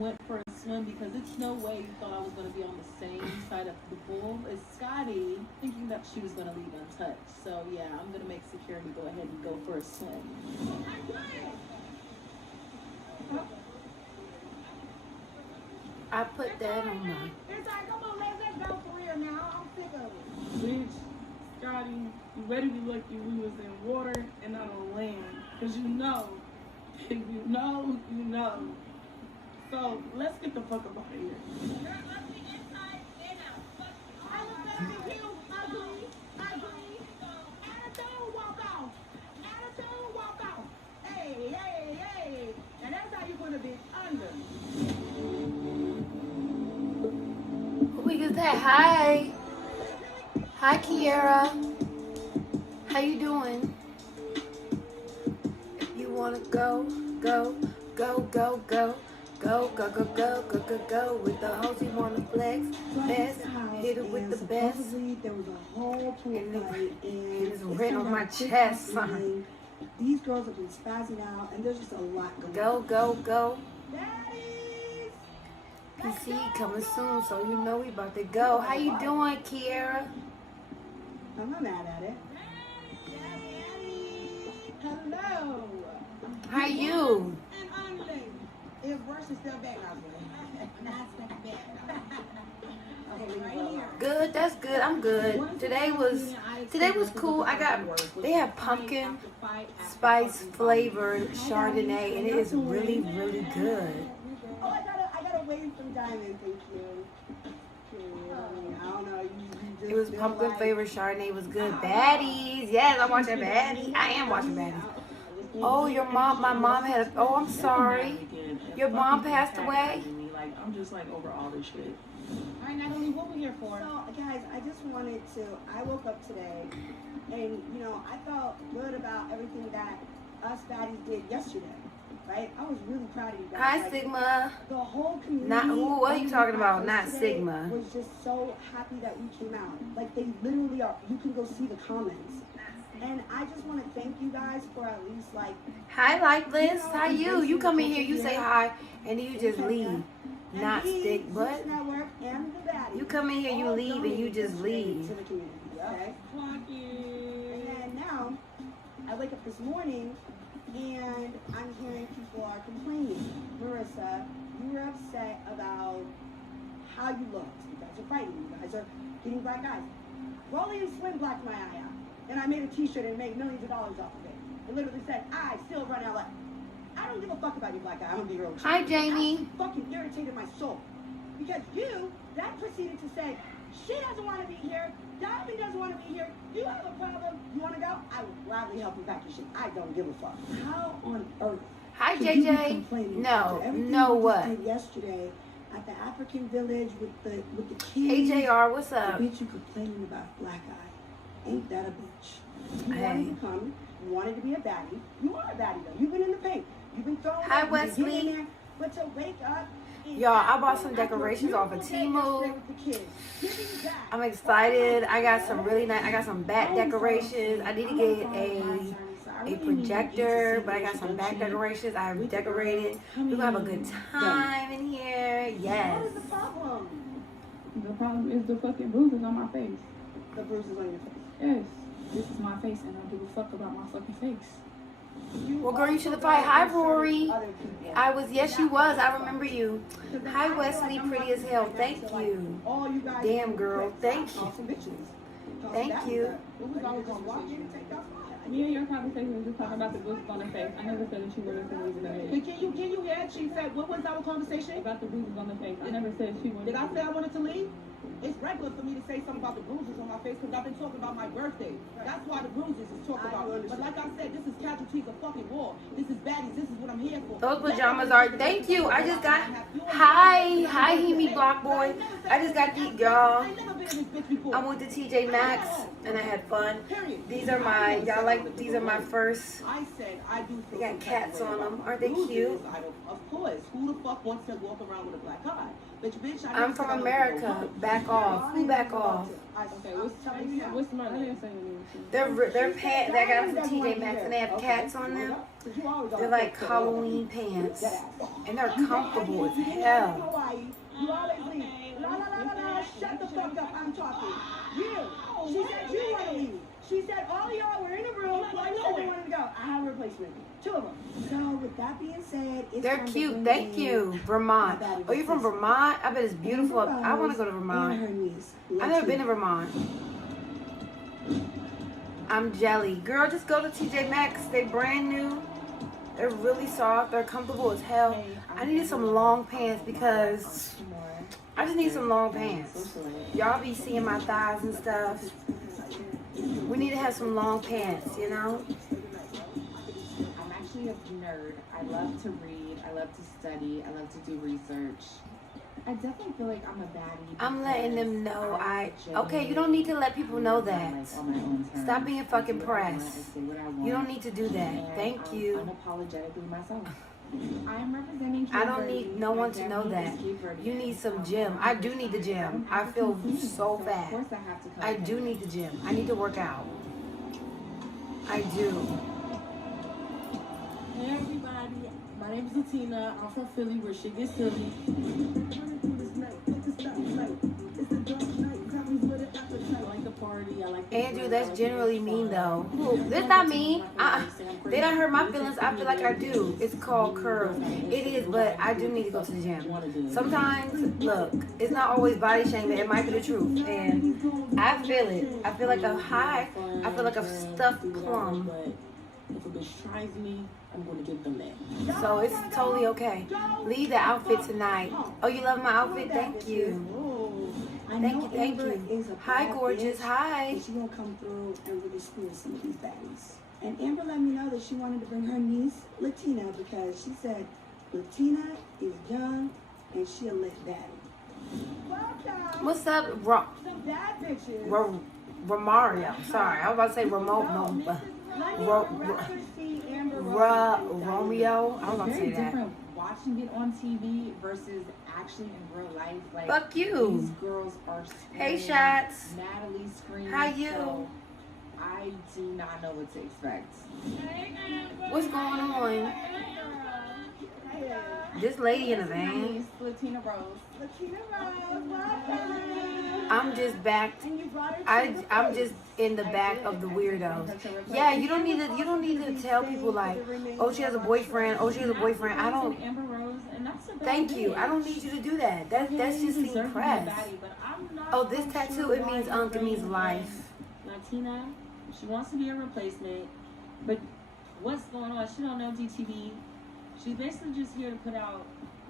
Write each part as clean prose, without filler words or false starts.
went for a swim because it's no way you thought I was going to be on the same side of the pool as Scotty, thinking that she was going to leave untouched. So yeah, I'm going to make security go ahead and go for a swim. I put that on my. It's like, come on, let's go for real now. I'm sick of it. Bitch, Scotty, you better be lucky we was in water and not on land. Because you know, if you know, you know. So let's get the fuck up out of here. I was better than you. I agree. Attitude, walk off. Attitude, walk off. Hey. And that's how you put a bitch under. Who is that? Hi. Hi, Kiara. How you doing? If you wanna go with the hoes. You wanna flex, best, hit it with the best. There was a whole pool fight, and it's written on my chest, son. These girls have been spazzing out, and there's just a lot going on. Go. Daddies! PC coming soon, so you know we about to go. How you doing, Kiara? I'm not mad at it. Hello. How you? And I'm late. If worse is still back, Good, that's good. I'm good. Today was cool. They have pumpkin spice flavored Chardonnay, and it is really good. Oh, I got a wave from Diamond, thank you. I don't know. It was pumpkin flavored Chardonnay. It was good. Baddies. Yes, I'm watching Baddies. I am watching Baddies. Oh, my mom had. Oh, I'm sorry. Your mom passed away? Like, I'm just like over all this shit. All right, Natalie, what we here for? So, guys, I just wanted to. I woke up today, and I felt good about everything that us baddies did yesterday. Right? I was really proud of you guys. Hi, Sigma. The whole community. What are you talking about? Not Sigma. Was just so happy that we came out. Like, they literally are. You can go see the comments. And I just want to thank you guys for at least like. Hi, Lifeless. How you? You come in here, you say hi, and then you just leave. Not stick, but you come in here, you leave, and you just leave. Okay. And then now, I wake up this morning, and I'm hearing people are complaining. Marissa, you were upset about how you looked. You guys are fighting. You guys are getting black eyes. Rolly and Slim blacked my eye out. And I made a t-shirt and made millions of dollars off of it. It literally said, I still run LA. I don't give a fuck about you, black guy. I'm gonna be real. Hi, Jamie. That fucking irritated my soul. Because you then proceeded to say, she doesn't want to be here. Diamond doesn't want to be here. You have a problem. You want to go? I will gladly help you pack your shit. I don't give a fuck. How on earth? Hi, JJ. No, what? Yesterday at the African village with the kids. Hey, JR, what's up? The bitch you complaining about black eye. Ain't that a bitch? You Hey. wanted to come, you wanted to be a baddie. You are a baddie though. You've been in the paint. You've been throwing Hi, up, you've been Wesley. getting in there, but to wake up. Y'all, I bought some decorations off of Temu. I'm excited. I got some really nice. I got some back decorations. I need to get a projector, but I got some back decorations. I have decorated. We're gonna have a good time in here. Yes. What is the problem? The problem is the fucking bruises on my face. The bruises on your face. Yes, this is my face, and I don't give a fuck about my fucking face. Well, girl, you should have fight. Hi, Rory. Yes, you was. I remember you. Hi, Wesley, pretty as hell. Thank you. Damn, girl. Thank you. Thank you. Me and your conversation was just talking about the bruises on the face. I never said that she wanted to lose in the head. Can you hear? She said, what was our conversation? About the bruises on the face. I never said she wanted Did I say I wanted to leave? It's regular for me to say something about the bruises on my face because I've been talking about my birthday. That's why the bruises is talked about. But like I said, this is casualties of fucking war. This is baddies. This is what I'm here for. Those pajamas are. Thank you. I just got. Hi, Hemi Block Boy. I just got these, y'all. I went to TJ Maxx and I had fun. These are my. Y'all like like, these are my first. I said I do. They got cats on them. Aren't they cute? Of course. Who the fuck wants to walk around with a black eye? Bitch, I'm from America. Back off. Who back off? Okay, what's my name? They're pants. I got them from TJ Maxx and they have cats on them. They're like Halloween pants, and they're comfortable as hell. You always leave. Shut the fuck up. I'm talking. You. She said you want to leave. She said all of y'all were in a room. One said they wanted to go. I have a replacement. 2 of them. So with that being said, they're cute. Thank you, Vermont. Oh, you from Vermont? I bet it's beautiful. I want to go to Vermont. I've never been to Vermont. I'm jelly. Girl, just go to TJ Maxx. They brand new. They're really soft. They're comfortable as hell. I needed some long pants because I just need some long pants. Y'all be seeing my thighs and stuff. We need to have some long pants, you know? I'm actually a nerd. I love to read. I love to study. I love to do research. I definitely feel like I'm a baddie. I'm letting them know okay, you don't need to let people know that. Stop being fucking press. You don't need to do that. Thank you. Unapologetically myself. I'm representing. I don't need no one to know that. You need some gym. I do need the gym. I feel so fat. I do need the gym. I need to work out. I do. Hey everybody, my name is Latina. I'm from Philly where shit gets silly. I like the party. I like the Andrew, that's generally mean though. That's not mean. They don't hurt my feelings. I feel like I do. It's called curves. It is, but I do need to go to the gym. Sometimes, look, it's not always body shaming. It might be the truth. And I feel it. I feel like I feel like a stuffed plum. If a bitch tries me, I'm going to give them that. So it's totally okay. Leave the outfit tonight. Oh, you love my outfit? Thank you. Thank you. Hi, gorgeous. Hi. She's going to come through and really school some of these baddies. And Amber let me know that she wanted to bring her niece, Latina, because she said Latina is young and she a lit baddie. Welcome. What's up, Some bad bitches. Romario? Sorry, I was about to say remote. No, Romeo. I was about to say that. Different watching it on TV versus actually in real life. Like, fuck you. These girls are hey, shots. Natalie screaming. How you? So I do not know what to expect. What's going on? This lady in the van. Latina Rose. I'm just back. I'm just in the back of the weirdos. Yeah, you don't need to tell people like, oh, she has a boyfriend. Oh, she has a boyfriend. I don't. Thank you. I don't need you to do that. That's just being pressed. Oh, this tattoo, it means it means life. Latina, she wants to be a replacement, but what's going on? She don't know DTV. She's basically just here to put out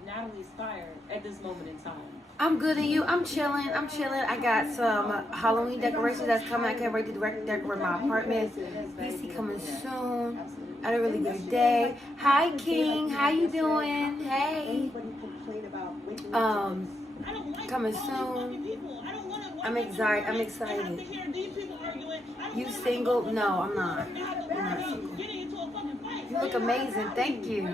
Natalie's fire at this moment in time. I'm good and you. I'm chilling. I got some Halloween decorations that's coming. I can't wait to decorate my apartment. DC coming soon. I had a really good day. Hi King, how you doing? Hey. Coming soon. I'm excited. You single? No, I'm not. I'm not single. You look amazing. Thank you.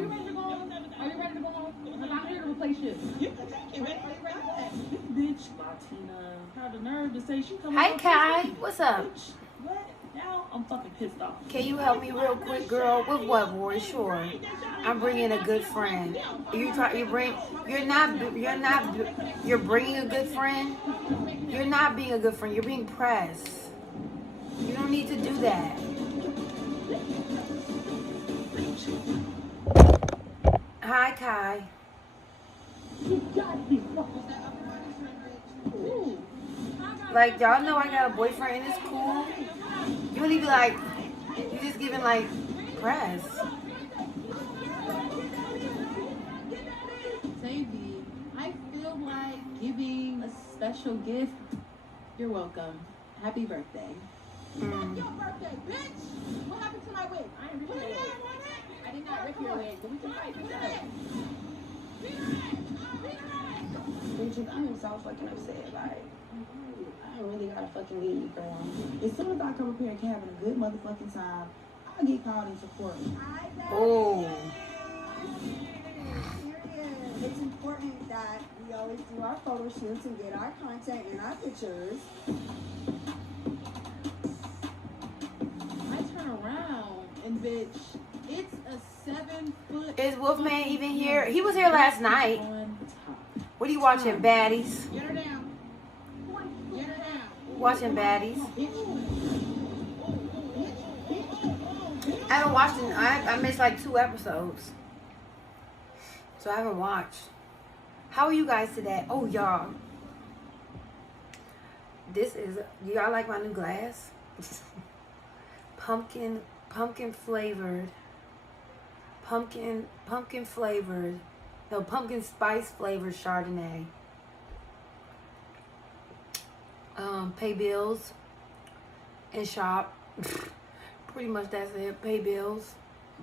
Are you ready to go home? Because I'm here to replace you. You can take it, right? Are you ready for that? This bitch, Latina, had the nerve to say she coming. Hi Kai, what's up? What? Now I'm fucking pissed off. Can you help me real quick, girl? With what, boy? Sure. I'm bringing a good friend. You're bringing a good friend. You're not being a good friend. You're being pressed. You don't need to do that. Hi, Kai. Like, y'all know I got a boyfriend and it's cool. You don't even like, you just giving like press. Baby, I feel like giving a special gift. You're welcome. Happy birthday. Your birthday, bitch! What happened to my wig? I didn't rip your wig. I did not rip your wig, but we can fight for that. Bitch, I'm so fucking upset. Like, I really gotta fucking leave, girl. As soon as I come up here and having a good motherfucking time, get called and support me. Oh. It's important that we always do our photo shoots and get our content and our pictures. I turn around and bitch, it's a 7-foot. Is Wolfman even here? He was here last night. What are you watching, baddies? Get her down. Get her down. Watching baddies. I haven't watched it. I missed like 2 episodes. So I haven't watched. How are you guys today? Oh, y'all. Do y'all like my new glass? pumpkin flavored. Pumpkin flavored. No, pumpkin spice flavored Chardonnay. Pay bills and shop. Pretty much that's it. Pay bills.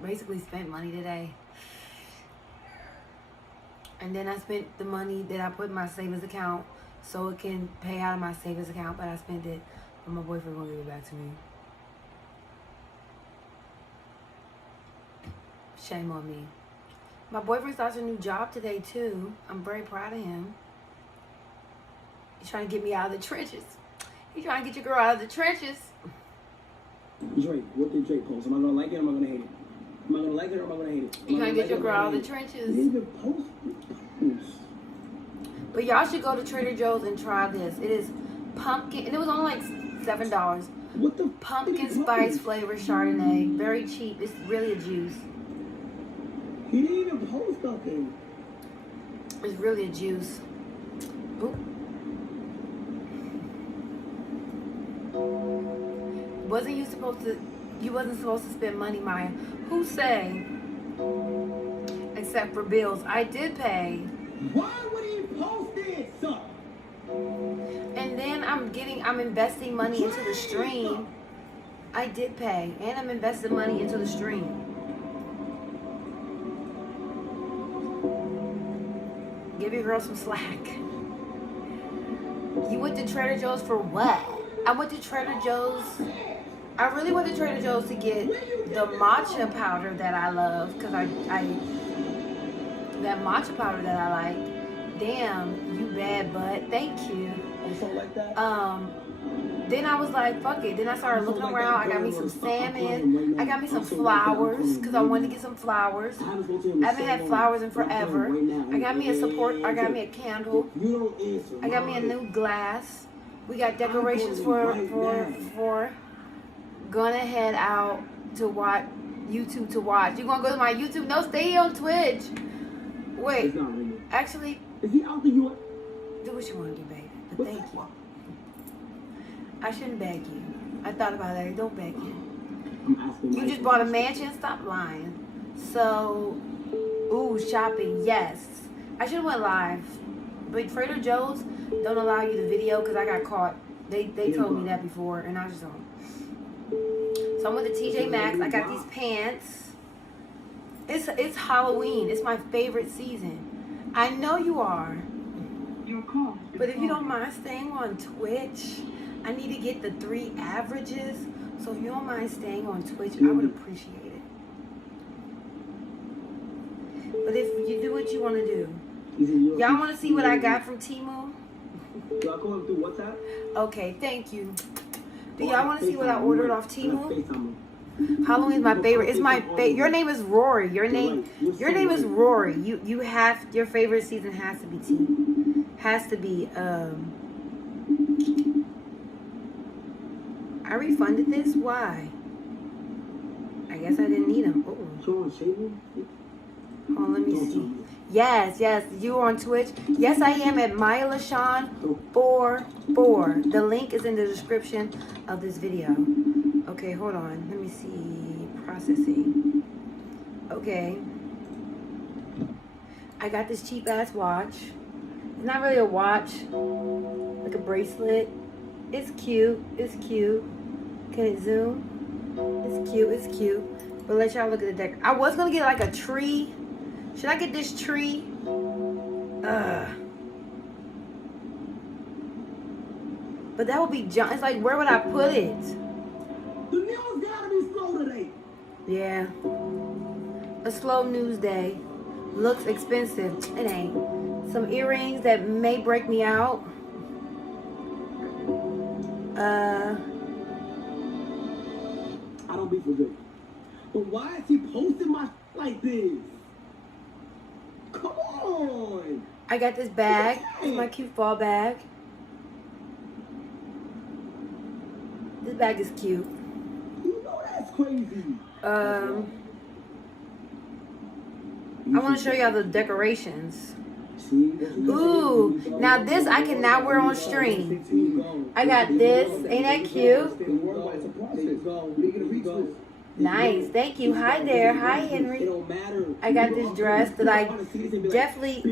Basically spent money today. And then I spent the money that I put in my savings account so it can pay out of my savings account, but I spent it, but my boyfriend gonna give it back to me. Shame on me. My boyfriend starts a new job today too. I'm very proud of him. He's trying to get me out of the trenches. He's trying to get your girl out of the trenches. Drake, what did Drake post? Am I gonna like it or am I gonna hate it? Am I gonna like it or am I gonna hate it? He's trying to get your girl out of the trenches. Nigga, post. But y'all should go to Trader Joe's and try this. It is pumpkin, and it was only like $7. What the Pumpkin spice flavor Chardonnay. Very cheap. It's really a juice. He didn't even post nothing. It's really a juice. Oop. You wasn't supposed to spend money, Maya. Who say? Except for bills. I did pay. Why would he post this? And then I'm investing money into the stream. I did pay. And I'm investing money into the stream. Give your girl some slack. You went to Trader Joe's for what? I went to Trader Joe's. I really went to Trader Joe's to get the matcha powder that I love. Because that matcha powder that I like. Damn, you bad butt. Thank you. Like that? Then I was like, fuck it. Then I started looking around. I got me some salmon. I got me some flowers because I wanted to get some flowers. I haven't had flowers in forever. I got me a candle. I got me a new glass. We got decorations for gonna head out to watch YouTube to watch. You gonna go to my YouTube? No, stay on Twitch. Wait, actually, is he out there? Do what you want to do, baby. But thank you. I shouldn't beg you. I thought about that. Don't beg you. You just bought a mansion? Stop lying. So, ooh, shopping. Yes. I should have went live. But Trader Joe's don't allow you to video because I got caught. They told me that before and I just don't. So I went to TJ Maxx. I got these pants. It's Halloween. It's my favorite season. I know you are. But if you don't mind staying on Twitch, I need to get the 3 averages. So if you don't mind staying on Twitch, I would appreciate it. But if you do what you want to do. Y'all want to see what I got from Temu? Do I call him through WhatsApp? Okay, thank you. Do y'all want to see what I ordered off Temu? Halloween is my favorite. It's my your name is Rory. Your name is Rory. You have your favorite season has to be I refunded this. Why? I guess I didn't need them. Oh, let me see. Yes, you on Twitch. Yes, I am at Myialashaun 44. The link is in the description of this video. Okay, hold on. Let me see. Processing. Okay. I got this cheap ass watch. It's not really a watch. Like a bracelet. It's cute. Can it zoom? It's cute. But let y'all look at the deck. I was gonna get like a tree. Should I get this tree? But that would be it's like, where would I put it? The nails gotta be slow today. Yeah. A slow news day. Looks expensive. It ain't. Some earrings that may break me out. I don't beef with Drake. But why is he posting my like this? Come on. I got this bag. It's my cute fall bag. This bag is cute. You know that's crazy. I want to show y'all the decorations. See? Ooh, now this I can now wear on stream. I got this. Ain't that cute? Nice. Thank you. Hi there. Hi, Henry. I got this dress that I definitely...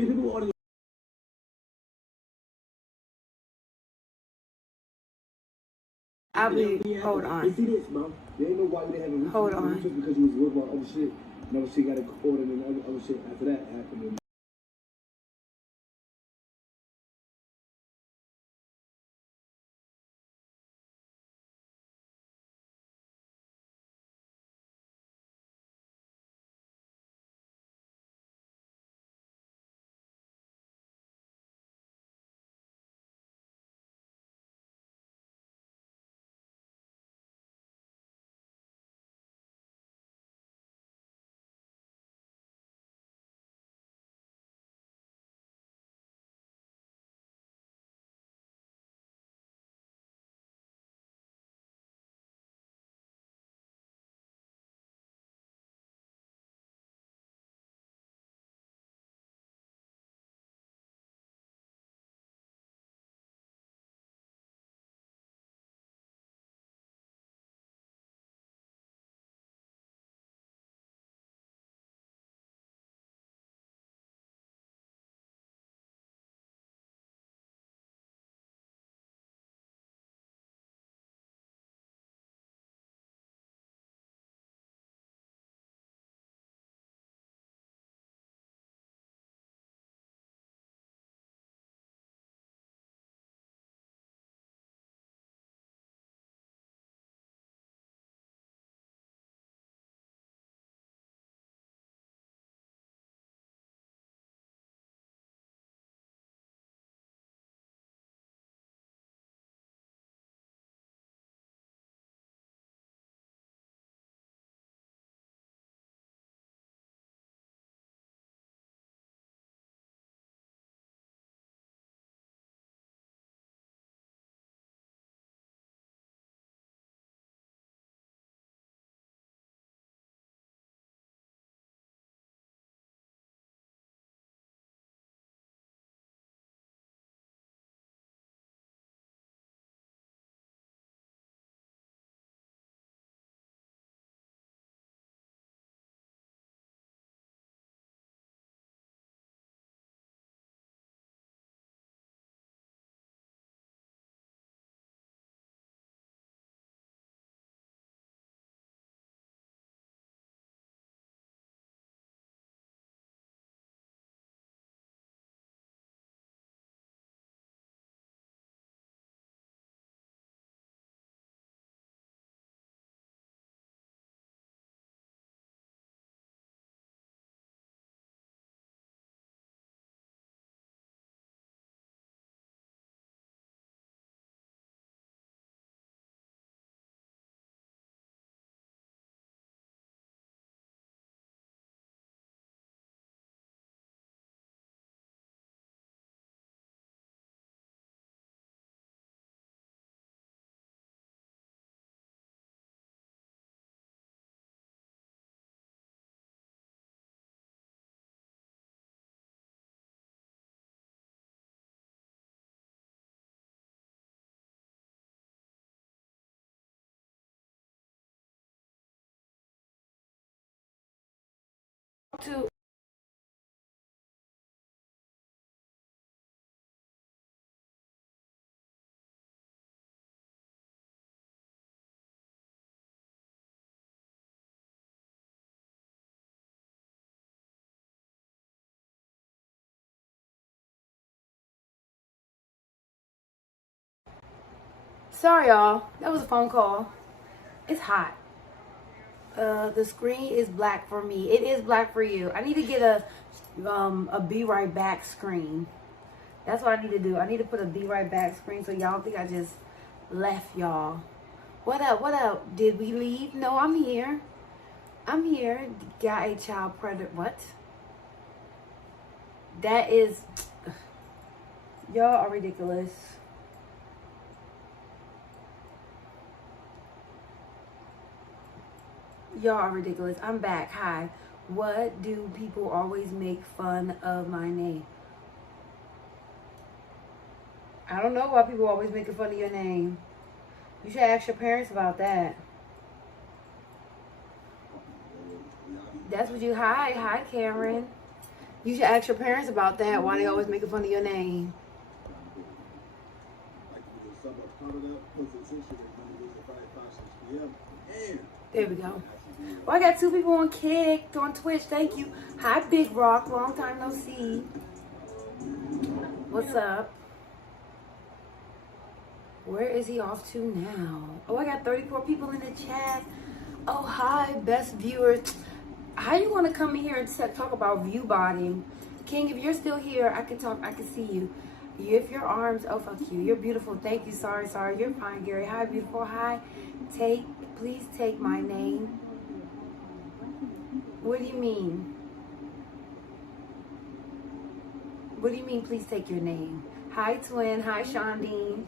I'll be... Hold on. Hold on. Just because you was worried about other shit. And other shit got ordered and other shit after that happened. To Sorry, y'all. That was a phone call. It's hot. The screen is black for me. It is black for you. I need to get a be right back screen. That's what I need to do. I need to put a be right back screen so y'all think I just left y'all. What up? What up? Did we leave? No, I'm here. I'm here. Got a child predator. What? That is... Y'all are ridiculous. Y'all are ridiculous. I'm back. Hi. What do people always make fun of my name? I don't know why people always making fun of your name. You should ask your parents about that. That's what you... Hi, Cameron. You should ask your parents about that, why they always making fun of your name. There we go. Well, I got 2 people on Kick, on Twitch. Thank you. Hi, Big Rock. Long time no see. What's up? Where is he off to now? Oh, I got 34 people in the chat. Oh, hi, best viewers. How you want to come in here and talk about view botting? King, if you're still here, I can talk. I can see you. If your arms, oh, fuck you. You're beautiful. Thank you. Sorry. You're fine, Gary. Hi, beautiful. Hi. Please take my name. What do you mean? What do you mean, please take your name? Hi, twin. Hi, Shondine.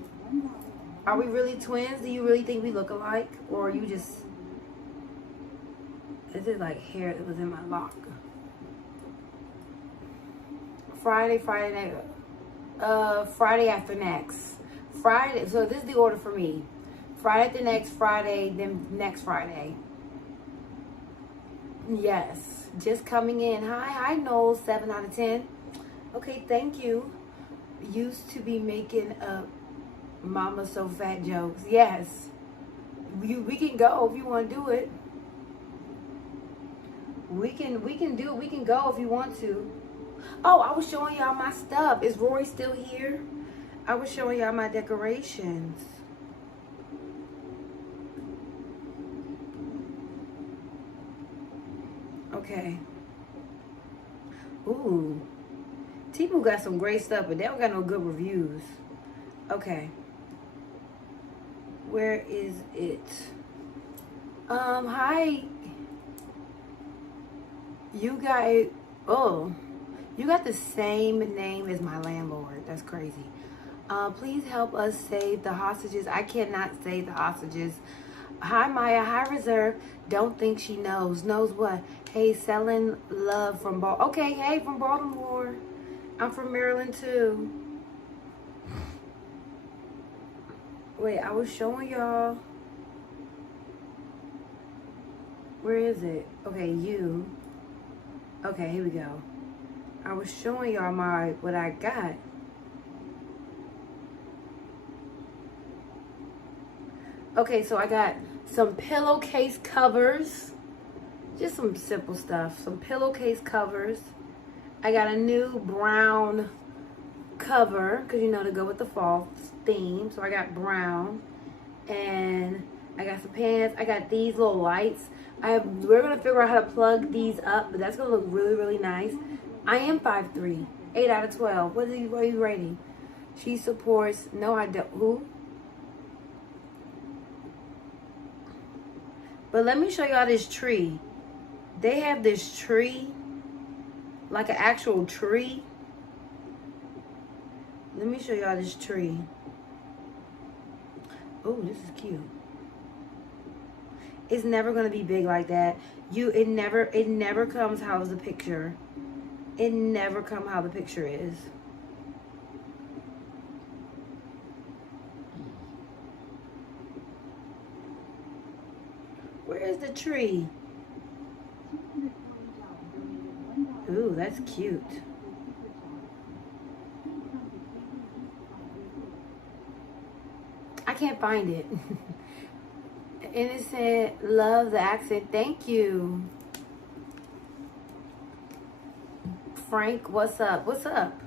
Are we really twins? Do you really think we look alike? Or are you just... This is like hair that was in my lock. Friday after next. Friday, so this is the order for me. Friday after next Friday, then next Friday. Yes, just coming in. Hi, Noel, 7 out of 10. Okay, thank you. Used to be making mama so fat jokes. Yes, we can go if you want to do it. We can do it. We can go if you want to. Oh, I was showing y'all my stuff. Is Rory still here? I was showing y'all my decorations. Okay. Ooh. Temu got some great stuff, but they don't got no good reviews. Okay. Where is it? Hi. You got the same name as my landlord. That's crazy. Please help us save the hostages. I cannot save the hostages. Hi, Maya. Hi, Reserve. Don't think she knows. Knows what? Hey, selling love from Okay, hey, from Baltimore. I'm from Maryland, too. Wait, I was showing y'all. Where is it? Okay, you. Okay, here we go. I was showing y'all what I got. Okay, so I got some pillowcase covers. Just some simple stuff. Some pillowcase covers. I got a new brown cover, because you know, to go with the fall theme. So I got brown. And I got some pants. I got these little lights. We're going to figure out how to plug these up, but that's going to look really, really nice. I am 5'3", 8 out of 12. What are you rating? She supports... No, I don't. Who? But let me show y'all this tree. They have this tree, like an actual tree. Let me show y'all this tree. Oh, this is cute. It's never gonna be big like that. It never comes how the picture. It never comes how the picture is. Where is the tree? Ooh, that's cute. I can't find it. Innocent, love the accent. Thank you. Frank, what's up? What's up?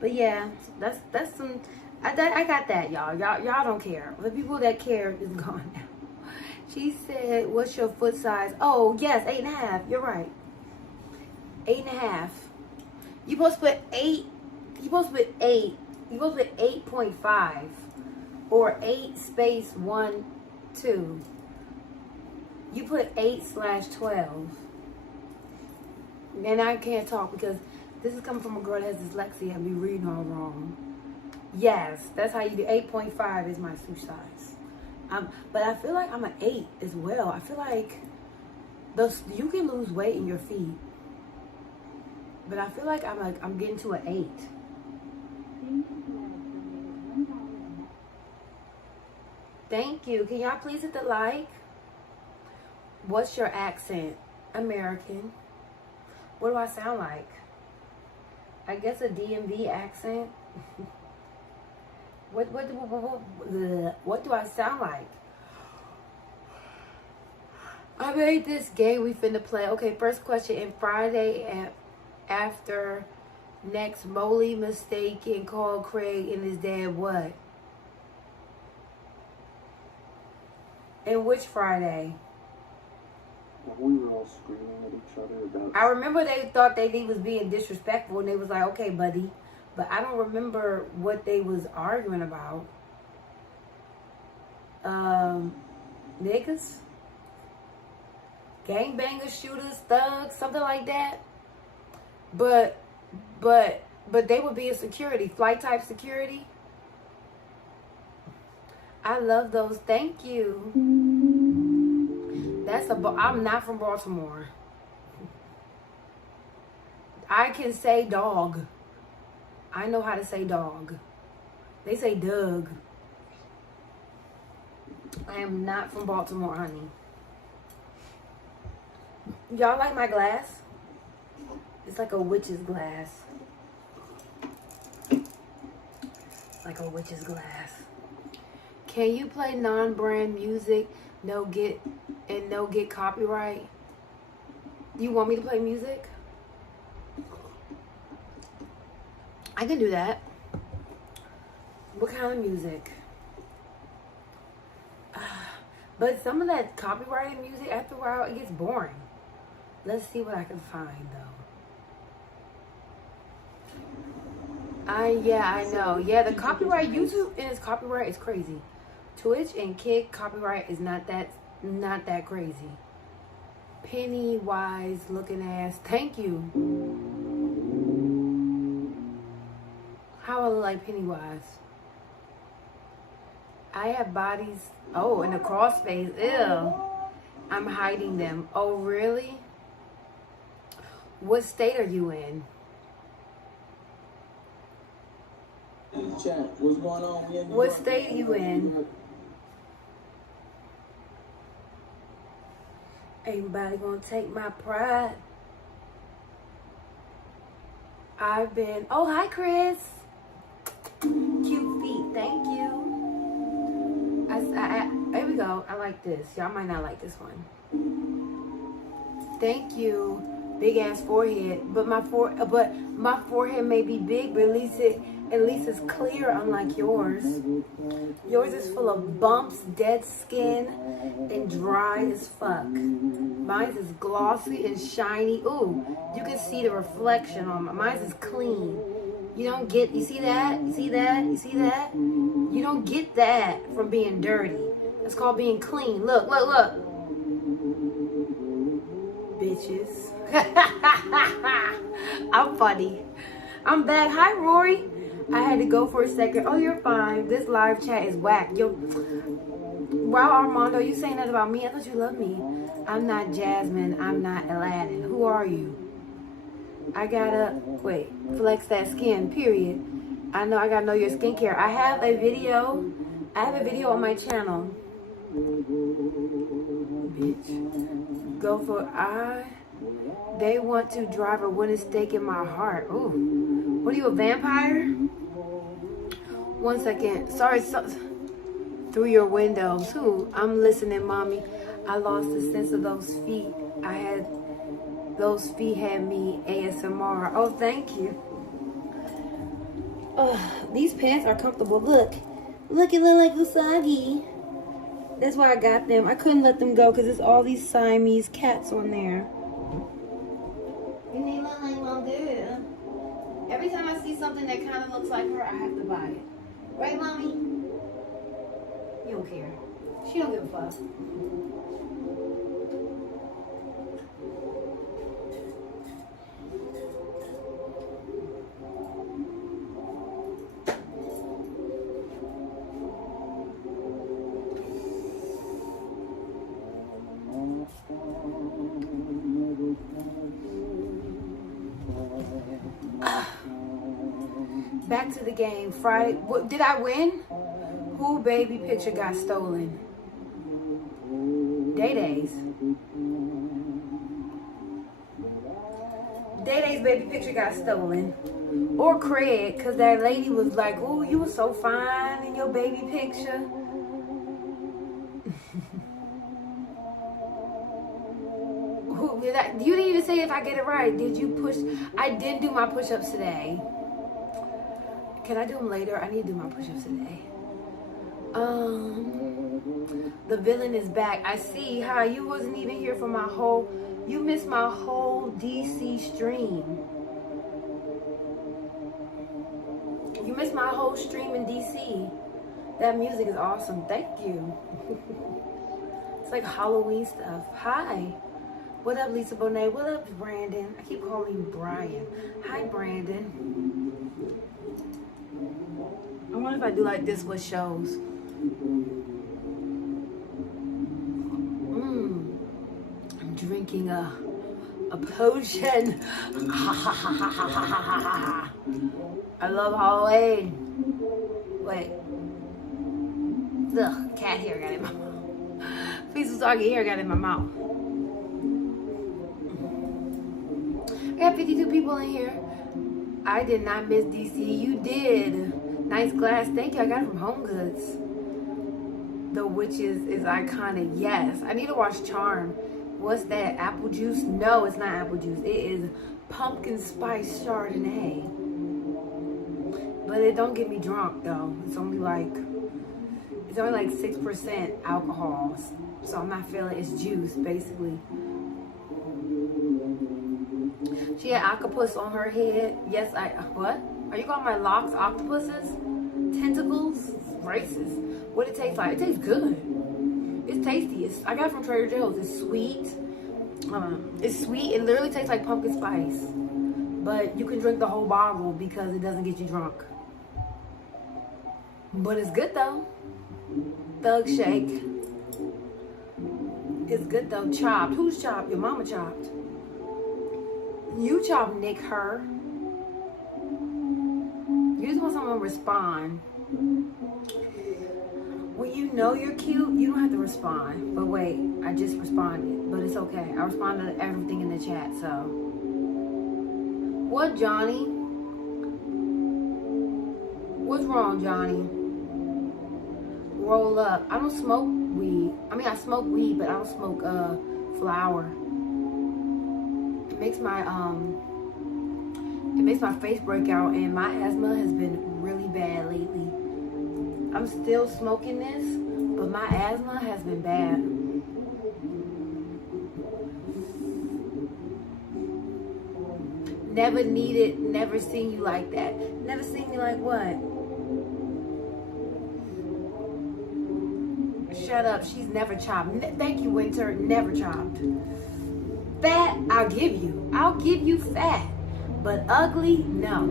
But yeah, that's some. I got that, y'all. Y'all don't care. The people that care is gone now. She said, what's your foot size? Oh, yes, 8.5. You're right. 8.5. You supposed to put 8. You supposed to put 8. You supposed to put 8.5 or 8 space 1 2. You put 8/12. And I can't talk because this is coming from a girl that has dyslexia and be reading all wrong. Yes, that's how you do. 8.5 is my shoe size. But I feel like I'm an 8 as well. I feel like you can lose weight in your feet. But I feel like I'm getting to an 8. Thank you. Can y'all please hit the like? What's your accent? American. What do I sound like? I guess a DMV accent. What do I sound like? I made this game we finna play. Okay, first question. In Friday after next, Molly mistaken called Craig and his dad what? And which Friday? We were all screaming at each other about... I remember they thought he was being disrespectful and they was like, okay, buddy. But I don't remember what they was arguing about. Niggas? Gangbangers, shooters, thugs, something like that. But they would be a security, flight type security. I love those. Thank you. I'm not from Baltimore. I can say dog. I know how to say dog. They say Doug. I am not from Baltimore, honey. Y'all like my glass? It's like a witch's glass. Like a witch's glass. Can you play non-brand music? No get copyright? You want me to play music? I can do that. What kind of music? But some of that copyrighted music, after a while, it gets boring. Let's see what I can find, though. Yeah, I know. Yeah, the copyright, YouTube and its copyright is crazy. Twitch and Kick copyright is not that crazy. Pennywise looking ass. Thank you. How I look like Pennywise? I have bodies. Oh, in the crossface. Ew. I'm hiding them. Oh, really? What state are you in? Chat, what's going on? What state are you in? Ain't nobody gonna take my pride. I've been... Oh, hi, Chris. Cute feet. Thank you. There we go. I like this. Y'all might not like this one. Thank you. Big ass forehead. But my forehead may be big, but at least it's clear, unlike yours. Yours is full of bumps, dead skin, and dry as fuck. Mine is glossy and shiny. Ooh, you can see the reflection on mine. Mine is clean. You see that? You see that? You see that? You don't get that from being dirty. It's called being clean. Look. Bitches. I'm funny. I'm back. Hi, Rory. I had to go for a second. Oh, you're fine. This live chat is whack. Yo, wow, Armando, you saying that about me? I thought you loved me. I'm not Jasmine. I'm not Aladdin. Who are you? I gotta, flex that skin, period. I gotta know your skincare. I have a video on my channel. Bitch. Go for they want to drive a wooden stake in my heart. Ooh. What are you, a vampire? 1 second. Sorry, through your windows. Who? I'm listening, mommy. I lost the sense of those feet. Those feet had me ASMR. Oh, thank you. These pants are comfortable. Look, it look like Usagi. That's why I got them. I couldn't let them go because there's all these Siamese cats on there. And they look like little dude. Every time I see something that kind of looks like her, I have to buy it. Right, Mommy? You don't care. She don't give a fuck. Back to the game. Friday. What, did I win? Who baby picture got stolen? Day-Day's. Day-Day's baby picture got stolen. Or Craig, because that lady was like, "Oh, you were so fine in your baby picture." You didn't even say if I get it right. Did you push? I didn't do my push-ups today. Can I do them later? I need to do my push-ups today. The villain is back. I see how you wasn't even here for my whole. You missed my whole DC stream. You missed my whole stream in DC. That music is awesome. Thank you. It's like Halloween stuff. Hi. What up, Lisa Bonet? What up, Brandon? I keep calling you Brian. Hi, Brandon. I wonder if I do like this with shows. I'm drinking a potion. I love Halloween. Wait. Ugh, cat hair got in my mouth. Peaceful talking hair got in my mouth. I got 52 people in here. I did not miss DC. You did. Nice glass. Thank you. I got it from Home Goods. The Witches is iconic. Yes. I need to watch Charm. What's that? Apple juice? No, it's not apple juice. It is pumpkin spice Chardonnay. But it don't get me drunk though. It's only like 6% alcohol. So I'm not feeling it's juice basically. She had octopus on her head. Yes, what? Are you calling my locks octopuses? Tentacles? Racist. What it tastes like? It tastes good. It's tasty. I got it from Trader Joe's. It's sweet. It's sweet. It literally tastes like pumpkin spice. But you can drink the whole bottle because it doesn't get you drunk. But it's good though. Thug shake. It's good though. Chopped. Who's chopped? Your mama chopped. You chop Nick her. You just want someone to respond. When you know you're cute, you don't have to respond. But wait, I just responded. But it's okay. I responded to everything in the chat, so. What, Johnny? What's wrong, Johnny? Roll up. I don't smoke weed. I mean, I smoke weed, but I don't smoke flower. It makes my face break out, and my asthma has been really bad lately. I'm still smoking this, but my asthma has been bad. Never needed, never seen you like that. Never seen me like what? Shut up, she's never chopped. Thank you, Winter, never chopped. Fat, I'll give you. I'll give you fat. But ugly, no.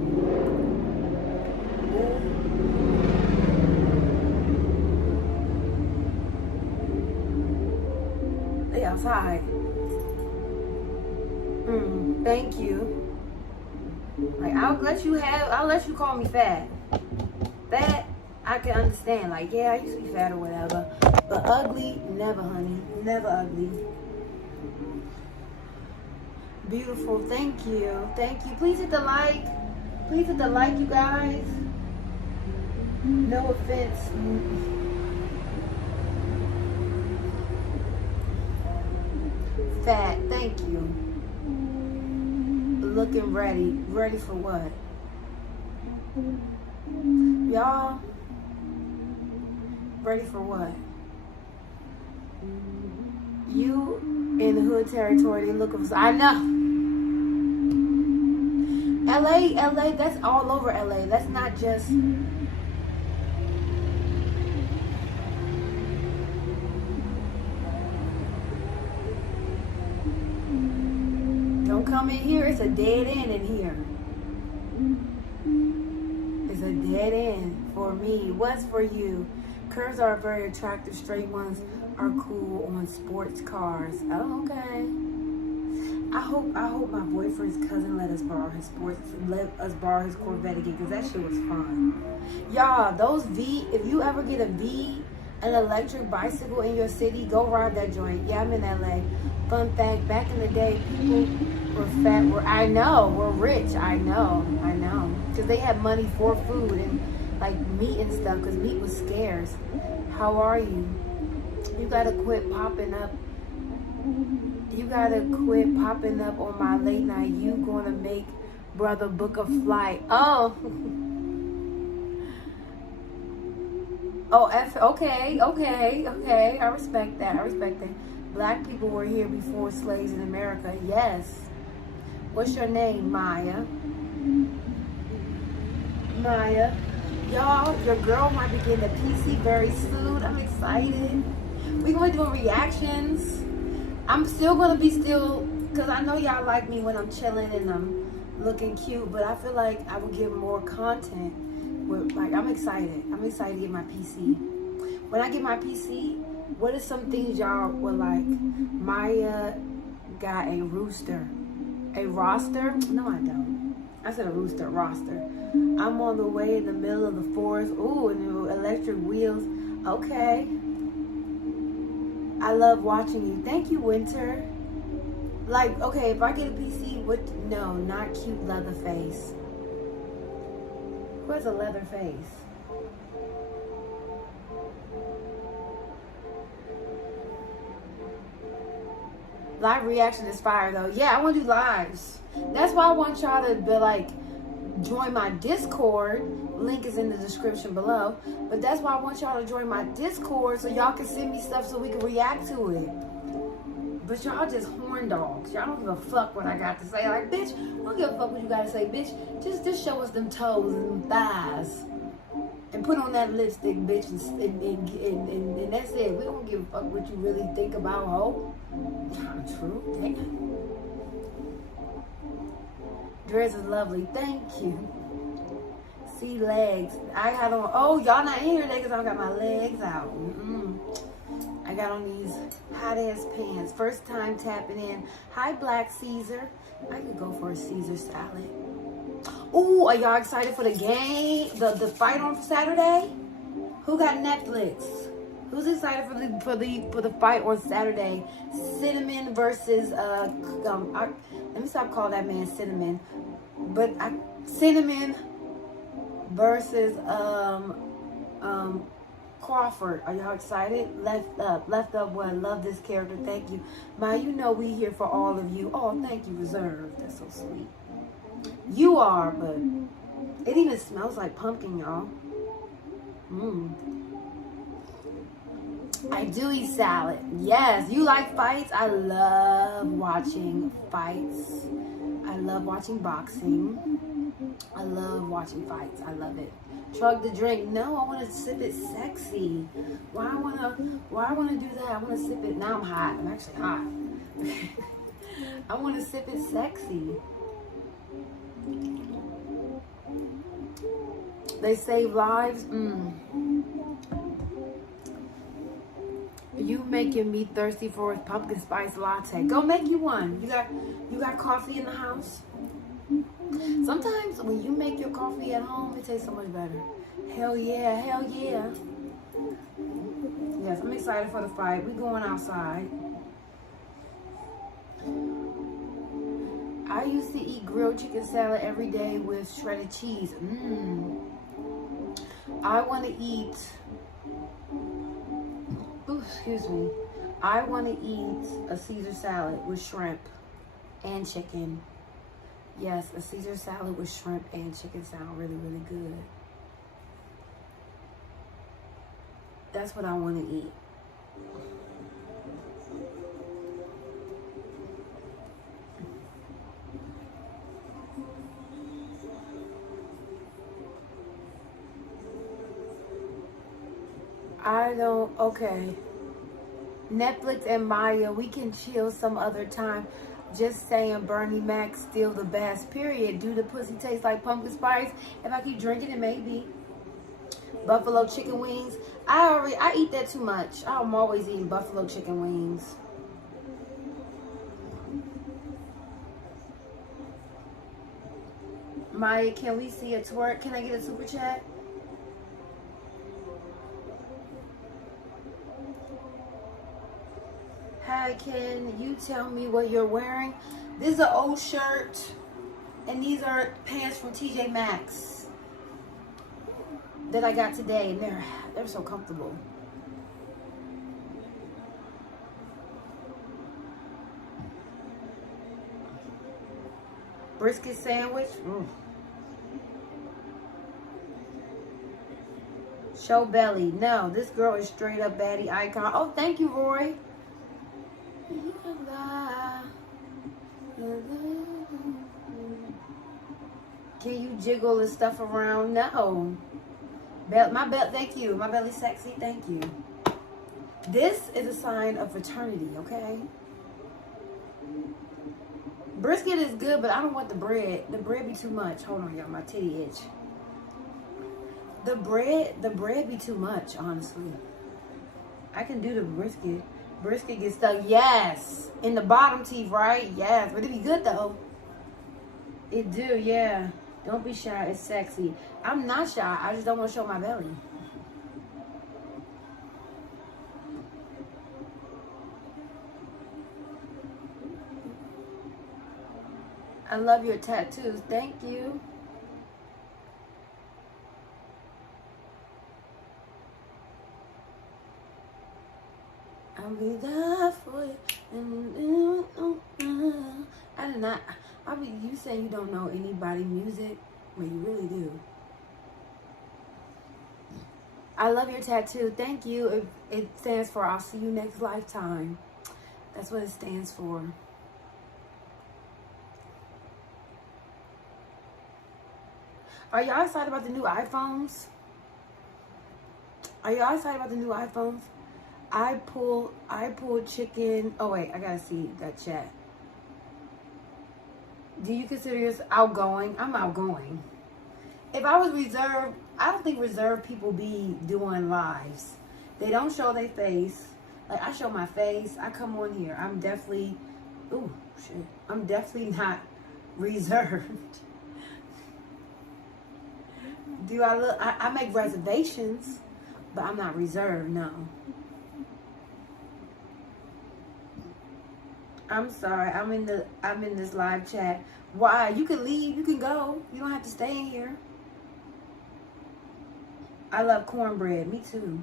They outside. Thank you. Like, I'll let you call me fat. Fat, I can understand. Like, yeah, I used to be fat or whatever. But ugly, never, honey. Never ugly. Beautiful, thank you. Thank you. Please hit the like. Please hit the like, you guys. No offense. Fat, thank you. Looking ready. Ready for what? Y'all, ready for what? You in the hood territory, they looking for. I know. LA, that's all over LA. That's not just. Don't come in here. It's a dead end in here. It's a dead end for me. What's for you? Curves are very attractive. Straight ones are cool on sports cars. Oh, okay. I hope my boyfriend's cousin let us borrow his Corvette again, because that shit was fun. Y'all, those if you ever get an electric bicycle in your city, go ride that joint. Yeah, I'm in LA. Fun fact, back in the day, people were fat. We're rich. I know. Because they had money for food and like meat and stuff, because meat was scarce. How are you? You gotta quit popping up. You gotta quit popping up on my late night. You gonna make brother book a flight. Oh. Okay. I respect that. Black people were here before slaves in America. Yes. What's your name, Maya? Maya. Y'all, your girl might be getting a PC very soon. I'm excited. We're going to do reactions. I'm still going to be because I know y'all like me when I'm chilling and I'm looking cute, but I feel like I will give more content. I'm excited. I'm excited to get my PC. When I get my PC, what are some things y'all were like? Maya got a rooster. A roster? No, I don't. I said a rooster, roster. I'm on the way in the middle of the forest. Ooh, and the electric wheels. Okay. I love watching you. Thank you, Winter. Like, okay, if I get a PC, no, not cute leather face. Where's a leather face? Live reaction is fire though. Yeah, I want to do lives. That's why I want y'all to be like, join my Discord. Link is in the description below. But that's why I want y'all to join my Discord, so y'all can send me stuff so we can react to it. But y'all just horn dogs. Y'all don't give a fuck what I got to say. Like, bitch, I don't give a fuck what you got to say, bitch. Just show us them toes and them thighs. And put on that lipstick, bitch, and that's it. We don't give a fuck what you really think about, ho. True. Damn. Dress is lovely. Thank you. See legs. I got on. Oh, y'all not in here today because I got my legs out. I got on these hot ass pants. First time tapping in. Hi, Black Caesar. I could go for a Caesar salad. Ooh, are y'all excited for the game? The fight on Saturday? Who got Netflix? Who's excited for the fight on Saturday? Cinnamon versus let me stop calling that man Cinnamon. But Cinnamon versus Crawford. Are y'all excited? Left up one. Love this character. Thank you. Ma, you know we here for all of you. Oh, thank you, Reserve. That's so sweet. You are, but it even smells like pumpkin, y'all. I do eat salad. Yes, you like fights? I love watching fights. I love watching boxing. I love watching fights. I love it. Chug the drink. No, I want to sip it sexy. Why I want to do that? I want to sip it. Now I'm hot. I'm actually hot. I want to sip it sexy. They save lives. You making me thirsty for a pumpkin spice latte. Go make you one. You got coffee in the house? Sometimes when you make your coffee at home, it tastes so much better. Hell yeah, hell yeah. Yes, I'm excited for the fight. We going outside. I used to eat grilled chicken salad every day with shredded cheese. I want to eat, I want to eat a Caesar salad with shrimp and chicken. Yes, a Caesar salad with shrimp and chicken sound really, really good. That's what I want to eat. I don't, okay. Netflix and Maya, we can chill some other time. Just saying, Bernie Mac's still the best, period. Do the pussy taste like pumpkin spice? If I keep drinking it, maybe. Buffalo chicken wings. I eat that too much. I'm always eating buffalo chicken wings. Maya, can we see a twerk? Can I get a super chat? Hi, can you tell me what you're wearing? This is an old shirt, and these are pants from TJ Maxx that I got today, and they're so comfortable. Brisket sandwich. Show belly. No, this girl is straight up baddie icon. Oh, thank you, Roy. Can you jiggle the stuff around? No. My belt, thank you. My belly's sexy, thank you. This is a sign of fraternity, okay? Brisket is good, but I don't want the bread. The bread be too much. Hold on, y'all, my titty itch. The bread be too much, honestly. I can do the brisket. Brisket gets stuck, yes. In the bottom teeth, right? Yes, but it be good though. It do, yeah. Don't be shy, it's sexy. I'm not shy, I just don't want to show my belly. I love your tattoos, thank you. I'll be there for you. I did not. You say you don't know anybody music, but you really do. I love your tattoo. Thank you. It stands for I'll see you next lifetime. That's what it stands for. Are y'all excited about the new iPhones? Are y'all excited about the new iPhones? I pull chicken. Oh wait, I gotta see that chat. Do you consider yourself outgoing? I'm outgoing. If I was reserved, I don't think reserved people be doing lives. They don't show their face. Like I show my face. I come on here. I'm definitely, ooh shit. I'm definitely not reserved. Do I look? I make reservations, but I'm not reserved. No. I'm sorry. I'm in this live chat. Why? You can leave. You can go. You don't have to stay in here. I love cornbread. Me too.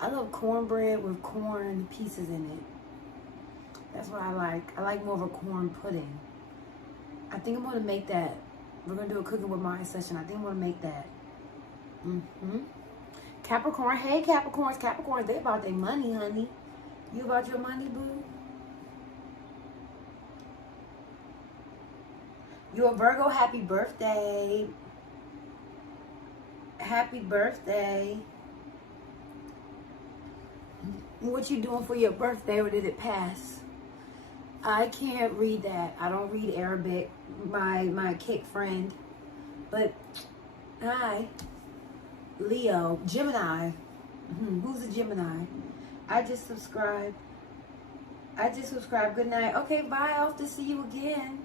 I love cornbread with corn pieces in it. That's what I like. I like more of a corn pudding. I think I'm gonna make that. We're gonna do a cooking with Maya session. I think I'm gonna make that. Capricorn. Hey Capricorns. Capricorns. They about their money, honey. You about your money, boo? You a Virgo, happy birthday. Happy birthday. What you doing for your birthday, or did it pass? I can't read that. I don't read Arabic. My cake friend. But, hi. Leo. Gemini. Who's a Gemini? I just subscribed. Good night. Okay, bye. I hope to see you again.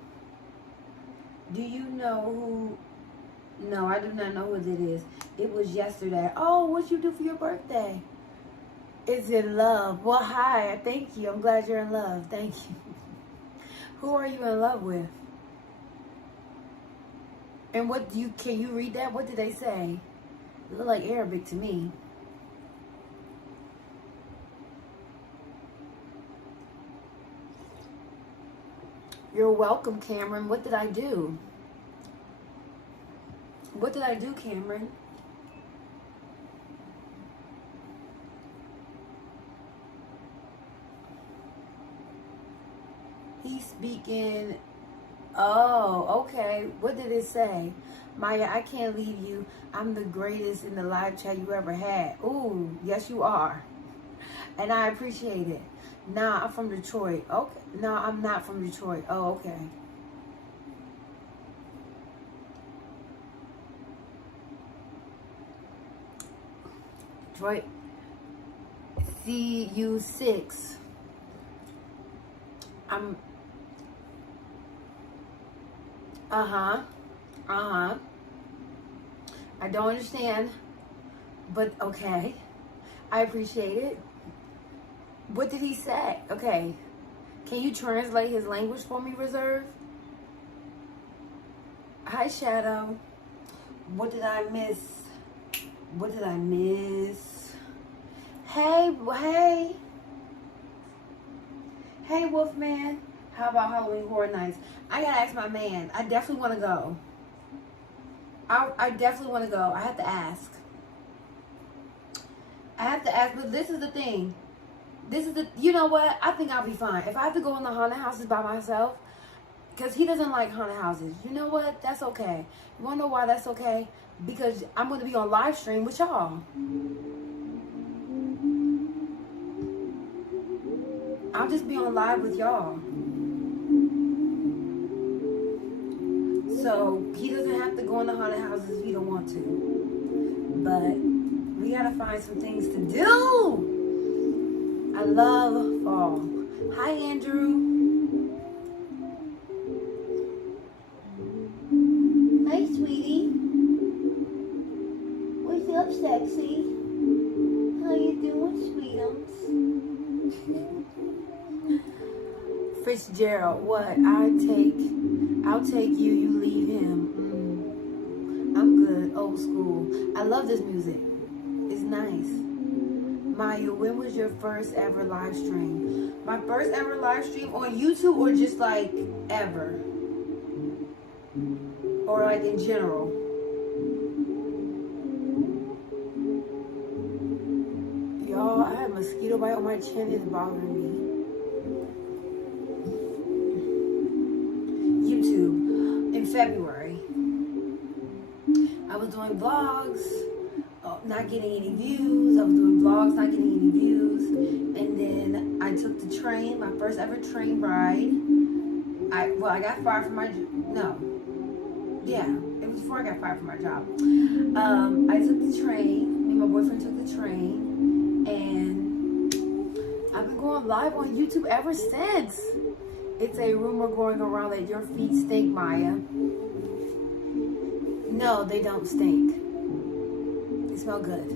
Do you know who? No, I do not know who it is. It was yesterday. Oh, what you do for your birthday? It's in love. Well, hi. Thank you. I'm glad you're in love. Thank you. Who are you in love with? And can you read that? What did they say? It looked like Arabic to me. You're welcome, Cameron. What did I do? What did I do, Cameron? He's speaking. Oh, okay. What did it say? Maya, I can't leave you. I'm the greatest in the live chat you ever had. Ooh, yes you are. And I appreciate it. Nah, I'm from Detroit. Okay. No, I'm not from Detroit. Oh, okay. Detroit. CU6. I'm... Uh-huh. I don't understand, but okay. I appreciate it. What did he say? Okay. Can you translate his language for me, Reserve? Hi, Shadow. What did I miss? What did I miss? Hey. Hey, Wolfman. How about Halloween Horror Nights? I gotta ask my man. I definitely want to go. I definitely want to go. I have to ask. But this is the thing. You know what? I think I'll be fine. If I have to go in the haunted houses by myself, because he doesn't like haunted houses. You know what? That's okay. You want to know why that's okay? Because I'm going to be on live stream with y'all. I'll just be on live with y'all. So he doesn't have to go in the haunted houses if he don't want to. But we got to find some things to do. I love fall. Hi, Andrew. Hi, sweetie. What's up, sexy? How you doing, sweetums? Fitzgerald, what? I'll take you, you leave him. I'm good, old school. I love this music. It's nice. Maya, when was your first ever live stream? My first ever live stream on YouTube, or just like ever? Or like in general? Y'all, I have a mosquito bite on my chin. It's bothering me. YouTube, in February. I was doing vlogs. Not getting any views. I was doing vlogs, not getting any views. And then I took the train, my first ever train ride. I got fired from my it was before I got fired from my job. I took the train. Me and my boyfriend took the train, and I've been going live on YouTube ever since. It's a rumor going around that your feet stink, Maya. No, they don't stink. They smell good.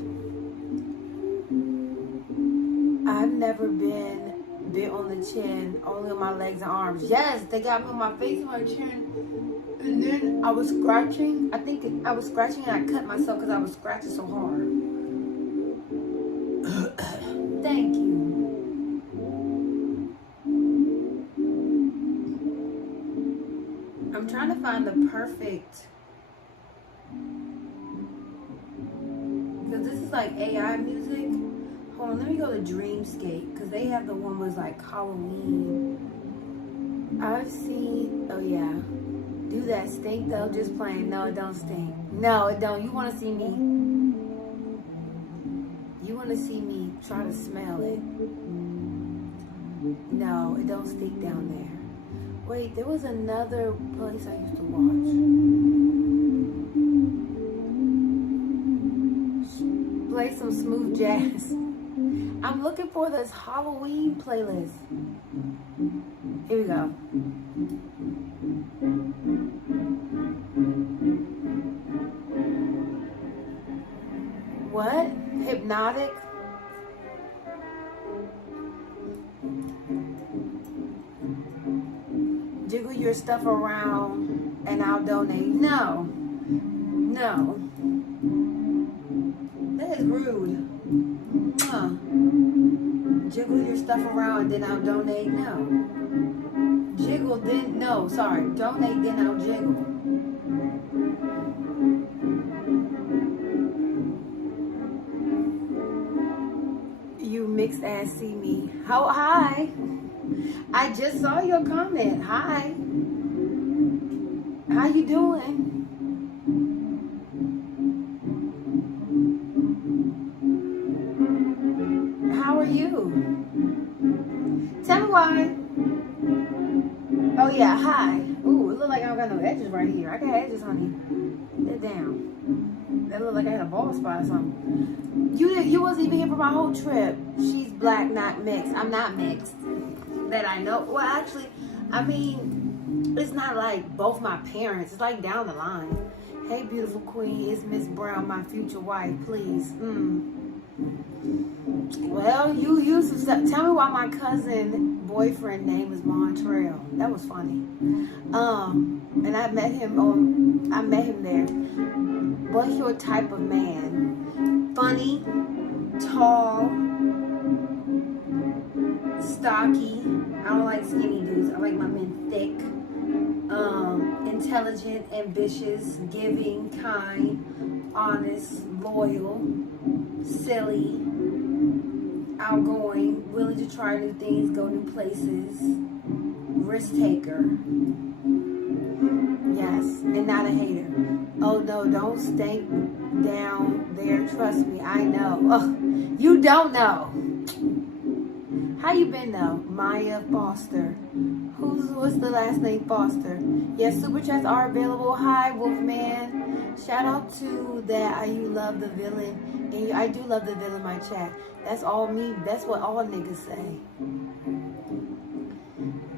I've never been bit on the chin, only on my legs and arms. Yes, they got me on my face and my chin. And then I was scratching. I was scratching and I cut myself because I was scratching so hard. Thank you. I'm trying to find the perfect... Because this is like AI music. Hold on, let me go to Dreamscape. Because they have the one was like Halloween. I've seen... Oh, yeah. Do that stink though? Just playing. No, it don't stink. No, it don't. You want to see me... You want to see me try to smell it. No, it don't stink down there. Wait, there was another place I used to watch. Play some smooth jazz. I'm looking for this Halloween playlist. Here we go. What? Hypnotic? Jiggle your stuff around and I'll donate. No. No. That is rude. Jiggle your stuff around and then I'll donate. No. Jiggle then, no, sorry. Donate then I'll jiggle. You mixed ass see me. How hi? I just saw your comment. Hi. How you doing? yeah, hi. Ooh, it look like I don't got no edges right here. I got edges, honey. They're down. That look like I had a bald spot or something. You wasn't even here for my whole trip. She's black, not mixed. I'm not mixed. That I know. Well, actually, I mean, it's not like both my parents. It's like down the line. Hey, beautiful queen. It's Miss Brown, my future wife. Please. Well, you used to tell me why my cousin boyfriend name is Montrell. That was funny. And I met him there. What's your type of man? Funny, tall, stocky. I don't like skinny dudes. I like my men thick, intelligent, ambitious, giving, kind, honest, loyal, silly, outgoing, willing to try new things, go new places, risk taker. Yes, and not a hater. Oh no, don't stay down there. Trust me, I know. Ugh, you don't know. How you been though? Maya Foster. What's the last name Foster? Yes, super chats are available. Hi, Wolfman. Shout out to that. You love the villain. And I do love the villain in my chat. That's all me. That's what all niggas say.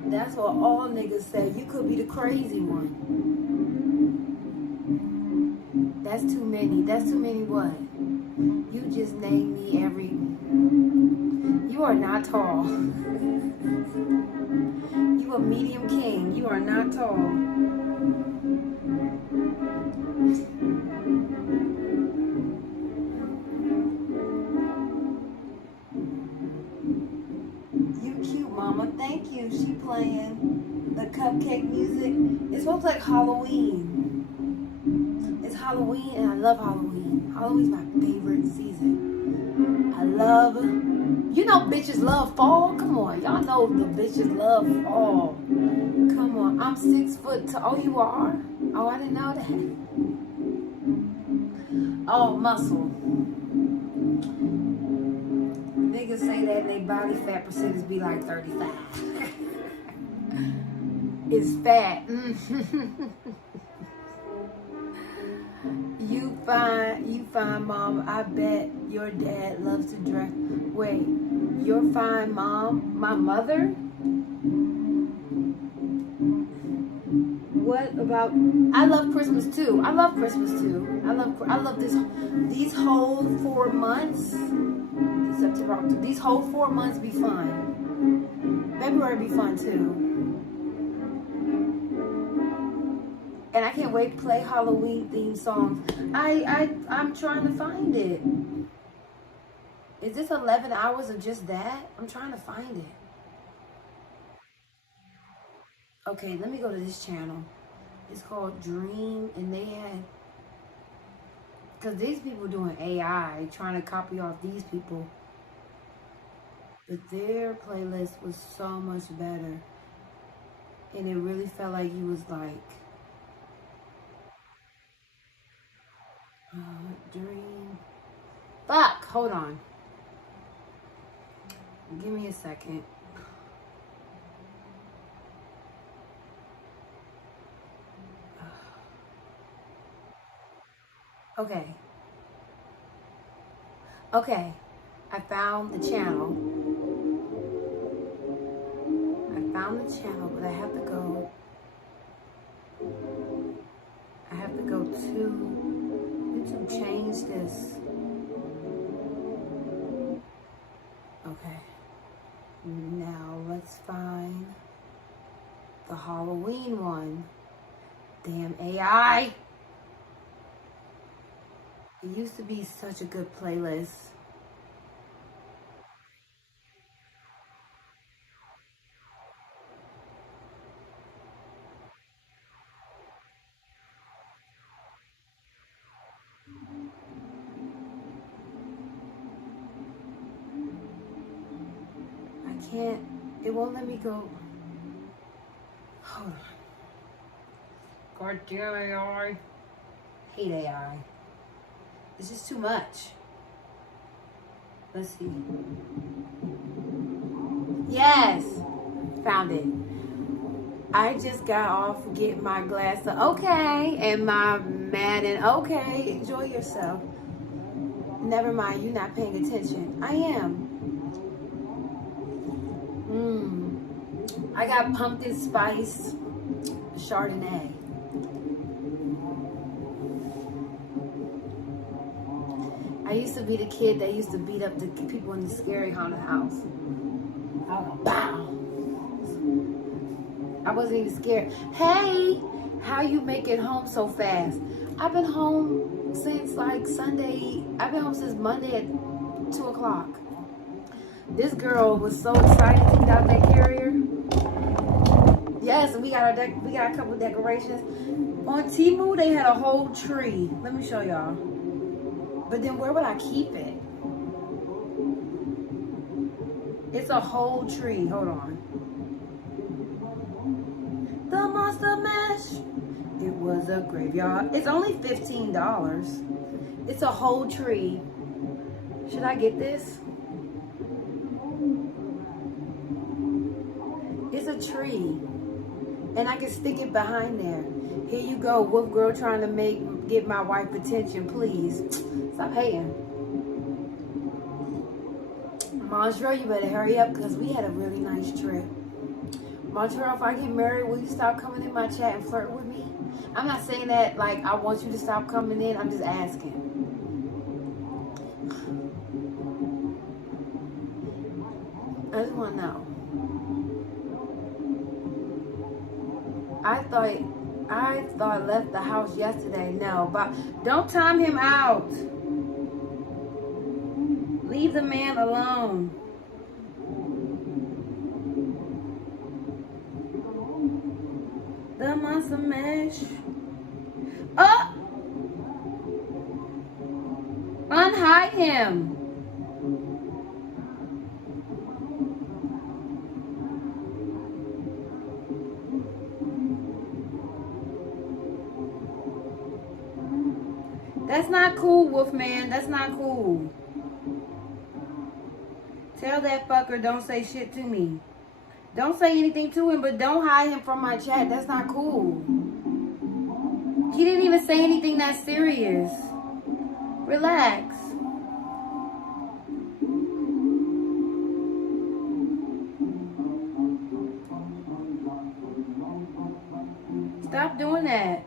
That's what all niggas say. You could be the crazy one. That's too many. That's too many what? You just named me every... You are not tall. You a medium king. You are not tall. You cute, mama. Thank you. She playing the cupcake music. It's supposed to be like Halloween. It's Halloween and I love Halloween. Halloween's my favorite season. I love... You know bitches love fall? Come on. Y'all know the bitches love fall. Come on. I'm 6 foot tall. Oh, you are? Oh, I didn't know that. Oh, muscle. Niggas say that and their body fat percentage be like 35. It's fat. You fine, mom. I bet your dad loves to dress. Wait, you're fine, mom. My mother? What about? I love Christmas too. I love Christmas too. I love these whole 4 months. September, October. These whole 4 months be fun. February be fun too. And I can't wait to play Halloween themed songs. I'm trying to find it. Is this 11 hours of just that? I'm trying to find it. Okay, let me go to this channel. It's called Dream, and they had... Because these people doing AI, trying to copy off these people. But their playlist was so much better. And it really felt like you was like... Dream. Fuck, hold on. Give me a second. Okay. Okay. I found the channel. But I have to go. To change this. Okay. Now let's find the Halloween one. Damn AI. It used to be such a good playlist. It won't let me go. Hold on. God damn AI. Hate AI. It's just too much. Let's see. Yes! Found it. I just got off getting my glass of okay and my Madden. Okay, enjoy yourself. Never mind, you're not paying attention. I am. I got pumpkin spice Chardonnay. I used to be the kid that used to beat up the people in the scary haunted house. I was like, bow. I wasn't even scared. Hey, how you make it home so fast? I've been home since like Sunday. I've been home since Monday at 2 o'clock. This girl was so excited to get out that carrier. Yes, we got a couple decorations. On Temu, they had a whole tree. Let me show y'all. But then where would I keep it? It's a whole tree. Hold on. The Monster Mash. It was a graveyard. It's only $15. It's a whole tree. Should I get this? It's a tree. And I can stick it behind there. Here you go, wolf girl trying to get my wife attention, please. Stop hating. Montreal, you better hurry up because we had a really nice trip. Montreal, if I get married, will you stop coming in my chat and flirt with me? I'm not saying that like I want you to stop coming in. I'm just asking. I just want to know. I thought I left the house yesterday. No, but don't time him out. Leave the man alone. The Monster Mash. Oh! Unhide him. That's not cool, Wolfman. That's not cool. Tell that fucker don't say shit to me. Don't say anything to him, but don't hide him from my chat. That's not cool. He didn't even say anything that serious. Relax. Stop doing that.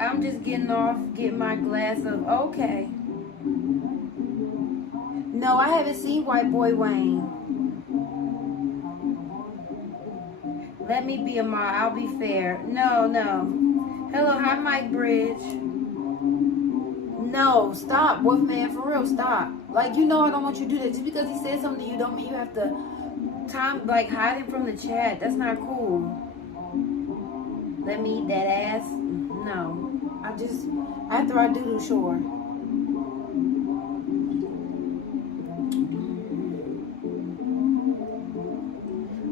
I'm just getting my glass of okay. No, I haven't seen White Boy Wayne. Let me be a mod. I'll be fair. No. Hello, hi, Mike Bridge. No, stop, Wolfman. For real, stop. Like, you know I don't want you to do that. Just because he said something to you don't mean you have to hide him from the chat. That's not cool. Let me eat that ass. No. After I do, sure.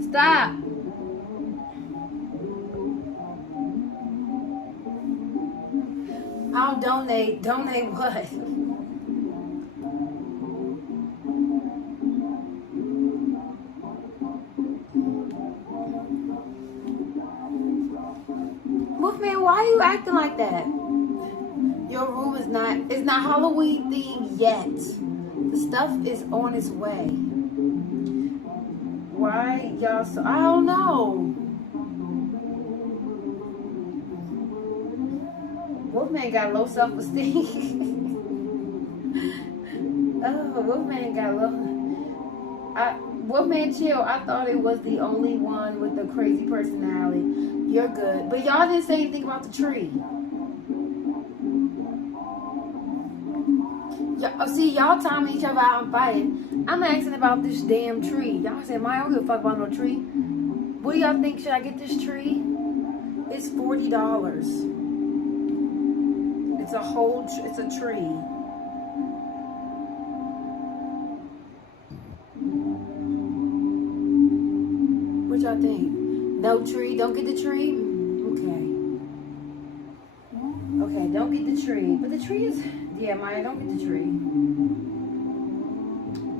Stop. I'll donate. Donate what? Wolfman, why are you acting like that? Your room is it's not Halloween themed yet. The stuff is on its way. Why y'all so I don't know. Wolfman got low self-esteem. Oh, Wolfman got low. Wolfman chill. I thought it was the only one with the crazy personality. You're good. But y'all didn't say anything about the tree. See, y'all timing each other out and fighting. I'm asking about this damn tree. Y'all said, I don't give a fuck about no tree. What do y'all think? Should I get this tree? It's $40. It's it's a tree. What y'all think? No tree? Don't get the tree? Okay, don't get the tree. But the tree is... Yeah, Maya, don't get the tree.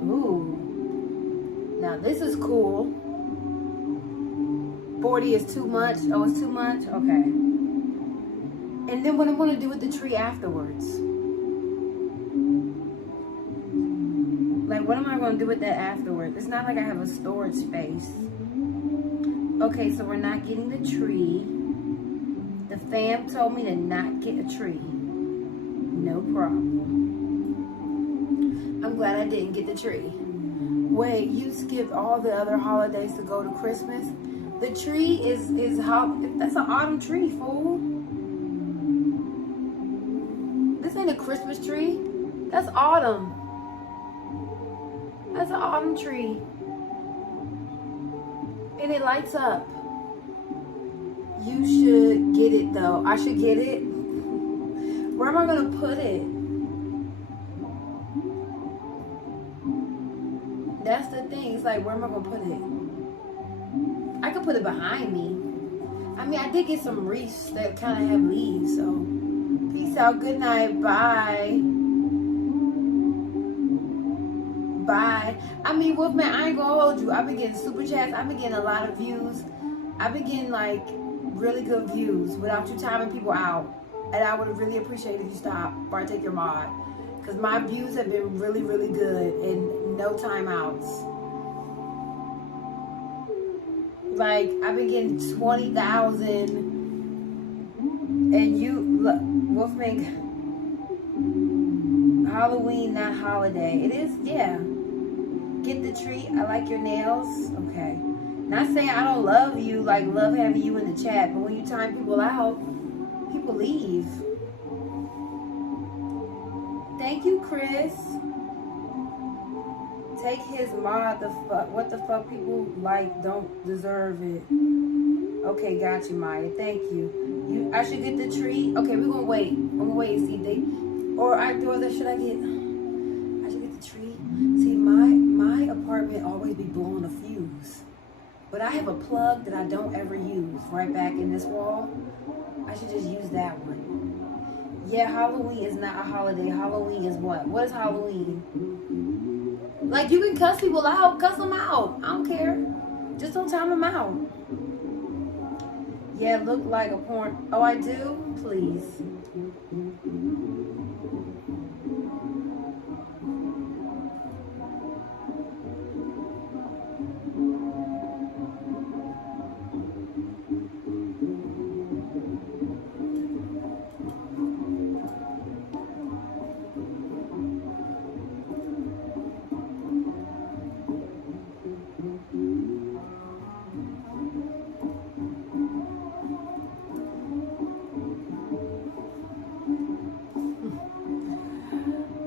Ooh. Now this is cool. 40 is too much. Oh, it's too much? Okay. And then what I'm going to do with the tree afterwards. Like, what am I going to do with that afterwards? It's not like I have a storage space. Okay, so we're not getting the tree. The fam told me to not get a tree. No problem. I'm glad I didn't get the tree. Wait, you skipped all the other holidays to go to Christmas? The tree is that's an autumn tree, fool. This ain't a Christmas tree. That's autumn. That's an autumn tree. And it lights up. You should get it though. I should get it. Where am I gonna put it? That's the thing. It's like, where am I gonna put it? I could put it behind me. I mean, I did get some wreaths that kind of have leaves, so. Peace out. Good night. Bye. Bye. I mean, Wolfman, I ain't gonna hold you. I've been getting super chats. I've been getting a lot of views. I've been getting, like, really good views without you timing people out. And I would have really appreciated if you stop before I take your mod. Because my views have been really, really good and no timeouts. Like, I've been getting 20,000. And you, look, Wolfman, Halloween, not holiday. It is, yeah. Get the tree. I like your nails. Okay. Not saying I don't love you, like love having you in the chat. But when you time people out, people leave. Thank you, Chris. Take his mod. The fuck? What the fuck? People like don't deserve it. Okay, got you, Maya. Thank you. I should get the tree. Okay, we're gonna wait. I'm gonna wait and see if they. Or should I get? I should get the tree. See, my apartment always be blowing a fuse, but I have a plug that I don't ever use right back in this wall. I should just use that one. Yeah, Halloween is not a holiday. Halloween is what? What is Halloween? Like, you can cuss people out. Cuss them out. I don't care. Just don't time them out. Yeah, look like a porn. Oh, I do? Please.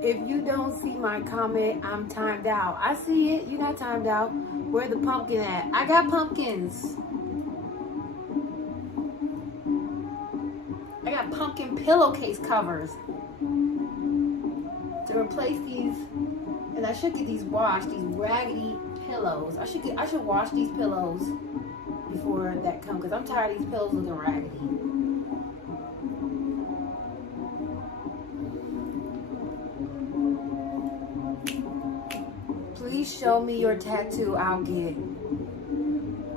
If you don't see my comment, I'm timed out. I see it. You're not timed out. Where the pumpkin at? I got pumpkins. I got pumpkin pillowcase covers to replace these. And I should get these washed. These raggedy pillows. I should wash these pillows before that comes, because I'm tired of these pillows looking raggedy. Please show me your tattoo. I'll get.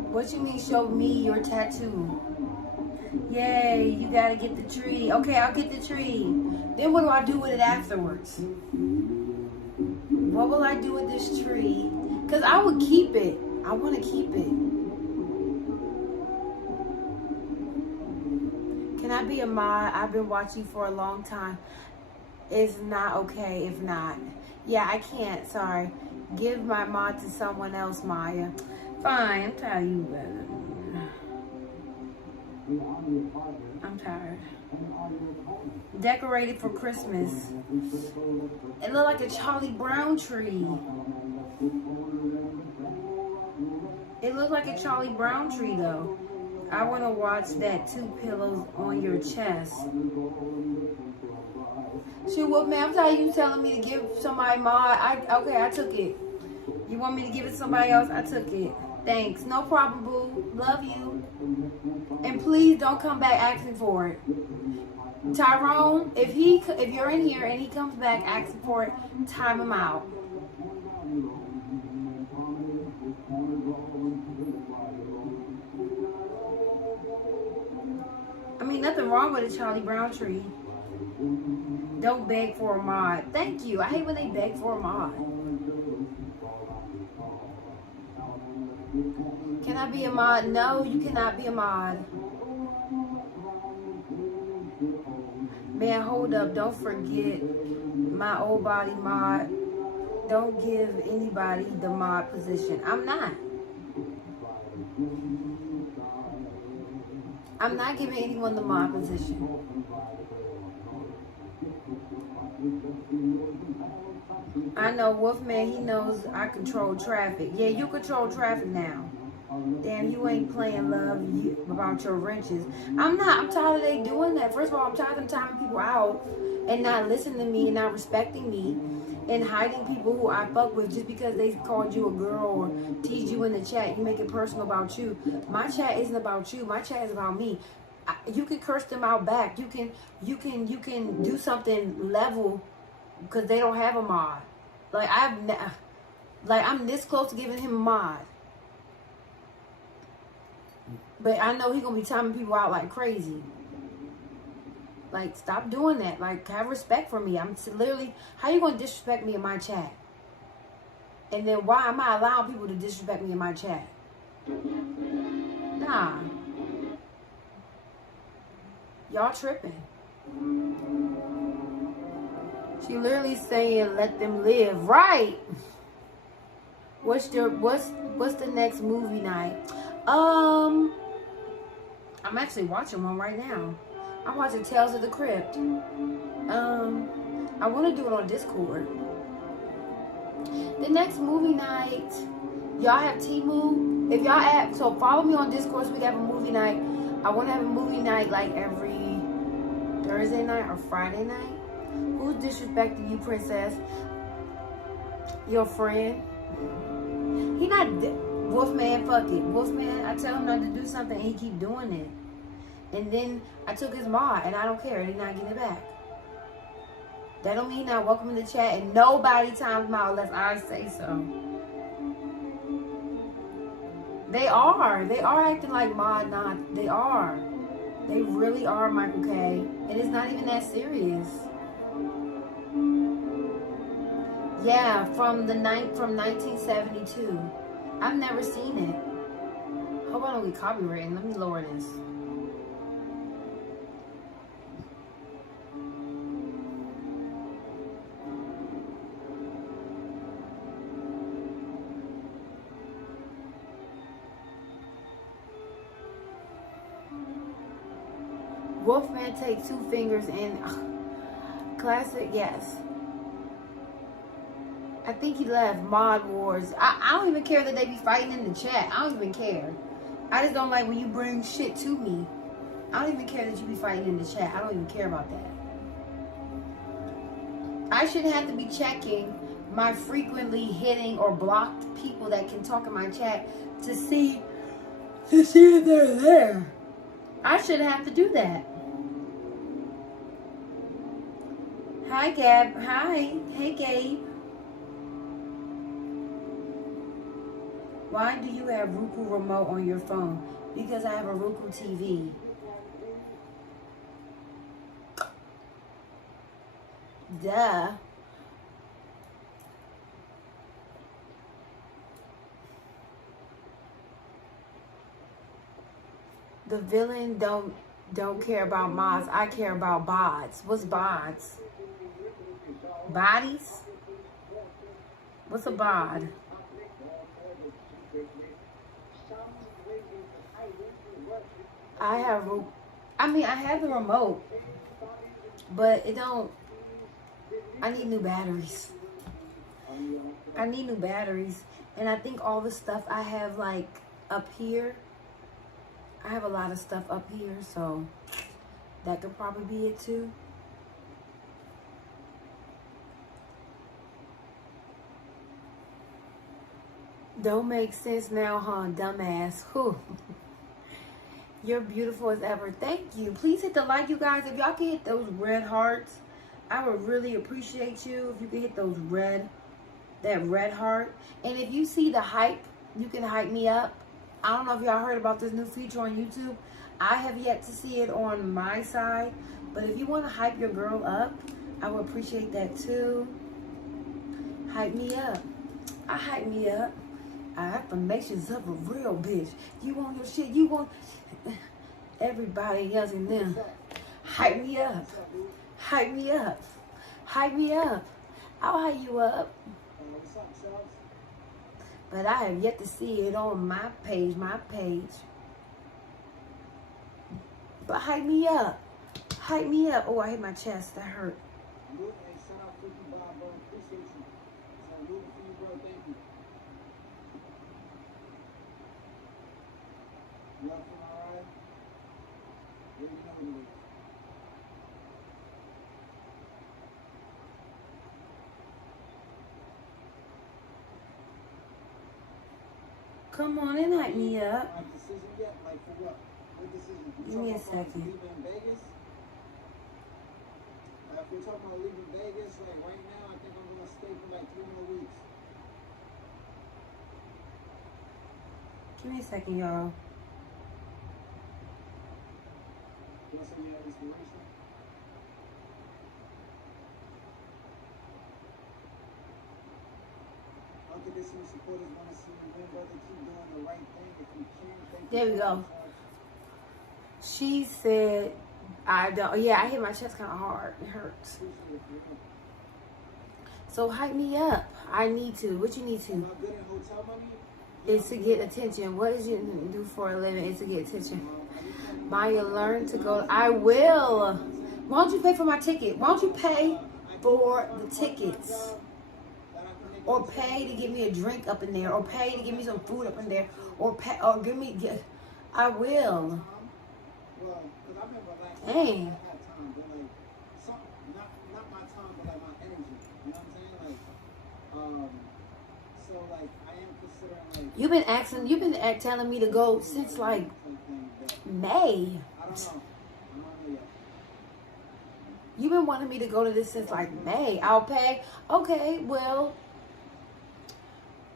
What you mean show me your tattoo? Yay, you gotta get the tree. Okay, I'll get the tree. Then what do I do with it afterwards? What will I do with this tree? Because I would keep it. I want to keep it. Can I be a mod? I've been watching for a long time. It's not okay if not. Yeah, I can't. Sorry. Give my mod to someone else, Maya. Fine. I'm tired of you. I'm tired. Decorated for Christmas. It looked like a Charlie Brown tree. It looked like a Charlie Brown tree, though. I want to watch that 2 pillows on your chest. Shit, what, man? I'm tired of you telling me to give somebody mod. Okay, I took it. You want me to give it to somebody else? I took it. Thanks. No problem, boo. Love you. And please don't come back asking for it. Tyrone, if you're in here and he comes back asking for it, time him out. mean, nothing wrong with a Charlie Brown tree. Don't beg for a mod. Thank you. I hate when they beg for a mod. Can I be a mod? No, you cannot be a mod. Man, hold up. Don't forget my old body mod. Don't give anybody the mod position. I'm not. I'm not giving anyone the mod position. I know Wolfman, he knows I control traffic. Yeah, you control traffic now. Damn, you ain't playing love about your wrenches. I'm not. I'm tired of they doing that. First of all, I'm tired of them timing people out and not listening to me and not respecting me and hiding people who I fuck with just because they called you a girl or teased you in the chat. You make it personal about you. My chat isn't about you. My chat is about me. You can curse them out back. You can do something level because they don't have a mod. Like I'm this close to giving him a mod. But I know he gonna be timing people out like crazy. Like, stop doing that. Like, have respect for me. I'm literally, how you gonna disrespect me in my chat? And then why am I allowing people to disrespect me in my chat? Nah. Y'all tripping. She literally saying, let them live. Right. What's the next movie night? I'm actually watching one right now. I'm watching Tales of the Crypt. I want to do it on Discord. The next movie night, y'all have Temu. If y'all have, so follow me on Discord so we can have a movie night. I want to have a movie night like every Thursday night or Friday night. Who's disrespecting you, princess? Your friend? He not Wolfman, fuck it. Wolfman, I tell him not to do something and he keep doing it. And then I took his mod and I don't care. He not getting it back. That don't mean not welcome in the chat and nobody times him out unless I say so. They are acting like mod not. They are. They really are, Michael K. And it's not even that serious. Yeah, from 1972. I've never seen it. Hope I don't get copyrighted. Let me lower this. Wolfman take 2 fingers and classic, yes. I think he left Mod Wars. I don't even care that they be fighting in the chat. I don't even care. I just don't like when you bring shit to me. I don't even care that you be fighting in the chat. I don't even care about that. I shouldn't have to be checking my frequently hitting or blocked people that can talk in my chat to see if they're there. I shouldn't have to do that. Hi, Gab. Hi. Hey, Gabe. Why do you have Roku remote on your phone? Because I have a Roku TV. Duh. The villain don't care about mods. I care about bods. What's bods? Bodies? What's a bod? I have the remote, but it don't. I need new batteries. And I think all the stuff I have like up here, I have a lot of stuff up here, so that could probably be it too. Don't make sense now, huh, dumbass? Whew. You're beautiful as ever. Thank you. Please hit the like, you guys. If y'all can hit those red hearts, I would really appreciate you if you can hit that red heart. And if you see the hype, you can hype me up. I don't know if y'all heard about this new feature on YouTube. I have yet to see it on my side, but if you want to hype your girl up, I would appreciate that too. Hype me up. I hype me up. Affirmations of a real bitch. You want your shit, you want everybody else in them. Hype me up. Hype me up. Hype me up. I'll hype you up. But I have yet to see it on my page. But hype me up. Hype me up. Oh, I hit my chest. That hurt. Come on and hype me up. Give me a second. If we're talking about leaving Vegas, like right now, I think I'm gonna stay for like 3 more weeks. Give me a second, y'all. You want some of your inspiration? Unconditional supporters want to see you win, brother. Keep doing the right thing. If you can, There we go. She said, I don't. Yeah, I hit my chest kind of hard. It hurts. So hype me up. I need to. What you need to? Is to get attention. What is you do for a living? Is to get attention. Maya, learn to go. I will. Why don't you pay for my ticket? Why don't you pay for the tickets? Or pay to give me a drink up in there. Or pay to give me some food up in there. Or pay. Or give me. I will. Dang. You've been telling me to go since like May. You've been wanting me to go to this since like May. I'll pay. Okay, well,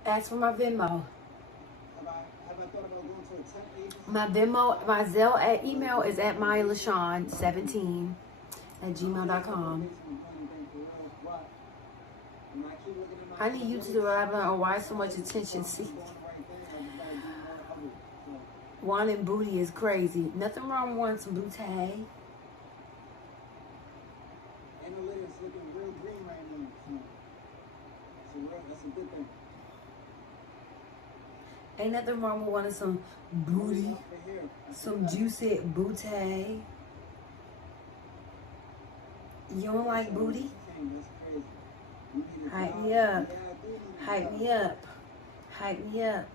ask for my Venmo. My Venmo, my Zelle email is at Myialashaun17@gmail.com. I need you to elaborate on why so much attention seeking. Wanting booty is crazy. Nothing wrong with wanting some booty. Analytics looking real green right now. So that's a good thing. Ain't nothing wrong with wanting some booty. Some juicy booty. You don't like booty? Hype me up. Hype me up. Hype me up.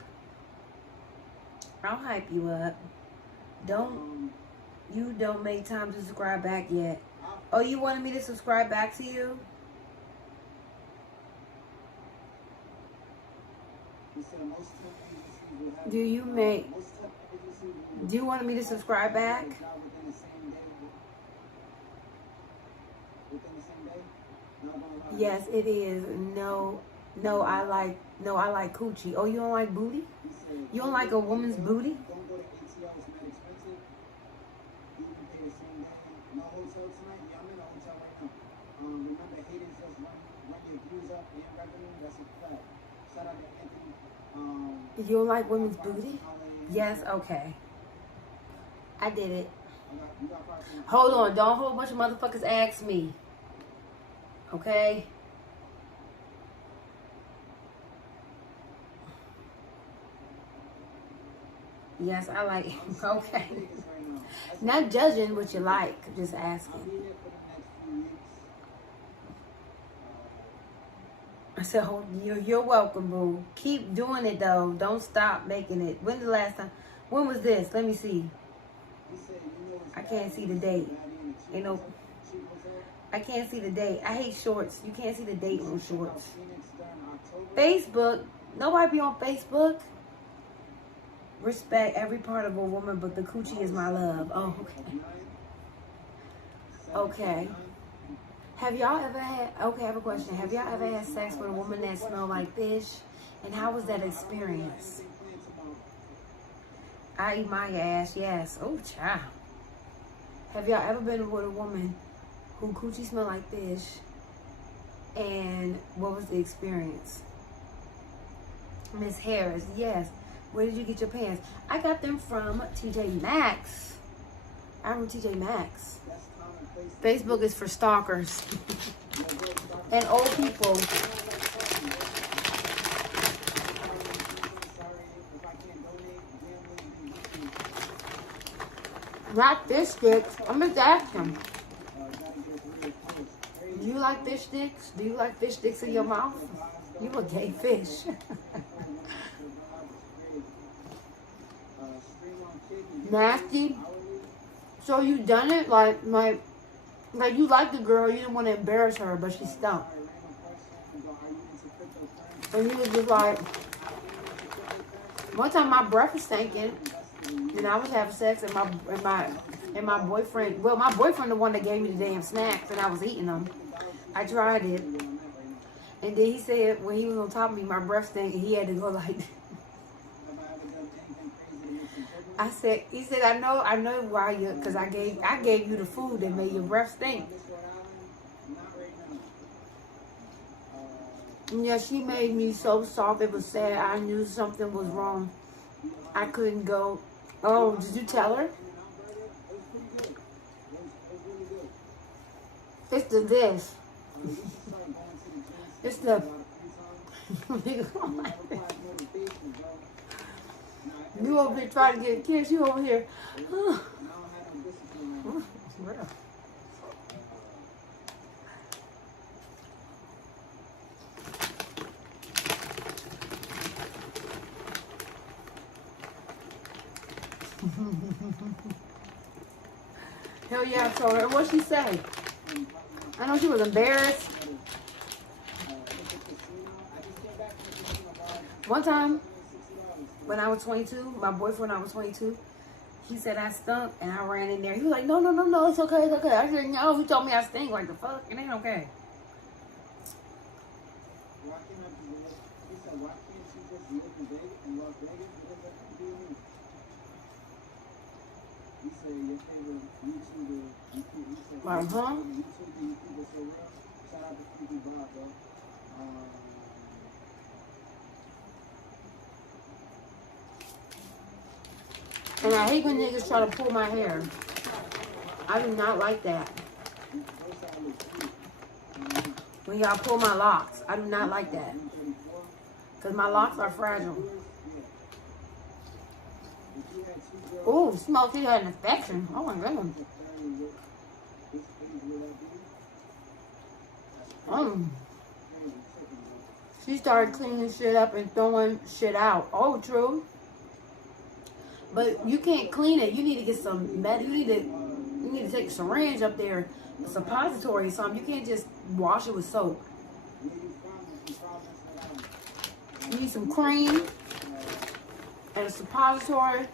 I'll hype you up. You don't make time to subscribe back yet. Oh, you wanted me to subscribe back to you? Do you want me to subscribe back? Yes, it is. No, I like coochie. Oh, you don't like booty? You don't like a woman's booty? You don't like women's booty? Yes, okay. I did it. Hold on, don't a whole bunch of motherfuckers ask me. Okay? Yes, I like it. Okay. Not judging what you like, just asking. I said, oh, you're welcome, boo. Keep doing it, though. Don't stop making it. When's the last time? When was this? Let me see. I can't see the date. Ain't no... I can't see the date. I hate shorts. You can't see the date on shorts. Facebook. Nobody be on Facebook. Respect every part of a woman, but the coochie is my love. Oh, okay. Okay. Have y'all ever had... Okay, I have a question. Have y'all ever had sex with a woman that smelled like fish? And how was that experience? I eat my ass, yes. Oh, child. Have y'all ever been with a woman who coochie smell like fish? And what was the experience? Miss Harris, yes. Where did you get your pants? I got them from TJ Maxx. I'm from TJ Maxx. Facebook is for stalkers and old people. Not fish sticks. I'm just asking. Do you like fish sticks? Do you like fish sticks in your mouth? You a gay fish. Nasty. So you done it like you like the girl, you didn't want to embarrass her, but she stunk. And you was just like, one time my breath was stinking, and I was having sex, and my boyfriend, well, my boyfriend the one that gave me the damn snacks, and I was eating them. I tried it, and then he said when he was on top of me, my breath stank, and he had to go like. He said, I know why you, because I gave you the food that made your breath stink. And yeah, she made me so soft, it was sad. I knew something was wrong. I couldn't go. Oh, did you tell her? It's the this. It's the. You over here trying to get a kiss. You over here. Hell yeah, I told her. What'd she say? I know she was embarrassed. One time, when I was 22, my boyfriend, I was 22, he said I stunk, and I ran in there. He was like, no, it's okay, it's okay. I said, no, he told me I stink. Like, the fuck? It ain't okay. Like, huh? And I hate when niggas try to pull my hair. I do not like that. When y'all pull my locks, I do not like that. Because my locks are fragile. Oh, smells like he had an infection. Oh my goodness. She started cleaning shit up and throwing shit out. Oh, true. But you can't clean it. You need to get some you need to take a syringe up there, a suppository or something. You can't just wash it with soap. You need some cream and a suppository,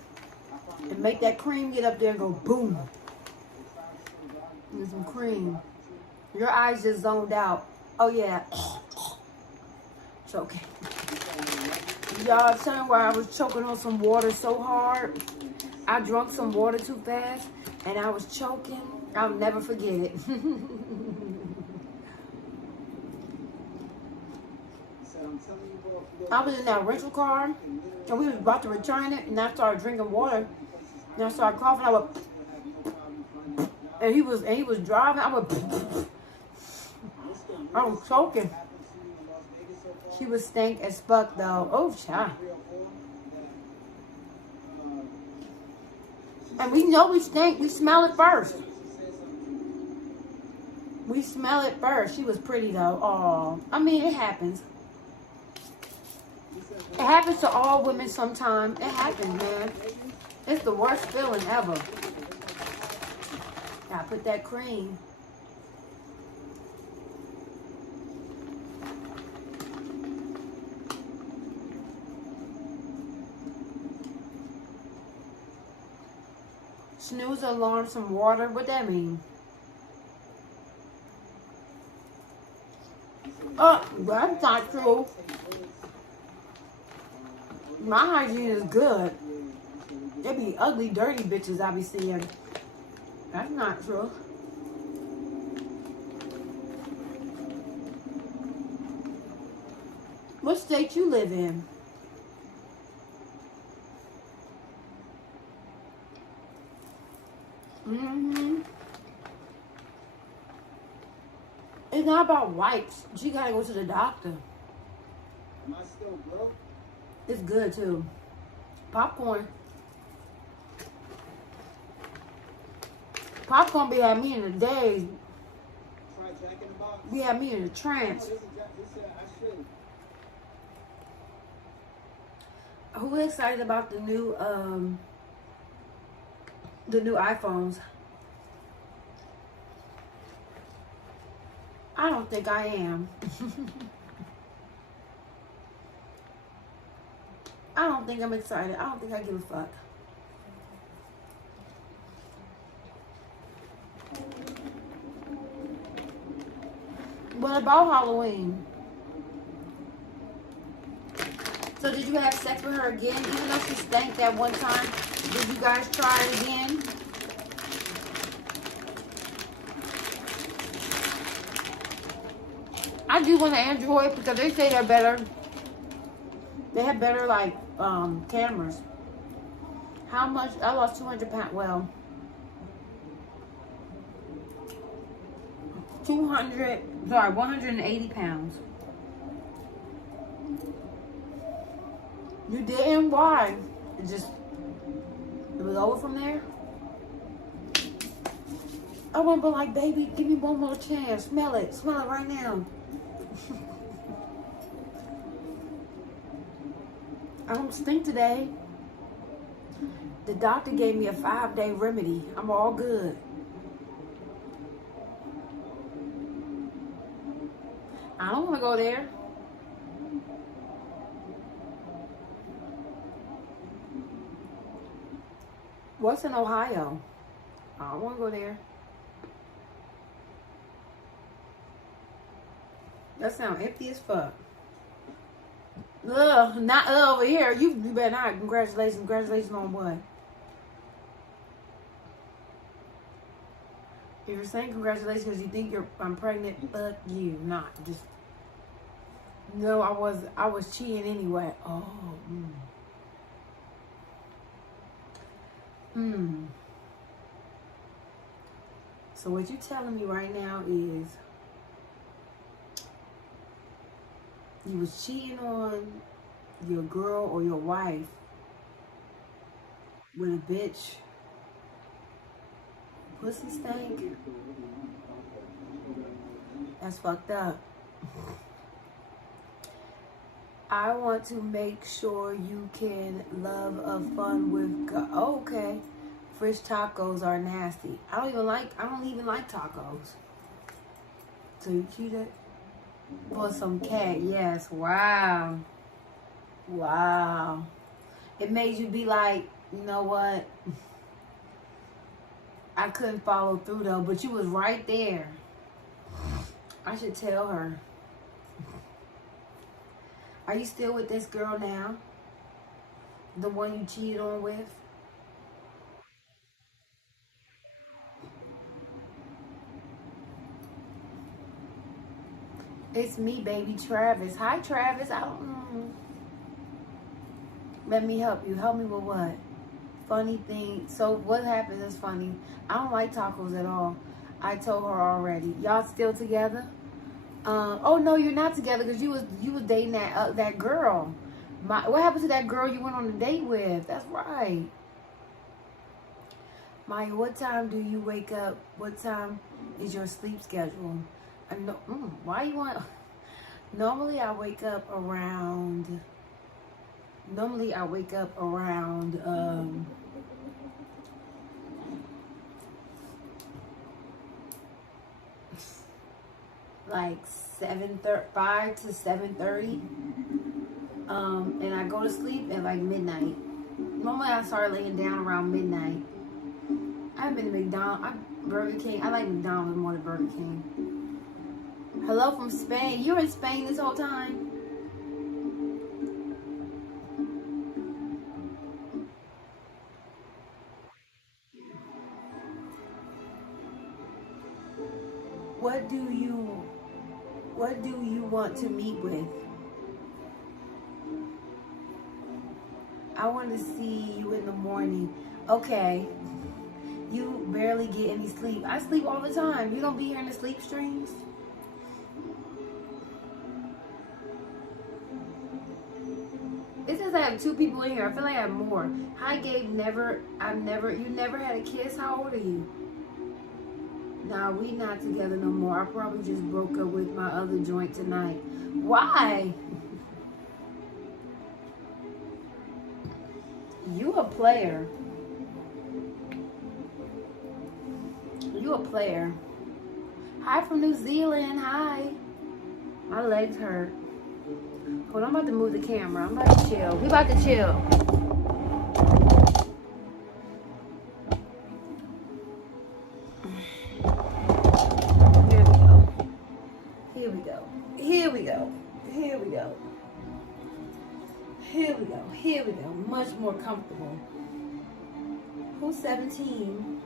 and make that cream get up there and go boom. And some cream. Your eyes just zoned out. Oh yeah. Choking. Y'all, telling why I was choking on some water so hard. I drank some water too fast and I was choking. I'll never forget it. I was in that rental car and we was about to return it, and I started drinking water and I started coughing. I went, and he was driving. I was choking. She was stank as fuck though. Oh, child. And we know we stink. We smell it first. We smell it first. She was pretty though. Oh, I mean, it happens. It happens to all women sometime. It happens, man. It's the worst feeling ever. Gotta put that cream. Snooze alarm, some water. What that mean? Oh, that's not true. My hygiene is good. There be ugly, dirty bitches I be seeing. That's not true. What state you live in? It's not about wipes. She gotta go to the doctor. Am I still broke? It's good too. Popcorn. Popcorn be had me in the days. Try Jack in the Box? Be had me in a Oh, trance. this I should. Who is excited about the new iPhones? I don't think I am. I don't think I'm excited. I don't think I give a fuck. What about Halloween? So did you have sex with her again? Even though she stank that one time, did you guys try it again? I do want an Android because they say they're better. They have better like cameras. How much? I lost 200 pounds. Well, 180 pounds. You didn't? Why? It was over from there? I want to be like, baby, give me one more chance. Smell it right now. I don't stink today. The doctor gave me a 5-day remedy. I'm all good. I don't want to go there. What's in Ohio? I don't want to go there. That sounds empty as fuck. Ugh, not over here. You better not. Congratulations on what? If you're saying congratulations because you think I'm pregnant, fuck you. Not just. No, I was cheating anyway. Oh. So what you telling me right now is you was cheating on your girl or your wife with a bitch. Pussy stank. That's fucked up. I want to make sure you can love a fun with God. Oh, okay. Fish tacos are nasty. I don't even like tacos. So you cheated? For some cat, yes. Wow. It made you be like, you know what? I couldn't follow through though, but you was right there. I should tell her. Are you still with this girl now? The one you cheated on with? It's me, baby, Travis. Hi, Travis. I don't know. Let me help you. Help me with what? Funny thing. So what happens is funny. I don't like tacos at all. I told her already. Y'all still together? Oh no, you're not together because you was dating that girl. What happened to that girl you went on a date with? That's right. Maya, what time do you wake up? What time is your sleep schedule? Why you want? Normally I wake up around. Like 5 to 7:30. And I go to sleep at like midnight. Normally I start laying down around midnight. I've been to McDonald's, Burger King. I like McDonald's more than Burger King. Hello from Spain. You were in Spain this whole time? What do you want to meet with? I want to see you in the morning. Okay. You barely get any sleep. I sleep all the time. You don't be hearing the sleep streams? It says I have 2 people in here. I feel like I have more. Hi, Gabe. You never had a kiss? How old are you? Nah, we not together no more. I probably just broke up with my other joint tonight. Why? You a player. You a player. Hi from New Zealand. Hi. My legs hurt. Hold on, I'm about to move the camera. I'm about to chill. We about to chill. Here we go. Here we go. Here we go. Here we go. Here we go. Much more comfortable. Who's 17?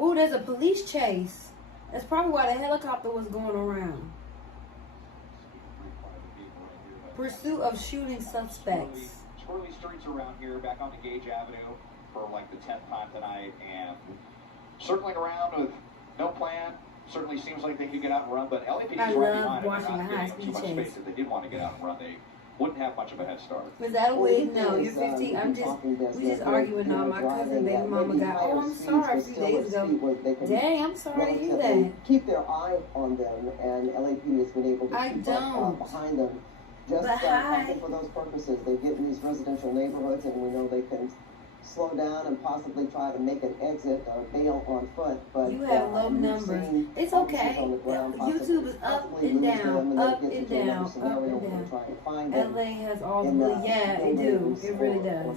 Oh, there's a police chase. That's probably why the helicopter was going around. Pursuit of shooting suspects. Swirly streets around here, back onto Gage Avenue for like the 10th time tonight, and circling around with no plan. Certainly seems like they could get out and run, but LAPD is right behind it. Watching the high-speed chase. Space. If they did want to get out and run, they wouldn't have much of a head start. Was that a wig? No, you're 15. We just arguing now. My cousin, baby mama got, oh, I'm sorry, a few days ago. Dang, I'm sorry to hear that. Keep their eye on them, and LAPD has been able to keep behind them. Just for those purposes. They get in these residential neighborhoods, and we know they can slow down and possibly try to make an exit or bail on foot. But you have low numbers. It's okay. YouTube is up and down, up and down, up and down. LA has all the yeah, it do. It really does.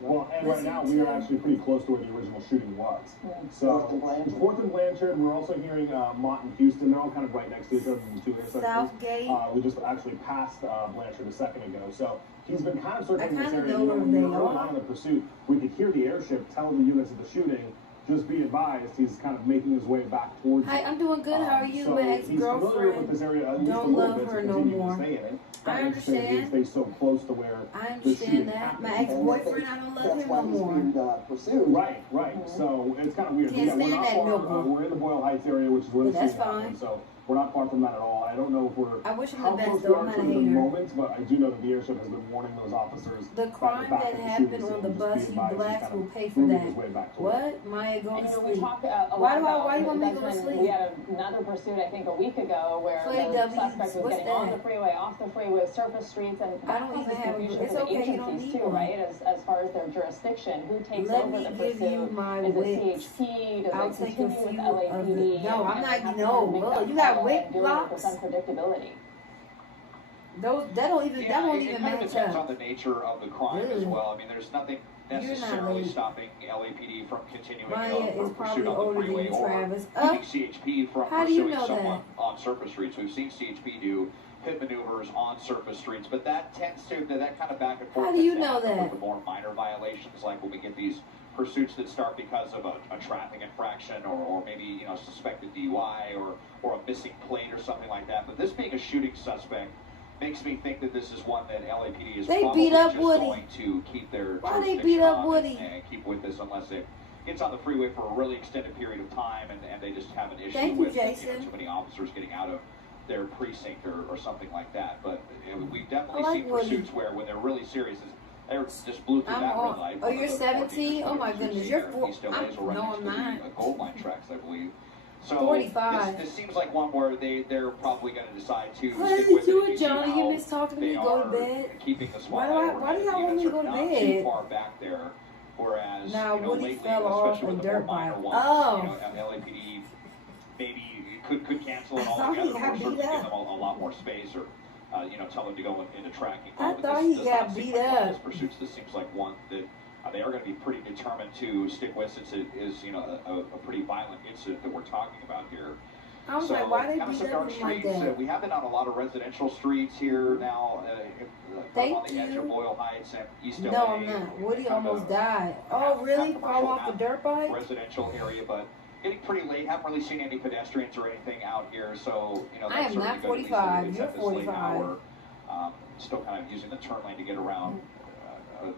Well, and right now we are actually pretty close to where the original shooting was. So it's 4th and Blanchard. We're also hearing Mott and Houston. They're all kind of right next to each other in the 2 intersections. Southgate. We just actually passed Blanchard a second ago. So he's been kind of circling this area. Know when we were going on in the pursuit, we could hear the airship telling the units of the shooting, just be advised, he's kind of making his way back towards you. Hi, I'm doing good. How are you? So my ex-girlfriend. Don't love her no more. I understand. Stay so close to where I understand that. My ex-boyfriend, I don't love him no more. Right. So it's kind of weird. Can't stand that milk. We're in the Boyle Heights area, which is where the shooting happened. So we're not far from that at all. I don't know if we're I wish him how the best close we though. are I'm not to a the hater. moments, but I do know that the airship has been warning those officers. The crime that happened on the bus, you blacks will pay for that. What? Maya going to sleep. Why do you want me to go to sleep? We had another pursuit, I think, a week ago where the suspect was getting on the freeway, off the freeway, surface streets, and I don't even have it's okay, agencies too, right? As far as their jurisdiction, who takes over the pursuit? Is it CHP? Does it continue with LAPD? No, I'm not. No, you got WIC blocks. Unpredictability. That won't even it kind of match depends up. on the nature of the crime as well. I mean, there's nothing necessarily stopping LAPD from continuing a pursuit on the freeway or keeping CHP from pursuing someone on surface streets. We've seen CHP do pit maneuvers on surface streets, but that tends to that kind of back and forth. How do you know that? With the more minor violations, like when we get these pursuits that start because of a traffic infraction or maybe suspected DUI or a missing plate or something like that. But this being a shooting suspect makes me think that this is one that LAPD is probably just going to keep their jurisdiction on and keep with this unless it's on the freeway for a really extended period of time and they just have an issue with too many officers getting out of their precinct or something like that. But we've definitely seen pursuits where when they're really serious, they just blew through that red light. Oh, you're 17? Oh my goodness, you're 4. No, I'm not. Gold line tracks, I believe. So 45. This seems like one where they're probably going to decide to what stick are with you it. doing, Johnny? You miss talking to me. Go to bed. Keeping the why do y'all want me to go to bed? Too far back there, whereas Woody lately, fell off a dirt bike. LAPD maybe could cancel it altogether, or certainly give them a lot more space, or tell them to go into tracking. I thought he got beat up. Pursuits. This seems like one that they are going to be pretty determined to stick with, since it is a pretty violent incident that we're talking about here. I was so like, why they kind of beat some dark up like streets. that? We have been on a lot of residential streets here now. On the edge of Boyle Heights and East LA. No, I'm not. Woody almost died. Oh, really? Fall off the dirt bike? Residential area, but getting pretty late. Haven't really seen any pedestrians or anything out here, so you know. I am not 45. You're 45. Still kind of using the turn lane to get around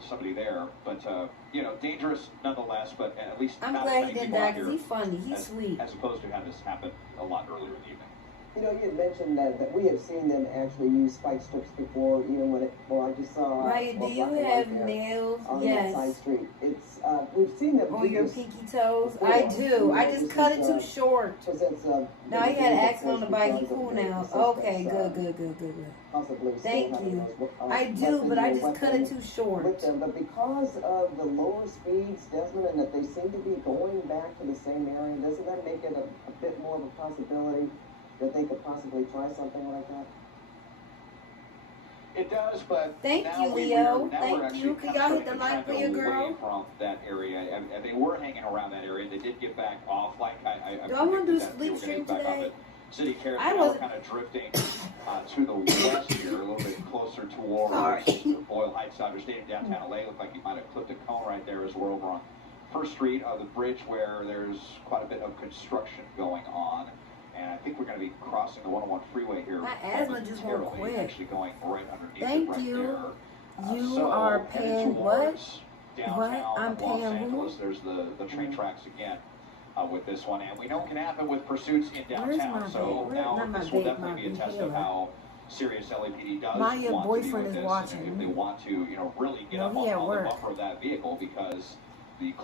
somebody there, but you know, dangerous nonetheless. But at least I'm not glad as he many didn't people die out because here he's funny. He's sweet. as opposed to have this happen a lot earlier in the evening. You know, you had mentioned that we have seen them actually use spike strips before, even when I just saw. Maya, do you have nails? On yes. that side street. It's, we've seen them. On your pinky toes? I do. I just cut it too short. Now you had accident on the bike. He cool now. Okay, good. Possibly. Thank you. I do, but I just cut it too short. With them, but because of the lower speeds, Desmond, and that they seem to be going back to the same area, doesn't that make it a bit more of a possibility that they could possibly try something like that? It does, but thank now you, Leo. Thank you. Can y'all hit the like for your girl? From that area, and they were hanging around that area. They did get back off. Like do I want to do sleep stream today? City Care is now kind of drifting to the west here, a little bit closer towards Boyle Heights. Understanding downtown LA, looked like you might have clipped a cone right there as we're over on First Street of the bridge, where there's quite a bit of construction going on. And I think we're going to be crossing the 101 freeway here. My asthma just won't quit. Actually going right underneath Thank it right you. there. You are paying what? What? I'm paying who? There's the train tracks again with this one. And we know it can happen with pursuits in downtown. So now this will definitely be a test of how serious LAPD does want to be with this. If they want to, you know, really get up on the bumper of that vehicle, because the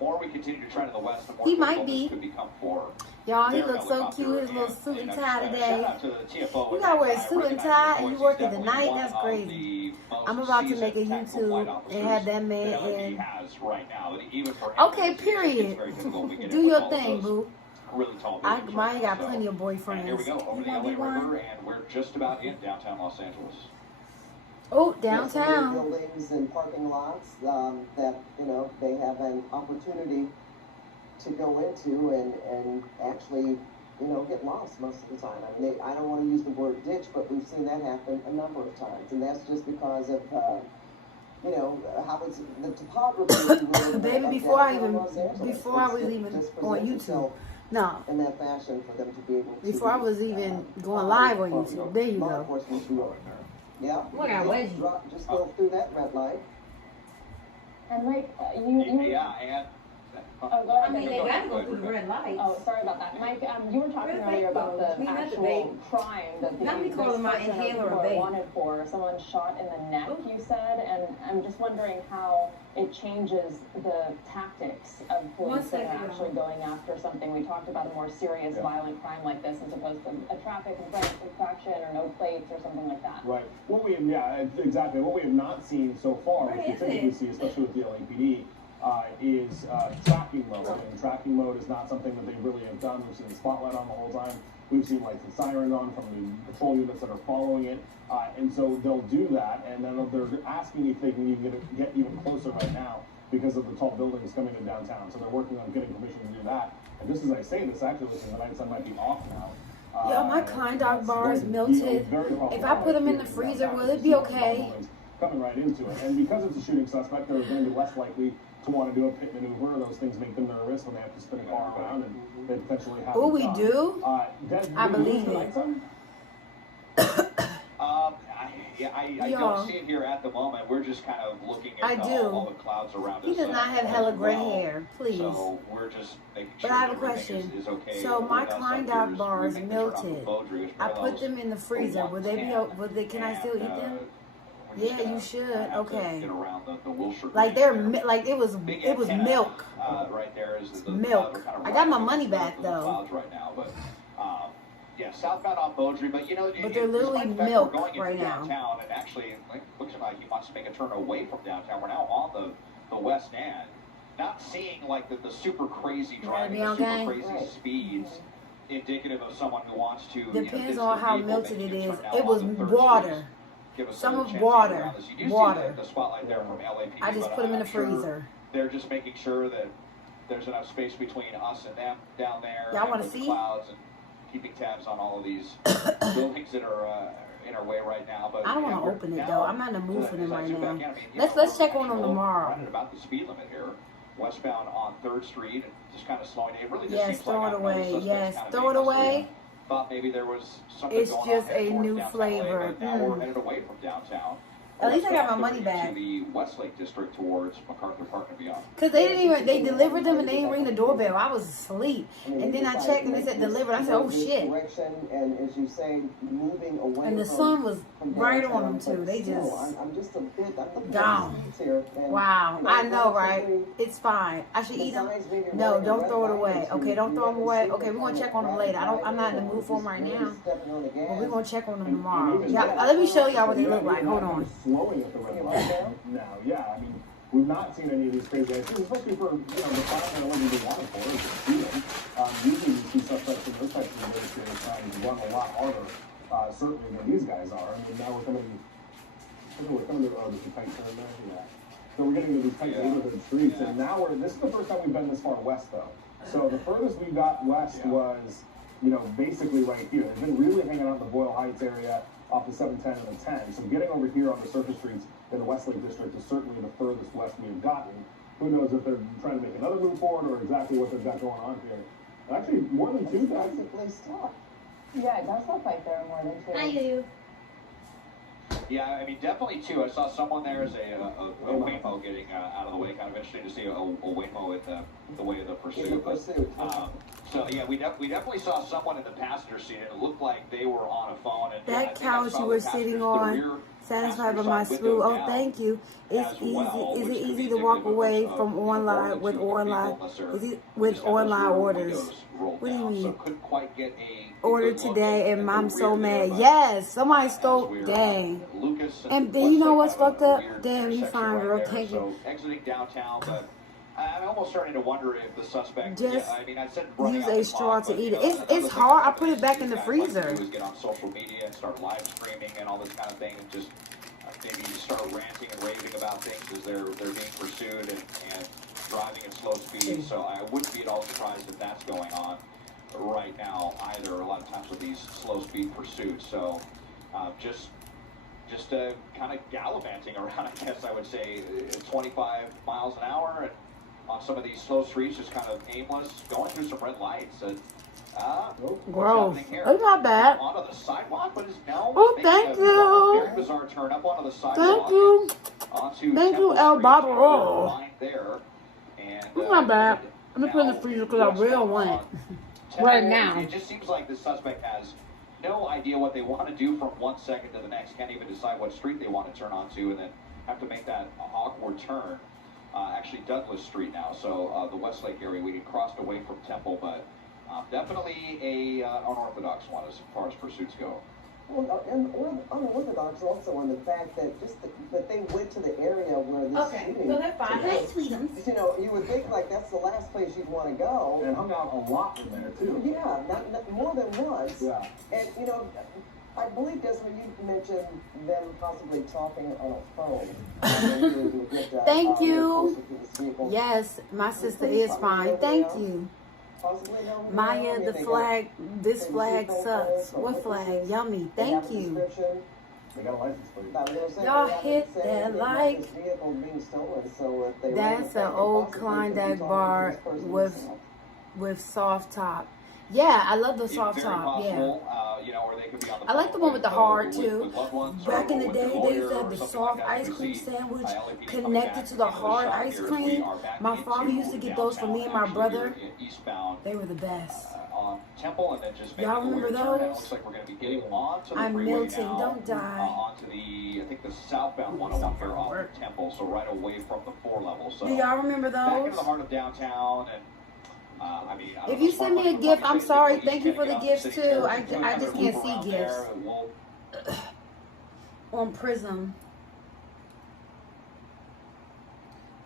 more we continue to try to the west, the more he could become for. Y'all, he looks so cute. His little suit and tie today. You gotta wear a suit and tie and you work at the night. That's crazy. I'm about to make a YouTube and have that man in. Okay, period. Do your thing, boo. Mine got plenty of boyfriends. Here we go over the LA River, and we're just about in downtown Los Angeles. Oh, downtown. Buildings and parking lots that, you know, they have an opportunity to go into and actually, you know, get lost most of the time. I mean, I don't want to use the word ditch, but we've seen that happen a number of times, and that's just because of, you know, how it's the topography. Baby, before I was even on YouTube. No. In that fashion for them to be able to. Before I was even going live on YouTube. There you go. Yeah. Look at Wedgie. Just go through that red light. And like you. Yeah, and. I mean, they got to go through the red lights. Oh, sorry about that. Mike, you were talking earlier about the actual crime that the are wanted for. Someone shot in the neck, you said, and I'm just wondering how it changes the tactics of police that are actually going after something. We talked about a more serious violent crime like this as opposed to a traffic infraction or no plates or something like that. Right. Exactly. What we have not seen so far, which we typically see, especially with the LAPD, is tracking mode. And tracking mode is not something that they really have done. We've seen the spotlight on the whole time. We've seen like the sirens on from the patrol units that are following it. And so they'll do that, and then they're asking if they can even get even closer right now because of the tall buildings coming in downtown. So they're working on getting permission to do that. And just as I say this, actually looking, the night sun might be off now. Yo, my Klein Dog bars melted. If I put them in the freezer, will it be okay? Coming right into it. And because it's a shooting suspect, they're going to be less likely to want to do a pit maneuver. Those things make them nervous when they have to spin a car around and they potentially have. Oh, we do? I believe it. I don't see it here at the moment. We're just kind of looking at all the clouds around us. He does not have hella gray hair, please. So we're just making sure but I have a question. Is okay. So my Klein Dog bars melted. I put them in the freezer. Will they be? Can I still eat them? Yeah, you should. Okay. Like it was milk. Right there is the milk. I got my money back though. Right now, but yeah, southbound on Beaudry, but you know, but they're literally milk right now. Downtown, and actually, looks like he wants to make a turn away from downtown. We're now on the west end, not seeing like the super crazy driving, the super crazy speeds. Indicative of someone who wants to. Depends on how melted it is. It was water. Some of water. The spotlight there from LAPD, I just put them in the freezer. They're just making sure that there's enough space between us and them down there. Y'all want to see? Clouds and keeping tabs on all of these buildings that are in our way right now. But I don't want to open it though. I'm not in the mood for them right now. Let's check on them tomorrow. Running about the speed limit here, westbound on 3rd Street, and just kind of slowing. It really just seems throw like it away. Yes, throw it away. Thought maybe there was something It's going just on a new flavor. Now we're headed away from downtown. At least I got my money back. To the Westlake district towards MacArthur Park and beyond. Cause they didn't even, they delivered them and they didn't ring the doorbell. I was asleep, and then I checked and they said delivered. I said, oh shit. And as you say, moving away. And the sun was right on them too. They just gone. Wow, I know, right? It's fine. I should eat them. No, don't throw it away. Okay, don't throw them away. Okay, we're gonna check on them later. I'm not in the mood for them right now, but we're gonna check on them tomorrow. Yeah, let me show y'all what they look like. Hold on. Slowing at the red light now, yeah. I mean, we've not seen any of these crazy actions, especially for the fact that only being out of for is speeding. Usually you see suspects in those types of negotiated times run a lot harder, certainly than these guys are. I mean, now we're coming to the tight turn there. Yeah. So we're getting to these tight neighborhood streets, and now this is the first time we've been this far west, though. So the furthest we got west was, basically right here. They've been really hanging out in the Boyle Heights area, off the 710 and the 10. So getting over here on the surface streets in the Westlake district is certainly the furthest west we've gotten. Who knows if they're trying to make another move forward or exactly what they've got going on here. Actually, more than two guys. Yeah, it does look like there are more than two. I do. Yeah, I mean, definitely two. I saw someone there as a Waymo getting out of the way. Kind of interesting to see a Waymo at the way of the pursuit. So yeah, we definitely saw someone in the passenger seat, and it looked like they were on a phone. And that couch you were sitting on, satisfied by my smooth. Oh, thank you. It's easy. Is it easy to walk away from online with online? Is it with online orders? What do you mean? Order today, and I'm so mad. Yes, somebody stole. Dang. And then you know what's fucked up? Damn, you fine, girl. Thank you. Exiting downtown, but I'm almost starting to wonder if the suspect. Just I said use a straw to eat it. It's hard. I put it back in the freezer. Do is get on social media and start live streaming and all this kind of thing, and just maybe start ranting and raving about things as they're being pursued and driving at slow speed. So I wouldn't be at all surprised if that's going on right now either. A lot of times with these slow speed pursuits. So just kind of gallivanting around, I guess I would say, 25 miles an hour and on some of these slow streets, just kind of aimless, going through some red lights. And gross. It's not bad. Onto the sidewalk, but is now thank you. Very bizarre turn up onto the sidewalk. Thank you. Thank you, El Barbaro. There. And, it's not bad. I'm gonna put it in the freezer because I really want it right now. It just seems like the suspect has no idea what they want to do from 1 second to the next. Can't even decide what street they want to turn onto, and then have to make that awkward turn. Actually, Douglas Street now. So the Westlake area, we had crossed away from Temple, but definitely an unorthodox one as far as pursuits go. Well, and unorthodox also on the fact that that they went to the area where this shooting. So they're fine. Hey, Sweetums. You would think like that's the last place you'd want to go. And hung out a lot in there too. Yeah, not more than once. Yeah. And I believe, Desmond, you mentioned them possibly talking on a phone. Thank you. Yes, my sister is fine. Thank you. Maya, this flag sucks. What flag? Yummy. Thank you. Y'all hit that like. That's an old Klondike bar with soft top. Yeah, I love the soft top. Yeah. I like the one with the hard too. Back in the day, they used to have the soft ice cream sandwich connected to the hard ice cream. My father used to get those for me and my brother. They were the best. Y'all remember those? I'm melting, don't die. Onto I think the southbound 101 here off of Temple, so right away from the 4 level. So do y'all remember those? Back in the heart of downtown and. If you send me a gift, I'm sorry. Thank you for the gifts too. I just can't see gifts on Prism.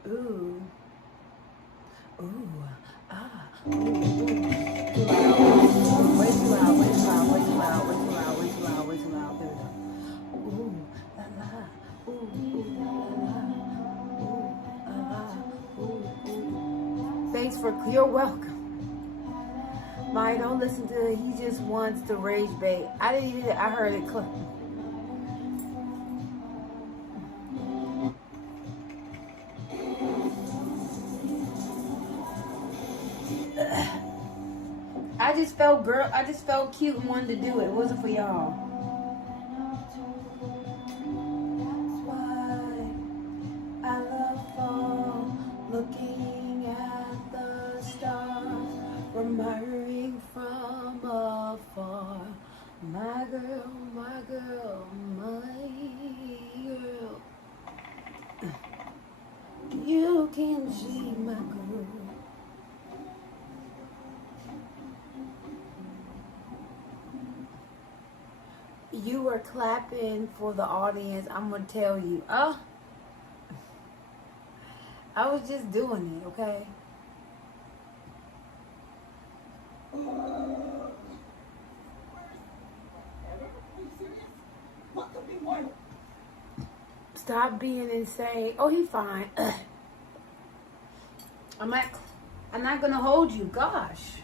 Ooh, ah, ooh. Too loud. Way too loud. Way too loud. Way too loud. Way too loud. Way too loud. Way too loud. There we go. Ooh, la la. Ooh, la la. Ooh, la la. Ooh. Thanks for you're welcome. Mike, don't listen to it. He just wants to rage bait. I didn't even, I heard it. I just felt cute and wanted to do it. It wasn't for y'all. That's why I love fall, looking at the stars, admiring from afar. My girl, my girl, my girl. You can see my girl. You were clapping for the audience. I'm gonna tell you. Oh, I was just doing it, okay? Stop being insane. Oh, he fine. I'm not gonna hold you. Gosh.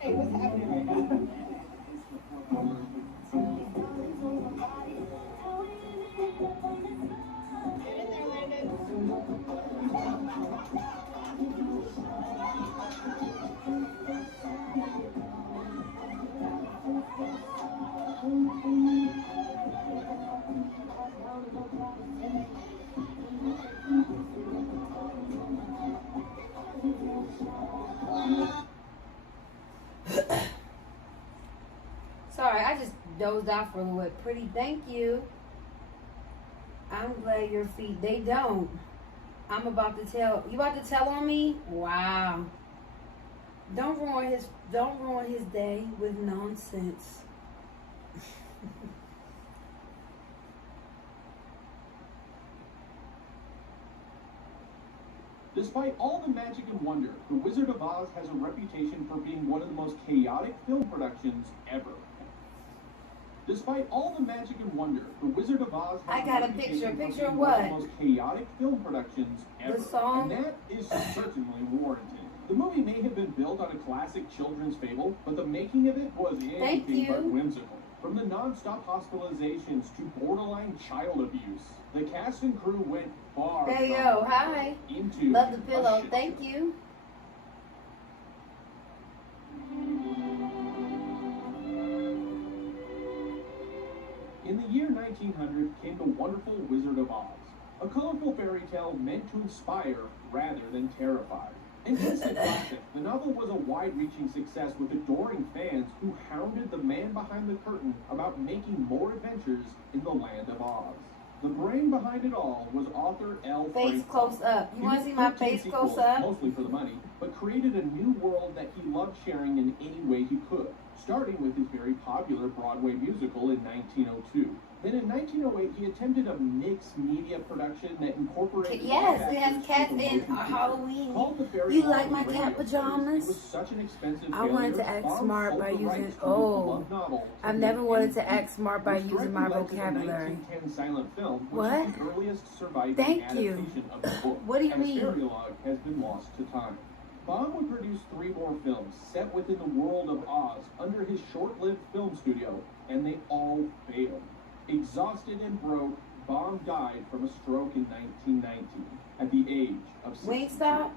Hey, what's happening right now? Get in there, Landon. Sorry, I just dozed off for a little bit. Pretty, thank you. I'm glad your feet, they don't. I'm about to tell, you about to tell on me? Wow. Don't ruin his day with nonsense. Despite all the magic and wonder, The Wizard of Oz has a reputation for being one of the most chaotic film productions ever. Despite all the magic and wonder, The Wizard of Oz has I got a picture. Picture of one what? of the most chaotic film productions ever. The song? And that is certainly warranted. The movie may have been built on a classic children's fable, but the making of it was anything but whimsical. From the non-stop hospitalizations to borderline child abuse, the cast and crew went far. Hey yo, hi. Into love the pillow. Thank you. In the year 1900 came The Wonderful Wizard of Oz, a colorful fairy tale meant to inspire rather than terrify. An instant classic, the novel was a wide-reaching success with adoring fans who hounded the man behind the curtain about making more adventures in the land of Oz. The brain behind it all was author L. Face close up. You want to see my face close up? Mostly for the money, but created a new world that he loved sharing in any way he could, starting with his very popular Broadway musical in 1902. Then in 1908, he attempted a mixed media production that incorporated... Yes, it has cats in Halloween. You like my cat pajamas? It was such an expensive I wanted to act smart by using... Oh, I've never wanted to act smart by using my vocabulary. Silent film, what? Which is the earliest surviving Thank you. adaptation of the book. What do you mean? The stereologue has been lost to time. Baum would produce 3 more films set within the world of Oz under his short-lived film studio, and they all failed. Exhausted and broke, Baum died from a stroke in 1919 at the age of 62. Wingstop?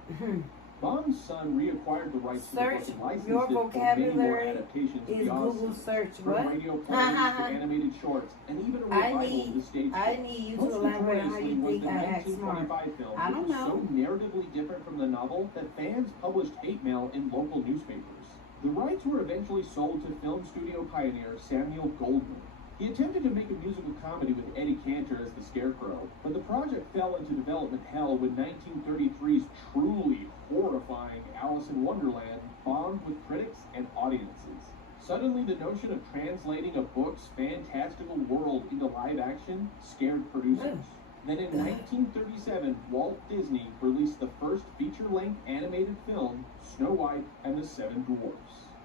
Baum's son reacquired the rights to the book and licensed your it for many more vocabulary adaptations is beyond Google search from what? radio plays to animated shorts, and even a revival of the stage I show. need you Most to elaborate on how notoriously you was think the I act smart. 1925 film, I don't which was know. so narratively different from the novel that fans published hate mail in local newspapers. The rights were eventually sold to film studio pioneer Samuel Goldwyn. He attempted to make a musical comedy with Eddie Cantor as the Scarecrow, but the project fell into development hell when 1933's truly horrifying Alice in Wonderland bombed with critics and audiences. Suddenly, the notion of translating a book's fantastical world into live action scared producers. Then in 1937, Walt Disney released the first feature-length animated film, Snow White and the Seven Dwarfs.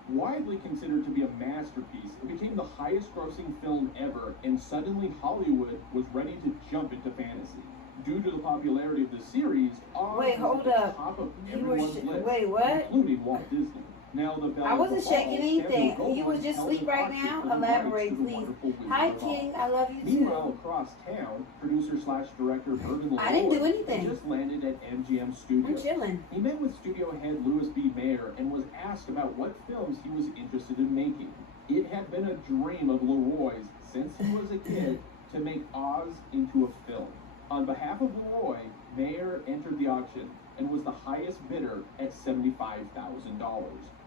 Widely considered to be a masterpiece, it became the highest-grossing film ever, and suddenly Hollywood was ready to jump into fantasy. Due to the popularity of the series, Oz was at the top of everyone's list, including Walt Disney. Now the Belle I wasn't shaking anything. Goldwyn You was just held asleep the right rights now? to the Elaborate, rights to the please. wonderful Wizard Hi, of Oz. King. I love you too. Meanwhile, across town, producer/director Burton LeRoy I didn't do anything. just landed at MGM Studios. I'm chilling. He met with studio head Louis B. Mayer and was asked about what films he was interested in making. It had been a dream of LeRoy's since he was a kid to make Oz into a film. On behalf of LeRoy, Mayer entered the auction and was the highest bidder at $75,000.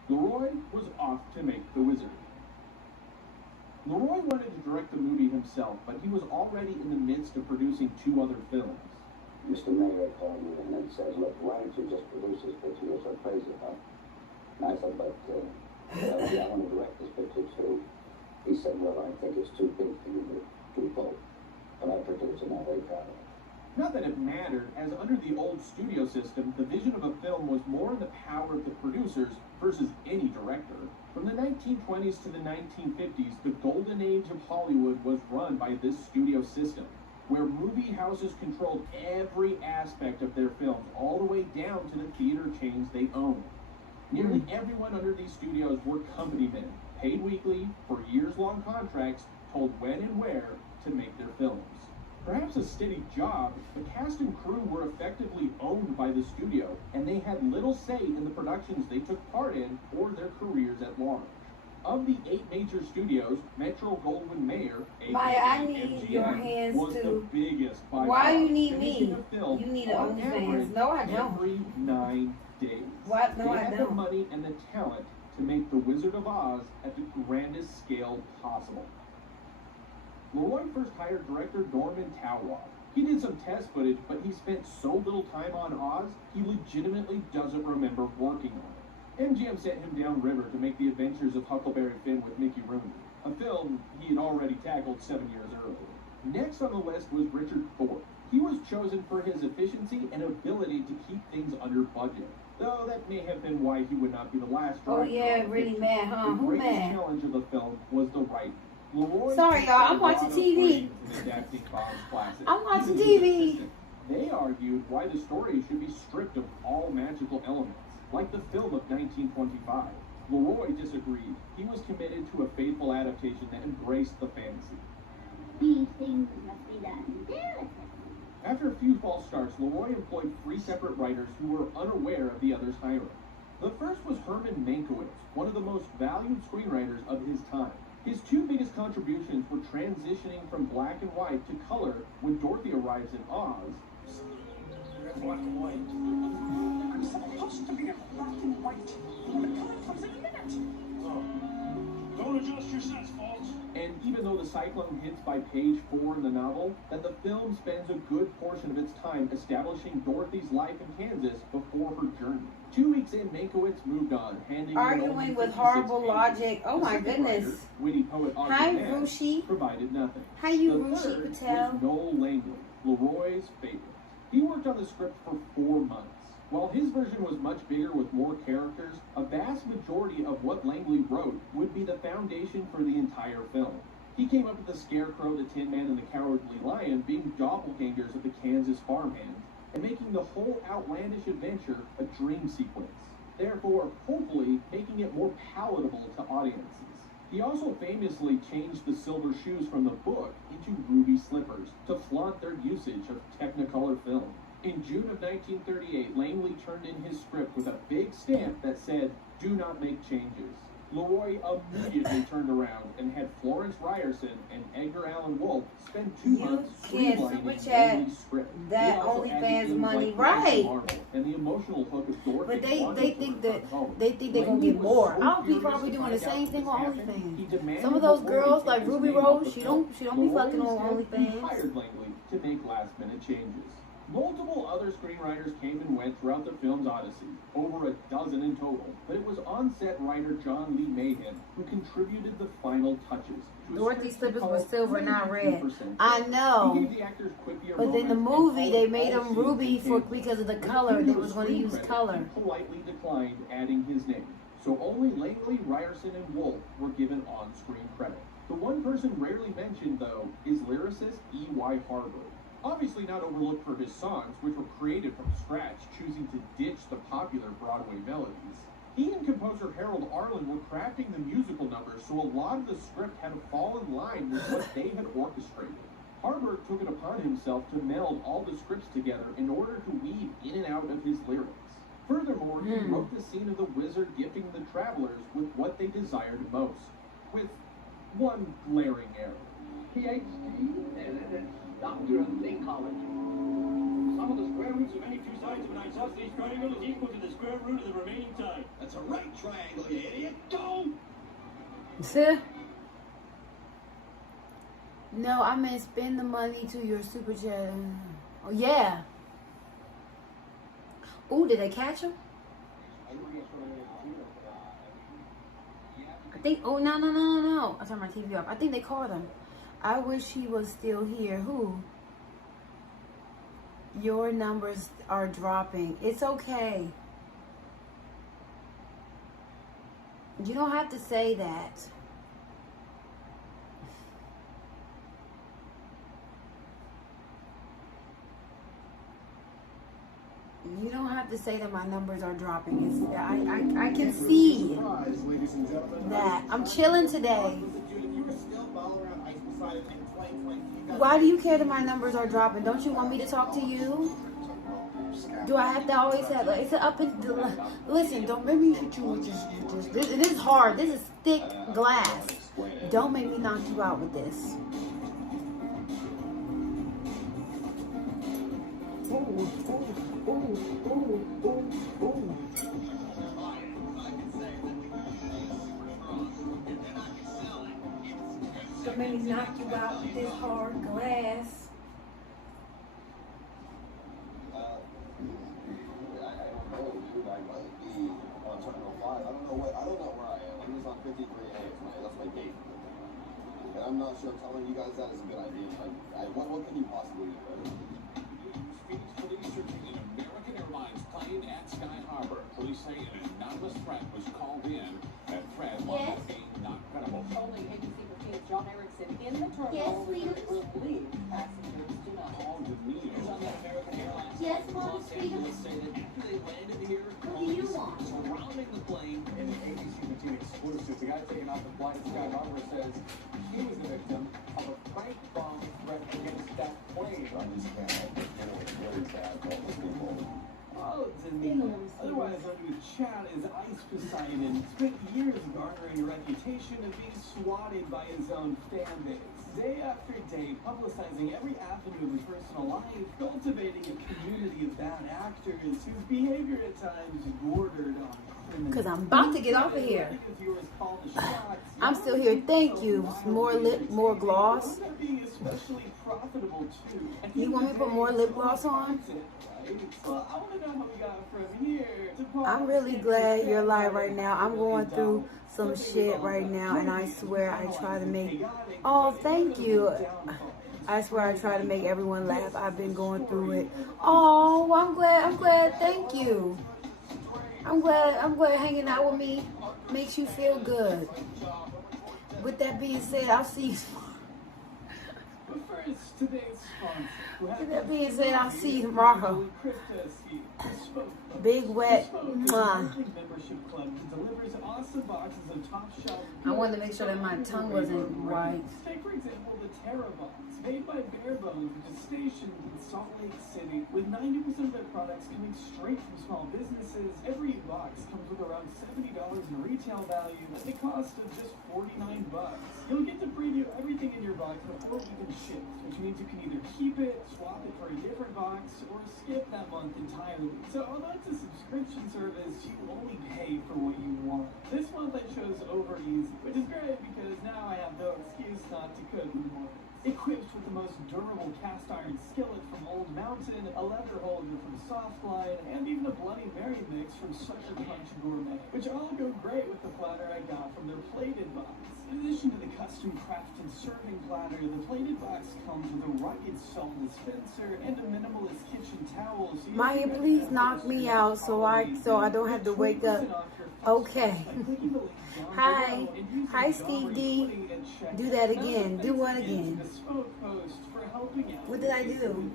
LeRoy was off to make The Wizard. LeRoy wanted to direct the movie himself, but he was already in the midst of producing 2 other films. Mr. Mayor called me and then said, look, why don't you just produce this picture you're so crazy about? And I said, but I want to direct this picture too. He said, well, I think it's too big for you to do both. But I produce and I'm very proud of it. Not that it mattered, as under the old studio system, the vision of a film was more in the power of the producers versus any director. From the 1920s to the 1950s, the golden age of Hollywood was run by this studio system, where movie houses controlled every aspect of their films, all the way down to the theater chains they owned. Nearly everyone under these studios were company men, paid weekly for years-long contracts, told when and where to make their films. Perhaps a steady job, the cast and crew were effectively owned by the studio, and they had little say in the productions they took part in or their careers at large. Of the 8 major studios, Metro-Goldwyn-Mayer, I need your hands was to... the biggest by Why far, you need finishing me? a film You need on OnlyFans. average No, I don't. every 9 days. What? No, they I had the don't. money and the talent to make The Wizard of Oz at the grandest scale possible. LeRoy first hired director Norman Towroth. He did some test footage, but he spent so little time on Oz, he legitimately doesn't remember working on it. MGM sent him downriver to make The Adventures of Huckleberry Finn with Mickey Rooney, a film he had already tackled 7 years earlier. Next on the list was Richard Thorpe. He was chosen for his efficiency and ability to keep things under budget, though that may have been why he would not be the last director. Oh yeah, really mad, huh? The Who greatest mad? challenge of the film was the writing. LeRoy Sorry, y'all, I'm watching TV. I'm watching TV. They argued why the story should be stripped of all magical elements, like the film of 1925. LeRoy disagreed. He was committed to a faithful adaptation that embraced the fantasy. These things must be done. After a few false starts, LeRoy employed 3 separate writers who were unaware of the other's hiring. The first was Herman Mankiewicz, one of the most valued screenwriters of his time. His 2 biggest contributions were transitioning from black and white to color when Dorothy arrives in Oz. That's black and white. I'm supposed to be a black and white. The color comes in a minute. Oh. Don't adjust your sets, folks. And even though the cyclone hits by page 4 in the novel, that the film spends a good portion of its time establishing Dorothy's life in Kansas before her journey. 2 weeks in, Mankiewicz moved on, handing Arguing with horrible logic. Oh my goodness. Writer, witty poet Hi, Arthur Ashe Rushi. provided nothing. Hi, you The Rushi third Patel. was Noel Langley, LeRoy's favorite. He worked on the script for 4 months. While his version was much bigger with more characters, a vast majority of what Langley wrote would be the foundation for the entire film. He came up with the Scarecrow, the Tin Man, and the Cowardly Lion being doppelgangers of the Kansas farmhands, and making the whole outlandish adventure a dream sequence, therefore, hopefully, making it more palatable to audiences. He also famously changed the silver shoes from the book into ruby slippers to flaunt their usage of Technicolor film. In June of 1938, Langley turned in his script with a big stamp that said, "Do not make changes." Leroy immediately turned around and had Florence Ryerson and Edgar Allan Wolfe spend 2 months streamlining the script. That OnlyFans money, right? And the emotional hook of Dorothy. But they think they're gonna get more. I'll be probably doing the same thing on OnlyFans. Some of those girls like Ruby Rose, she don't be fucking on OnlyFans. Hired Langley to make last-minute changes. Multiple other screenwriters came and went throughout the film's odyssey, over a dozen in total, but it was on-set writer John Lee Mahan who contributed the final touches. Dorothy's slippers were silver, not red. I know. But in the movie, they made them ruby because of the color. They was going to use color. He politely declined adding his name, so only Langley, Ryerson, and Wolfe were given on-screen credit. The one person rarely mentioned, though, is lyricist E.Y. Harburg. Obviously not overlooked for his songs, which were created from scratch, choosing to ditch the popular Broadway melodies. He and composer Harold Arlen were crafting the musical numbers, so a lot of the script had to fall in line with what they had orchestrated. Harburg took it upon himself to meld all the scripts together in order to weave in and out of his lyrics. Furthermore, he wrote the scene of the wizard gifting the travelers with what they desired most, with one glaring error. PhD, doctor of psychology. Some of the square roots of any two sides of an isosceles triangle is equal to the square root of the remaining side. That's a right triangle, you idiot. Go! See? No, I meant spend the money to your super chat. Oh, yeah. Ooh, did they catch him? I think, oh, no. I turned my TV off. I think they called him. I wish he was still here. Who? Your numbers are dropping. It's okay. You don't have to say that. You don't have to say that my numbers are dropping. It's, I can see that. I'm chilling today. Why do you care that my numbers are dropping? Don't you want me to talk to you? Do I have to always have, like, it's up and, listen, don't make me hit you with this. This is hard. This is thick glass. Don't make me knock you out with this. Don't make me knock you out with this hard glass. I don't know where I am. I'm just on 53A. That's my gate. And I'm not sure telling you guys that is a good idea. What can you possibly do? Phoenix police are taking an American Airlines plane at Sky Harbor. Police say an anonymous threat was called in. That threat was not credible. Only ABC for Phoenix, John Erickson, in the terminal will leave. Passengers do not. Paul DeMille on that American Airlines. Yes, Mom, sweetheart. Say that after they landed here, What do you want? surrounding the plane. In an ABC 15 exclusive, the guy taking off the flight at Sky Harbor says he was the victim of a prank bomb threat against that plane. On this channel, it's very sad for all the people. Oh, Denise, otherwise known to Chad as Ice Poseidon, spent years garnering a reputation of being swatted by his own fan base. Day after day, publicizing every avenue of his personal life, cultivating a community of bad actors whose behavior at times bordered on criminal. Because I'm about to get off of here. I'm still here. Thank you. More lip, more gloss. You want me to put more lip gloss on? I'm really glad you're live right now. I'm going through some shit right now, and I swear I try to make... Oh, thank you. I swear I try to make everyone laugh. I've been going through it. Oh, I'm glad. Thank you. I'm glad hanging out with me makes you feel good. With that being said, I'll see you tomorrow. But first, today's sponsor. With that being said, I'll see you tomorrow. Big wet. Mwah. I wanted to make sure that my tongue wasn't right. Take, for example, the Terra Box, made by Barebones, which is stationed in Salt Lake City, with 90% of their products coming straight from small businesses. Every box comes with around $70 in retail value at the cost of just $49. You'll get to preview everything in your box before it even ships, which means you can either keep it, swap it for a different box, or skip that month entirely. So although it's a subscription service, you only pay for what you want. This month I chose Over Easy, which is great because now I have no excuse not to cook anymore. Equipped with the most durable cast iron skillet from Old Mountain, a leather holder from Softline, and even a Bloody Mary mix from Sucker Punch Gourmet, which all go great with the platter I got from their plated box. In addition to the custom crafted serving platter, the plated box comes with a rugged salt dispenser and a minimalist kitchen towel. So Maya, please knock me out so I don't have to wake up. Okay. Hi. Hi, Steve D. Do that again. Do what again? What did I do?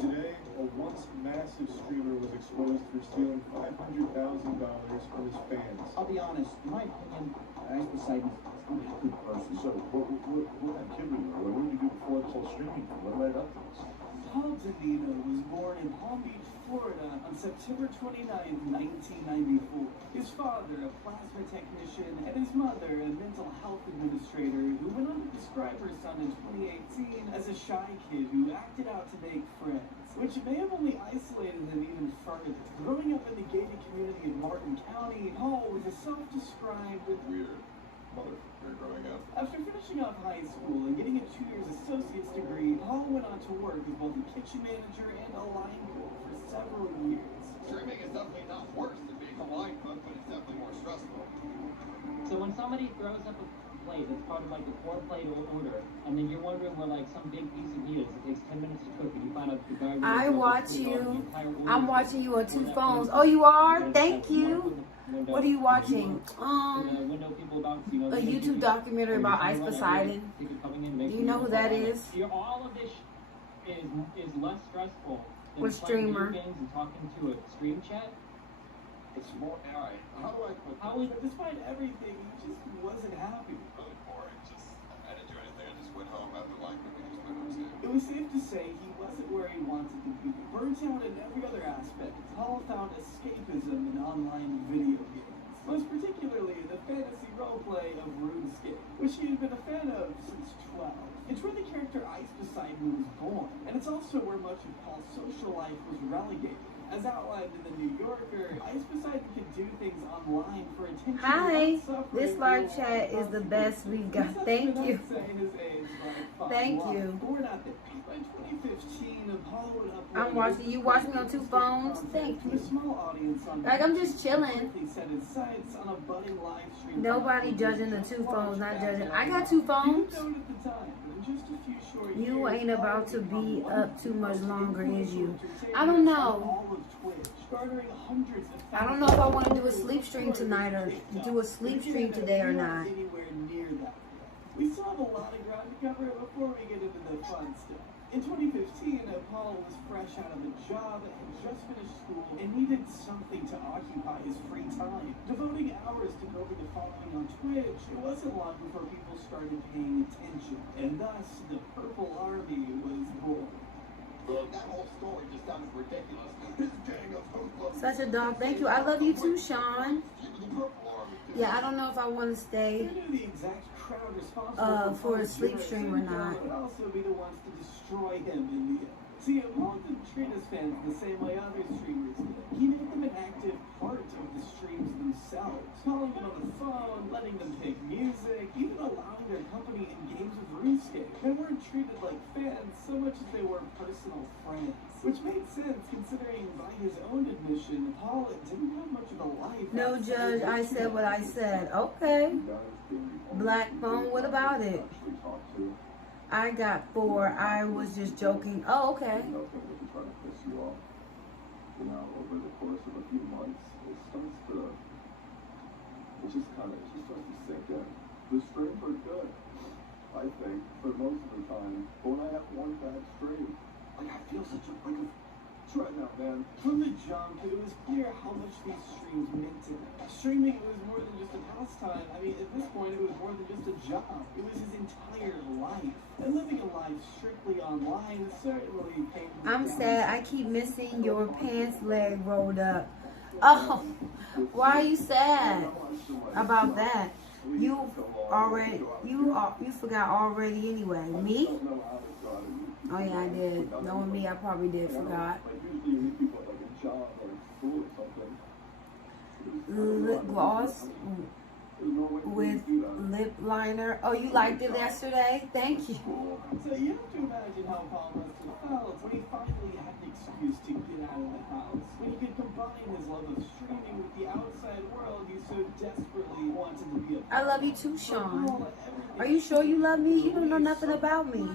Today, a once massive streamer was exposed for stealing $500,000 from his fans. I'll be honest, in my opinion, Ice Poseidon is not a good person. So, what activity? What did you do before this whole streaming thing? What led up to this? Paul Danino was born in Palm Beach, Florida on September 29, 1994. His father, a plasma technician, and his mother, a mental health administrator, who went on to describe her son in 2018 as a shy kid who acted out to make friends, which may have only isolated him even further. Growing up in the gated community of Martin County, Paul was a self-described Weird motherfucker growing up. After finishing off high school and getting a 2 years associate's degree, Paul went on to work as both a kitchen manager and a line cook for several years. Streaming is definitely not worse than being a line cook, but it's definitely more stressful. So when somebody throws up a plate that's part of like a 4-plate order, and then you're wondering where like some big piece of meat is, it takes 10 minutes to cook, and you find out the guy. I watch you. I'm watching you on 2 phones. Oh, you are? Thank you. What are you watching? A YouTube documentary about Ice Poseidon. Do you know who that is? All of this is less stressful than What streamer? playing games and talking to a stream chat. It's more, alright, how do I put But despite everything, he just wasn't happy. really boring? I didn't do anything, I just went home after line cooking, just went upstairs. It was safe to say he wasn't where he wanted to be. Burnt out in every other aspect, Paul found escapism in online video games. Most particularly the fantasy roleplay of RuneScape, which he had been a fan of since 12. It's where the character Ice Poseidon was born, and it's also where much of Paul's social life was relegated. As outlined in the New Yorker, Ice Poseidon could do things online for attention. Hi, this live chat is the best we've got. Thank you. Thank you. By 2015, Paul would upload I'm watching you. Watch me on 2 phones. Thank to a you. small audience on Like I'm just chilling. He set his sights on a budding live stream. Nobody judging the 2 phones. Not judging. I got 2 phones. You ain't about to be up too much longer, is you? I don't know. I don't know if I want to do a sleep stream tonight or do a sleep stream today or not. We still have a lot of ground to cover before we get into the fun stuff. In 2015, Paul was fresh out of a job, had just finished school, and needed something to occupy his free time. Devoting hours to building a following on Twitch, it wasn't long before people started paying attention, and thus the Purple Army was born. That whole story just sounded ridiculous. This gang of hoodlums. Such a dog. Thank you. I love you too, Sean. Yeah, I don't know if I want to stay for a sleep stream or not. Would also be the ones to destroy him in the end. See, Paul didn't treat his fans the same way other streamers did. He made them an active part of the streams themselves, calling them on the phone, letting them pick music, even allowing their company in games of RuneScape. They weren't treated like fans so much as they were personal friends. Which made sense considering, by his own admission, Paul didn't have much of a life. No, Judge, I said what I said. Okay. Black phone, what about it? I got 4. I was just joking. Oh, okay. You know, over the course of a few months, it just starts to sink in. The strings are good, I think, for most of the time. But when I have one bad string, like I feel such a dreadnought, man. From the jump, it was clear how much these streams meant to him. Streaming was more than just a pastime. I mean, at this point, it was more than just a job. It was his entire life. And living a life strictly online certainly paid him I'm down. sad. I keep missing your pants leg rolled up. Oh, why are you sad about that? You forgot already anyway. Me? Oh yeah, I did. Knowing me, I probably did forgot. Lip gloss with lip liner. Oh, you liked it yesterday? Thank you. So you have to imagine how Paul must have felt when he finally had an excuse to get out of the house. When he could combine his love of streaming with the outside world he so desperately wanted to be a part of. I love you too, Sean. Are you sure you love me? You don't know nothing about me.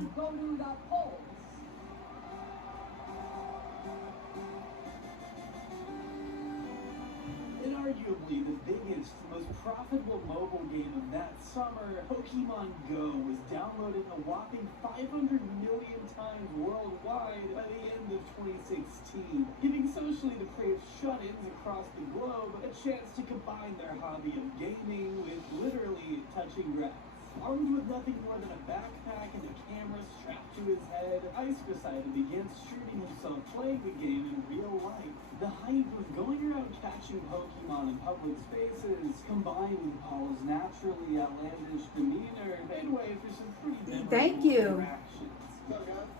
Inarguably the biggest, most profitable mobile game of that summer, Pokemon Go was downloaded a whopping 500 million times worldwide by the end of 2016, giving socially depraved shut-ins across the globe a chance to combine their hobby of gaming with literally touching grass. Armed with nothing more than a backpack and a camera strapped to his head, Ice Poseidon began streaming himself playing the game in real life. The hype of going around catching Pokemon in public spaces, combined with Paul's naturally outlandish demeanor, made way for some pretty memorable interactions. What's up, guys?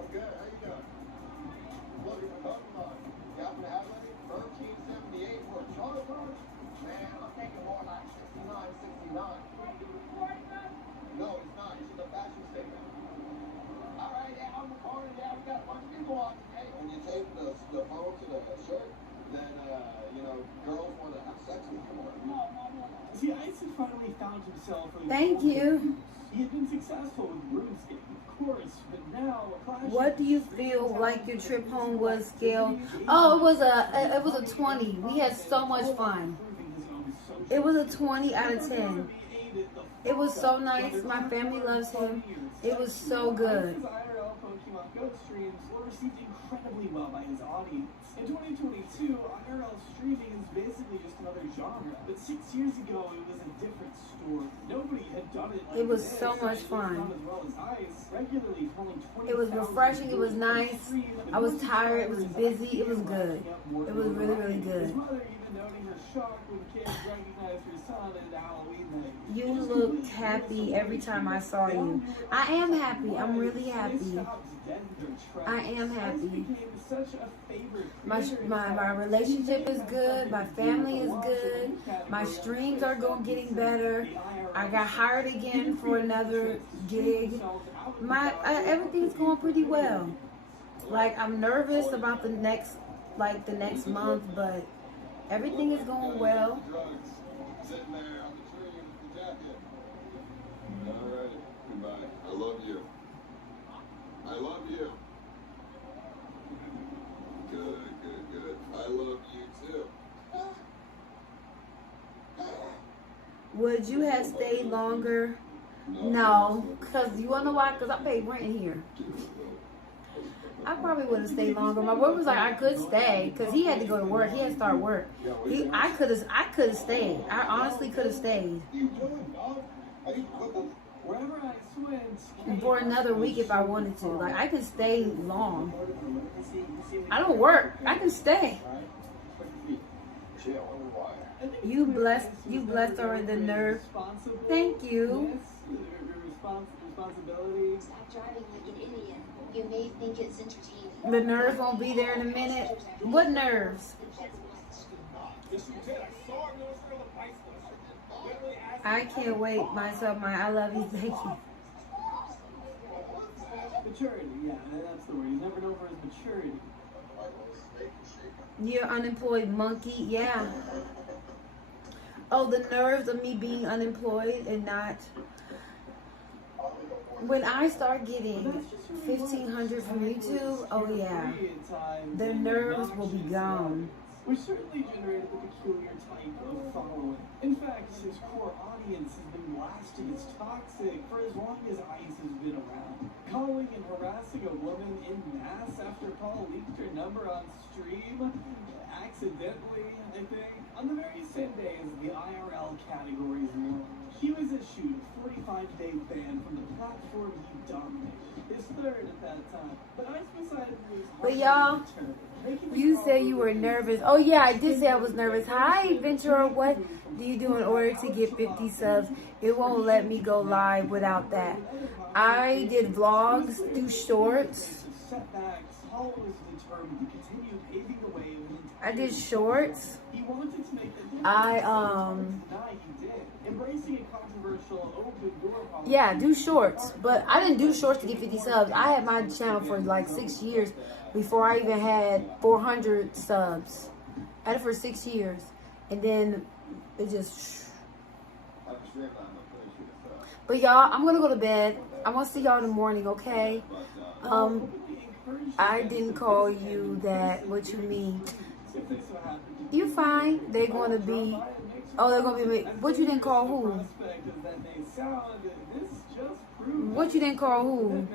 I'm good. How you doing? Looking for Pokemon. You happen to have any? 1378 for a Charizard? Man, I'm thinking more like 69. No, it's not. It's just a fashion statement. All right, yeah, I'm recording. Yeah, we got a bunch of people watching. Hey, when you tape the phone to the shirt, then, girls want to have sex with you more. See, Ice had finally found himself. Thank you. He had been successful with RuneScape, of course, but now what do you feel like your trip home was, Gail? Oh, it was a 20. We had so much fun. It was a 20 out of 10. It was so nice. My family loves him. It was so good. His IRL Pokemon Go streams were received incredibly well by his audience. In 2022, IRL streaming is basically just another genre. But 6 years ago, it was a different story. Nobody had done it like It was this. so much fun. As well as Ice, regularly pulling 20,000 It was refreshing. It was nice. I was tired. It was busy. It was good. It was really, really good. His mother even noting her shock when kids recognized her son at Halloween night. You looked happy every time I saw you. I am happy. I'm really happy. I am happy. My relationship is good. My family is good. My streams are getting better. I got hired again for another gig. Everything's going pretty well. Like, I'm nervous about the next month, but everything is going well. Sitting there on the tree with the jacket. All right, goodbye. I love you. I love you. Good. I love you too. Would you have stayed longer? No, because you want to know why? Because I paid rent here. I probably would have stayed longer. My boy was like, I could stay because he had to go to work. He had to start work. I could have stayed. I honestly could have stayed. Wherever I swim, for another week if I wanted to. Like, I can stay long. I don't work. I can stay. You blessed her in the nerve. Thank you. Responsibility. Stop driving like an idiot. You may think it's entertaining. The nerves won't be there in a minute. What nerves? I can't wait myself. I love you. Thank you. Maturity, yeah, that's the word. He's never known for his maturity. You're unemployed monkey, yeah. Oh, the nerves of me being unemployed and not. When I start getting 1,500 from YouTube, oh yeah, the nerves will be gone. which certainly generated a peculiar type of following. In fact, his core audience has been blasting as toxic for as long as ICE has been around. Calling and harassing a woman in mass after Paul leaked her number on stream, accidentally, I think, on the very same day as the IRL categories launched. He was issued a 45-day ban from the platform he dominated. His third at that time. But ICE decided it was hard. But y'all, you said you were nervous. Oh yeah, I did say I was nervous. Hi, Ventura. What do you do in order to get 50 subs? It won't let me go live without that. I did vlogs, do shorts. I did shorts. Yeah, do shorts. But I didn't do shorts to get 50 subs. I had my channel for like 6 years before I even had 400 subs. I had it for 6 years. And then it just... But y'all, I'm gonna go to bed. I'm gonna see y'all in the morning, okay? I didn't call you that. What you mean? You fine. They're gonna be... Oh, they're gonna be... What you didn't call who? What you didn't call who?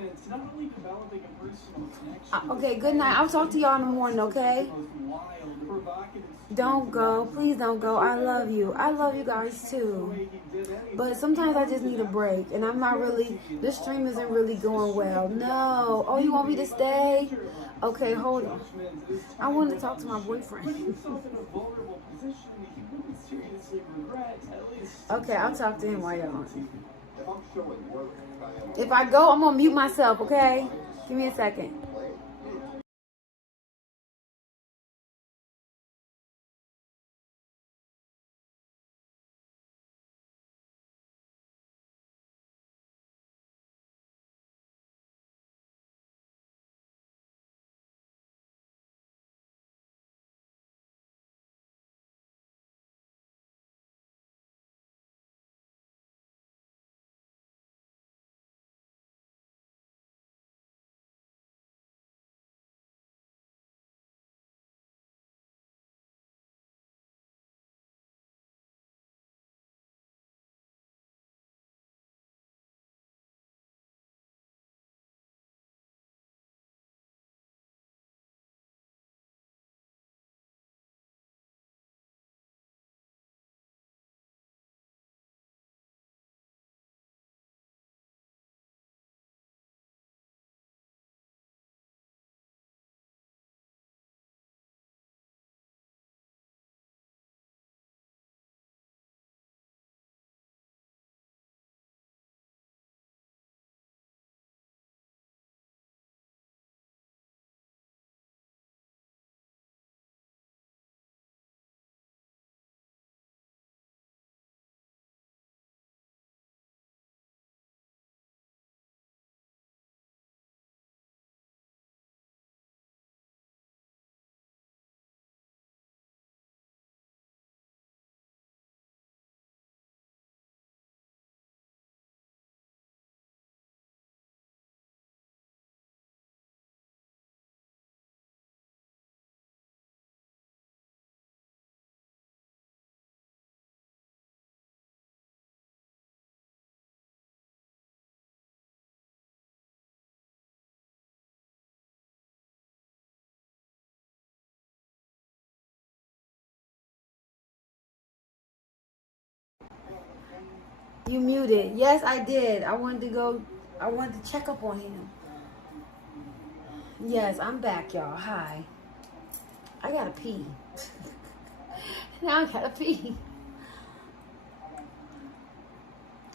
Okay, good night. I'll talk to y'all in the morning, okay? Don't go. Please don't go. I love you. I love you guys too. But sometimes I just need a break. And I'm not really... This stream isn't really going well. No. Oh, you want me to stay? Okay, hold on. I want to talk to my boyfriend. Okay, I'll talk to him while you're on. If I go, I'm going to mute myself, okay? Give me a second. You muted. Yes, I did. I wanted to check up on him. Yes, I'm back, y'all. Hi. I gotta pee. Now I gotta pee.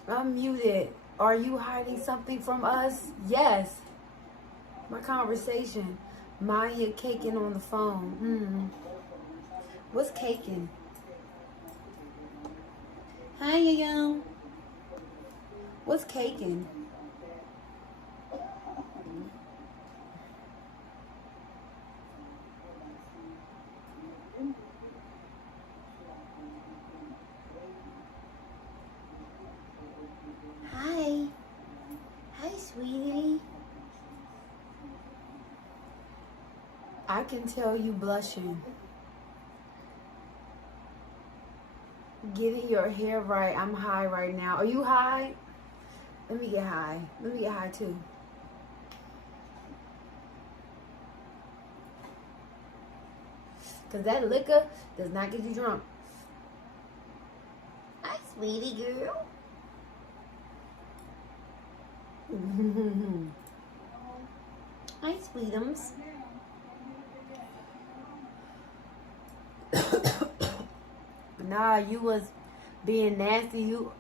I'm muted. Are you hiding something from us? Yes. My conversation. Maya caking on the phone. What's caking? Hi, y'all. What's caking? Hi. Hi, sweetie. I can tell you blushing. Getting your hair right. I'm high right now. Are you high? Let me get high. Let me get high too. Because that liquor does not get you drunk. Hi, sweetie girl. Hi, sweetums. Nah, you was being nasty. You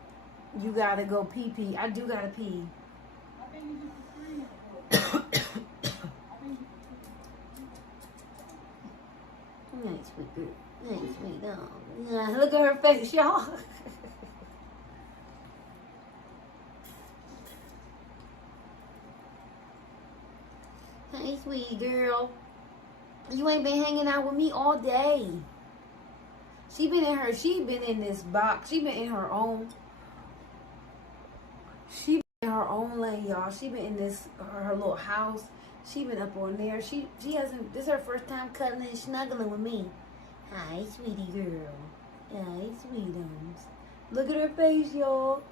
gotta go pee pee. I do gotta pee. Nice, sweet girl. Nice, sweet dog. Yeah, look at her face, y'all. Hey, sweetie girl. You ain't been hanging out with me all day. She been in this box. She been in her own lane, y'all. She been in her little house. She been up on there. She hasn't, this is her first time cuddling and snuggling with me. Hi, sweetie girl. Hi, sweetums. Look at her face, y'all.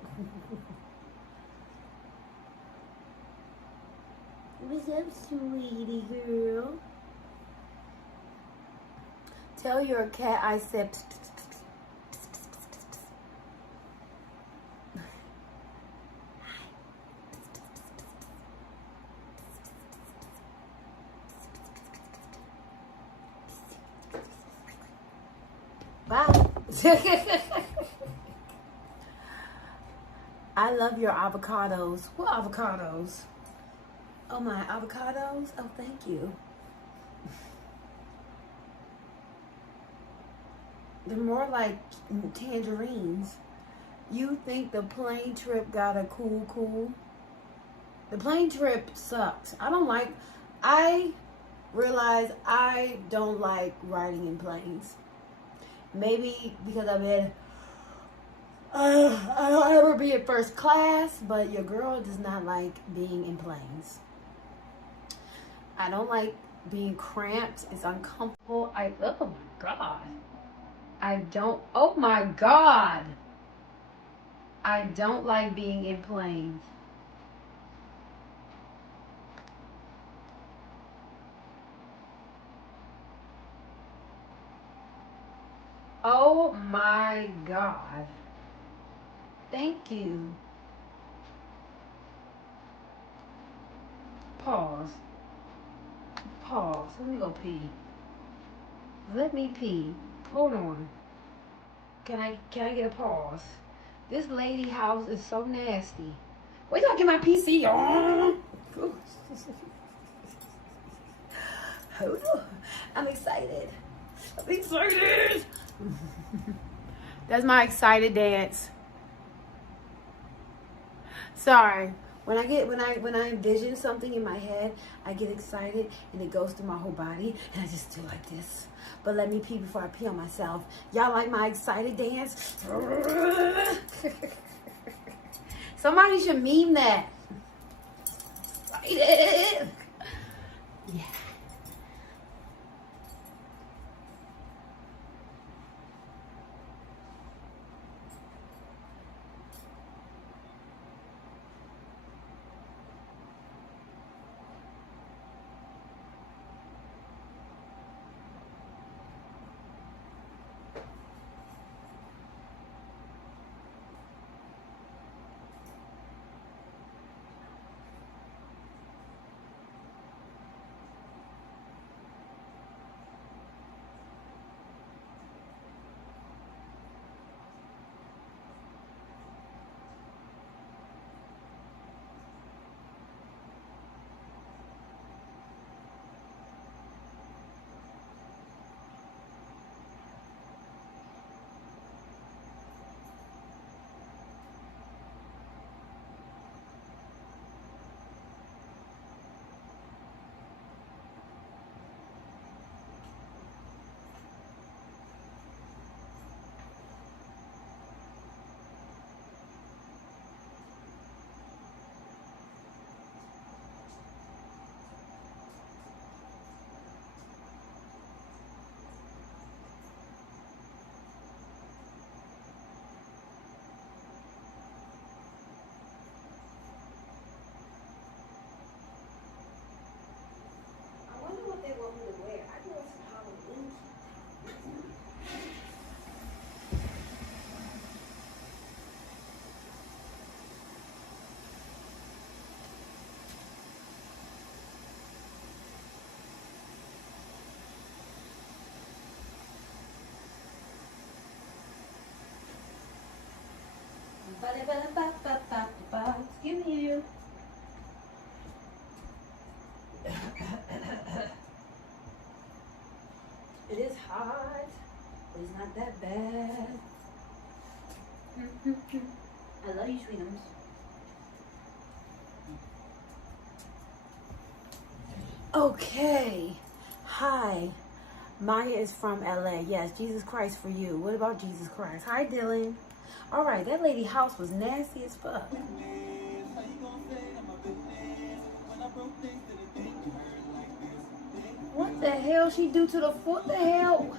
What's up, sweetie girl? Tell your cat I said. Bye. I love your avocados. What avocados? Oh, my avocados? Oh, thank you. They're more like tangerines. You think the plane trip got a cool? The plane trip sucked. I realize I don't like riding in planes. Maybe because I've been, I don't ever be in first class, but your girl does not like being in planes. I don't like being cramped. It's uncomfortable. Oh my God. Oh my God. I don't like being in planes. Oh my God. Thank you. Pause. Let me go pee. Let me pee. Hold on. Can I get a pause? This lady house is so nasty. Wait till I get my PC on. Hold on. I'm excited. That's my excited dance. Sorry. When I envision something in my head, I get excited and it goes through my whole body and I just do like this. But let me pee before I pee on myself. Y'all like my excited dance? Somebody should meme that. Excited. Yeah. Excuse me. It is hot, but it's not that bad. I love you, sweetums. Okay. Hi. Maya is from LA. Yes, Jesus Christ for you. What about Jesus Christ? Hi, Dylan. All right, that lady house was nasty as fuck. What the hell she do to the foot? The hell?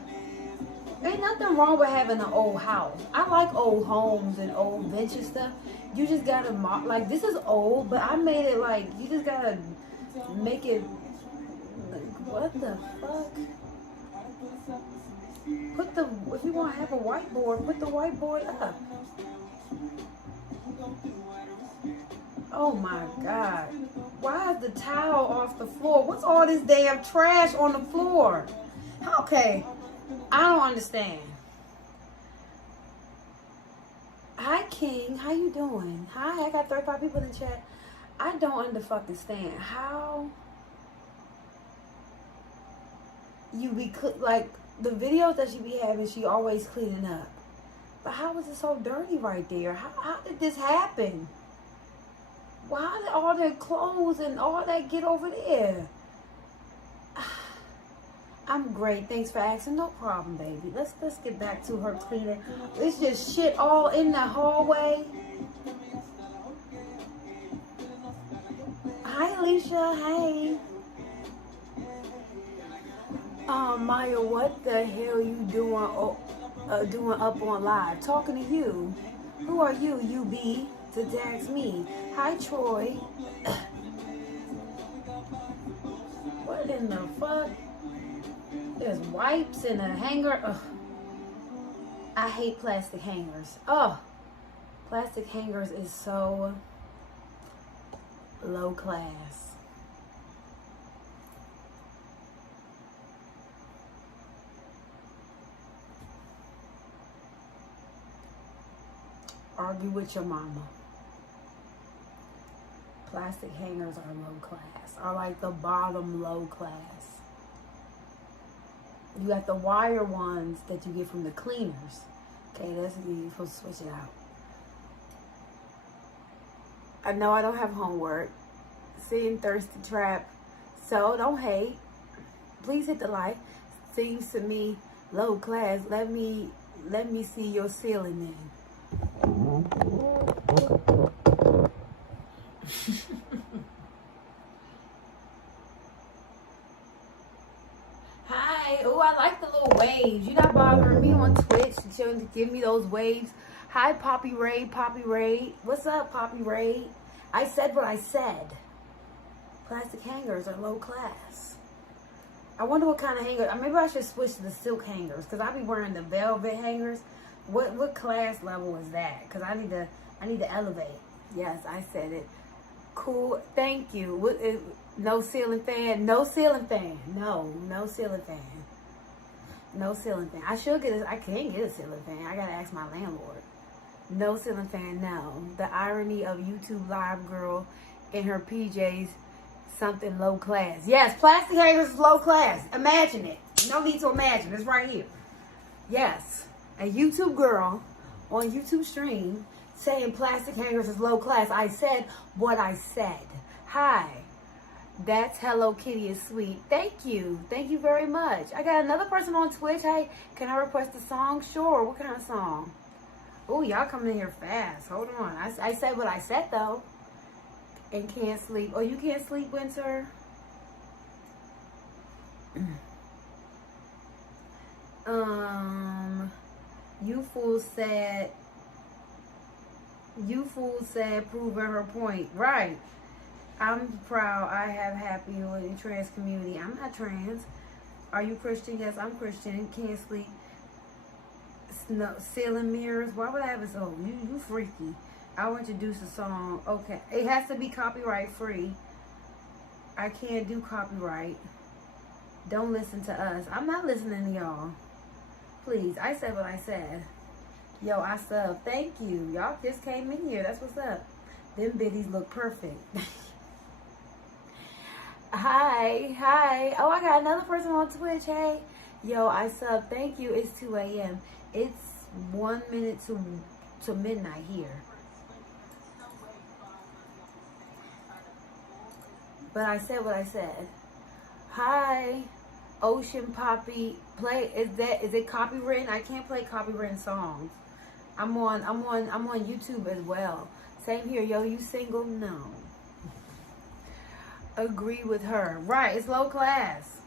Ain't nothing wrong with having an old house. I like old homes and old vintage stuff. You just gotta like, this is old, but I made it like, you just gotta make it like, what the fuck? Put the, if you want to have a whiteboard, put the whiteboard up. Oh my God. Why is the towel off the floor? What's all this damn trash on the floor? Okay. I don't understand. Hi, King. How you doing? Hi, I got 35 people in the chat. I don't understand how you be like the videos that she be having. She always cleaning up, but how is it so dirty right there? How did this happen? Why did all the clothes and all that get over there? I'm great. Thanks for asking. No problem, baby. Let's get back to her cleaning. It's just shit all in the hallway. Hi, Alicia. Hey. Maya, what the hell you doing? Doing up on live? Talking to you. Who are you? You be to text me. Hi, Troy. What in the fuck? There's wipes and a hanger. Ugh. I hate plastic hangers. Oh, plastic hangers is so low class. Argue with your mama. Plastic hangers are low class. Are like the bottom low class. You got the wire ones that you get from the cleaners. Okay, that's you're supposed to switch it out. I know I don't have homework. Seeing Thirsty Trap. So don't hate. Please hit the like. Seems to me low class. Let me see your ceiling then. Hi. Oh, I like the little waves. You're not bothering me on Twitch to give me those waves. Hi, Poppy Ray. Poppy Ray. What's up, Poppy Ray? I said what I said. Plastic hangers are low class. I wonder what kind of hanger. Maybe I should switch to the silk hangers because I be wearing the velvet hangers. What class level is that? Because I need to elevate. Yes, I said it. Cool. Thank you. What is, no ceiling fan? No ceiling fan. No ceiling fan. No ceiling fan. I should get it. I can't get a ceiling fan. I gotta ask my landlord. No ceiling fan. No. The irony of YouTube live girl in her PJs. Something low class. Yes, plastic hangers is low class. Imagine it. No need to imagine. It's right here. Yes. A YouTube girl on YouTube stream saying plastic hangers is low class. I said what I said. Hi. That's Hello Kitty is sweet. Thank you. Thank you very much. I got another person on Twitch. Hey, can I request a song? Sure. What kind of song? Oh, y'all coming in here fast. Hold on. I said what I said, though. And can't sleep. Oh, you can't sleep, Winter? You fool said proving her point. Right. I'm proud I have happy with the trans community. I'm not trans. Are you Christian? Yes, I'm Christian. Can't sleep. Ceiling mirrors. Why would I have a song? You freaky. I'll introduce a song. Okay. It has to be copyright free. I can't do copyright. Don't listen to us. I'm not listening to y'all. Please. I said what I said. Yo, I sub. Thank you. Y'all just came in here. That's what's up. Them biddies look perfect. Hi. Oh, I got another person on Twitch. Hey. Yo, I sub. Thank you. It's 2 a.m. It's 1 minute to midnight here. But I said what I said. Hi. Ocean Poppy. Is it copywritten? I can't play copywritten songs. I'm on YouTube as well. Same here. Yo, you single? No. Agree with her. Right, it's low class.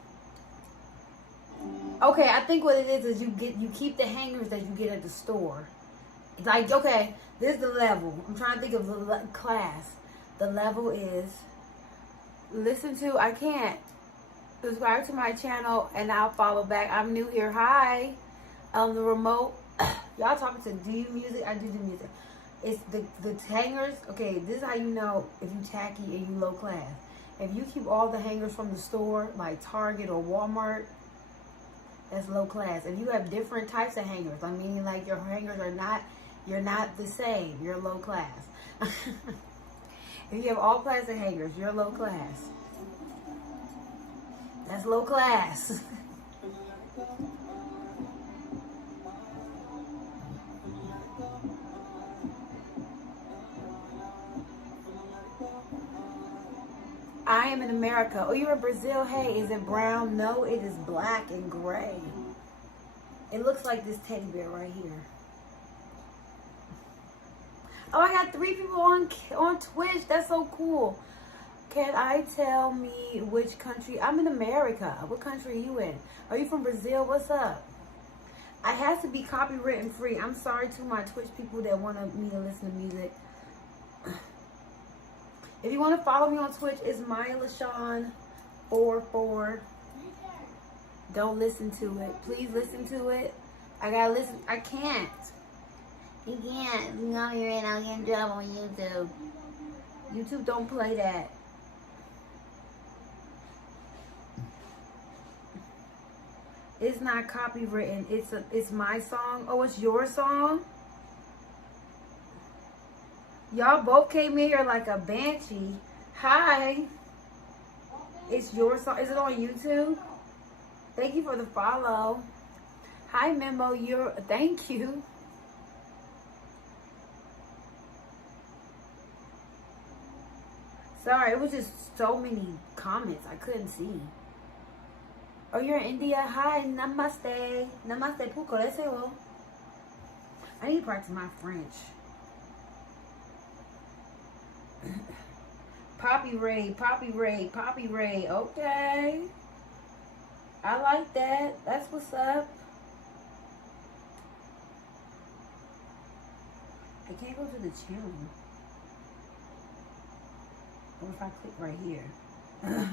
Okay, I think what it is you keep the hangers that you get at the store. Like, okay, this is the level. I'm trying to think of the class. The level is I can't subscribe to my channel and I'll follow back. I'm new here. Hi. The remote. Y'all talking to do you music? I do music. It's the hangers. Okay, this is how you know if you tacky and you low class. If you keep all the hangers from the store, like Target or Walmart, that's low class. If you have different types of hangers, I mean, like your hangers are not, you're not the same. You're low class. If you have all plastic hangers, you're low class. That's low class. I am in America. Oh, you're in Brazil. Hey, is it brown? No, it is black and gray. It looks like this teddy bear right here. Oh, I got 3 people on Twitch. That's so cool. Can I tell me which country? I'm in America. What country are you in? Are you from Brazil? What's up? I have to be copywritten free. I'm sorry to my Twitch people that want me to listen to music. If you want to follow me on Twitch, it's Myialashaun 44. Don't listen to it. Please listen to it. I gotta listen. I can't. You can't. You know you're in. I'll get in trouble on YouTube. YouTube don't play that. It's not copywritten. It's my song. Oh, it's your song? Y'all both came in here like a banshee. Hi. It's your song. Is it on YouTube? Thank you for the follow. Hi, Memo. Thank you. Sorry, it was just so many comments. I couldn't see. Oh, you're in India? Hi, namaste. Namaste, puko deseo. I need to practice my French. Poppy Ray. Okay. I like that. That's what's up. I can't go to the channel. What if I click right here?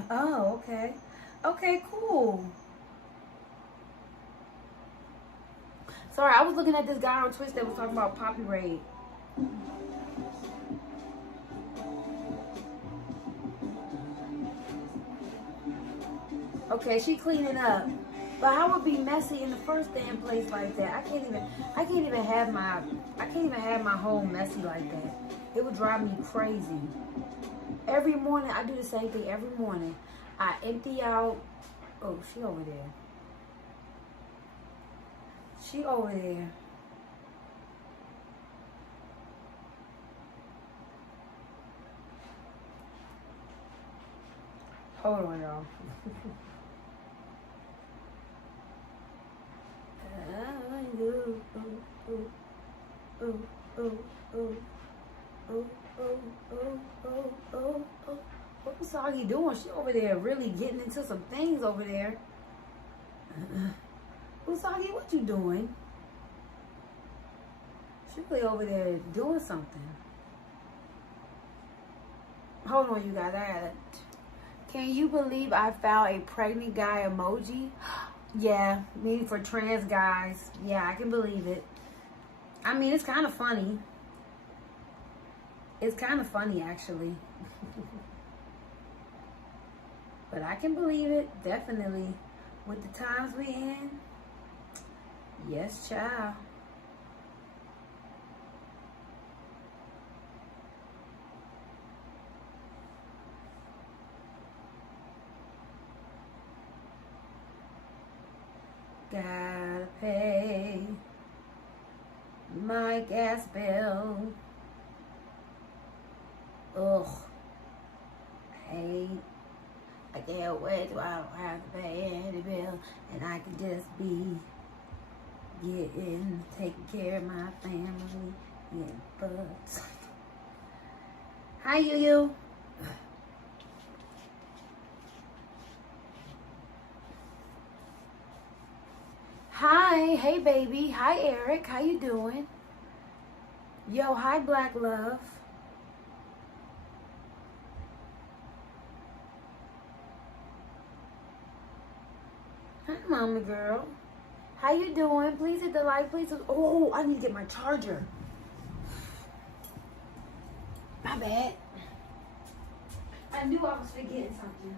Oh, okay. Okay, cool. Sorry, I was looking at this guy on Twitch that was talking about Poppy Ray. Okay, she cleaning up. But I would be messy in the first damn place like that. I can't even have my home messy like that. It would drive me crazy. Every morning I do the same thing every morning. I empty out. Oh, she over there. Hold on, y'all. What was Soggy doing? She over there really getting into some things over there. Usagi, what you doing? She really over there doing something. Hold on, you guys. I got it. Can you believe I found a pregnant guy emoji? Yeah, maybe for trans guys. Yeah, I can believe it. I mean, it's kind of funny. It's kind of funny, actually. But I can believe it, definitely. With the times we in. Yes, child. my gas bill. Ugh. I can't wait till I don't have to pay any bill and I can just be taking care of my family, getting fucked. Hi, you. Hi, hey baby. Hi Eric, how you doing? Yo, hi Black Love. Hi mama girl. How you doing? Please hit the like, please. Oh, I need to get my charger. My bad. I knew I was forgetting something.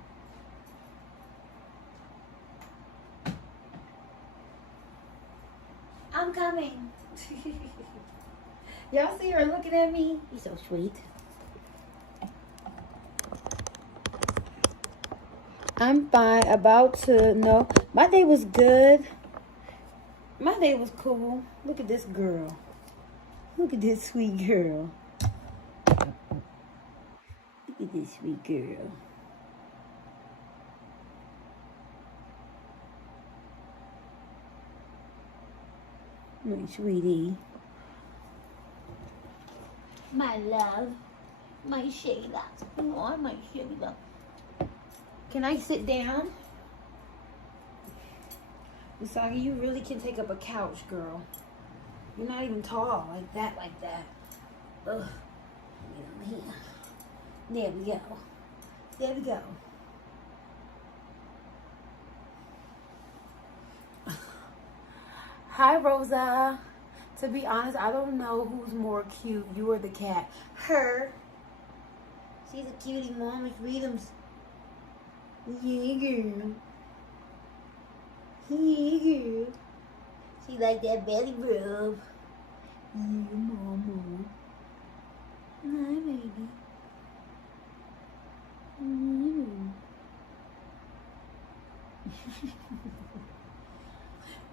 I'm coming. Y'all see her looking at me? You're so sweet. I'm fine. About to know. My day was good. My day was cool. Look at this girl. Look at this sweet girl. Look at this sweet girl. My sweetie. My love. My Shayla. Oh, my Shayla. Can I sit down? Usagi, you really can take up a couch, girl. You're not even tall like that, Ugh. Here. There we go. There we go. Hi, Rosa. To be honest, I don't know who's more cute, you or the cat. Her. She's a cutie, Mama Freedom's. Yeah, girl. Yeah, girl. She like that belly rub. Yeah, Mama. Hi, baby.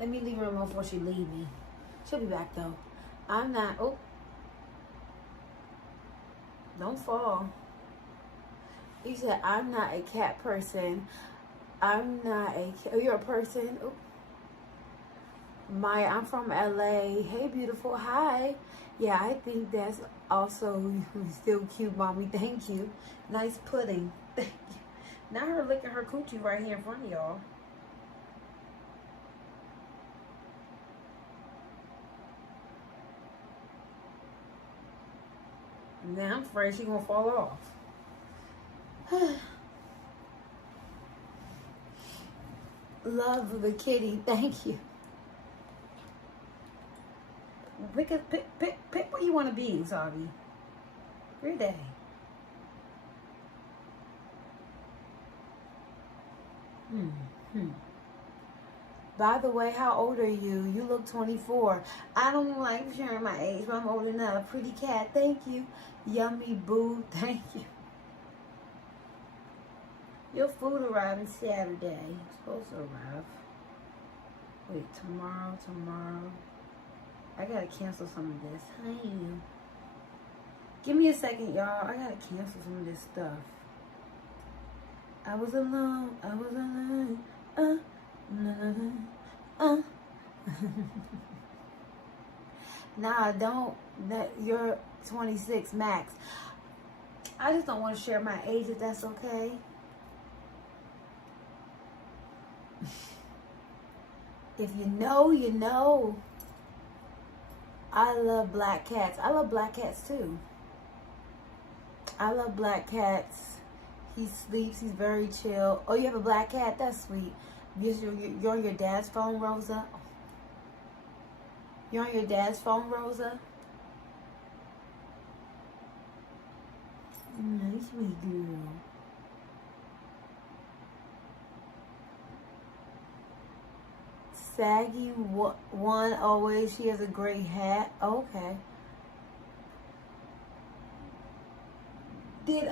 Let me leave her alone before she leave me. She'll be back though. I'm not. Oh, don't fall. You said I'm not a cat person. I'm not a. Oh, you're a person. Oh. Maya, I'm from LA. Hey, beautiful. Hi. Yeah, I think that's also still cute, mommy. Thank you. Nice pudding. Thank you. Now her licking her coochie right here in front of y'all. Now I'm afraid she's gonna fall off. Love the kitty. Thank you. Pick where you want to be, Usagi. Every day. By the way, how old are you? You look 24. I don't like sharing my age, but I'm old enough. Pretty cat, thank you. Yummy boo, thank you. Your food arriving Saturday. It's supposed to arrive. Wait, tomorrow. I gotta cancel some of this. Hi. Give me a second, y'all. I gotta cancel some of this stuff. I was alone. Nah, don't. You're 26 max. I just don't want to share my age, if that's okay. If you know, you know. I love black cats. I love black cats too. I love black cats. He sleeps. He's very chill. Oh, you have a black cat? That's sweet. You're on your dad's phone, Rosa? You're on your dad's phone, Rosa? Nice, sweet girl. Saggy one always. She has a gray hat. Okay. Did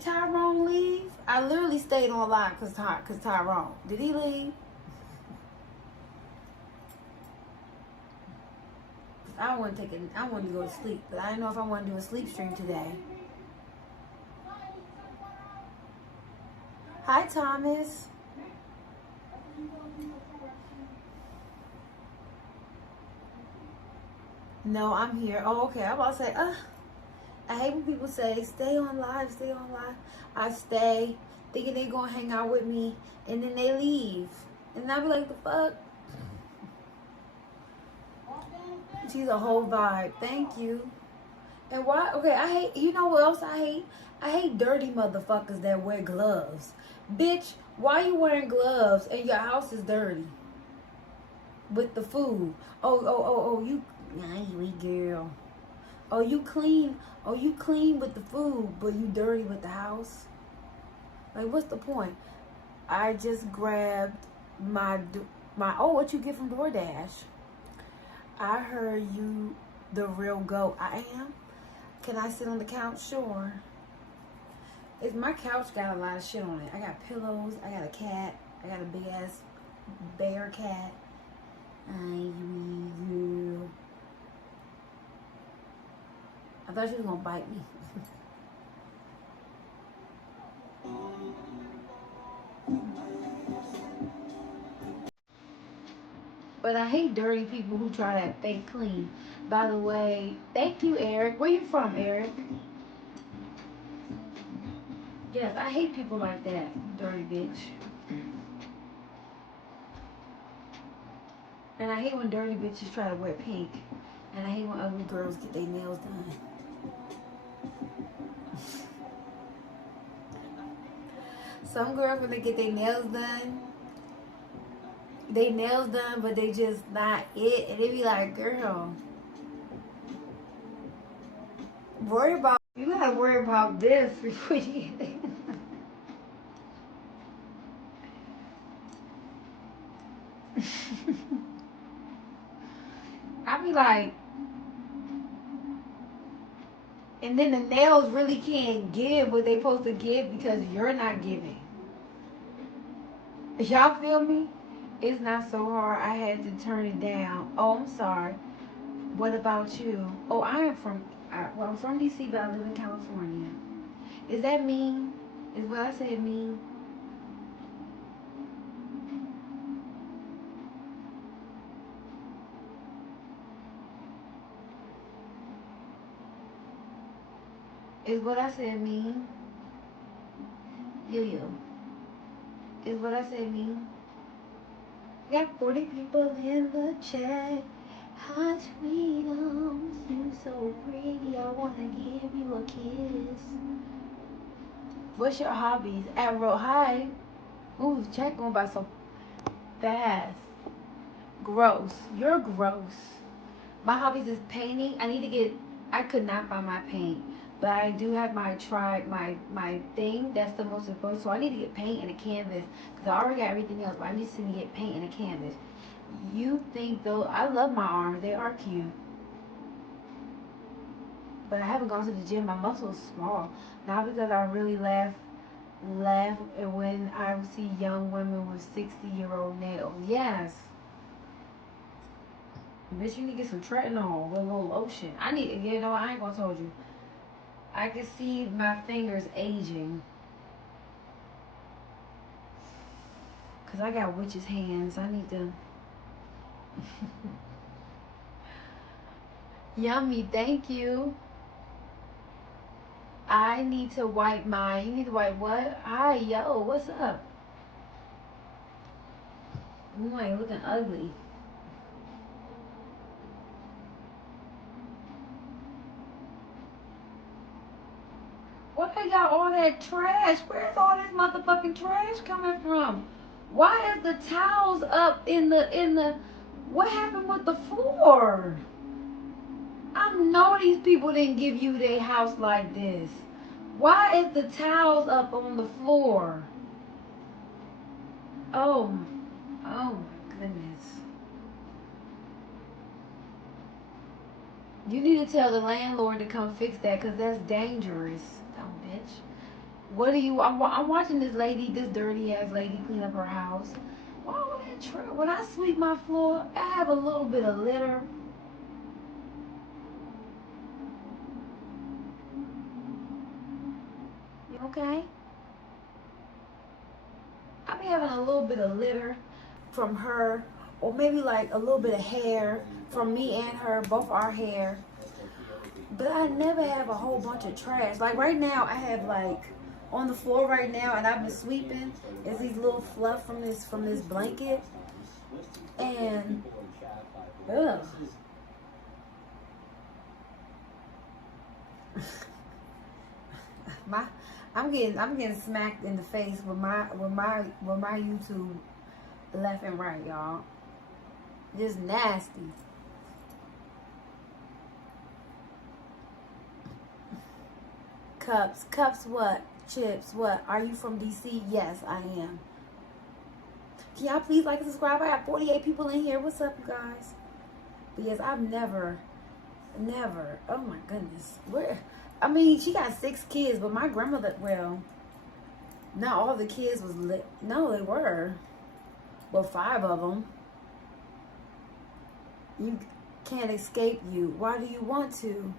Tyrone leave? I literally stayed on live because Tyrone. Did he leave? I wanted to go to sleep, but I didn't know if I want to do a sleep stream today. Hi, Thomas. No, I'm here. Oh, okay. I'm about to say, I hate when people say, stay on live, stay on live. I stay, thinking they gonna hang out with me, and then they leave. And I be like, the fuck? She's a whole vibe. Thank you. And why? Okay, I hate, you know what else I hate? I hate dirty motherfuckers that wear gloves. Bitch, why you wearing gloves and your house is dirty? With the food. Oh, you, sweet girl. Oh, you clean with the food, but you dirty with the house? Like, what's the point? I just grabbed my what you get from DoorDash? I heard you the real goat. I am? Can I sit on the couch? Sure. My couch got a lot of shit on it. I got pillows. I got a cat. I got a big ass bear cat. I thought she was gonna bite me. But I hate dirty people who try that fake clean. By the way, thank you, Eric. Where you from, Eric? Yes, I hate people like that, dirty bitch. And I hate when dirty bitches try to wear pink. And I hate when ugly girls get their nails done. Some girls, when they get their nails done, but they just not it. And they be like, girl, you gotta worry about this before you get it. I be like, and then the nails really can't give what they supposed to give because you're not giving. Y'all feel me? It's not so hard. I had to turn it down. Oh, I'm sorry. What about you? Oh, I'm from DC, but I live in California. Is that mean? Is what I said mean? Is what I said mean? Yo. Is what I said mean? Got 40 people in the chat. Hi, Tweetums. You so pretty. I want to give you a kiss. What's your hobbies? At Road High. Ooh, chat going by so fast. Gross. You're gross. My hobbies is painting. I could not find my paint. But I do have my thing. That's the most important. So I need to get paint and a canvas. Because I already got everything else. But I need to get paint and a canvas. You think though, I love my arms. They are cute. But I haven't gone to the gym. My muscles small. Not because I really laugh when I see young women with 60-year-old nails. Yes. Bitch, you need to get some Tretinool with a little lotion. I ain't gonna told you. I can see my fingers aging. Because I got witch's hands. I need to... Yummy, thank you. I need to wipe my... You need to wipe what? Hi, yo, what's up? You ain't looking ugly. Why they got all that trash? Where's all this motherfucking trash coming from? Why is the towels up in the what happened with the floor? I know these people didn't give you their house like this. Why is the towels up on the floor? Oh my goodness. You need to tell the landlord to come fix that because that's dangerous. Dumb bitch. What do you... I'm watching this dirty ass lady clean up her house. Why would that when I sweep my floor, I have a little bit of litter. Okay? I be having a little bit of litter from her, or maybe like a little bit of hair from me and her, both our hair. But I never have a whole bunch of trash. Like right now, I have like on the floor right now, and I've been sweeping. Is these little fluff from this blanket, and ugh. I'm getting smacked in the face with my YouTube left and right, y'all. Just nasty. Cups what? Chips what? Are you from DC? Yes, I am. Can y'all please like and subscribe? I got 48 people in here. What's up, you guys? But yes, I've never. Oh my goodness. I mean, she got 6 kids, but my grandmother, well, not all the kids was lit. No, they were. Well, 5 of them. You can't escape you. Why do you want to?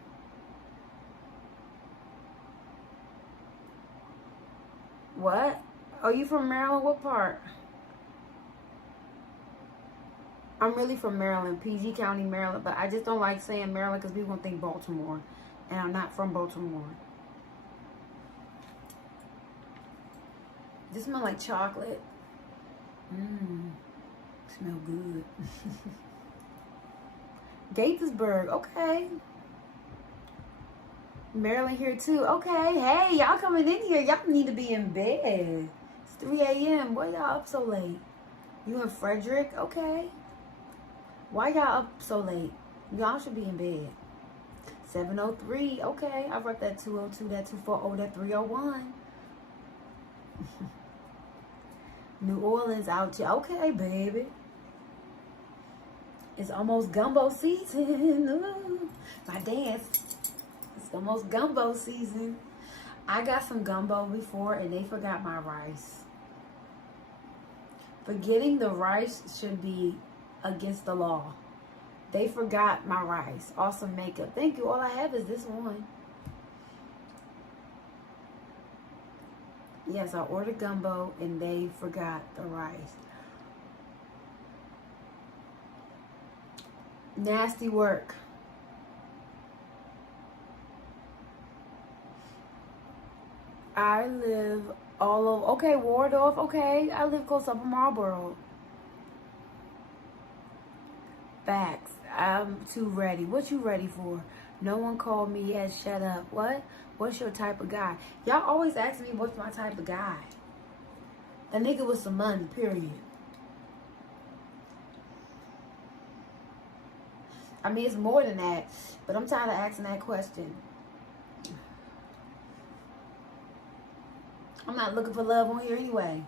What? Are you from Maryland? What part? I'm really from Maryland, PG County, Maryland, but I just don't like saying Maryland because people think Baltimore, and I'm not from Baltimore. This smells like chocolate. Smell good. Gaithersburg, okay. Maryland here too. Okay, hey, y'all coming in here. Y'all need to be in bed. It's 3 a.m. Why y'all up so late? You in Frederick? Okay. Why y'all up so late? Y'all should be in bed. 703. Okay, I wrote that 202, that 240, that 301. New Orleans out here. Okay, baby. It's almost gumbo season. Ooh, my dance. It's almost gumbo season. I got some gumbo before and they forgot my rice. Forgetting the rice should be against the law. They forgot my rice. Awesome makeup. Thank you. All I have is this one. Yes, I ordered gumbo and they forgot the rice. Nasty work. I live all over. Okay, Waldorf. Okay, I live close up in Marlboro. Facts. I'm too ready. What you ready for? No one called me yet. Shut up. What? What's your type of guy? Y'all always ask me what's my type of guy. A nigga with some money, period. I mean, it's more than that, but I'm tired of asking that question. I'm not looking for love on here anyway.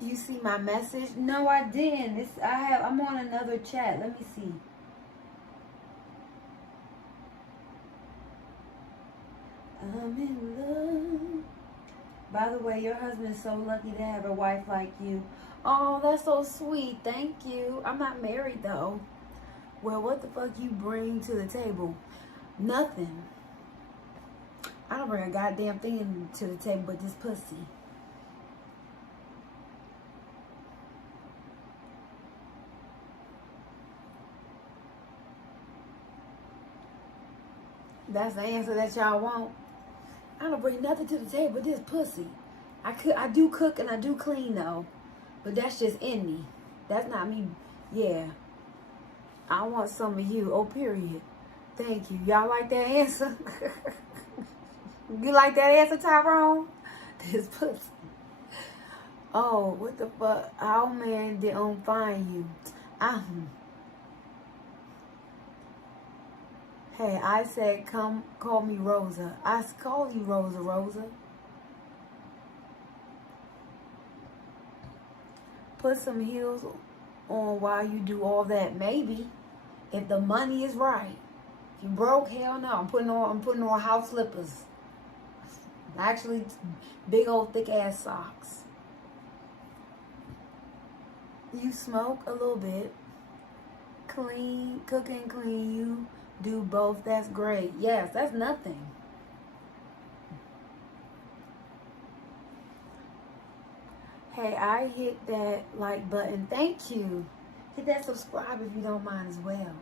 You see my message? No, I didn't. I'm on another chat. Let me see. I'm in love. By the way, your husband is so lucky to have a wife like you. Oh, that's so sweet. Thank you. I'm not married though. Well, what the fuck you bring to the table? Nothing. I don't bring a goddamn thing to the table but this pussy. That's the answer that y'all want. I don't bring nothing to the table but this pussy. I do cook and I do clean though. But that's just in me. That's not me. Yeah. I want some of you. Oh, period. Thank you. Y'all like that answer? You like that answer, Tyrone? This pussy. Oh, what the fuck? How man didn't find you? Hey, I said, come call me Rosa. I call you Rosa, Rosa. Put some heels on while you do all that. Maybe. If the money is right. If you broke, hell no. I'm putting on house slippers. Actually, big old thick ass socks. You smoke a little bit. clean, cook and clean. You do both. That's great. Yes, that's nothing. Hey, I hit that like button. Thank you. Hit that subscribe if you don't mind as well.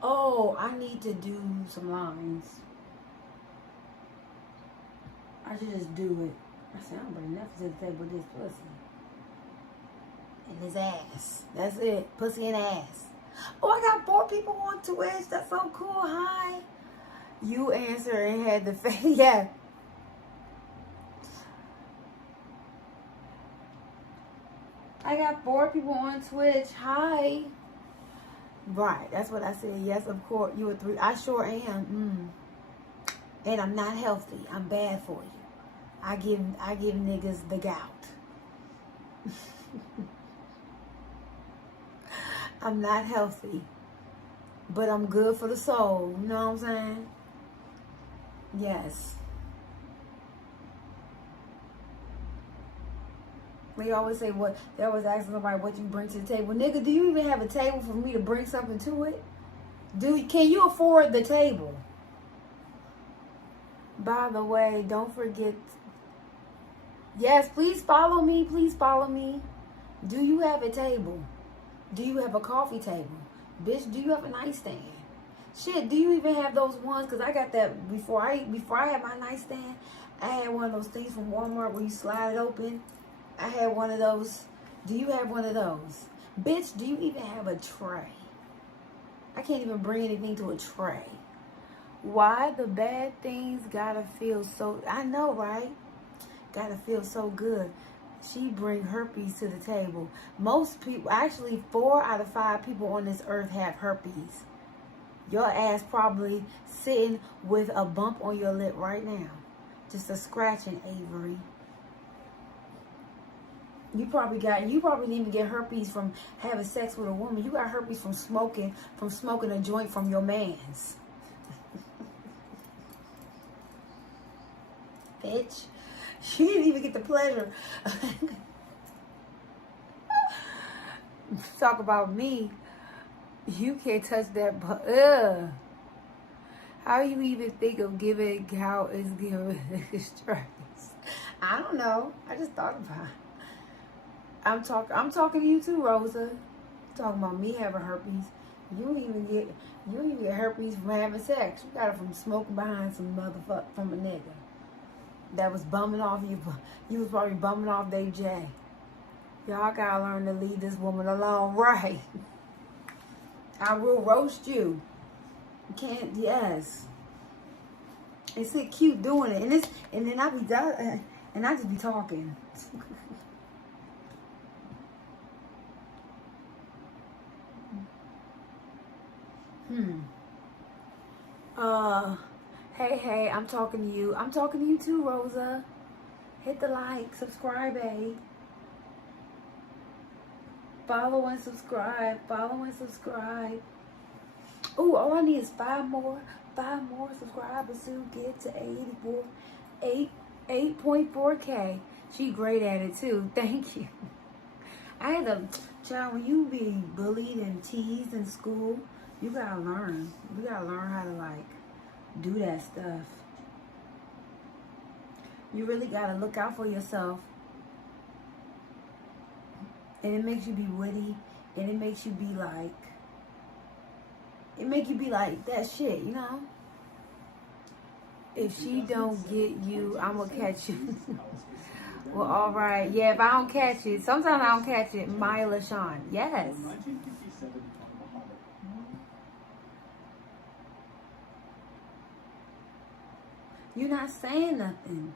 Oh, I need to do some lines. I should just do it. I said, I'm bringing nothing to the table with this pussy. And his ass. That's it. Pussy and ass. Oh, I got 4 people on Twitch. That's so cool. Hi. You answer and had the face. Yeah. I got 4 people on Twitch. Hi. Right. That's what I said. Yes, of course. You were 3. I sure am. And I'm not healthy. I'm bad for you. I give niggas the gout. I'm not healthy. But I'm good for the soul. You know what I'm saying? Yes. They always say what they always ask somebody what you bring to the table. Nigga, do you even have a table for me to bring something to it? Can you afford the table? By the way, don't forget. Yes, please follow me. Please follow me. Do you have a table? Do you have a coffee table? Bitch, do you have a nightstand? Shit, do you even have those ones? Because I got that before I had my nightstand. I had one of those things from Walmart where you slide it open. I had one of those. Do you have one of those? Bitch, do you even have a tray? I can't even bring anything to a tray. Why the bad things gotta feel so... I know, right? Gotta feel so good. She bring herpes to the table. Most people... Actually, 4 out of 5 people on this earth have herpes. Your ass probably sitting with a bump on your lip right now. Just a scratching, Avery. You probably didn't even get herpes from having sex with a woman. You got herpes from smoking a joint from your man's. Bitch. She didn't even get the pleasure. Talk about me. You can't touch that butt. Ugh. How you even think of giving gout is giving stress? I don't know. I just thought about it. I'm talking to you too, Rosa. Talking about me having herpes. You don't even get herpes from having sex. You got it from smoking behind some motherfucker from a nigga that was bumming off you. You was probably bumming off Dave J. Y'all gotta learn to leave this woman alone, right? I will roast you. You can't. Yes. It's so cute doing it, and then I be done, and I just be talking. Hey, I'm talking to you. I'm talking to you too, Rosa. Hit the like, subscribe, Follow and subscribe. Follow and subscribe. Ooh, all I need is 5 more subscribers to get to 8.4K. She great at it too. Thank you. I had a child, when you be bullied and teased in school, you gotta learn. You gotta learn how to do that stuff. You really gotta look out for yourself. And it makes you be witty. And it makes you be like that shit, you know? If she don't get you, I'm gonna catch you. Well, all right. Yeah, if I don't catch it, sometimes I don't catch it. Myialashaun. Yes. You're not saying nothing.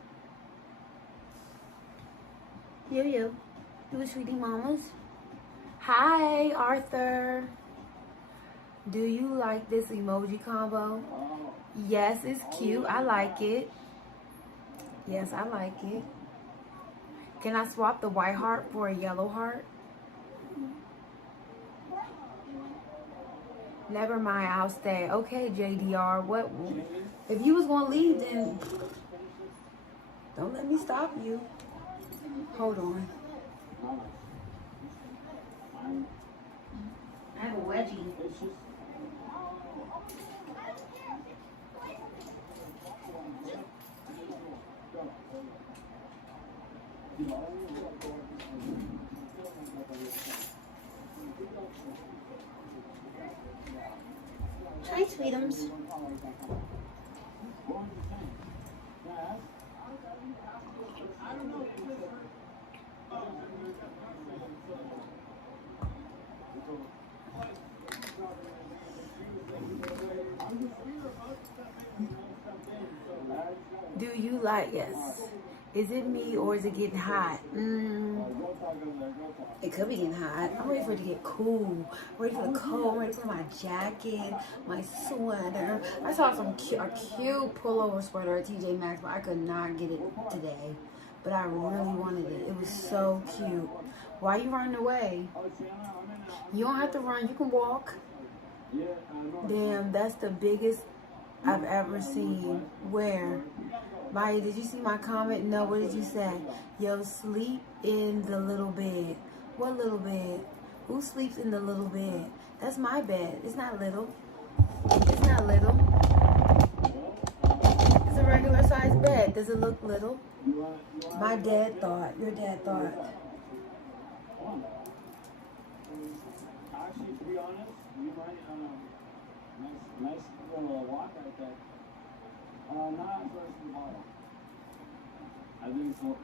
You, sweetie mamas. Hi, Arthur. Do you like this emoji combo? Yes, it's cute. I like it. Yes, I like it. Can I swap the white heart for a yellow heart? Never mind, I'll stay. Okay, JDR. What? If you was gonna leave, then don't let me stop you. Hold on. I have a wedgie. It's just. Hi, sweetums. Do you like, yes. Is it me or is it getting hot? It could be getting hot. I'm ready for it to get cool. I'm ready for the cold. I'm ready for my jacket, my sweater. I saw a cute pullover sweater at TJ Maxx, but I could not get it today. But I really wanted it. It was so cute. Why are you running away? You don't have to run. You can walk. Damn, that's the biggest I've ever seen. Where? Maya, did you see my comment? No, what did you say? Yo, sleep in the little bed. What little bed? Who sleeps in the little bed? That's my bed. It's not little. It's not little. It's a regular sized bed. Does it look little? My dad thought. Your dad thought. Actually, to be honest, you might nice little walk right there. Not first the bottom. I think so.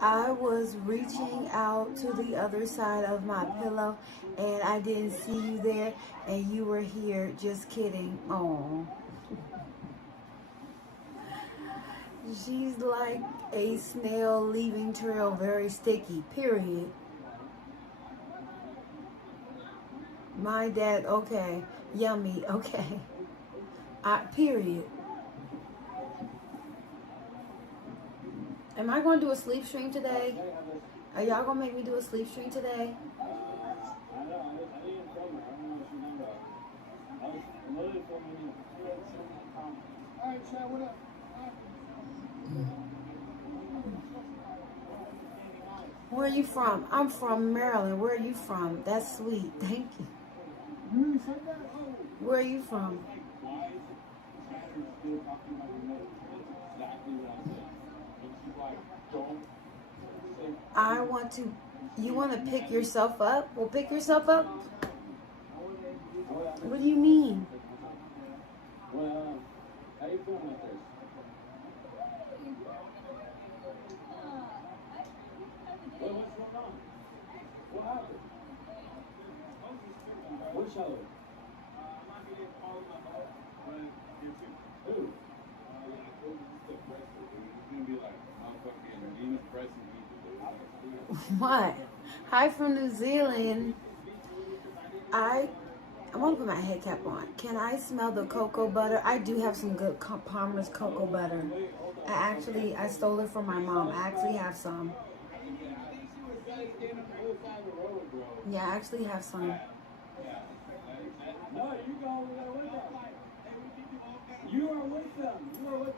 I was reaching out to the other side of my pillow and I didn't see you there and you were here. Just kidding. Oh. She's like a snail leaving trail, very sticky, period. My dad, okay. Yummy, okay. Period. Am I going to do a sleep stream today? Are y'all going to make me do a sleep stream today? Where are you from? I'm from Maryland. Where are you from? That's sweet. Thank you. Where are you from? I want to. You want to pick yourself up? Well, pick yourself up. What do you mean? Well, how you feeling with this? What's going on? What happened? Which other? Who? What? Hi from New Zealand. I want to put my head cap on. Can I smell the cocoa butter? I do have some good Palmer's cocoa butter. I stole it from my mom. I actually have some. Yeah, I actually have some. No, you go over there with them. You are with them. You are with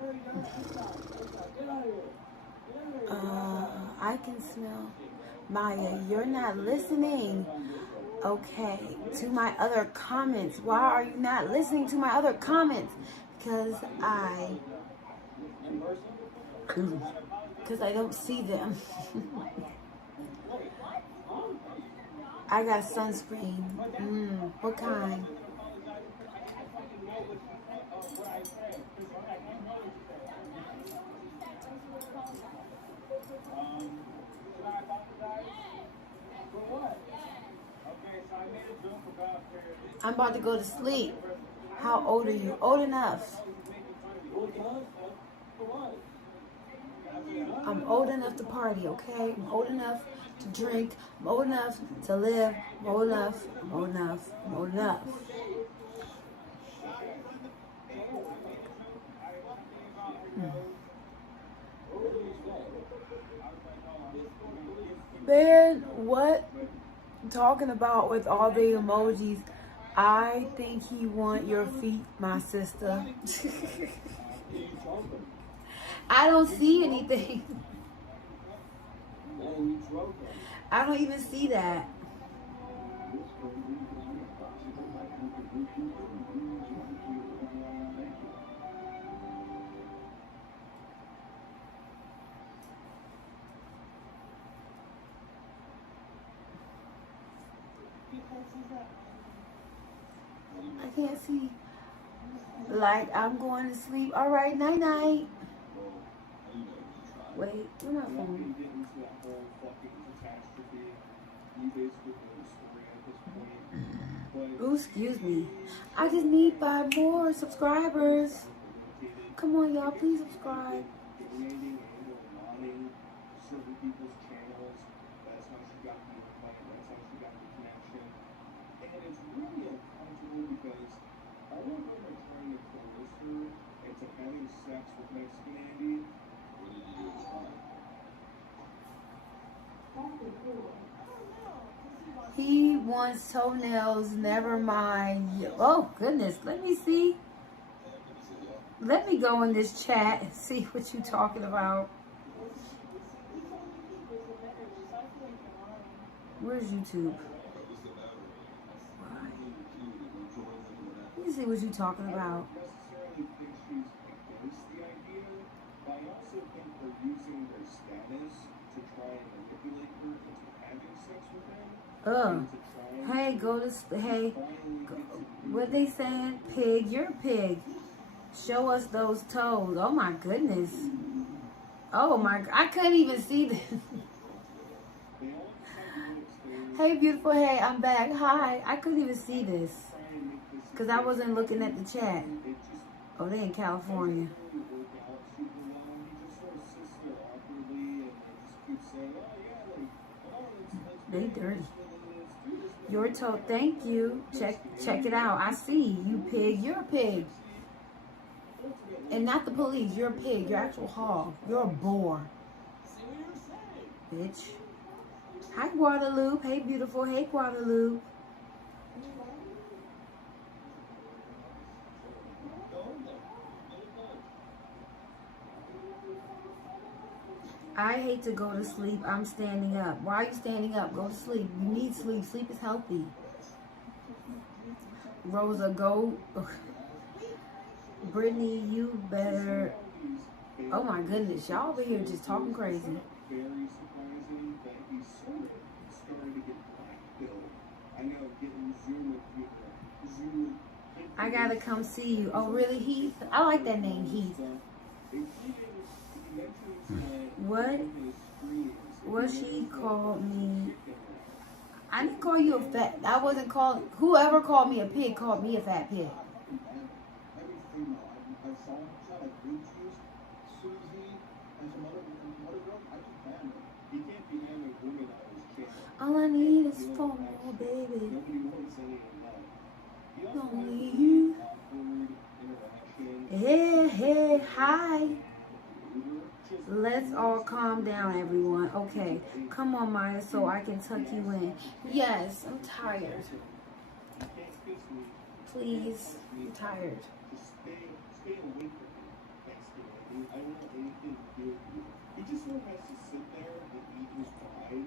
Get out of here. I can smell. Maya, you're not listening. Okay, to my other comments. Why are you not listening to my other comments? Because I don't see them. I got sunscreen. What kind? I'm about to go to sleep. How old are you? Old enough. I'm old enough to party, okay? I'm old enough to drink. I'm old enough to live. I'm old enough. I'm old enough. I'm old enough. Man, what? Talking about with all the emojis. I think he want your feet, my sister. I don't see anything. I don't even see that. I can't see. Like, I'm going to sleep. All right, night night. Wait, where's my phone? Oh, excuse me. I just need 5 more subscribers. Come on, y'all, please subscribe. Certain people's channels. That's how she got the invite. That's how she got the connection. And it's really uncomfortable because all of them are trying to coerce her into having sex with Mexican Andy. What did you do this time? He wants toenails, never mind. Oh, goodness. Let me see. Let me go in this chat and see what you're talking about. Where's YouTube? Let me see what you're talking about. I also think they're using their status to try and manipulate her into having sex with him. Hey, go to, hey, go, what they saying? Pig, you're a pig. Show us those toes. Oh my goodness. Oh my, I couldn't even see this. Hey, beautiful. Hey, I'm back. Hi. I couldn't even see this because I wasn't looking at the chat. Oh, they in California. They dirty. Your toe. Thank you. Check it out. I see you, pig. You're a pig. And not the police. You're a pig. You're actual hog. You're a boar. Bitch. Hi, Guadalupe. Hey, beautiful. Hey, Guadalupe. I hate to go to sleep. I'm standing up. Why are you standing up? Go to sleep. You need sleep. Sleep is healthy. Rosa, go. Brittany, you better. Oh my goodness. Y'all over here just talking crazy. Very surprising that he sort of started to get black-billed. I know, getting Zoom. I gotta come see you. Oh, really, Heath? I like that name, Heath. What she called me? I didn't call you a fat. I wasn't called. Whoever called me a pig called me a fat pig. All I need is 4 more, baby. Only you. Hey, hey, hi. Let's all calm down, everyone. Okay, come on, Maya, so I can tuck you in. Yes, I'm tired. Please, I'm tired. He just sort of has to sit there and eat his pride.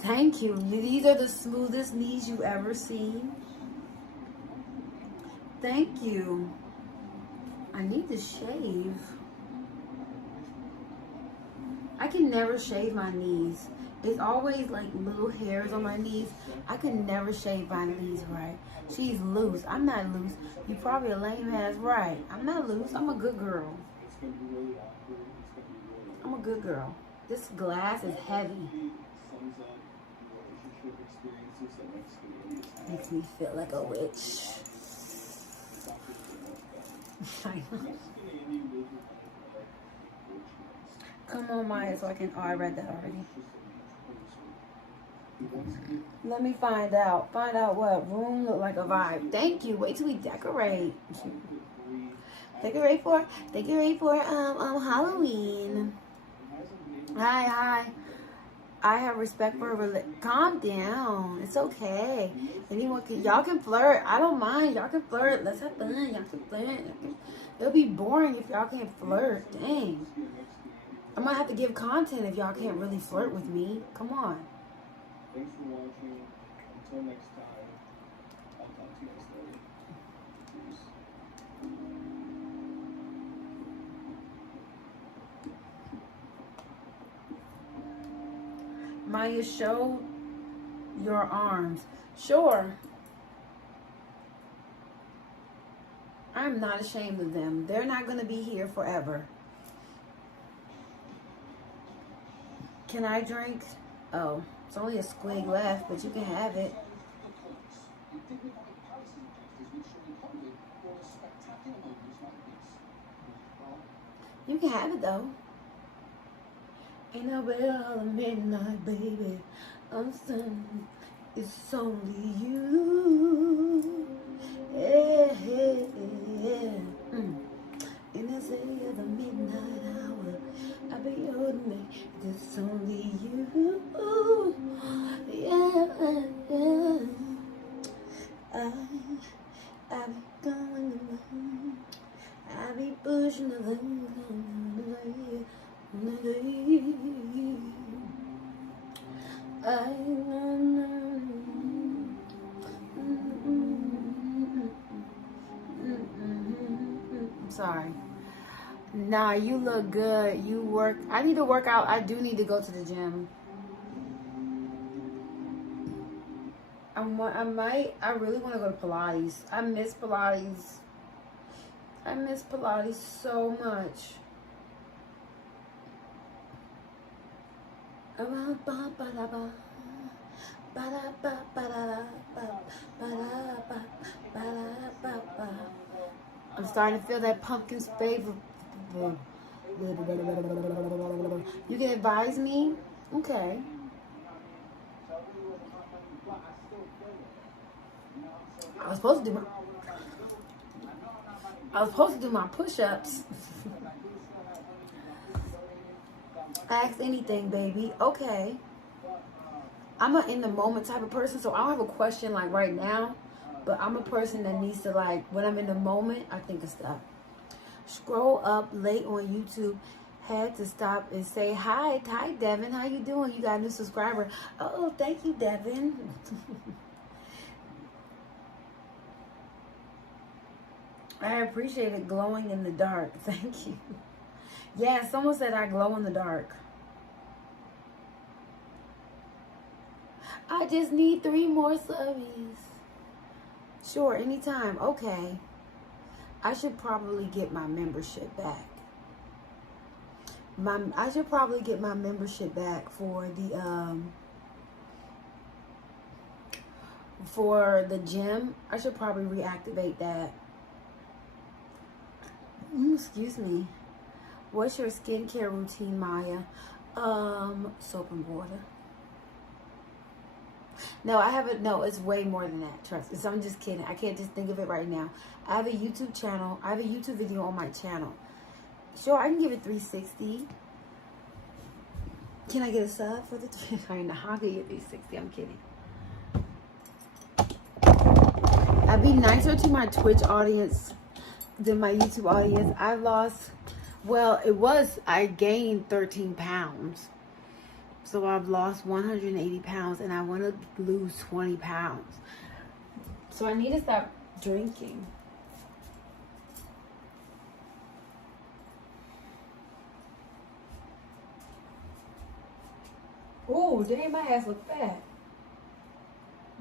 Thank you. These are the smoothest knees you've ever seen. Thank you. I need to shave. I can never shave my knees. It's always like little hairs on my knees. I can never shave my knees right. She's loose. I'm not loose. You probably a lame ass, right? I'm not loose. I'm a good girl. I'm a good girl. This glass is heavy. Makes me feel like a witch. I know. Come on, Maya, so I can. Oh, I read that already. Let me find out. Find out what room look like a vibe. Thank you. Wait till we decorate. Decorate for Halloween. Hi. I have respect for calm down. It's okay. Anyone can, y'all can flirt. I don't mind. Y'all can flirt. Let's have fun. Y'all can flirt. It'll be boring if y'all can't flirt. Dang. I'm gonna have to give content if y'all can't really flirt with me. Come on. Thanks for watching. Until next time, I'll talk to you guys later. Peace. Maya, show your arms. Sure. I'm not ashamed of them. They're not going to be here forever. Can I drink? Oh, it's only a squig left, but you can have it. You can have it though. Ain't no bell of midnight, baby. I'm saying it's only you. Yeah, yeah, yeah. In the city of the midnight hour, I'll be holding me. It's only you. Yeah, yeah. I be going alone. I be pushing the thing on the day. I I'm sorry. Nah, you look good. You work. I need to work out. I do need to go to the gym. I really want to go to Pilates. I miss Pilates. I miss Pilates so much. I'm starting to feel that pumpkin's favor. You can advise me? Okay. I was supposed to do my push-ups. Ask anything, baby. Okay. I'm an in the moment type of person, so I don't have a question like right now, but I'm a person that needs to, like, when I'm in the moment, I think of stuff. Scroll up late on YouTube. Had to stop and say hi. Hi, Devin. How you doing? You got a new subscriber. Oh, thank you, Devin. I appreciate it. Glowing in the dark. Thank you. Yeah, someone said I glow in the dark. I just need 3 more subbies. Sure, anytime. Okay. I should probably get my membership back. I should probably get my membership back for the gym. I should probably reactivate that. Excuse me. What's your skincare routine, Maya? Soap and water. No, I haven't. No, it's way more than that. Trust me. So I'm just kidding. I can't just think of it right now. I have a YouTube channel. I have a YouTube video on my channel. Sure, I can give it 360. Can I get a sub for the 360? No, I'll give you 360. I'm kidding. I'd be nicer to my Twitch audience than my YouTube audience. I've lost, well, I gained 13 pounds. So I've lost 180 pounds and I want to lose 20 pounds. So I need to stop drinking. Oh, damn, my ass look fat.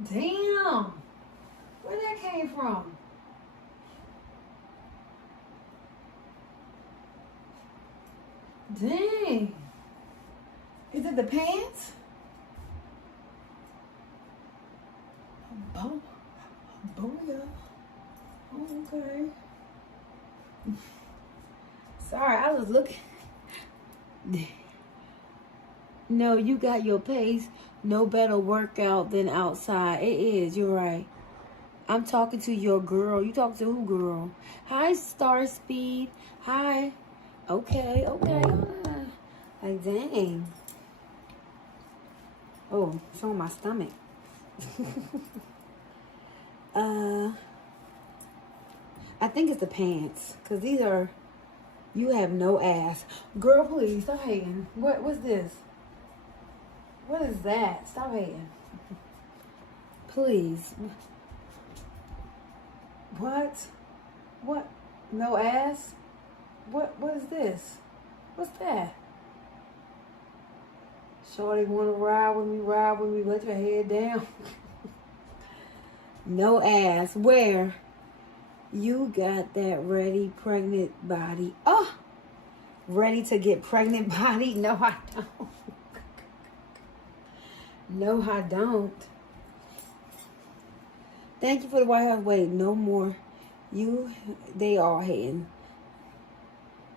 Damn. Where that came from? Dang. Is it the pants? Booyah. Okay. Sorry, I was looking. No, you got your pace. No better workout than outside. It is. You're right. I'm talking to your girl. You talk to who, girl? Hi, Star Speed. Hi. Okay. Like, dang. Oh, showing my stomach. I think it's the pants. Because these are, you have no ass. Girl, please, stop hating. What's this? What is that? Stop hating. Please. What? What? No ass? What is this? What's that? Shorty wanna ride with me, let your head down. No ass. Where? You got that ready pregnant body. Oh! Ready to get pregnant body? No, I don't. No, I don't. Thank you for the White House. Wait, no more. They all hating.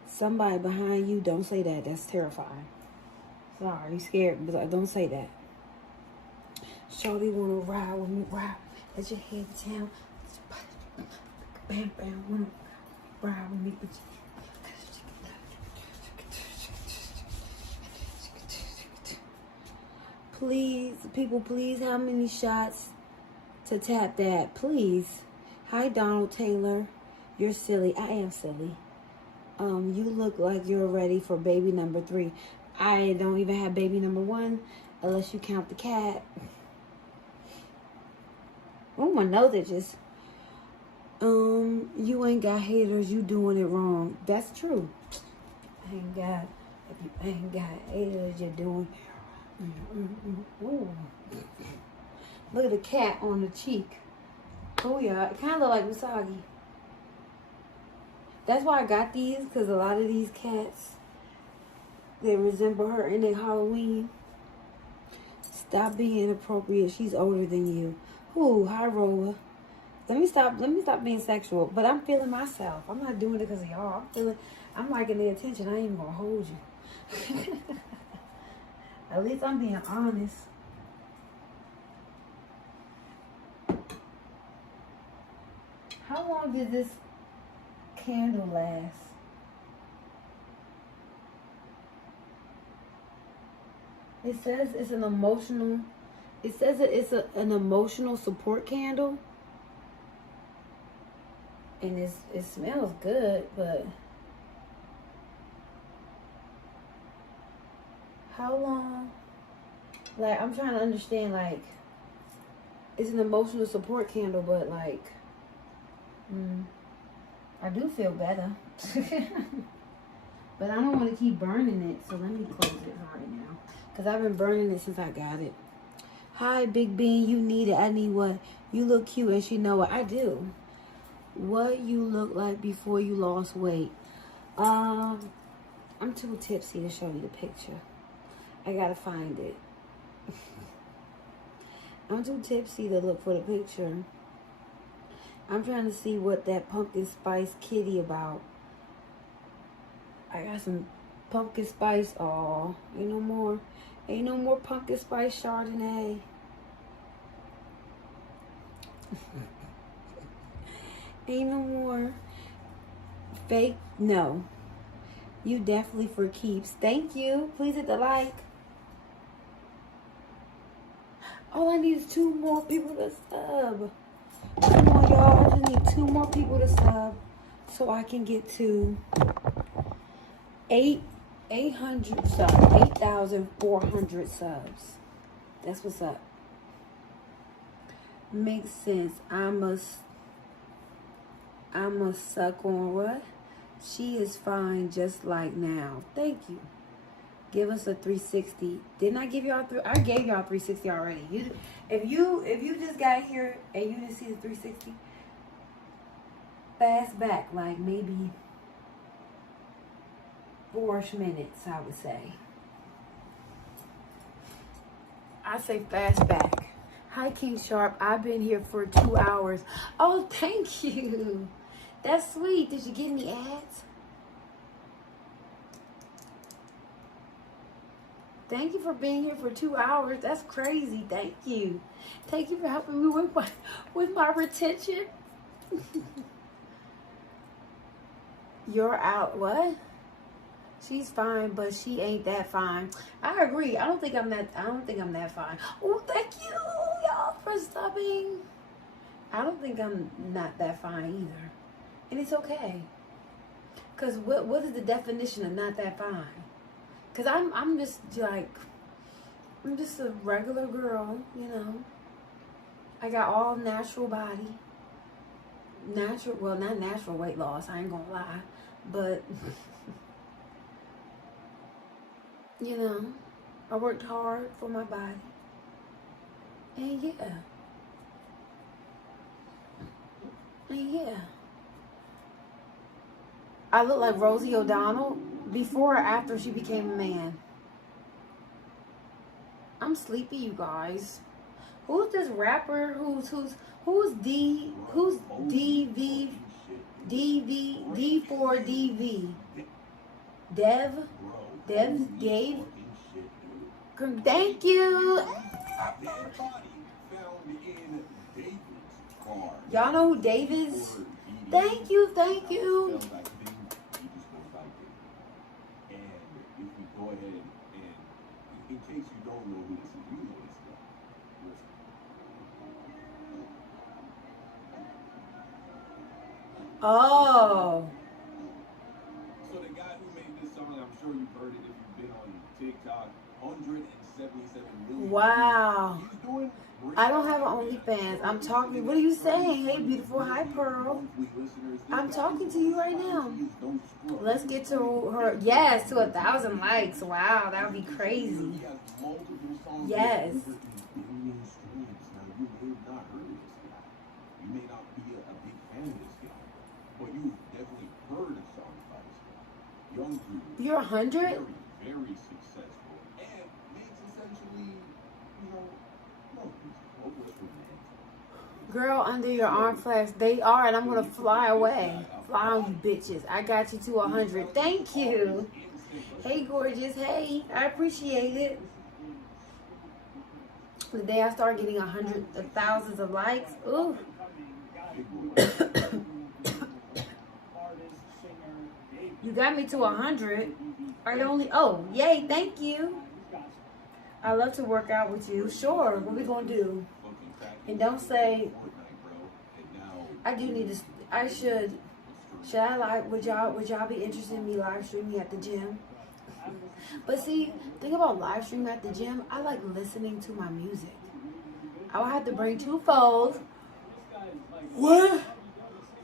Somebody behind you, don't say that. That's terrifying. Sorry, you scared, but don't say that. Shorty wanna ride with me, ride. Let your head down. Bam, bam, wanna ride with me. Please, people, please, how many shots to tap that? Please. Hi, Donald Taylor. You're silly. I am silly. You look like you're ready for baby number 3. I don't even have baby number 1 unless you count the cat. Oh, my nose itches. You ain't got haters. You doing it wrong. That's true. If you ain't got haters, you're doing it wrong. Look at the cat on the cheek. Oh, yeah. It kind of look like Usagi. That's why I got these, because a lot of these cats, they resemble her in their Halloween. Stop being inappropriate. She's older than you. Ooh, hi, Rolla. Let me stop being sexual. But I'm feeling myself. I'm not doing it because of y'all. I'm liking the attention. I ain't even going to hold you. At least I'm being honest. How long did this candle last? It says it's an emotional. It says it's an emotional support candle, and it smells good. But how long? Like, I'm trying to understand. Like, it's an emotional support candle, but like, I do feel better. But I don't want to keep burning it, so let me close it right now. Because I've been burning it since I got it. Hi, Big Bean. You need it. I need what? You look cute, and she know what I do. What you look like before you lost weight? I'm too tipsy to show you the picture. I gotta find it. I'm too tipsy to look for the picture. I'm trying to see what that pumpkin spice kitty about. I got some pumpkin spice. Oh, ain't no more pumpkin spice Chardonnay. Ain't no more fake. No, you definitely for keeps. Thank you. Please hit the like. All I need is 2 more people to sub. Come on, y'all. I just need 2 more people to sub so I can get to 800 subs. 8,400 subs. That's what's up. Makes sense. I must suck on what? She is fine just like now. Thank you. Give us a 360. Didn't I give y'all I gave y'all 360 already. If you just got here and you didn't see the 360, fast back like maybe 4-ish minutes, I would say. I say fast back. Hi, King Sharp. I've been here for 2 hours. Oh, thank you. That's sweet. Did you get any ads? Thank you for being here for 2 hours. That's crazy. Thank you. Thank you for helping me with my retention. You're out. What? She's fine, but she ain't that fine. I agree. I don't think I'm that fine. Oh, thank you, y'all, for stopping. I don't think I'm not that fine either. And it's okay. Cause what is the definition of not that fine? Cause I'm just like, I'm just a regular girl, you know. I got all natural body. Natural, well, not natural weight loss, I ain't gonna lie. But, you know, I worked hard for my body. And yeah. And yeah. I look like Rosie O'Donnell before or after she became a man. I'm sleepy, you guys. Who's this rapper? Who's D4DV? Dev Gabe. Thank you. Y'all know who Dave is? Thank you. And if we go ahead and, in case you don't know who this is, you know this guy. Oh. So the guy who made this song, I'm sure you've heard it if you've been on TikTok, 177 million. Wow. He's doing I don't have an OnlyFans. I'm talking. What are you saying? Hey, beautiful. Hi, Pearl. I'm talking to you right now. Let's get to her. Yes, to 1,000 likes. Wow, that would be crazy. Yes. You may not be a big fan of this guy, but you've definitely heard of songs by this guy. Young dude. You're 100? Very, very successful. And makes essentially, you know, girl, under your arm flash. They are, and I'm going to fly away. Fly on you bitches. I got you to 100. Thank you. Hey, gorgeous. Hey, I appreciate it. The day I start getting thousands of likes. Ooh. You got me to 100. Are you only? Oh, yay! Thank you. I love to work out with you. Sure. What we gonna do? And don't say. I do need to. I should. Should I like? Would y'all be interested in me live streaming at the gym? But see, think about live streaming at the gym. I like listening to my music. I will have to bring 2 phones. What?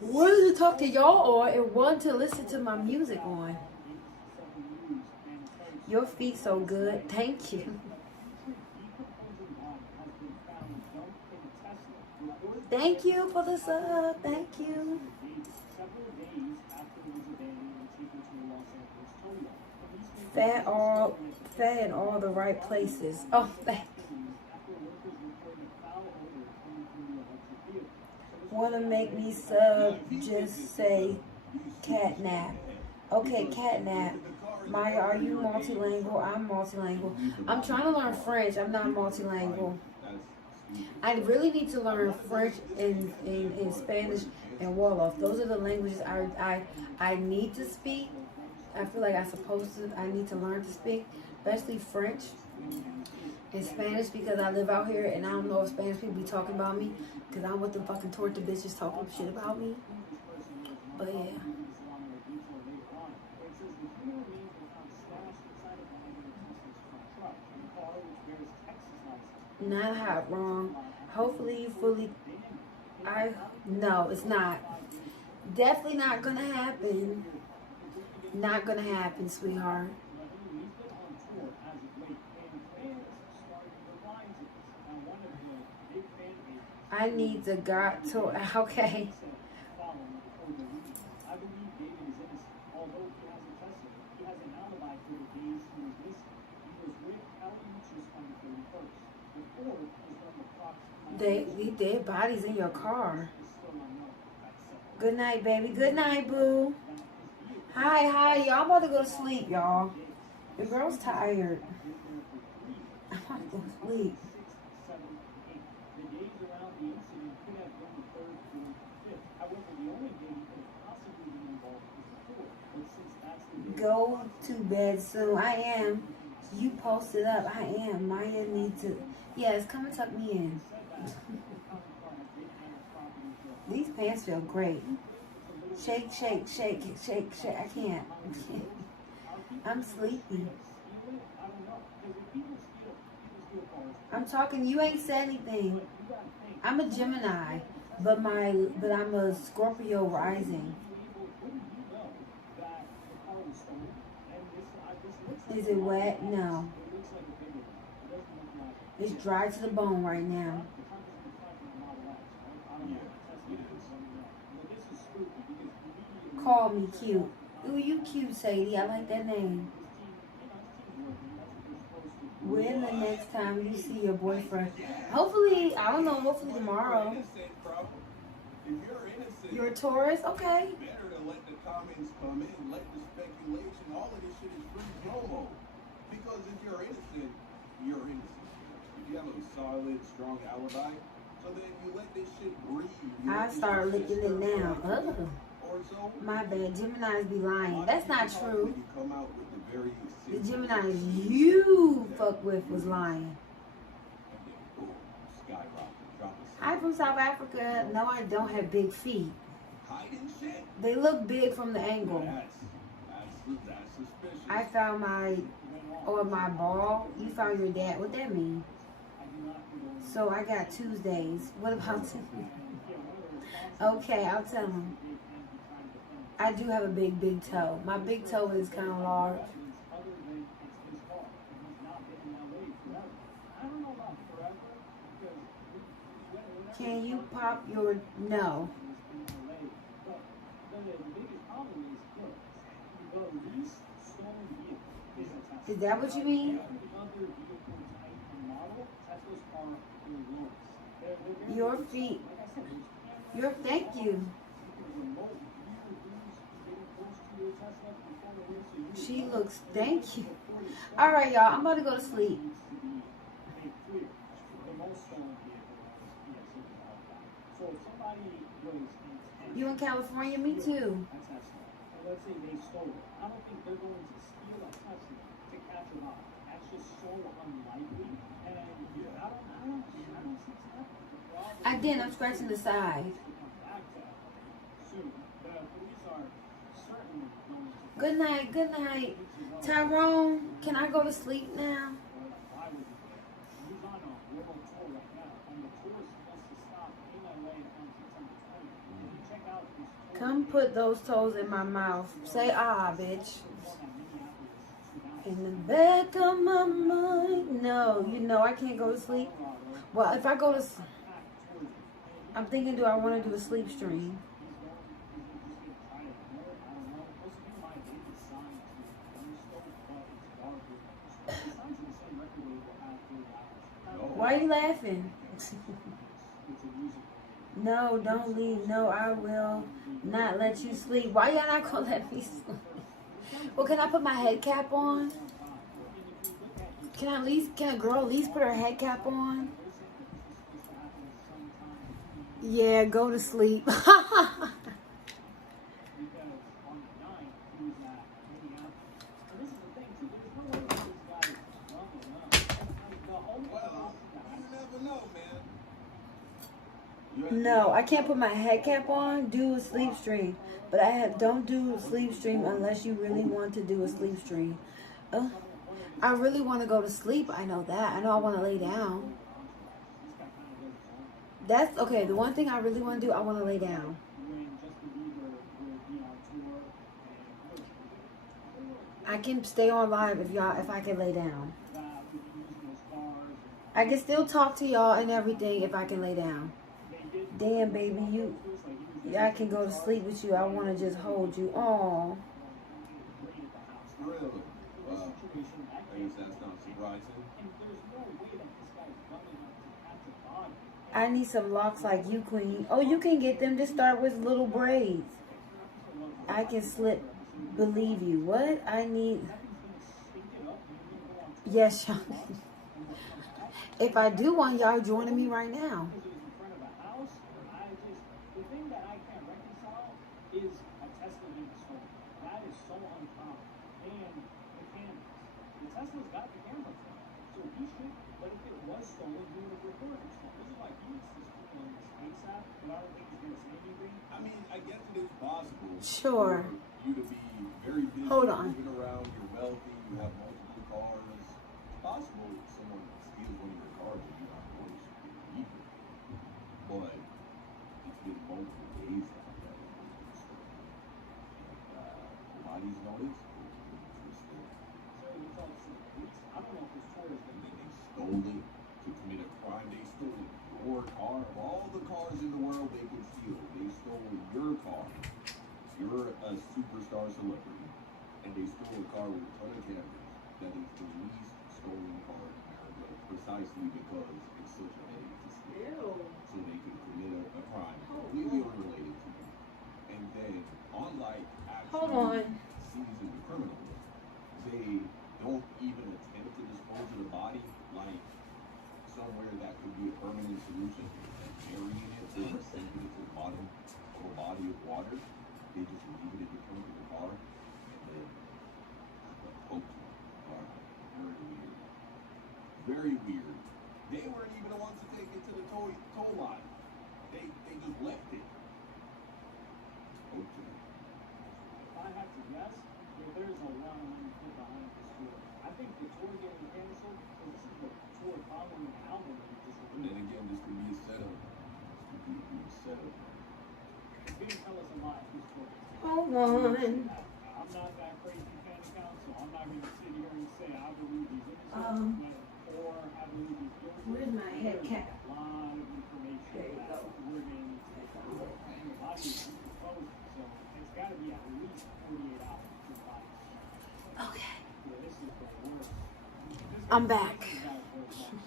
One to talk to y'all on, and one to listen to my music on. Your feet so good. Thank you. Thank you for the sub. Thank you. Fat in all the right places. Oh, thank you. Wanna make me sub? Just say catnap. Okay, catnap. Maya, are you multilingual? I'm multilingual. I'm trying to learn French. I'm not multilingual. I really need to learn French and Spanish and Wolof. Those are the languages I need to speak. I feel like I need to learn to speak, especially French and Spanish, because I live out here and I don't know if Spanish people be talking about me, because I'm with them fucking torta bitches talking shit about me. But yeah. Not hot, wrong. Hopefully you fully. No, it's not. Definitely not gonna happen. Not gonna happen, sweetheart. I need the God to. Okay. Leave dead bodies in your car. Good night, baby. Good night, boo. Hi. Y'all about to go to sleep, y'all. The girl's tired. I'm about to go to sleep. go to bed soon. I am. You posted up. I am. Maya needs to. Yes, come and tuck me in. These pants feel great. Shake, shake, shake, shake, shake. I can't. I'm sleepy. I'm talking. You ain't said anything. I'm a Gemini, but I'm a Scorpio rising. Is it wet? No. It's dry to the bone right now. Call me cute. Ooh, you cute, Sadie. I like that name. When the next time you see your boyfriend? Hopefully, I don't know, hopefully tomorrow. You're a Taurus? Okay. Better to let the comments come in, let the speculation, all of this shit is free promo. Because if you're innocent, you're innocent. If you have a solid, strong alibi, so then you let this shit breathe. I start licking it now. Ugh. My bad. Geminis be lying. That's not true. The Geminis you fuck with was lying. I'm from South Africa. No, I don't have big feet. They look big from the angle. I found my ball. You found your dad. What that mean? So I got Tuesdays. What about Okay, I'll tell him. I do have a big toe. My big toe is kind of large. Can you pop your... No. Is that what you mean? Your feet. Thank you. She looks, thank you. All right, y'all, I'm about to go to sleep. You in California? Me too. Let's say they stole it. I don't think they're going to steal a Tesla to catch a mob. That's just so unlikely. And I don't see it happening. I did. I'm scratching the side. Good night. Good night. Tyrone, can I go to sleep now? Come put those toes in my mouth. Say ah, bitch. In the back of my mind. No, you know I can't go to sleep. Well, if I go to... I'm thinking, do I want to do a sleep stream? Why are you laughing? No, don't leave. No, I will not let you sleep. Why y'all not gonna let me sleep? Well, can I put my head cap on? Can a girl at least put her head cap on? Yeah, go to sleep. No, I can't put my head cap on, do a sleep stream. But don't do a sleep stream unless you really want to do a sleep stream. I really want to go to sleep. I know that. I know I want to lay down. That's okay. The one thing I really want to do, I want to lay down. I can stay on live if I can lay down. I can still talk to y'all and everything if I can lay down. Damn, baby, I can go to sleep with you. I want to just hold you. Aww. I need some locks like you, queen. Oh, you can get them to start with little braids. I can slip. Believe you. What? I need... Yes, Sean. If I do want y'all joining me right now. and the cameras. And Tesla's got the cameras there. So he should, but if it was stolen, he would have reported it stolen. This is why he needs this people in this ASAP, but I don't think he's going to say anything. I mean, I guess it is possible Sure. for you to be very busy Hold on. moving around, you're wealthy, you have multiple cars. It's possible someone steals one of your cars and you're not going to leave it. But it's been multiple days now that it's been stolen. Nobody's noticed. I don't know if this tour is And then they stole it to commit a crime. They stole your car. Of all the cars in the world they could steal, they stole your car. You're a superstar celebrity, and they stole a car with a ton of cameras. That is the least stolen car in America, precisely because it's such a headache to steal. So they could commit a crime completely unrelated to you. And then, unlike actually seizing the criminal, they don't even attempt to dispose of the body like somewhere that could be a permanent solution, like burying it or sinking it to the bottom of a body of water. They just leave it in the trunk of the car and then hope to. Very weird. Very weird. They weren't even the ones to take it to the toll line. They just left it. Hope to. If I have to guess, there's a lot of money put behind this tour. I think the tour getting canceled, because this is the tour following an album that you just released. And then again, this could be a setup. This could be a setup. It's going to tell us a lot, this tour. Hold on. I'm not that crazy fan account, so I'm not going to sit here and say I believe these images or I believe these images. Where's my head cap? A lot of information There you go. we're going to need to take on. And a lot of these are frozen, so it's got to be at least 48 hours to buy. Okay. Yeah, this is the worst. I'm back.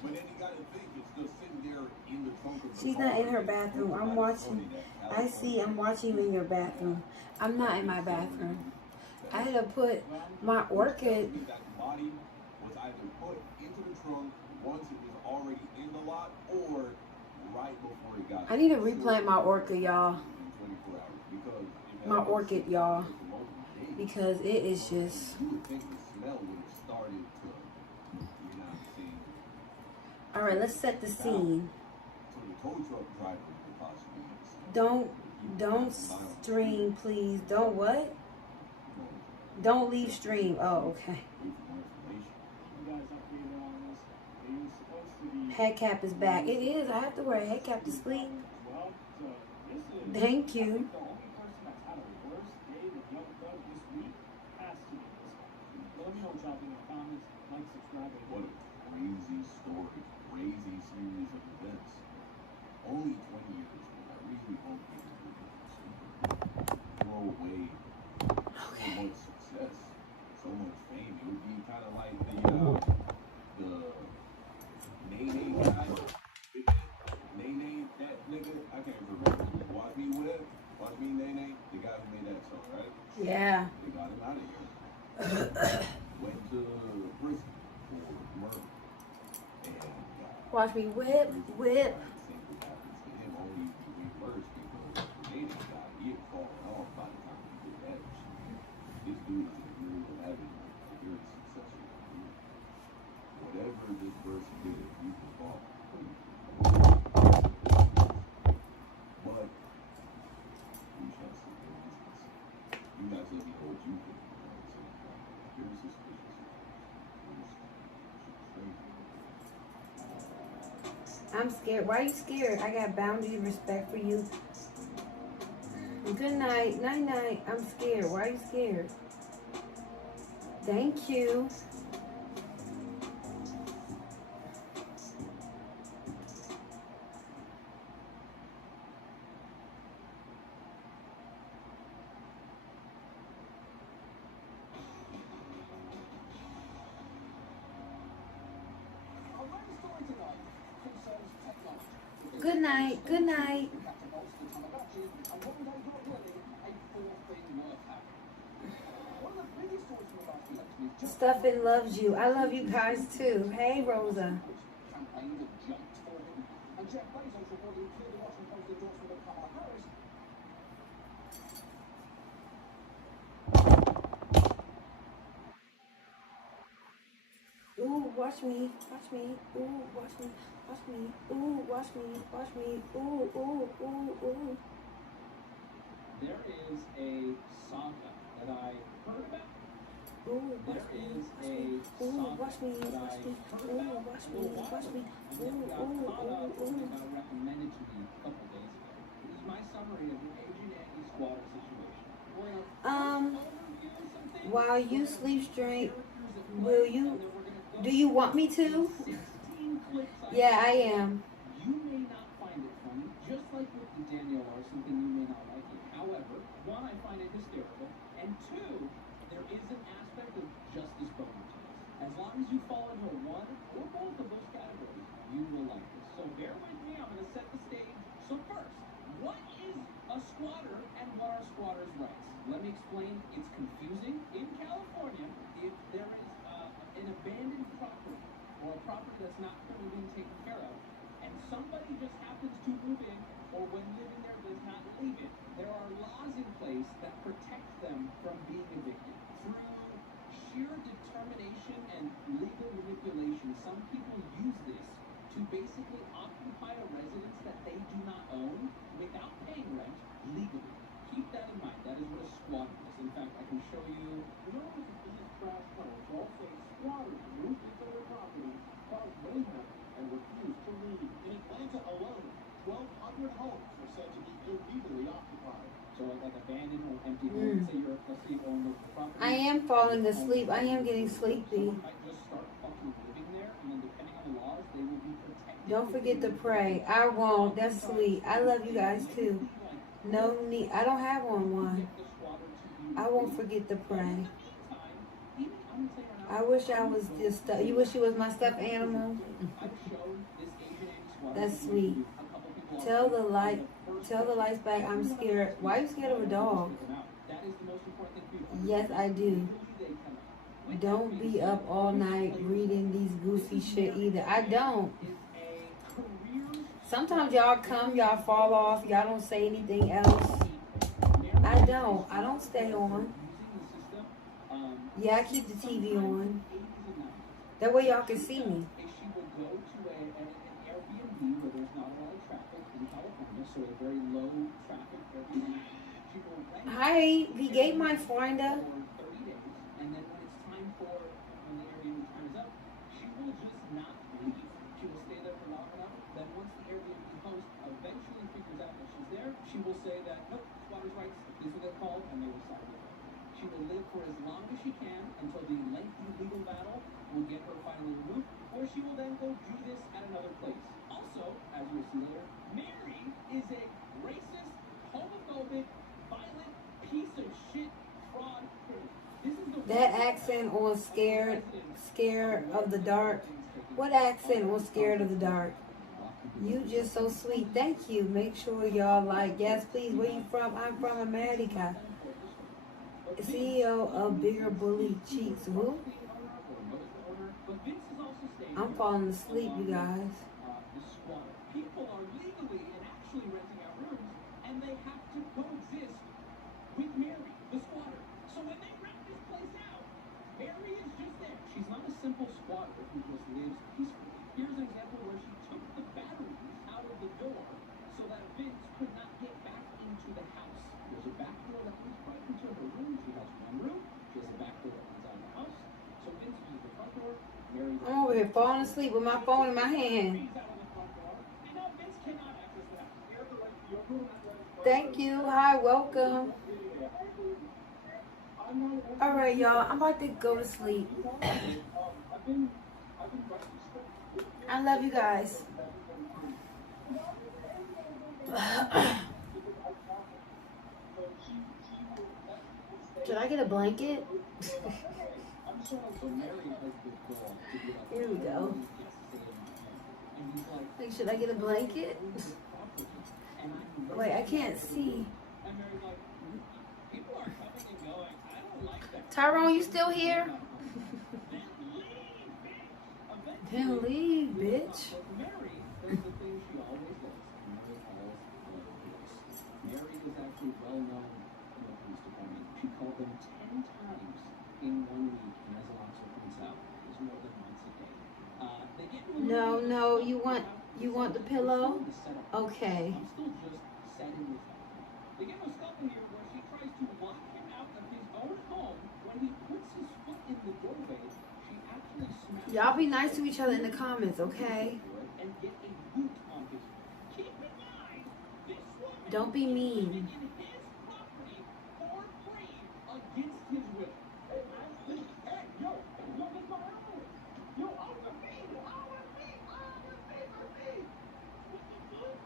But then you gotta think, it's just sitting there in the trunk of the She's car. not in her bathroom. I'm watching. I see. I'm watching in your bathroom. I'm not in my bathroom. I had to put my orchid. That body was either put into the trunk once it was already in the lot or right before it got. I need to replant my orchid, y'all. 24 hours because if My that orchid, y'all. for multiple days, Because it is just. you would think the smell would have started to, you know what I'm saying? All right, let's set the scene. So the tow truck driver could possibly Don't stream, please. Don't what? Don't leave stream. Oh, okay. You guys updated on this. It was supposed to be. Head cap is back. It is. I have to wear a head cap to sleep. Well, so this is. Thank you. The only person that's had a worse day than Young Thug this week has to be this guy. But let me know what y'all think in the comments. Like, subscribe. What a crazy story, crazy series of events. Only 20 years ago. I really hope they can throw away so much success, so much fame. It would be kind of like the Nene guy. Nene, that nigga, I can't remember. Watch Me Whip, Watch Me Nene, the guy who made that song, right? Yeah. They got him out of here. Went to prison for murder. And Watch me whip, whip. This dude is a real avenue, a very successful career. Whatever this person did, you can fall. But we shall see their business. You guys let me know what you think. Very suspicious. I'm scared. Why are you scared? I got boundary respect for you. Good night. Night night. I'm scared. Why are you scared? Thank you. Good night. Good night. Stuffin loves you. I love you guys too. Hey, Rosa. watch me, watch me, ooh, watch me, watch me, ooh, watch me, watch me, ooh, ooh, ooh, ooh. There is a saga that I heard about. Ooh, There is a ooh, watch me, saga that watch I me, heard ooh, about watch a me, little while watch me, ago, and ooh, then got ooh, caught up ooh, and ooh. got recommended to me a couple days ago. This is my summary of the Asian anti-squatter situation. We're gonna overview some things. While you sleep straight, will you, do you want me to? 16 clips Yeah, I am. You may not find it funny, just like with the Danielle Larson thing, you may not like it. However, one, I find it hysterical, and two, there is an aspect of justice boner to this. As long as you fall into one or both of those categories, you will like this. So bear with me, I'm going to set the stage. So first, what is a squatter and what are squatters' rights? Let me explain. It's confusing. In California, if there is an abandoned property or a property that's not currently being taken care of, and somebody just happens to move in, or when living there does not leave it, there are laws in place that protect them from being evicted. Through sheer determination and legal manipulation, some people use this to basically occupy a residence that they do not own without paying rent legally. Keep that in mind. That is what a squatter is. In fact, I can show you. Millions of these trash tunnels all say squatters moved into their property, caused mayhem, and refused to leave. In Atlanta alone, 1,200 homes were said to be illegally occupied. So like abandoned or empty homes. Say you're, let's say you own the property. I am falling asleep. I am getting sleepy. Someone might just start fucking living there, and then depending on the laws, they will be protected. Don't forget to pray. I won't. That's sweet. I love you guys too. No need. I don't have on one. I won't forget to pray. I wish I was just. You wish you was my stuffed animal. That's sweet. Tell the lights back. I'm scared. Why are you scared of a dog? Yes, I do. Don't be up all night reading these goofy shit either. I don't. Sometimes y'all come, y'all fall off, y'all don't say anything else. I don't stay on. Yeah, I keep the TV on. That way y'all can see me. Hi, he gave my finder. She will say that, nope, squatters' rights, this is what they're called, and they will side with her. She will live for as long as she can until the lengthy legal battle will get her finally removed, or she will then go do this at another place. Also, as you'll see later, Mary is a racist, homophobic, violent piece of shit fraud criminal. This is the that accent on scared of the dark. What accent on scared of the dark? You just so sweet. Thank you. Make sure y'all like. Yes, please. Where you from? I'm from America. CEO of Bigger Bully Cheeks. Who? I'm falling asleep, you guys. People are legally and actually renting out rooms, and they have to coexist with Mary, the squatter. So when they rent this place out, Mary is just there. She's not a simple squatter who just lives peacefully. Here's an example where she took the batteries out of the door so that Vince could not get back into the house. There's a back door that leads right into her room. She has one room. She has a back door that leads out of the house. So Vince uses the front door. Mary I'm over here falling asleep with my phone in my hand. Thank you. Hi, welcome. All right, y'all. I'm about to go to sleep. I love you guys. Should I get a blanket? Here we go. Like, should I get a blanket? Wait, I can't see. Tyrone, you still here? Then leave, bitch. Mary is actually well known in the police department. She called them 10 times in 1 week, and as an officer points out, is more than once a day. No, no, you want the pillow? Okay. I'm still just setting this up. They get a scuffle here where she tries to lock him out of his own home. When he puts his foot in the doorway, she actually smashes. Y'all be nice to each other in the comments, okay? And get a boot on his. Keep in mind, this woman Don't be mean. in his property for free against his will. Hey, yo, it's my house. Yo, out the feet, out the feet, out the feet, my feet. What the fuck?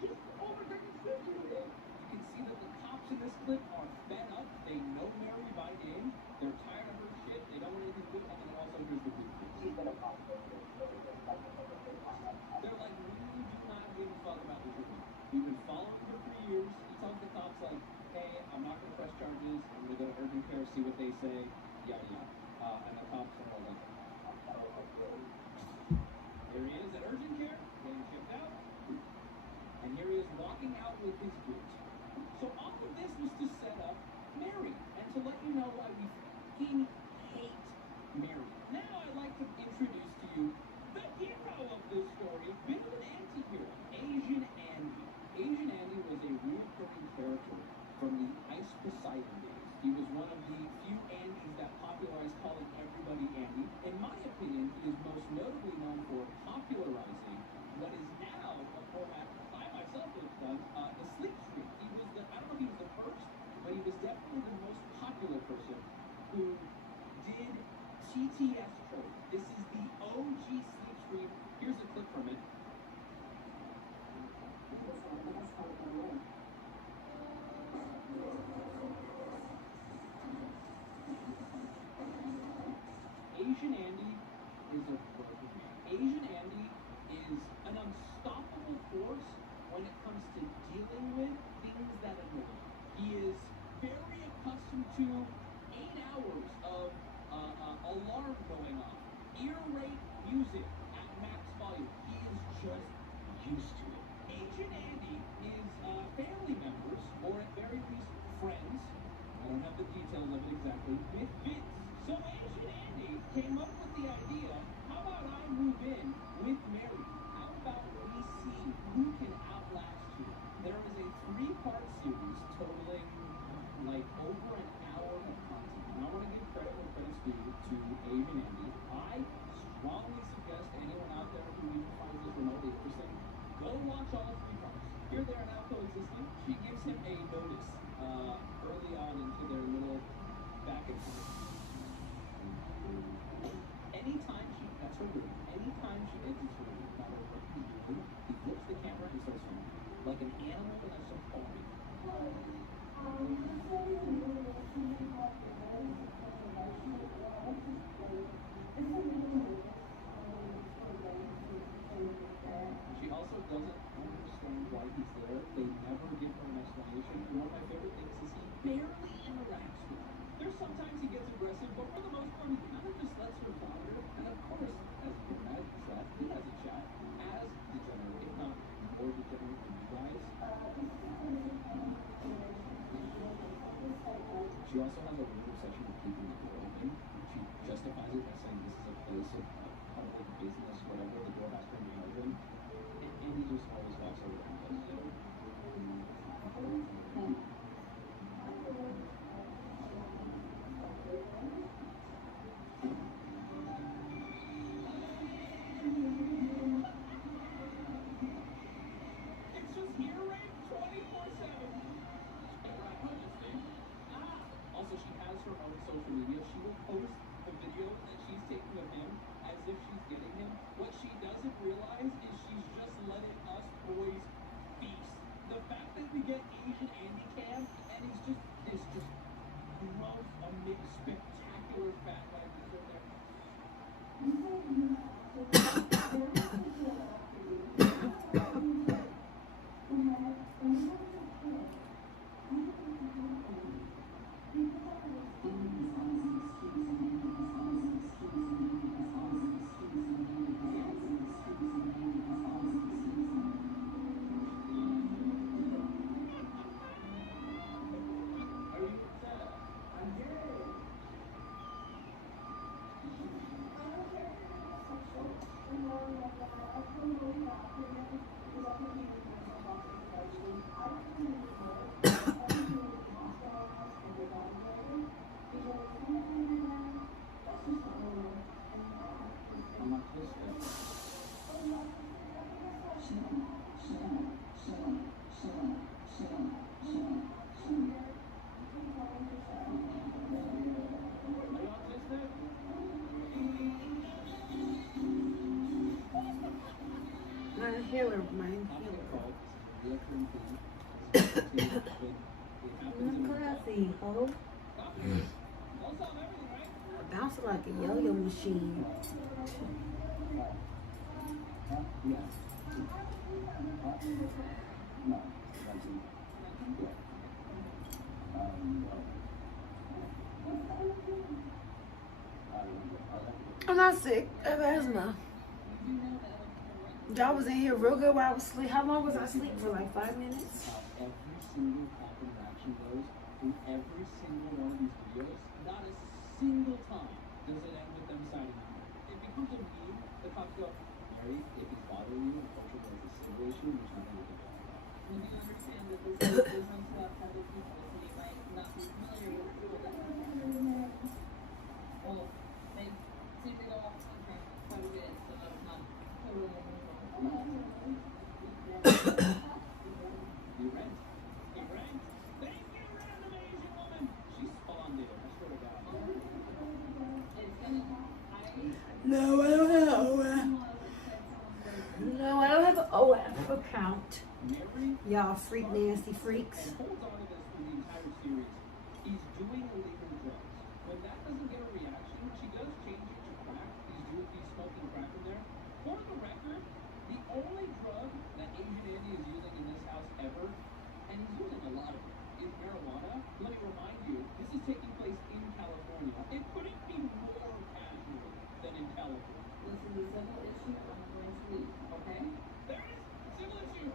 Just overtaking scripture today. You can see that the cops in this clip are fed up. They know Mary by name. They're tired of her shit. They don't want anything to do with it. And then also here's the boot. They're like, we do not give a fuck about this woman. We've been following her for years. He tells the cops, like, hey, I'm not going to press charges. I'm going to go to urgent care, see what they say, yada, yada. And the cops are all like, here he is at urgent care, getting shipped out. And here he is walking out with his boot. So all of this was to set up Mary and to let you know why we fucking hate Mary. Now I'd like to introduce to you the hero of this story, bit of an anti-hero, Asian Andy. Asian Andy was a recurring character from the Ice Poseidon days. He was one of the few Andys that popularized calling everybody Andy. In my opinion, he is most notably known for popularizing what is now a format I myself have done, the sleep stream. He was the, I don't know if he was the first, but he was definitely the most popular person who did TTS code. This is the OG sleep stream. Here's a clip from it. Asian Andy is a broken man. Asian Andy is an unstoppable force when it comes to dealing with things that annoy him. He is very accustomed to 8 hours of alarm going off, ear rape music at max volume. He is just used to it. Asian Andy is family members, or at very least friends, I don't have the details of it exactly, with Vince. So Asian Andy came up with the idea, how about I move in with Mary? How about we see who can outlast who? There is a 3-part series totaling like over an hour of content. And I want to give credit where credit's due to Asian Andy. I strongly suggest anyone out there who even finds this remotely interesting, go watch all 3 parts. Here they are now coexisting. She gives him a notice early on into their little back and forth. Anytime she, that's her room, anytime she enters her room, no matter what he's doing, he flips the camera and starts filming. Like an animal in a safari. She also doesn't understand why he's there. They never give her an explanation. And one of my favorite things is he barely interacts with her. There's sometimes he gets aggressive, but for the most part, he kind of just lets her flounder. And of course, as you can imagine, Seth, he has a chat as degenerate, if not more degenerate than you guys. She also has a weird obsession with keeping the door open. She justifies it by saying this is a place of public business, whatever, the door has to remain open. And he just always walks over and closes it. It's just ear rape 24/7. Also, she has her own social media. She will post the video that she's taking of him as if she's getting him. What she doesn't realize is she's just letting us boys feast. The fact that we get Asian Andy Cam and he's just this just gross, amazing, spectacular fat guy just in there. inhaler. My inhaler. Classy, ho. Bouncing like a yo-yo machine. I'm not sick. I have asthma. Y'all was in here real good while I was asleep. How long was I asleep for? Like 5 minutes? Every single call and action goes through every single one of these videos. Not a single time does it end with them signing out. It becomes a meme. The cops go, Mary, if he's bothering you, culture was a civil issue, there's nothing we can do about that. Do you understand that this is different to other people who you might not be familiar with doing that? Well, they seem to go off contract quite a bit, so that's not totally unusual. You rent. You rent. Thank you, random Asian woman. She spawned it. I swear to God. No, I don't have OF. No, I don't have an OF account. Y'all freak nasty freaks. And holds on to this for the entire series. He's doing illegal drugs. When that doesn't get a reaction, she does change it to crack. He's smoking crack in there. For the record, the only drug that Asian Andy is using in this house ever, and he's using a lot of it, is marijuana. Let me remind you, this is taking place in California. It couldn't be more casual than in California. This is a civil issue. I'm going to leave, okay? There it is! Civil issue!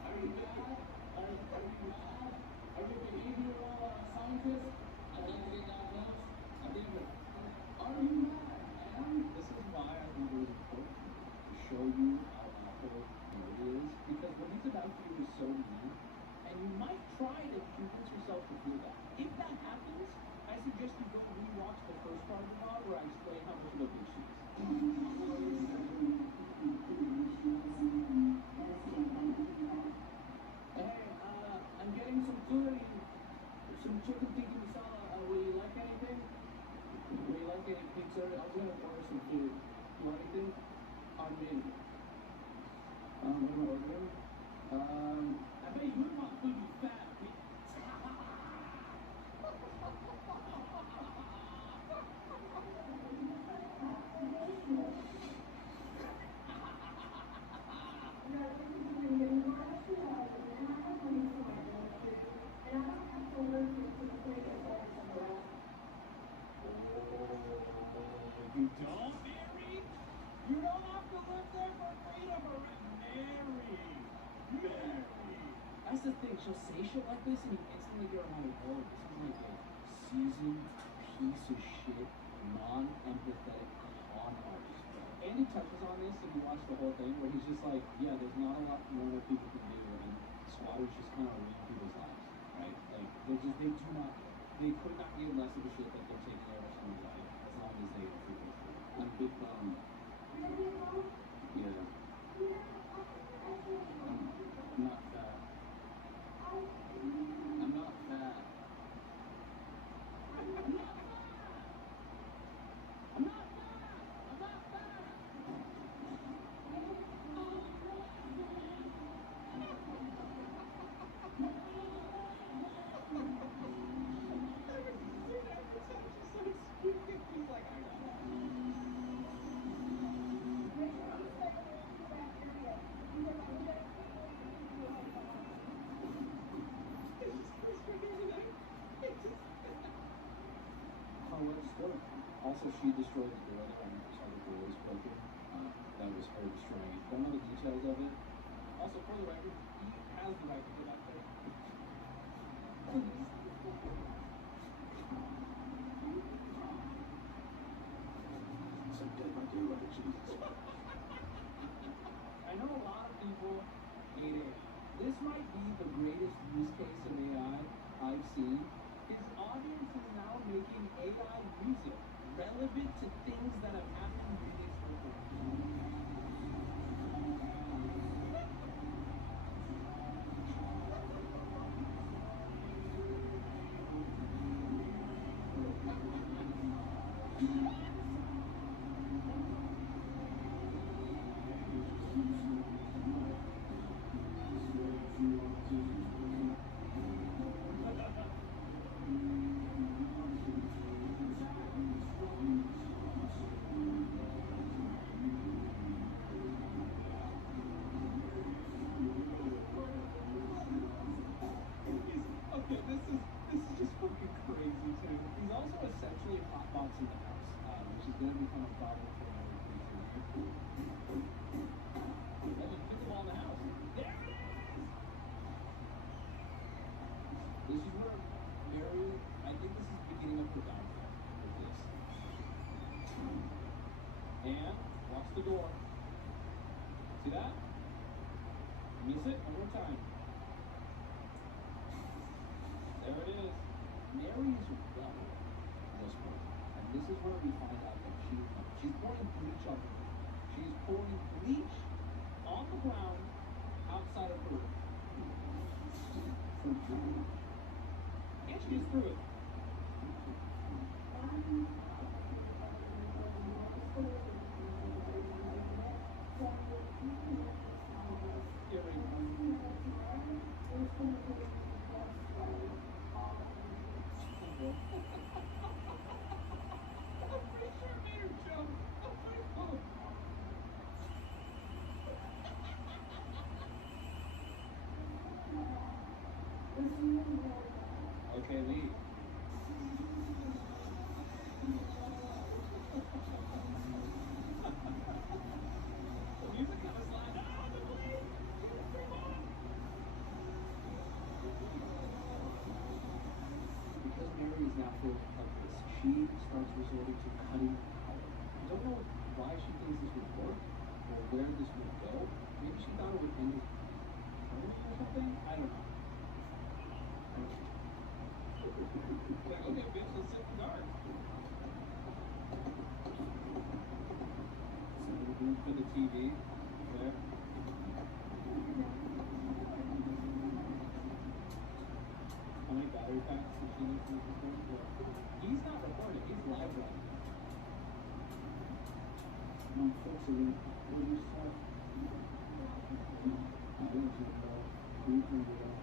Are you mad? Are you behavioral scientist? I'd like to get diagnosed. David, are you mad? And this is why I think it was important to show you how awful Mary is, because what he's about to do is so mean, and you might try to convince yourself to feel that. If that happens, I suggest you go rewatch the first part of the vlog where I explain how much of a bitch she is. Hey, I'm getting some food. Some chicken tikka masala. Will you like anything? Will you like any pizza? I was gonna order some food. You want anything? On me. What am I ordering? I bet you would want food, you fat. You don't, Mary? You don't have to live there for freedom, or Mary. That's the thing, she'll say shit like this and you instantly get her like, oh, this is like a seasoned piece of shit, non-empathetic con artist, bro. Andy touches on this if you watch the whole thing, where he's just like, yeah, there's not a lot normal people can do, and squatters just kind of ruin people's lives, right? Like, they do not, they could not give less of a shit that they're taking over someone's life, as long as they are freaking free. I'm a big fan. Yeah. I'm not fat. I'm not fat. I'm not fat. I'm not fat. I'm not fat. He's like, I got it. Also, she destroyed the door that I saw the door was broken. That was her destroying it. Don't know the details of it. Also, for the record, he has the right to go back there. Some dead my dear brother Jesus. I know a lot of people hate it. This might be the greatest use case of AI I've seen. His audience is now making AI music relevant to things that have happened really before. This is where Mary, I think this is the beginning of her downfall with this. And locks the door. See that? Miss it one more time. There it is. Mary is rebel at this point. And this is where we find out that she's pouring bleach on her. She's pouring bleach on the ground outside of her room. And she gets through it. Okay, leave. The music kind of slides. Ah, the bleed! Because Mary is now feeling helpless, she starts resorting to cutting power. I don't know why she thinks this would work or where this would go. Maybe she thought it would end with burning or something? I don't know. Like, okay, bitch, let's sit in the dark. For the TV, there. How many battery packs did she need to record? He's not recording, he's live right now. Unfortunately, what you said, I don't know, you can do that.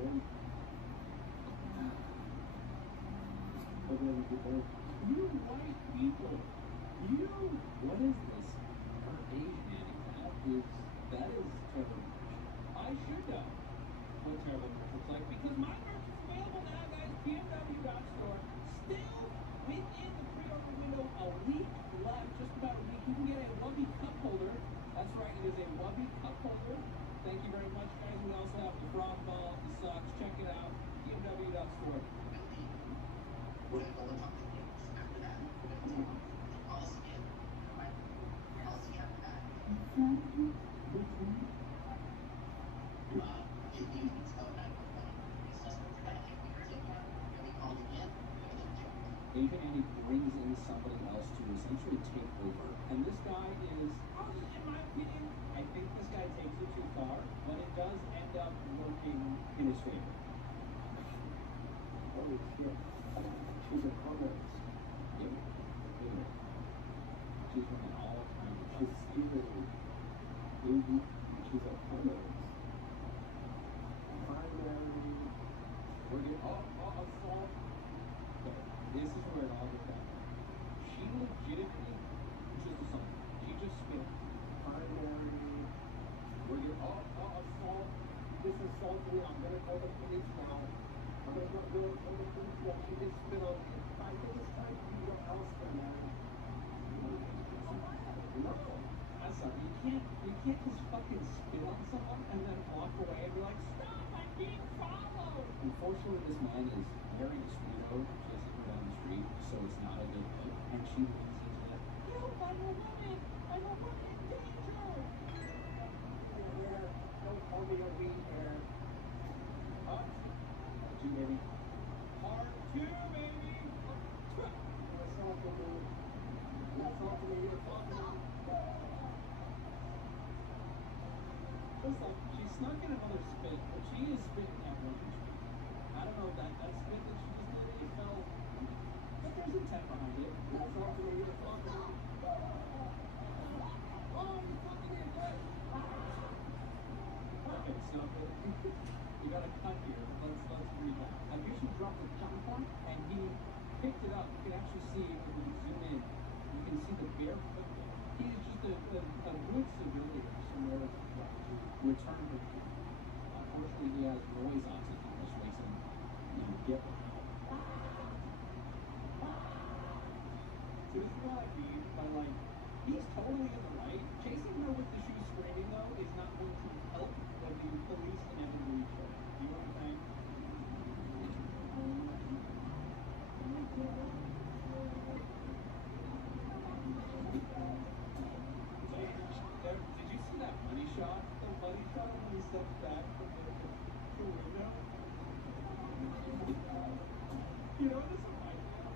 very... You white people! You! What is this? Her Asian handicap that is terrible. I should know what terrible merch looks like because my merch is available now, guys. BMW.store. Still within the pre-order window, a week left, just about a week. You can get a Wubby cup holder. That's right, it is a Wubby cup holder. Thank you very much, guys. We also have the frog ball, the socks. Check it out. BMW.store. What if all the talk after that? Policy in. Policy after that. If you need to go 911, suspect for that, like we heard it, really called again. Asian Andy brings in somebody else to essentially take over. And this guy is, in my opinion, I think this guy takes it too far, but it does end up working in his favor. Holy shit. She's a communist. Yeah. She's from an all-time. She's stealing. She's a communist. Primary. We're getting assault. This is where it all gets down. She legitimately just assaulted. She just spit. Primary. We're getting assault. This is assaulting me. I'm gonna call the police now. I'm gonna go to the police now. She just spit on me. I think it's time to be your house for now. No. I'm sorry. You can't just fucking spit on someone and then walk away and be like, stop, I'm being followed. Unfortunately, this man is very sweetheart, chasing her down the street, so it's not a good look. And she leans into that. Help, I'm a woman. I'm a woman in danger. Don't call me a weed here. Part 2, baby. Part 2, baby. That's all for me. That's all for me. You're fucking. Listen, she snuck in another spit, but she is spitting at one tree. I don't know if that spit that she just did, it felt, but there's intent behind it. That's all for me. You're fucking. Oh, you're fucking me again. Okay, so you got a cut here. Let's read that. I usually dropped the jumper, and he picked it up. You can actually see if we zoom in. You can see the bare foot there. He's just a good civilian somewhere to return her. Unfortunately, he has noise oxygen, which makes him, get one out. So this is what I mean by like, he's totally in the right. Chasing her with the shoe screaming though is not going to help when the police inevitably reach her. You know what I'm saying? Did you see that money shot? The money shot when he stepped back from the window? You know, this is my deal.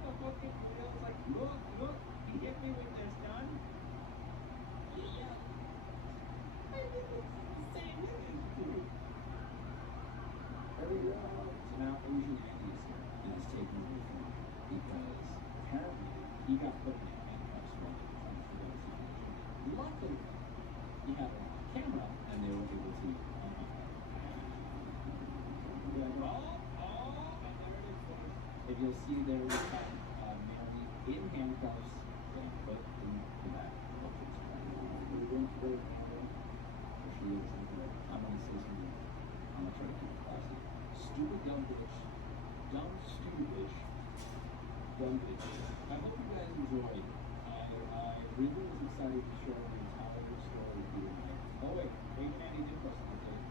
The fucking video was like, look, he hit me with this gun. Yeah. I think it's the same thing. There we go. So now Asian Andy is here and is taking away from him because apparently he got put in handcuffs while they were trying to figure out the situation. Luckily, he had a camera and they were able to be like, and there it is. If you'll see there, we have Mary in handcuffs and put in the back. She is like, I'm gonna say something. I'm gonna try to keep it classy. Stupid, dumb bitch. Dumb, stupid bitch. Dumb bitch. I hope you guys enjoyed. I really was excited to share the entire story with you tonight. Oh wait, Asian Andy did post an update.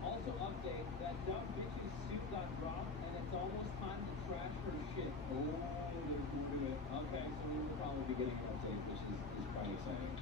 Also update, that dumb bitch's suit got dropped and it's almost time to trash her shit. Oh, there's more to it. Okay, so we will probably be getting an update, which is quite exciting.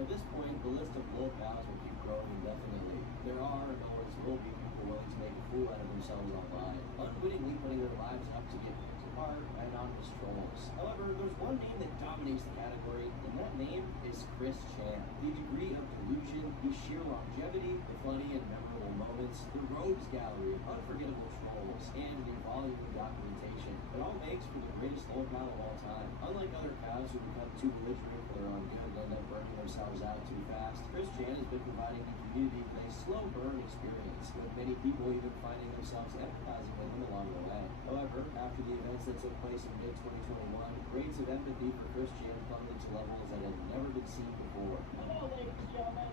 At this point, the list of locales will keep growing indefinitely. There are, in other words, will be people willing to make a fool out of themselves online, unwittingly putting their lives up to get picked apart by anonymous trolls. However, there's one name that dominates the category, and that name is Chris Chan. The degree of collusion the sheer longevity, the funny and memorable moments, the rogues gallery of unforgettable trolls, and the volume of documentation. It all makes for the greatest lolcow of all time. Unlike other cows who become too belligerent for their own good and end up burning themselves out too fast, Chris Chan has been providing the community with a slow burn experience, with many people even finding themselves empathizing with him along the way. However, after the events that took place in mid-2021, rates of empathy for Chris Chan plummeted to levels that had never been seen before. Hello, ladies and gentlemen.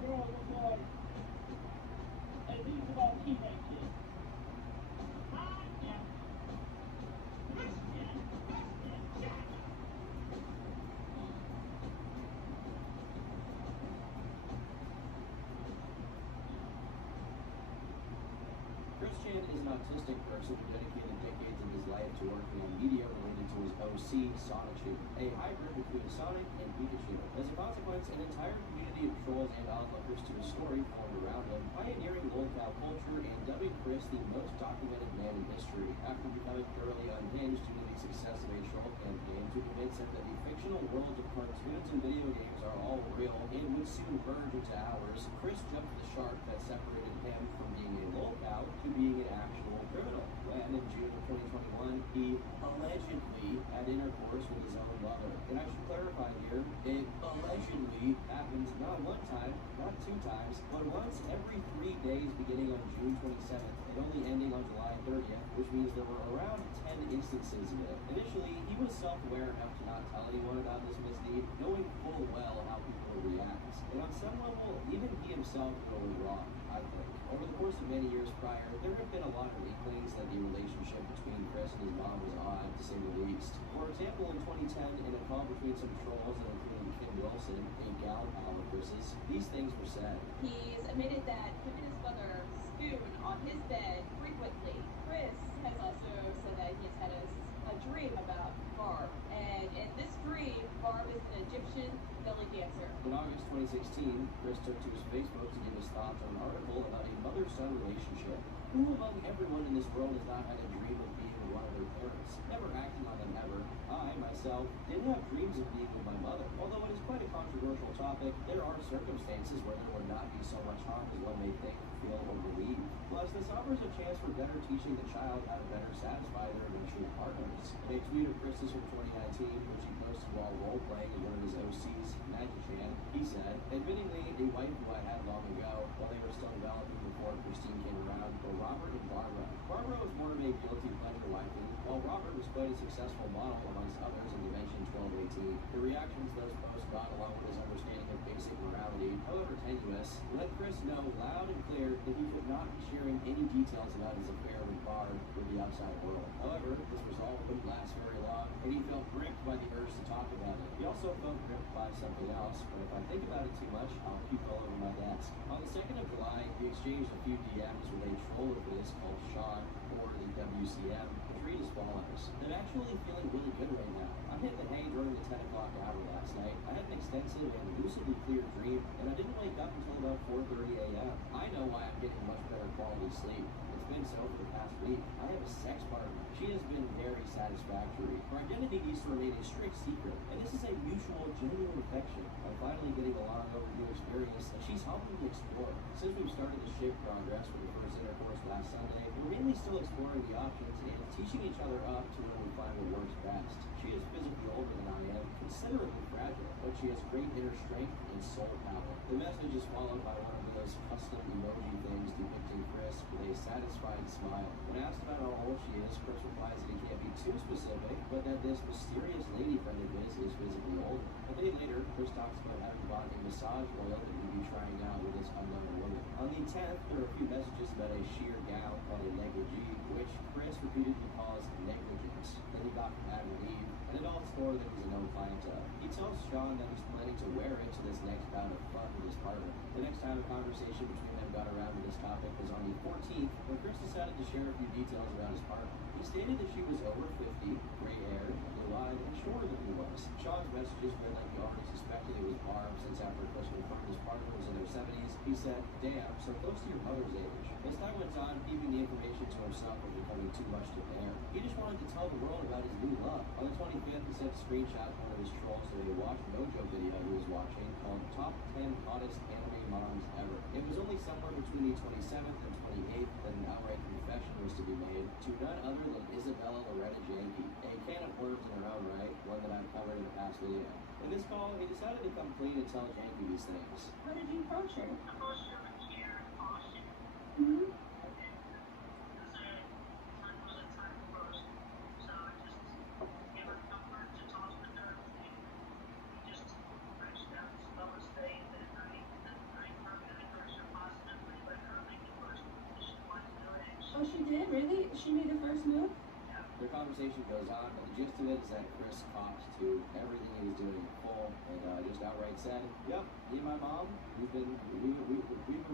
Girl, look like at least about teenage kids. I am Christian. Chris Chan is an autistic person who dedicated decades of his life to working on media related to his OC, Sonichu, a hybrid between Sonic and Pikachu. As a consequence, an entire community of trolls and onlookers to his story formed around him, pioneering lolcow culture and dubbing Chris the most documented man in history. After becoming thoroughly unhinged due to the success of a troll campaign to convince him that the fictional worlds of cartoons and video games are all real and would soon merge into ours, Chris jumped the shark that separated him from being a lolcow to being an actual criminal. When in June of 2021, he allegedly had intercourse with his own mother. And I should clarify here, it allegedly happens not one time, not two times, but once every 3 days beginning on June 27th and only ending on July 30th, which means there were around 10 instances of it. Initially, he was self-aware enough to not tell anyone about this misdeed, knowing full well how people would react. And on some level, even he himself was wrong, I think. Over the course of many years prior, there have been a lot of inklings that the relationship between Chris and his mom was odd, to say the least. For example, in 2010, in a call between some trolls that included Kim Wilson, a gal pal of Chris's, these things were said. He's admitted that him and his mother spoon on his bed frequently. Chris has also said that he has had a dream about Barb, and in this dream, Barb is an Egyptian belly dancer. In August 2016, Chris took to his Facebook to give his thoughts on an article about a mother-son relationship. Who among everyone in this world has not had a dream of being with one of their parents? Never acting on them ever. I, myself, didn't have dreams of being with my mother. Although it is quite a controversial topic, there are circumstances where there would not be so much harm as one may think, feel, or believe. Plus, this offers a chance for better teaching the child how to better satisfy their eventual partners. In a tweet of Chris's from 2019, which he posted while role-playing in one of his OCs, Myialashaun, he said, admittingly, a wife who I had long ago, while they were still developing before Christine came around, were Robert and Barbara. Barbara was more of a guilty pleasure wifey, while Robert was quite a successful model amongst others in Dimension 1218. The reactions those posts got, along with his understanding of basic morality, however tenuous, let Chris know loud and clear that he could not be sharing any details about his affair with Barb with the outside world. However, this resolve wouldn't last very long, and he felt gripped by the urge to talk about it. He also felt gripped by something else, but if I think about it too much, I'll keep all over my desk. On the 2nd of July, he exchanged a few DMs with a troll of his called Sean, or the WCM, which read as follows. I'm actually feeling really good right now. I hit the hay during the 10 o'clock hour last night. I had an extensive and lucidly clear dream, and I didn't wake up until about 4:30 a.m. I know why I'm getting much better quality sleep. It's been so for the past week. I have a sex partner. She has been very satisfactory. Her identity needs to remain a strict secret, and this is a mutual, genuine affection. I'm finally getting a long overdue experience that she's helping me explore. Since we've started to shape progress with the first intercourse last Sunday, we're mainly still exploring the options and teaching each other up to where we find what works best. She is physically older than I am, considerably fragile, but she has great inner strength and soul power. The message is followed by one of those custom emoji things depicting Chris with a satisfied smile. When asked about how old she is, Chris replies that he can't be too specific, but that this mysterious lady friend of his is physically older. A day later, Chris talks about having bought a massage oil that he'd be trying out with this unknown woman. On the 10th, there are a few messages about a sheer gown called a negligee, which Chris repeatedly calls negligence. Then he got mad relief, and it all store that he's a known client of. He tells Sean that he's planning to wear it to this next bout of fun with his partner. The next time a conversation between them got around to this topic was on the 14th, when Chris decided to share a few details about his partner. He stated that she was over 50, gray-haired, blue-eyed, and shorter than he was. Sean's messages read like he already suspected it was Barb, since after Chris confirmed his partner was in their 70s, he said, "Damn, so close to your mother's age." As time went on, keeping the information to himself was becoming too much to bear. He just wanted to tell the world about his new love. On the 25th, he sent a screenshot of one of his trolls of a Watch Mojo video he was watching called Top 10 Hottest hottest anime moms ever. It was only somewhere between the 27th and 28th that an outright confession was to be made to none other than Isabella Loretta Yankee, a can of worms in her own right, one that I've covered in a past video. In this call, he decided to come clean and tell Yankee these things. How did you approach her? I approached her with care and caution. Mm-hmm. Oh, she did? Really? She made the first move? Their conversation goes on, but the gist of it is that Chris cops to everything he was doing in full, and just outright said, "Yep, me and my mom, we've been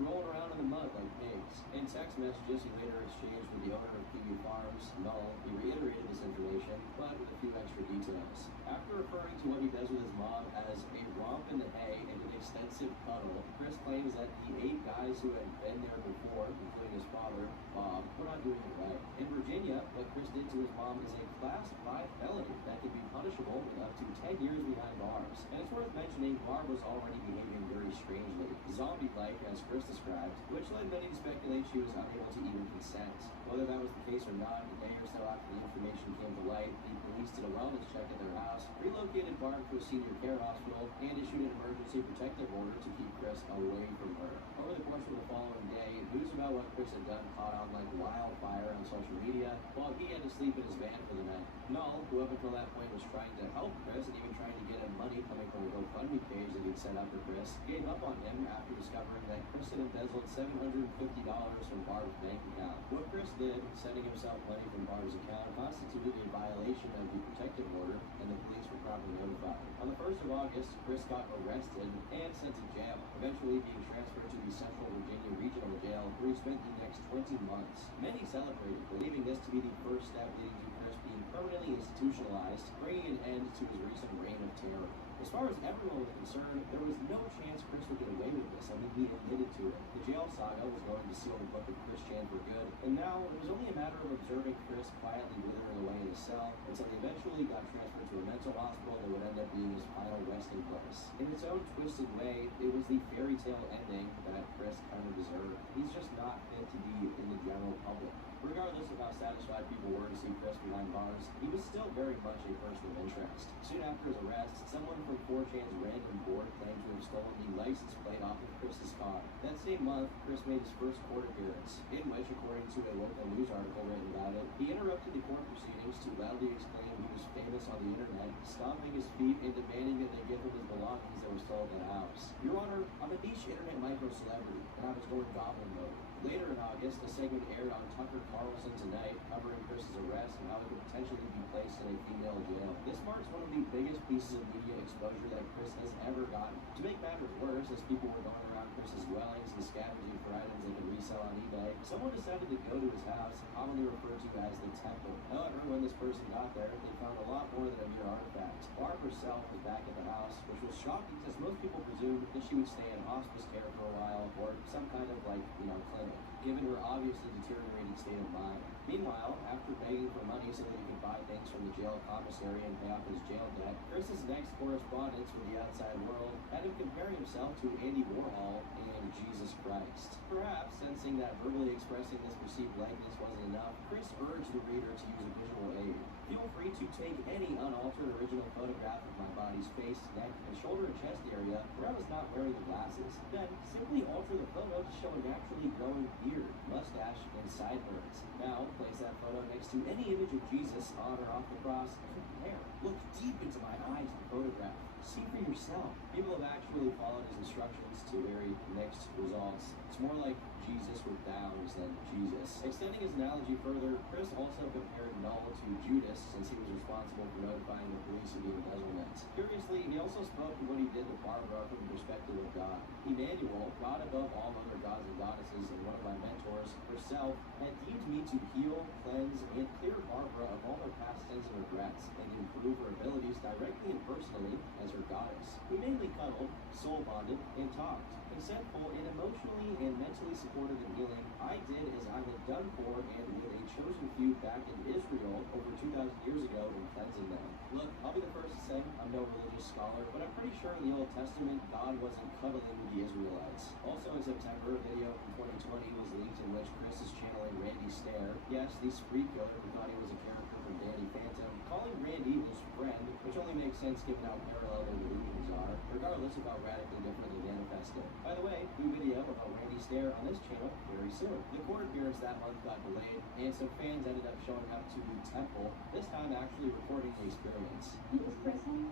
rolling around in the mud like pigs." In text messages he later exchanged with the owner of PB Farms, Null, he reiterated this information, but with a few extra details. After referring to what he does with his mom as a romp in the hay and an extensive cuddle, Chris claims that the 8 guys who had been there before, including his father, Bob, were not doing it right. In Virginia, what Chris did to his mom is a Class 5 felony that could be punishable with up to 10 years behind bars. And it's worth mentioning, Barb was already behaving very strangely, zombie-like as Chris described, which led many to speculate she was unable to even consent. Whether that was the case or not, a day or so after the information came to light, the police did a wellness check at their house, relocated Barb to a senior care hospital, and issued an emergency protective order to keep Chris away from her. Over the course of the following day, news about what Chris had done caught on like wildfire on social media, while he had to sleep in his van for the night. Null, who up until that point was trying to help Chris and even trying to get him money coming from a GoFundMe page that he'd set up for Chris, gave up on him after discovering that Chris had embezzled $750 from Barb's bank account. What Chris did, sending himself money from Barb's account, constituted a violation of the protective order, and the police were promptly notified. On the 1st of August, Chris got arrested and sent to jail, eventually being transferred to the Central Virginia Regional Jail, where he spent the next 20 months. Many celebrated, believing this to be the first step leading to Chris being permanently institutionalized, bringing an end to his recent reign of terror. As far as everyone was concerned, there was no chance Chris would get away with this. I mean, he admitted to it. The jail saga was going to seal the book of Chris Chan for good, and now it was only a matter of observing Chris quietly withering away in his cell until he eventually got transferred to a mental hospital that would end up being his final resting place. In its own twisted way, it was the fairy tale ending that Chris kind of deserved. He's just not fit to be in the general public. Regardless of how satisfied people were to see Chris behind bars, he was still very much a person of interest. Soon after his arrest, someone from 4chan's random board claimed to have stolen the license plate off of Chris's car. That same month, Chris made his first court appearance, in which, according to a local news article written about it, he interrupted the court proceedings to loudly exclaim he was famous on the internet, stomping his feet and demanding that they give him his belongings that were stolen in the house. "Your Honor, I'm a niche internet micro-celebrity, and I was going goblin mode." Later in August, a segment aired on Tucker Carlson Tonight, covering Chris's arrest and how he could potentially be placed in a female jail. This marks one of the biggest pieces of media exposure that Chris has ever gotten. To make matters worse, as people were going around Chris's dwellings and scavenging for items they could resell on eBay, someone decided to go to his house, commonly referred to as the Temple. However, when this person got there, they found a lot more than a mere artifact. Barb herself was back at the house, which was shocking since most people presumed that she would stay in hospice care for a while, or some kind of clinic, given her obviously deteriorating state of mind. Meanwhile, after begging for money so that he could buy things from the jail commissary and pay off his jail debt, Chris's next correspondence with the outside world had him comparing himself to Andy Warhol and Jesus Christ. Perhaps, sensing that verbally expressing this perceived likeness wasn't enough, Chris urged the reader to use a visual aid. "Feel free to take any unaltered original photograph of my body's face, neck, and shoulder and chest area where I was not wearing the glasses. Then, simply alter the photo to show a naturally growing beard, mustache, and sideburns. Now, place that photo next to any image of Jesus on or off the cross, and compare. Look deep into my eyes in the photograph. See for yourself." People have actually followed his instructions to very mixed results. It's more like Jesus with downs than Jesus. Extending his analogy further, Chris also compared Null to Judas since he was responsible for notifying the police of the embezzlement. Curiously, he also spoke of what he did to Barbara from the perspective of God. Emmanuel, God above all other gods and goddesses, and one of my mentors, herself, had deemed me to heal, cleanse, and clear Barbara of all her past sins and regrets, and improve her abilities directly and personally as her goddess. We mainly cuddled, soul bonded, and talked, consentful and emotionally and mentally supported recorded and healing, I did as I had done for and with a chosen few back in Israel over 2,000 years ago in cleansing them. Look, I'll be the first to say I'm no religious scholar, but I'm pretty sure in the Old Testament, God wasn't cuddling with the Israelites. Also in September, a video from 2020 was leaked in which Chris is channeling Randy Stair. Yes, the spree killer who thought he was a character from Danny Phantom, calling Randy his friend, which only makes sense given how parallel their delusions are, regardless of how radically different they manifest it. By the way, new video about Randy Stair on this channel very soon. The court appearance that month got delayed, and some fans ended up showing up to the temple, this time actually recording the experience. Is Chris home?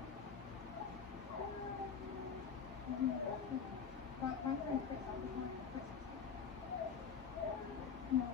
My friend Chris, I was not Chris. No.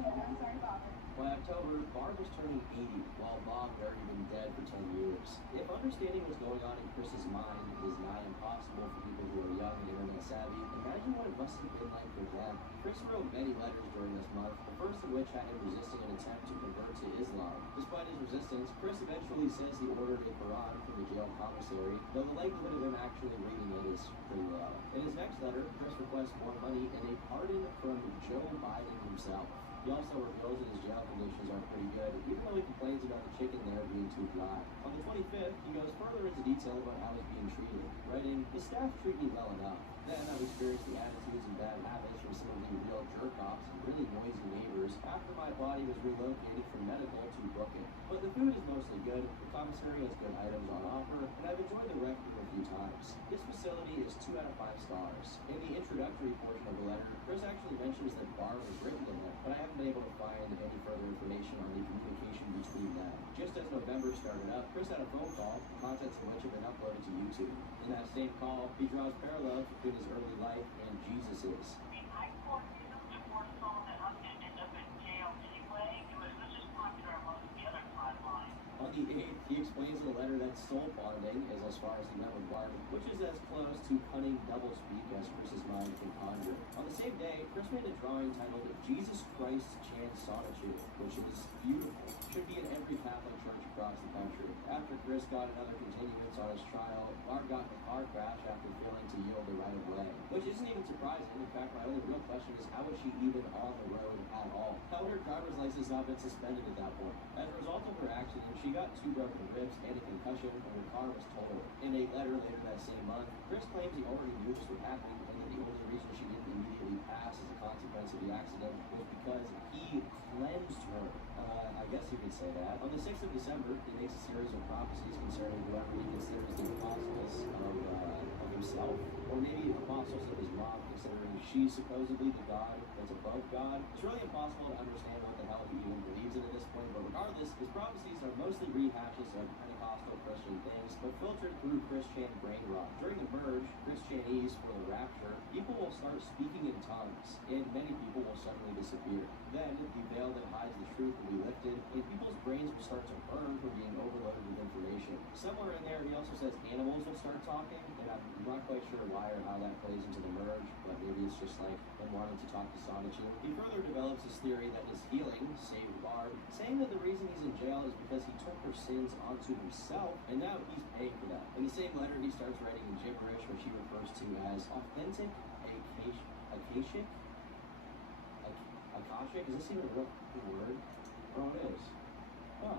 Okay, I'm sorry, Bob. By October, Barb was turning 80, while Bob had already been dead for 10 years. If understanding what's going on in Chris's mind is nigh impossible for people who are young and internet savvy, imagine what it must have been like for them. Chris wrote many letters during this month, the first of which had him resisting an attempt to convert to Islam. Despite his resistance, Chris eventually says he ordered a Quran from the jail commissary, though the likelihood of him actually reading it is pretty low. In his next letter, Chris requests more money and a pardon from Joe Biden himself. He also reveals that his jail conditions are pretty good, even though he complains about the chicken there being too dry. On the 25th, he goes further into detail about how he's being treated, writing, "The staff treat me well enough. Then I've experienced the attitudes and bad habits from some of the real jerk-offs and really noisy neighbors after my body was relocated from medical to Brooklyn. But the food is mostly good, the commissary has good items on offer, and I've enjoyed the rec room a few times. This facility is 2 out of 5 stars. In the introductory portion of the letter, Chris actually mentions that Barb was written in it, but I haven't been able to find any further information on the communication between them. Just as November started up, Chris had a phone call, the contents of which have been uploaded to YouTube. In that same call, he draws parallels between his early life and Jesus's. I thought you know before someone that ended up in jail anyway. It was just popular amongst the other timeline. On the 8th, he explains in a letter that soul bonding is as far as he met with Barb, which is as close to cunning doublespeak as Chris's mind can conjure. On the same day, Chris made a drawing titled Jesus Christ Chant Sonitude, which is beautiful. Should be in every Catholic church across the country. After Chris got another continuance on his trial, Barb got in a car crash after failing to yield the right of way, which isn't even surprising. In fact, my only real question is how was she even on the road at all? How would her driver's license not been suspended at that point? As a result of her accident, she got 2 broken ribs and a concussion, and her car was totaled. In a letter later that same month, Chris claims he already knew this would happen, and that the only reason she didn't immediately pass as a consequence of the accident was because he cleansed her. I guess you could say that. On the 6th of December, he makes a series of prophecies concerning whoever he considers the apostles of himself, or maybe apostles of his mom, considering she's supposedly the God that's above God. It's really impossible to understand what the hell he even believes in at this point, but regardless, his prophecies are mostly rehashes of Pentecostal Christian things, but filtered through Christian brain rot. During the merge, Christianese for the rapture, people will start speaking in tongues, and many people will suddenly disappear. Then, the veil that hides the truth will be lifted, and people's brains will start to burn from being overloaded with information. Somewhere in there, he also says animals will start talking, and I'm not quite sure why or how that plays into the merge, but maybe it's just like him wanting to talk to Sonitude. He further develops his theory that his healing saved Barb, saying that the reason he's in jail is because he took her sins onto himself, and now he's paying for that. In the same letter, he starts writing in gibberish, which he refers to as authentic Akashic. Akashic? Is this even a real word? Oh, it is. Huh.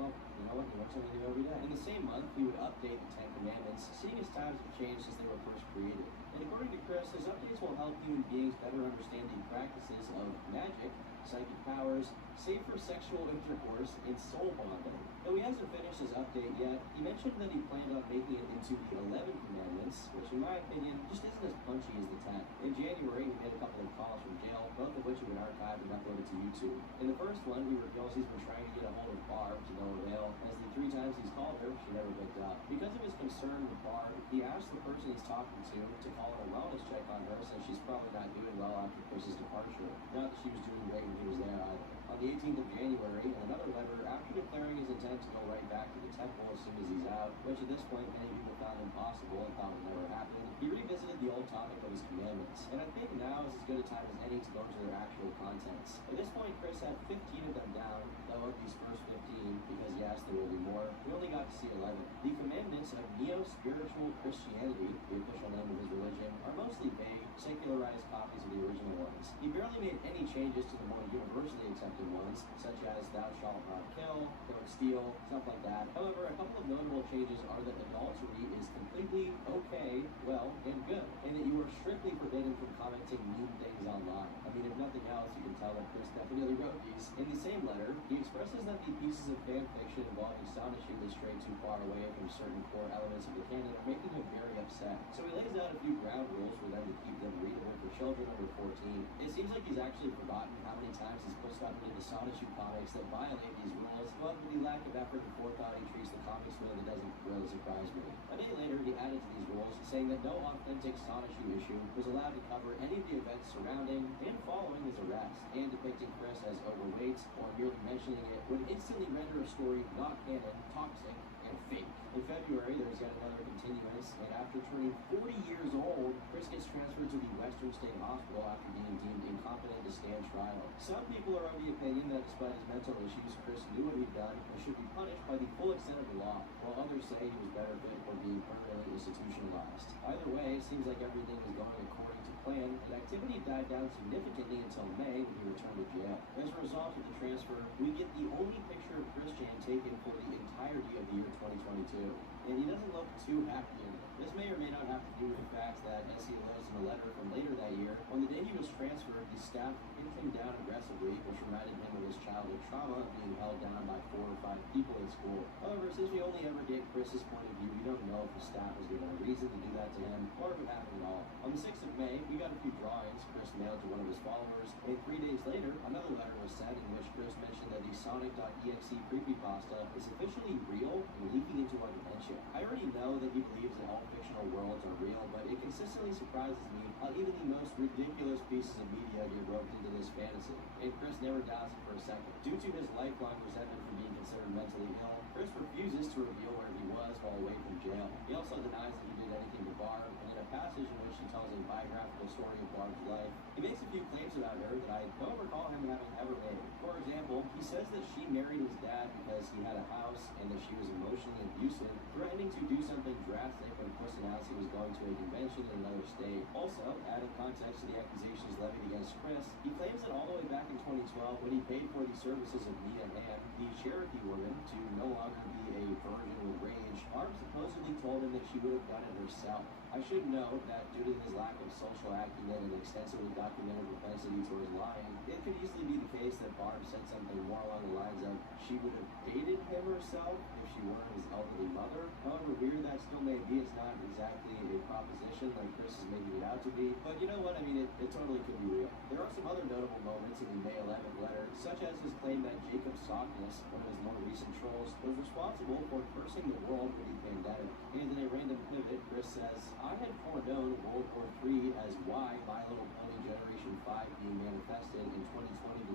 Well, you know what? You learn something new every day. In the same month, he would update the 10 Commandments, seeing as times have changed since they were first created. And according to Chris, his updates will help human beings better understand the practices of magic, psychic powers, safer sexual intercourse, and soul bonding. Though he hasn't finished his update yet, he mentioned that he planned on making it into the 11 Commandments, which in my opinion just isn't as punchy as the 10. In January, he made a couple of calls from jail, both of which have been archived and uploaded to YouTube. In the first one, he reveals he's been trying to get a hold of Barb to no avail, as the 3 times he's called her, she never picked up. Because of his concern with Barb, he asked the person he's talking to call a wellness check on her, since she's probably not doing well after Chris's departure. Not that she was doing great when he was there either. On the 18th of January, in another letter, after declaring his intent to go right back to the temple as soon as he's out, which at this point many people found impossible and thought would never happen, he revisited the old topic of his commandments. And I think now is as good a time as any to go into their actual contents. At this point, Chris had 15 of them down, though of these first 15, because yes, there will be more, we only got to see 11. The commandments of neo-spiritual Christianity, the official name of his religion, are mostly vague, secularized copies of the original ones. He barely made any changes to the more universally accepted ones, such as Thou Shalt Not Kill, Don't Steal, stuff like that. However, a couple of notable changes are that adultery is completely okay, well, and good, and that you are strictly forbidden from commenting mean things online. I mean, if nothing else, you can tell that Chris definitely wrote these. In the same letter, he expresses that the pieces of fan fiction involving Sonachie that stray too far away from certain core elements of the canon are making him very upset. So he lays out a few ground rules for them to keep them readable for children under 14. It seems like he's actually forgotten how many times he's put stuff into the Sonachie comics that violate these rules, but with the lack of effort and forethought he treats the comics with, it doesn't really surprise me. A day later, he added to these rules, saying that no authentic Sonachie issue was allowed to cover any of the events surrounding and following his arrest, and depicting Chris as overweight or merely mentioning it would instantly render a story not canon, toxic, and fake. In February, there's yet another continuance, and after turning 40 years old, Chris gets transferred to the Western State Hospital after being deemed incompetent to stand trial. Some people are of the opinion that despite his mental issues, Chris knew what he'd done and should be punished by the full extent of the law, while others say he was better fit for being permanently institutionalized. Either way, it seems like everything is going according to plan, and activity died down significantly until May when he returned to jail. As a result of the transfer, we get the only picture of Chris Chan taken for the entirety of the year 2022, and he doesn't look too happy in it. This may or may not have to do with the fact that, as he alludes in a letter from later that year, on the day he was transferred, the staff pinned him down aggressively, which reminded him of his childhood trauma of being held down by 4 or 5 people at school. However, since we only ever get Chris's point of view, we don't know if the staff was given a reason to do that to him, or if it happened at all. On the 6th of May, we got a few drawings Chris mailed to one of his followers, and 3 days later, another letter was sent in which Chris mentioned that the Sonic.exe creepypasta is officially real and leaking into our dimension. I already know that he believes that all fictional worlds are real, but it consistently surprises me how even the most ridiculous pieces of media get roped into this fantasy. And Chris never doubts it for a second. Due to his lifelong resentment for being considered mentally ill, Chris refuses to reveal where he was while away from jail. He also denies that he did anything to Barb, and in a passage in which he tells a biographical story of Barb's life, he makes a few claims about her that I don't recall him having ever made. For example, he says that she married his dad because he had a house and that she was emotionally abusive, threatening to do something drastic when Chris announced he was going to a convention in another state. Also, adding context to the accusations levied against Chris, he claims that all the way back in 2012, when he paid for the services of Myialashaun, the Cherokee woman, to no longer be a virgin with rage, Barb supposedly told him that she would have done it herself. I should note that due to his lack of social acumen and extensively documented propensity towards lying, it could easily be the case that Barb said something more along the lines of she would have dated him herself if she weren't his elderly mother. However weird that still may be, it's not exactly a proposition like Chris is making it out to be. But you know what? I mean, it totally could be real. There are some other notable moments in the May 11th letter, such as his claim that Jacob Sockness, one of his more recent trolls, was responsible for cursing the world for the pandemic. And in a random pivot, Chris says, I had foreknown World War III as why My Little Pony Generation 5 being manifested in 2020 to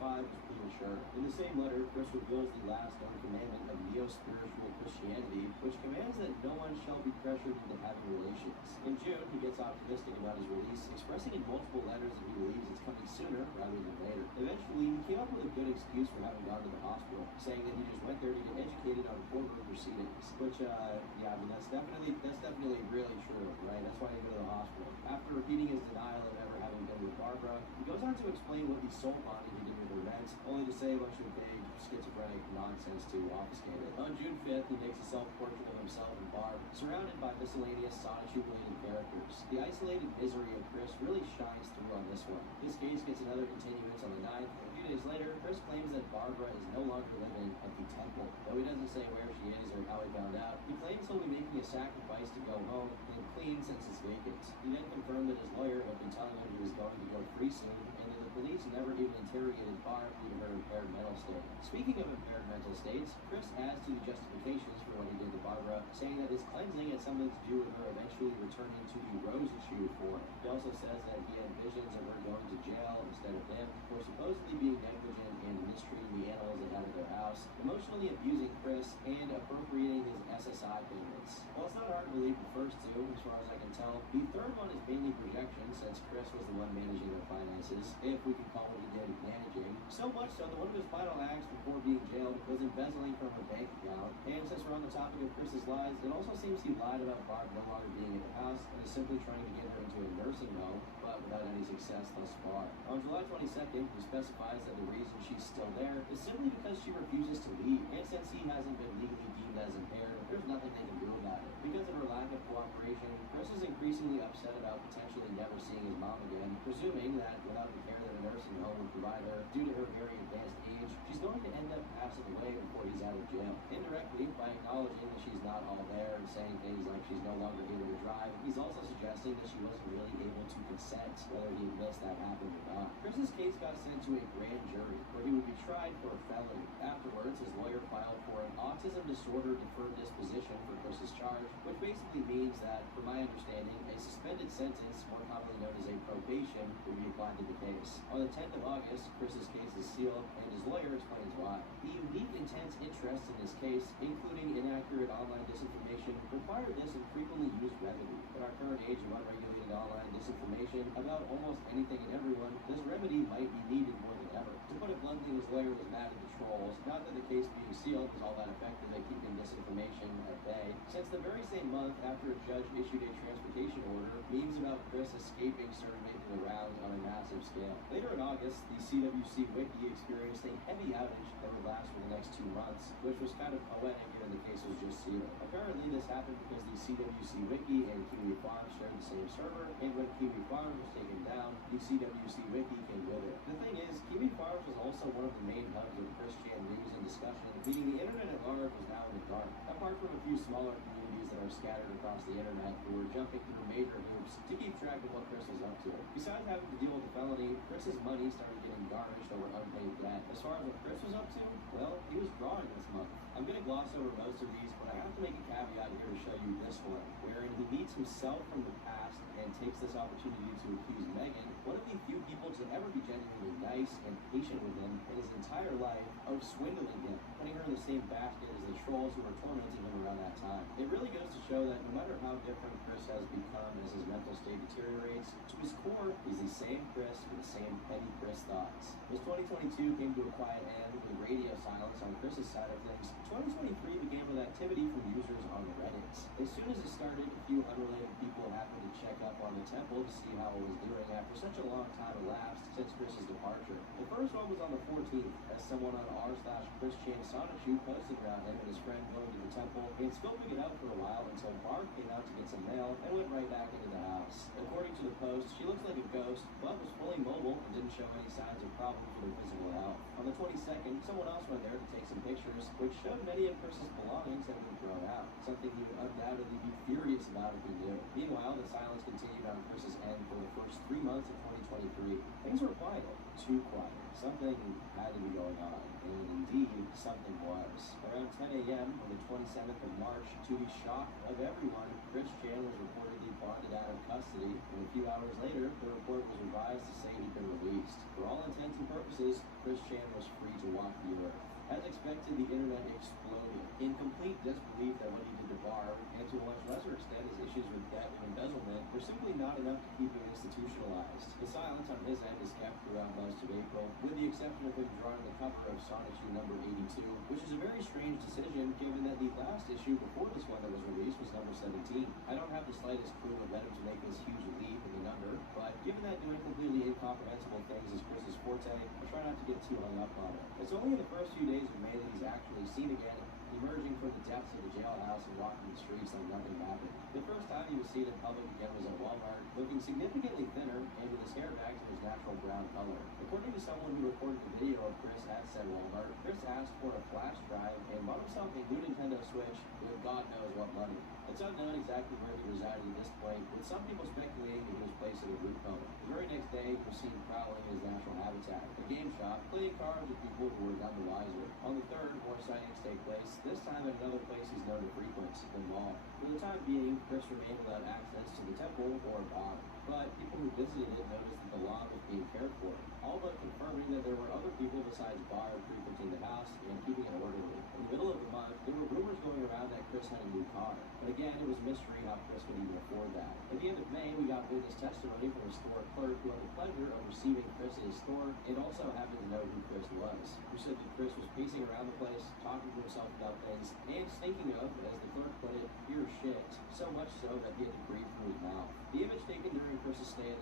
2025 was premature. In the same letter, Chris reveals the last known commandment of neo-spiritual Christianity, which commands that no one shall be pressured into having relations. In June, he gets optimistic about his release, expressing in multiple letters that he believes it's coming sooner rather than later. Eventually, he came up with a good excuse for having gone to the hospital, saying that he just went there to get educated on courtroom proceedings, which, yeah, I mean, that's definitely really true, right? That's why he go to the hospital. After repeating his denial of ever having been with Barbara, he goes on to explain what the soul bonding he did with her meant, only to say a bunch of vague, schizophrenic nonsense to obfuscate it. On June 5th, he makes a self-portrait of himself and Barb, surrounded by miscellaneous Sonachie-related characters. The isolated misery of Chris really shines through on this one. This case gets another continuance on the 9th. A few days later, Chris claims that Barbara is no longer living at the temple. Though he doesn't say where she is or how he found out, he claims he'll be making a sacrifice to go home and clean since it's vacant. He then confirmed that his lawyer had been telling him he was going to go free soon, and that the police never even interrogated Barb due to her impaired mental state. Speaking of impaired mental states, Chris adds to the justifications for what he did to Barbara, saying that his cleansing had something to do with her eventually returning to the rose issue form. He also says that he had visions of her going to jail instead of him for supposedly being negligent and mistreating the animals that had at their house, emotionally abusing Chris, and appropriating his SSI payments. While it's not hard to believe the first two, as far as I can tell, the third one is mainly projection, since Chris was the one managing their finances, if we can call what he did managing. So much so that one of his final acts before being jailed was embezzling from her bank account. And since we're on the topic of Chris's lies, it also seems he lied about Barb no longer being at the house and is simply trying to get her into a nursing nursing home, but without any success thus far. On July 22nd, he specifies that the reason she's still there is simply because she refuses to leave, and since he hasn't been legally deemed as impaired, there's nothing they can do about it. Because of her lack of cooperation, Chris is increasingly upset about potentially never seeing his mom again, presuming that without the care that a nursing home would provide her due to her very advanced age, she's going to end up passing away before he's out of jail. Indirectly, by acknowledging that she's not all there and saying things like she's no longer able to drive, he's also suggesting that she wasn't really able to consent, whether he admits that happened or not. Chris's case got sent to a grand jury, where he would be tried for a felony. Afterwards, his lawyer filed for an autism disorder deferred disposition for Chris's charge, which basically means that, from my understanding, a suspended sentence, more commonly known as a probation, will be applied to the case. On the 10th of August, Chris's case is sealed, and his lawyer explains why. The unique intense interest in this case, including inaccurate online disinformation, required this infrequently used remedy. In our current age of unregulated online disinformation about almost anything and everyone, this remedy might be needed more than ever. To put it bluntly, his lawyer was mad at the trolls, not that the case being sealed was all that effective at keeping disinformation at bay, since the very same month after a judge issued a transportation order, memes about Chris escaping started making the rounds on a massive scale. Later in August, the CWC Wiki experienced a heavy outage that would last for the next 2 months, which was kind of poetic given the case was just sealed. Apparently, this happened because the CWC Wiki and Kiwi Farms shared the same server, and when Kiwi Farms was taken down, the CWC Wiki came with it. The thing is, Kiwi Farms was also one of the main hubs of Christian news and discussion, meaning the internet at large was now in the dark, apart from a few smaller communities that are scattered across the internet who were jumping through major hoops to keep track of what Chris was up to. Besides having to deal with the felony, Chris's money started getting garnished over unpaid debt. As far as what Chris was up to, well, he was drawing this month. I'm going to gloss over most of these, but I have to make a caveat here to show you this one, wherein he meets himself from the past and takes this opportunity to accuse Megan, one of the few people to ever be genuinely nice and patient with him in his entire life, of swindling him, putting her in the same basket as the trolls who were tormenting him around that time. It really goes to show that no matter how different Chris has become as his mental state deteriorates, to his core, he's the same Chris with the same petty Chris thoughts. As 2022 came to a quiet end with radio silence on Chris's side of things, 2023 began with activity from users on Reddit. As soon as it started, a few unrelated people happened to check up on the temple to see how it was doing after such a long time elapsed since Chris's departure. The first one was on the 14th, as someone on r/ChrisChanSonichu posted about him and his friend going to the temple and scoping it out for a while until Barb came out to get some mail and went right back into the house. According to the post, she looks like a ghost, but was fully mobile and didn't show any signs of problems with her physical health. On the 22nd, someone else went there to take some pictures, which showed many of Chris's belongings had been thrown out, something he would undoubtedly be furious about if he knew. Meanwhile, the silence continued on Chris's end for the first 3 months of 2023. Things were quiet, too quiet. Something had to be going on, and indeed, something was. Around 10 a.m. on the 27th of March, to the shock of everyone, Chris Chan was reportedly bonded out of custody, and a few hours later, the report was revised to say he'd been released. For all intents and purposes, Chris Chan was free to walk the earth. As expected, the internet exploded. In complete disbelief that what he did to Barb, and to a much lesser extent his issues with debt and embezzlement, were simply not enough to keep him institutionalized. The silence on his end is kept throughout most of April, with the exception of him drawing the cover of Sonichu number 82, which is a very strange decision given that the last issue before this one that was released was number 17. I don't have the slightest clue what led him to make this huge leap in the number, but given that doing completely incomprehensible things is Chris's forte, I try not to get too hung up on it. It's only in the first few days of May that he's actually seen again, emerging from the depths of the jailhouse and walking the streets like nothing happened. The first time he was seen in public again was at Walmart, looking significantly thinner and with his hair back to his natural brown color. According to someone who recorded the video of Chris at said Walmart, Chris asked for a flash drive and bought himself a new Nintendo Switch with God knows what money. It's unknown exactly where he resided at this point, with some people speculating that he was placed in a group home. The very next day, he was seen prowling in his natural habitat, a game shop, playing cards with people who were none the wiser. On the 3rd, more sightings take place, this time at another place he's known to frequent, the mall. For the time being, Chris remained without access to the temple or Bob, but people who visited it noticed that the lawn was being cared for, all but confirming that there were other people besides Barb frequenting the house and keeping it orderly. In the middle of the month, there were rumors going around that Chris had a new car, but again, it was mystery how Chris could even afford that. At the end of May, we got witness testimony from a store clerk who had the pleasure of receiving Chris at his store and also happened to know who Chris was, who said that Chris was pacing around the place, talking to himself about things, and stinking of, as the clerk put it, pure shit, so much so that he had to breathe through his mouth. The image taken during Chris's stay at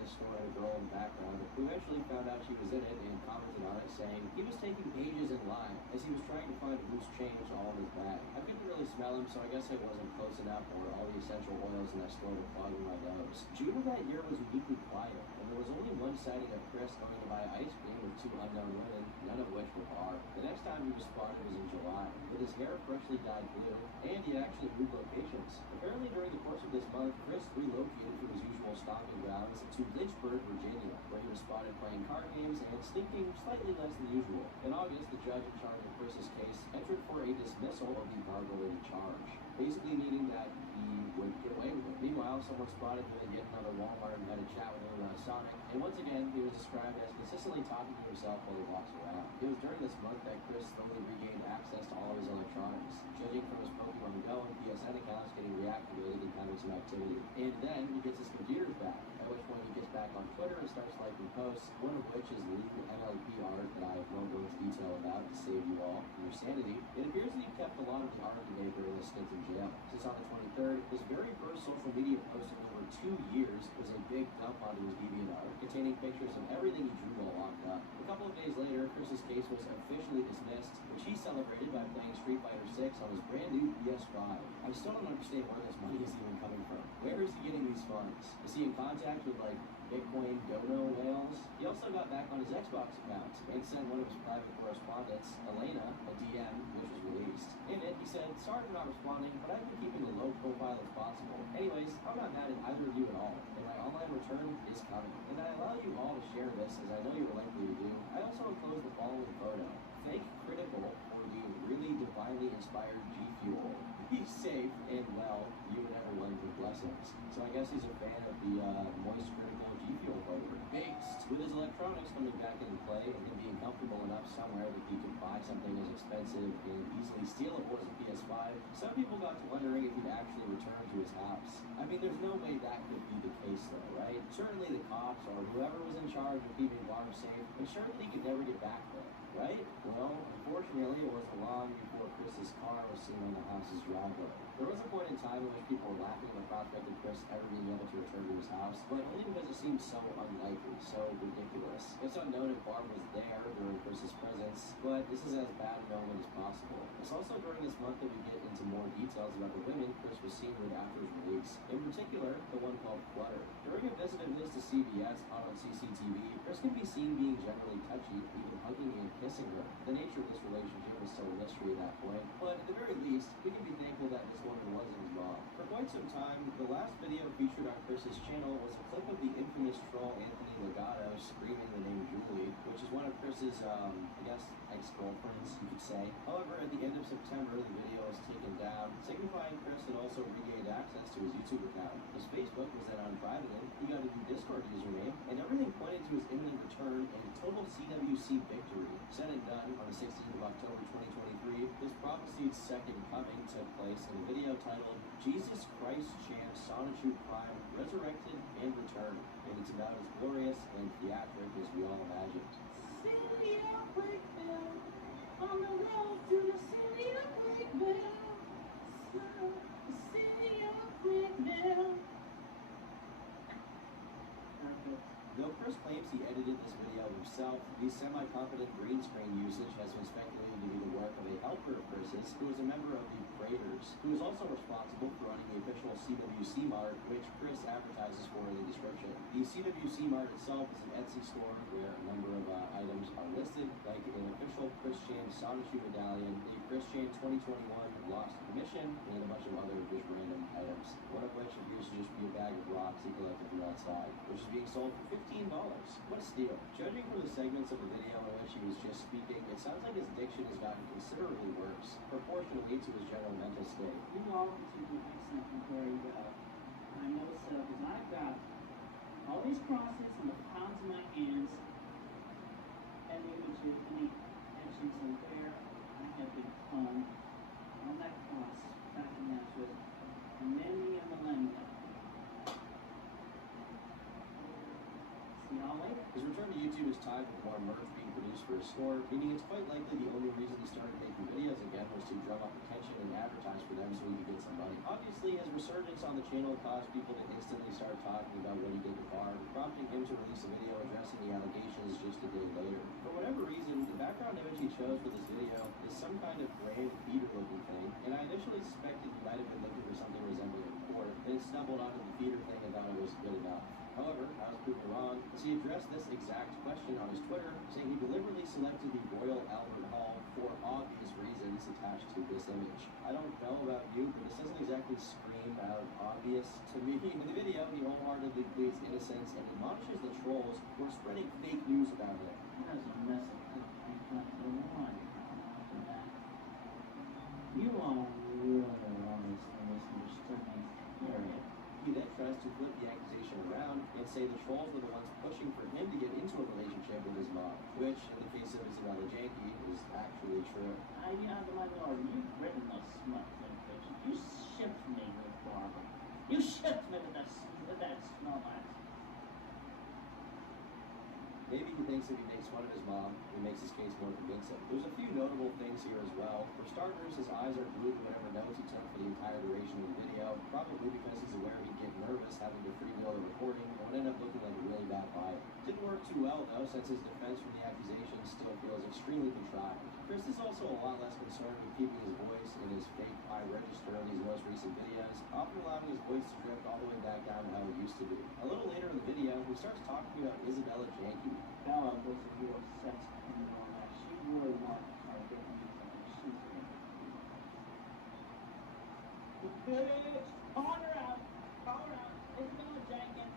a girl in the background, who eventually found out she was in it and commented on it, saying he was taking pages in line as he was trying to find a loose change all in his bag. I couldn't really smell him, so I guess I wasn't close enough, or all the essential oils in that store were clogging my nose. June of that year was uniquely quiet, and there was only one sighting of Chris going to buy ice cream with two unknown women, none of which were Barb. The next time he was spotted was in July, with his hair freshly dyed blue, and he actually moved locations. Apparently during the course of this month, Chris relocated from his usual stomping grounds to Lynchburg, Virginia, where he was spotted playing card games and sneaking slightly less than usual. In August, the judge in charge of Chris's case entered for a dismissal of the bar-related charge, basically meaning that he would get away with it. Meanwhile, someone spotted him at yet another Walmart and had a chat with him about Sonic, and once again, he was described as consistently talking to himself while he walks around. It was during this month that Chris slowly regained access to all of his electronics, judging from his Pokemon Go and PSN accounts getting reactivated and having some activity. And then he gets his computers back, at which point he gets back on Twitter and starts liking posts, one of which is legal MLP art that I won't go into detail about to save you all from your sanity. It appears that he kept a lot of the art he made during his stint in jail, since on the 23rd, his very first social media post in over 2 years was a big dump onto his DeviantArt, containing pictures of everything he drew while locked up. A couple of days later, Chris's case was officially dismissed, which he celebrated by playing Street Fighter 6 on his brand new PS5. I still don't understand where this money is even coming from. Where is he getting these funds? Is he in contact with, like, Bitcoin dono whales? He also got back on his Xbox account and sent one of his private correspondents, Elena, a DM, which was released. In it, he said, "Sorry for not responding, but I've been keeping a low profile as possible. Anyways, I'm not mad at either of you at all, and my online return is coming. And I allow you all to share this, as I know you're likely to do. I also enclose the following photo. Thank Critical for the really divinely inspired G Fuel. Be safe and well, you and everyone with blessings." So I guess he's a fan of the Moist Critical G Fuel flavor. Based. With his electronics coming back into play and him being comfortable enough somewhere that he could buy something as expensive and easily stealable as a PS5, some people got to wondering if he'd actually return to his house. I mean, there's no way that could be the case though, right? Certainly the cops or whoever was in charge of keeping Barb safe ensured that he could never get back there, right? Well, unfortunately, it wasn't long before Chris's car was seen on the house's driveway. There was a point in time in which people were laughing at the prospect of Chris ever being able to return to his house, but only because it seemed so unlikely, so ridiculous. It's unknown if Barb was there during Chris's presence, but this is as bad a moment as possible. It's also during this month that we get into more details about the women Chris was seen with after his release. In particular, the one called Flutter. During a visit of his to CBS caught on CCTV, Chris can be seen being generally touchy, even hugging and kissing her. The nature of this relationship was still a mystery at that point, but at the very least, we can be thankful that this woman wasn't involved. For quite some time, the last video featured on Chris's channel was a clip of the infamous troll Anthony Legato screaming the name Julie, which is one of Chris's, I guess, ex-girlfriends, you could say. However, at the end of September, the video was taken down, signifying Chris had also regained access to his YouTube account. His Facebook was then unprivated, he got a new Discord username, and everything pointed to his imminent return and total CWC victory. Said and done on the 16th of October 2023, this prophesied second coming took place in a video titled Jesus Christ Champ Sonichu Prime Resurrected and Returned, and it's about as glorious and theatric as we all imagined. City of Quakeville, on the road to the city of Quakeville, the city of Quakeville. Though Chris claims he edited this video himself, the semi-competent green screen usage has been speculated to be the work of a helper of Chris's, who is a member of the Raiders, who is also responsible for running the official CWC Mart, which Chris advertises for in the description. The CWC Mart itself is an Etsy store where a number of items are listed, like an official Chris Chan Sonichu medallion, the Chris Chan 2021 Lost Commission, and a bunch of other just random items, one of which appears to just be a bag of rocks he collected from outside, which is being sold for $15. What a steal. Judging from the segments of the video in which he was just speaking, it sounds like his diction has gotten considerably worse, proportionally to his general mental state. You all continue to make something very well. I know so, because I've got all these crosses in the palms of my hands, and the images and the etchings of where I have been hung on that cross back in Nazareth for many a millennia. See y'all later. His return to YouTube is tied with more merch being produced for his store, meaning it's quite likely the only reason he started making videos again was to drum up attention and advertise for them so he could get some money. Obviously, his resurgence on the channel caused people to instantly start talking about what he did to Barb, prompting him to release a video addressing the allegations just a day later. For whatever reason, the background image he chose for this video is some kind of grand theater-looking thing, and I initially suspected he might have been looking for something resembling a court, then stumbled onto the theater thing and thought it was good enough. However, I was proven wrong, as he addressed this exact question on his Twitter, saying he deliberately selected the Royal Albert Hall for obvious reasons attached to this image. I don't know about you, but this doesn't exactly scream out obvious to me. In the video, he wholeheartedly pleads innocence and admonishes the trolls who are spreading fake news about him. That's a mess of cooking got the one after that. You all really honestly misunderstood me, period. He then tries to flip the accusation around and say the trolls were the ones pushing for him to get into a relationship with his mom, which, in the case of Isabella Janke, is actually true. You know, my lord, you've written those smut fiction. You shipped me with Barbara. You shipped me with that snowman. Maybe he thinks if he makes fun of his mom, it makes his case more convincing. There's a few notable things here as well. For starters, his eyes are glued to whatever notes he took for the entire duration of the video, probably because he's aware he'd get nervous having to freewheel the recording and would end up looking like a really bad liar. Didn't work too well though, since his defense from the accusations still feels extremely contrived. Chris is also a lot less concerned with keeping his voice in his fake high register in these most recent videos, often allowing his voice to drift all the way back down to how it used to be. A little later in the video, he starts talking about Isabella Janke. Bella was a real sex criminal on that. She really wanted to try to get me something. She's a bitch. Call her out. Call her out. Isabella Jenkins.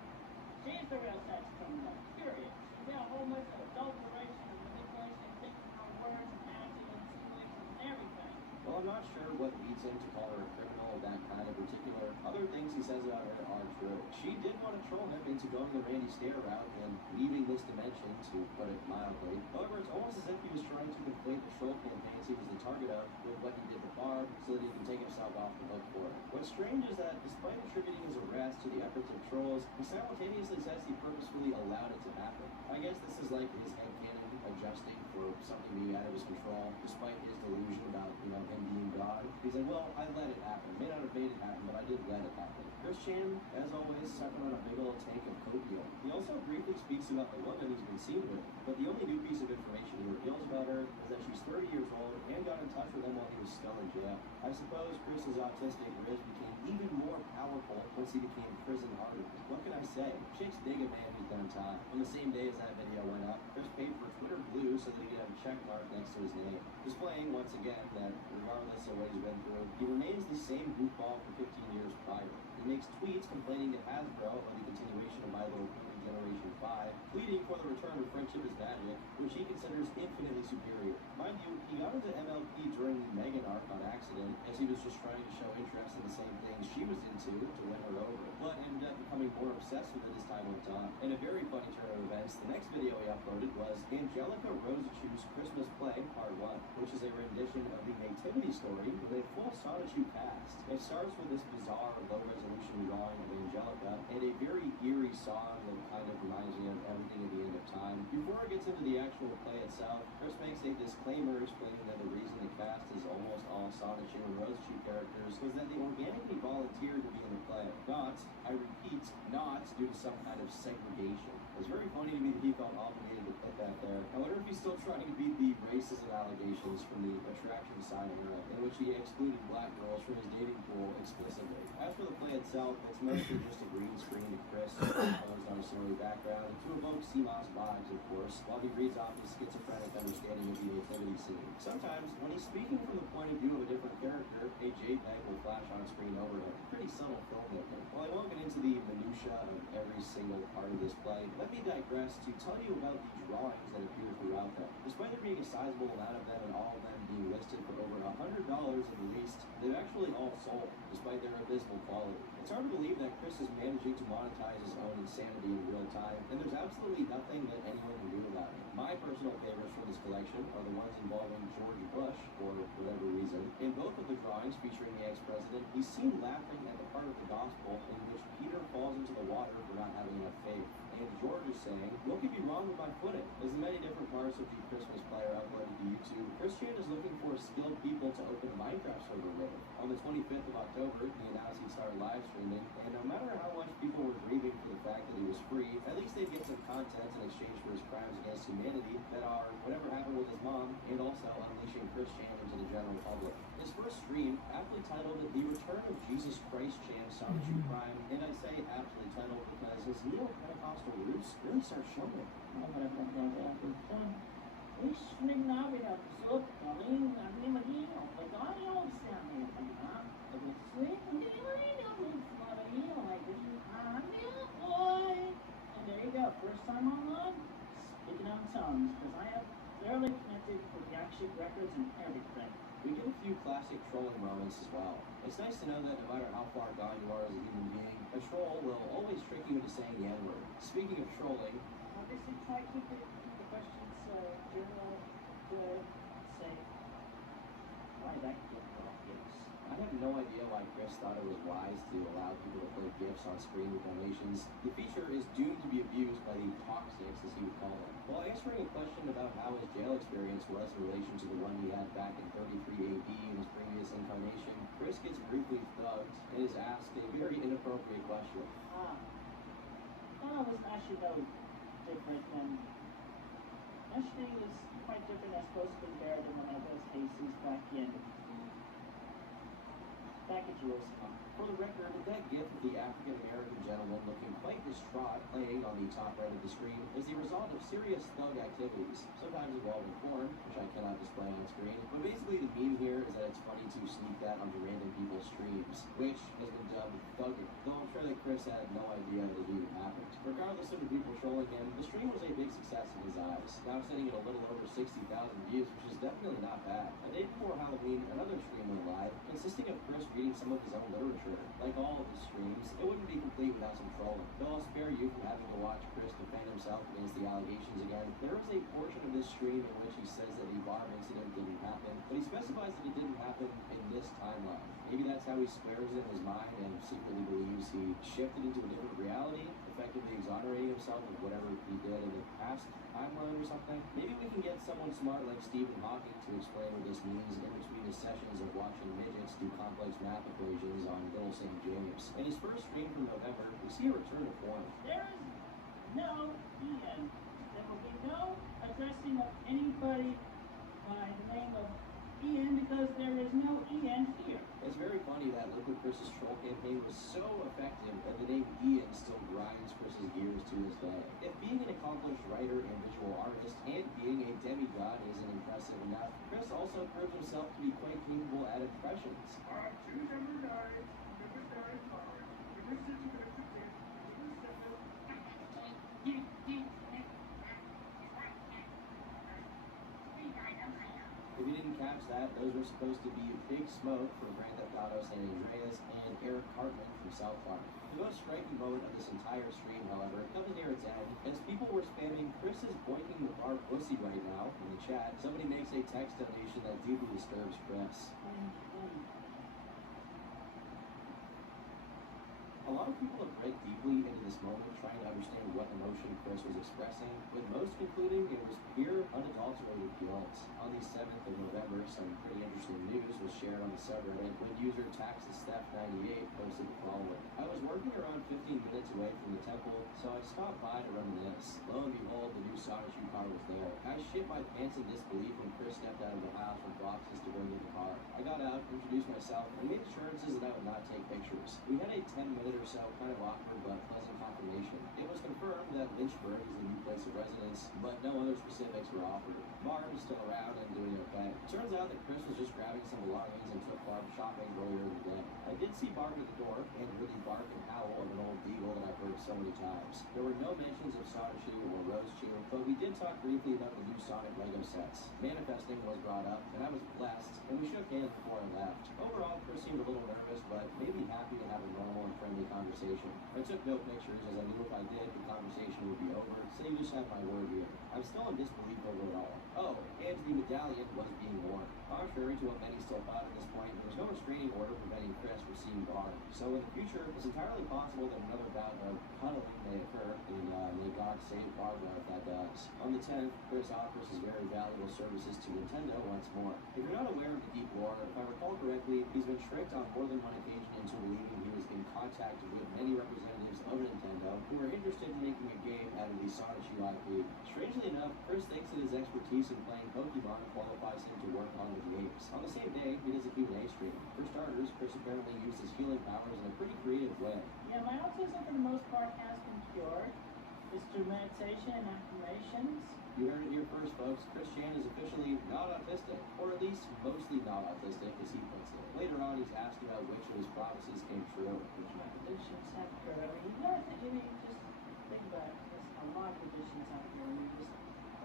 She's the real sex criminal. Period. She did a whole bunch of adulteration and manipulation and taking her words and acting and situations and everything. Well, I'm not sure what leads him to call her a criminal of that kind in particular. Other things he says about her are true. She did want to troll him into going the Randy Stair route and leaving this dimension, to put it mildly. However, it's almost as if he was trying to conflate the troll campaigns he was the target of with what he did to Barb so that he can take himself off the hook for it. What's strange is that despite attributing his arrest to the efforts of trolls, he simultaneously says he purposefully allowed it to happen. I guess this is like his headcanon adjusting for something being out of his control, despite his delusion about, him being God. He's like, well, I let it happen. May not have made it happen, but I did let it happen. Chris Chan, as always, sucking on a big old tank of copium. He also briefly speaks about the woman he's been seen with, but the only new piece of information he reveals about her is that she's 30 years old and got in touch with him while he was still in jail. I suppose Chris's autistic riz became even more powerful once he became prison hardened. What can I say? Chick's big a man who's done time. On the same day as that video went up, Chris paid for Twitter Blue so that he could have a check mark next to his name, displaying once again that regardless of what he's been through, he remains the same goofball from 15 years prior. He makes tweets complaining to Hasbro of the continuation of My Little Pony Generation 5, pleading for the return of Friendship is Magic, which he considers infinitely superior. Mind you, he got into MLP during the Megan arc on accident, as he was just trying to show interest in the same things she was into to win her over, but ended up becoming more obsessed with it as time went on. In a very funny turn of events, the next video he uploaded was Angelica Rosachu's Christmas Play, Part 1, which is a rendition of the Nativity Story with a full Sonichu cast. It starts with this bizarre, low-resolution drawing of Angelica and a very eerie song that kind of reminds me of Everything at the End of Time. Before it gets into the actual play itself, Chris makes a disclaimer explaining that the reason the cast is almost all Sonichu and Rosachu characters was that they organically volunteered to be in the play, not, I repeat, not due to some kind of segregation. It's very funny to me that he felt obligated to put that there. I wonder if he's still trying to beat the racism allegations from the attraction side era, in which he excluded black girls from his dating pool explicitly. As for the play itself, it's mostly just a green screen to Chris, posed on a snowy background, to evoke CMOS vibes, of course, while he reads off his schizophrenic understanding of the nativity scene. Sometimes, when he's speaking from the point of view of a different character, a JPEG will flash on screen over him. Pretty subtle filmmaking. While I won't get into the minutia of every single part of this play, let me digress to tell you about the drawings that appear throughout them. Despite there being a sizable amount of them and all of them being listed for over $100 at least, they've actually all sold, despite their abysmal quality. It's hard to believe that Chris is managing to monetize his own insanity in real time, and there's absolutely nothing that anyone can do about it. My personal favorites from this collection are the ones involving George Bush, for whatever reason. In both of the drawings featuring the ex-president, he's seen laughing at the part of the gospel in which Peter falls into the water for not having enough faith, and George is saying, what could be wrong with my footing? As the many different parts of the Christmas play are uploaded to YouTube, Chris Chan is looking for skilled people to open a Minecraft server with. On the 25th of October, he announced he started live streaming, and no matter how much people were grieving for the fact that he was free, at least they'd get some content in exchange for his crimes against humanity that are whatever happened with his mom, and also unleashing Chris Chan into the general public. His first stream, aptly titled The Return of Jesus Christ Chan Solitude Prime, and I say aptly titled because his neo-Pentecostal roots really start showing. And there you go, first time online, speaking on tongues, because I have barely connected with the Akshik records and everything. We get a few classic trolling moments as well. It's nice to know that no matter how far gone you are as a human being, a troll will always trick you into saying the N-word. Speaking of trolling, Obviously, try to keep the questions general, good, safe. Why that get off gifts? I have no idea why Chris thought it was wise to allow people to play gifts on screen with donations. The feature is doomed to be abused by the toxics, as he would call them. While answering a question about how his jail experience was in relation to the one he had back in 33 AD in his previous incarnation, Chris gets briefly thugged and is asked a very inappropriate question. Well, it was actually no different than... Actually, it was quite different, I suppose, compared to when I was Jesus back in Jerusalem. For the record, that gif of the African-American gentleman looking quite distraught playing on the top right of the screen is the result of serious thug activities, sometimes involving porn, which I cannot display on screen. But basically the meme here is that it's funny to sneak that onto random people's streams, which has been dubbed thugging, though I'm sure that Chris had no idea that it even happened. Regardless of the people trolling him, the stream was a big success in his eyes, now sitting at a little over 60,000 views, which is definitely not bad. A day before Halloween, another stream went live, consisting of Chris reading some of his own literature. Like all of his streams, it wouldn't be complete without some trolling. Though I'll spare you from having to watch Chris defend himself against the allegations again, there is a portion of this stream in which he says that the Barb incident didn't happen, but he specifies that it didn't happen in this timeline. Maybe that's how he squares it in his mind and secretly believes he shifted into a different reality, effectively exonerating himself of whatever he did in the past timeline or something. Maybe we can get someone smart like Stephen Hawking to explain what this means in between his sessions of watching midgets do complex math equations on Little St. James. In his first stream from November, we see a return to form. There is no Ian. There will be no addressing of anybody by the name of Ian because there is no Ian here. It's very funny that Liquid Chris's troll campaign was so effective that the name Ian still grinds Chris's gears to this day. If being an accomplished writer and visual artist and being a demigod isn't impressive enough, Chris also proves himself to be quite capable at impressions. If you didn't catch that, those were supposed to be Big Smoke from Grand Theft Auto San Andreas and Eric Cartman from South Park. The most striking moment of this entire stream, however, comes near its end, as people were spamming Chris is boinking the bar pussy right now in the chat. Somebody makes a text donation that deeply disturbs Chris. A lot of people have read deeply into this moment trying to understand what emotion Chris was expressing, with most concluding it was pure, unadulterated guilt. On the 7th of November, some pretty interesting news was shared on the subreddit when user TaxesTheft98 posted the following. I was working around 15 minutes away from the temple, so I stopped by to reminisce. Lo and behold, the new Sonichu car was there. I shit my pants in disbelief when Chris stepped out of the house with boxes to bring in the car. I got out, introduced myself, and made assurances that I would not take pictures. We had a 10-minute or so kind of awkward but pleasant confirmation. It was confirmed that Lynchburg is the new place of residence, but no other specifics were offered. Barb is still around and doing okay. Turns out that Chris was just grabbing some belongings and took Barb shopping earlier in the day. I did see Barb at the door and heard the bark and howl of an old beagle that I've heard so many times. There were no mentions of Sonichu or Rosechu, but we did talk briefly about the new Sonic Lego sets. Manifesting was brought up, and I was blessed, and we shook hands before I left. Overall, Chris seemed a little nervous, but made me happy to have a normal and friendly conversation. I took no pictures as I knew if I did, the conversation would be over, so so you just have my word here. I'm still in disbelief over it all. Oh, and the medallion was being worn. Contrary to what many still thought at this point, there was no restraining order preventing Chris from seeing Barb. So in the future, it's entirely possible that another bout of cuddling may occur, and may God save Barbara if that does. On the 10th, Chris offers his very valuable services to Nintendo once more. If you're not aware of the deep lore, if I recall correctly, he's been tricked on more than one occasion into believing he was in contact with many representatives of Nintendo who were interested in making a game out of the Sonichu IP. Strangely enough, Chris thinks that his expertise in playing Pokemon qualifies him to work on the games. On the same day, he does a Q&A stream. For starters, Chris apparently used his healing powers in a pretty creative way. Yeah, my autism for the most part has been cured. It's through meditation and affirmations. You heard it here first, folks. Chris Chan is officially not autistic, or at least mostly not autistic, as he puts it. Later on, he's asked about which of his prophecies came true. Which my predictions have occurred. I mean, you know, just think about this. A lot of predictions have occurred.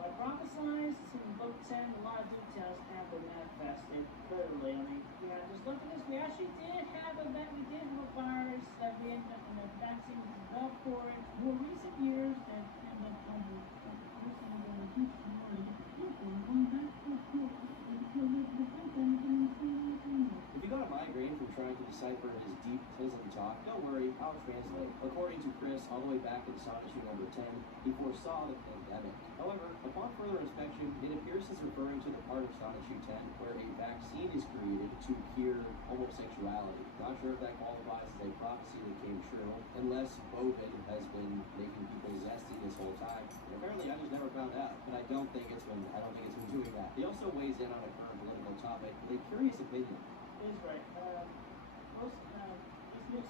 I prophesized in book 10, a lot of details have been manifested. Literally, I mean, yeah, just look at this. We actually did have a virus that we ended up in the vaccine was developed for it. More recent years that end up If you got a migraine from trying to decipher his deep tism talk, don't worry, I'll translate. According to Chris, all the way back in Sonichu number 10, he foresaw the pandemic. However, upon further inspection, it appears he's referring to the part of Sonichu 10 where a vaccine is created to cure homosexuality. Not sure if that qualifies as a prophecy that came true, unless COVID has been making people zesty this whole time. And apparently, I just never found out. But I don't think it's been doing that. He also weighs in on a current political topic with a curious opinion. He's right.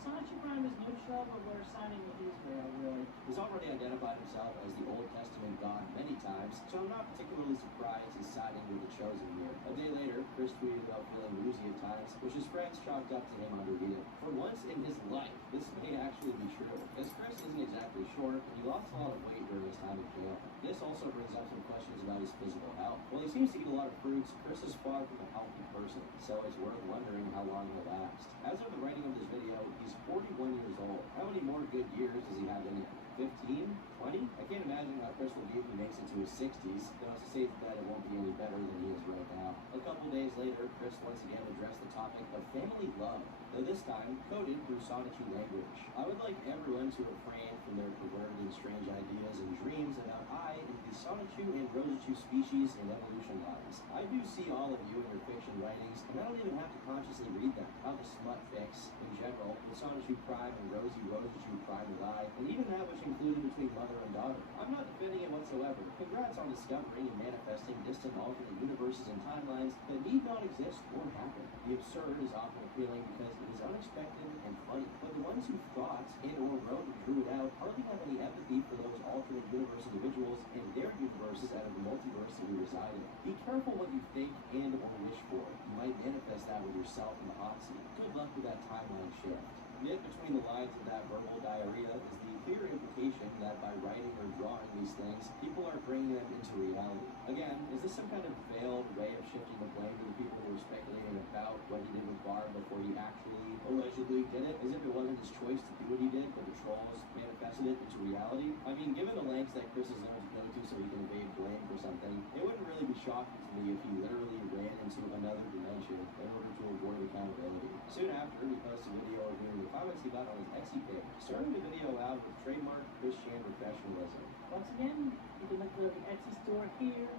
Sonichu Prime is neutral, but we're siding with Israel, really. He's already identified himself as the Old Testament God many times, so I'm not particularly surprised he's siding with the chosen here. A day later, Chris tweeted about feeling woozy at times, which his friends chalked up to him under reading. For once in his life, this may actually be true, as Chris isn't exactly short, and he lost a lot of weight during his time in jail. This also brings up some questions about his physical health. While he seems to eat a lot of fruits, Chris is far from a healthy person, so it's worth wondering how long he'll last. As of the writing of this video, he's 41 years old. How many more good years does he have in him? 15? 20? I can't imagine how Chris will be if he makes it to his 60s. Though to say that it won't be any better than he is right now. A couple days later, Chris once again addressed the topic of family love, though this time coded through Sonichu language. I would like everyone to refrain from their perverted and strange ideas and dreams about I and the Sonichu and Rosichu species and evolution lines. I do see all of you in your fiction writings, and I don't even have to consciously read them. How the smut fix, in general, the Sonichu Prime and Rosichu Prime with I, and even that which included between mother and daughter. I'm not defending it whatsoever. Congrats on discovering and manifesting distant alternate universes and timelines that need not exist or happen. The absurd is often appealing because it is unexpected and funny, but the ones who thought and or wrote and drew it out hardly have any empathy for those alternate universe individuals and their universes out of the multiverse that we reside in. Be careful what you think and or wish for. You might manifest that with yourself in the hot seat. Good luck with that timeline shift. Knit between the lines of that verbal diarrhea is the clear implication that by writing or drawing these things, people are bringing them into reality. Again, is this some kind of veiled way of shifting the blame to the people who were speculating about what he did with Barb before he actually allegedly did it? As if it wasn't his choice to do what he did, but the trolls manifested it into reality? I mean, given the lengths that Chris is known to go to so he can evade blame for something, it wouldn't really be shocking to me if he literally ran into another dimension in order to avoid accountability. Soon after, he posted a video reviewing the comments he got on his Etsy page, starting the video out with trademark Chris Chan professionalism. Once again, you can look at the Etsy store here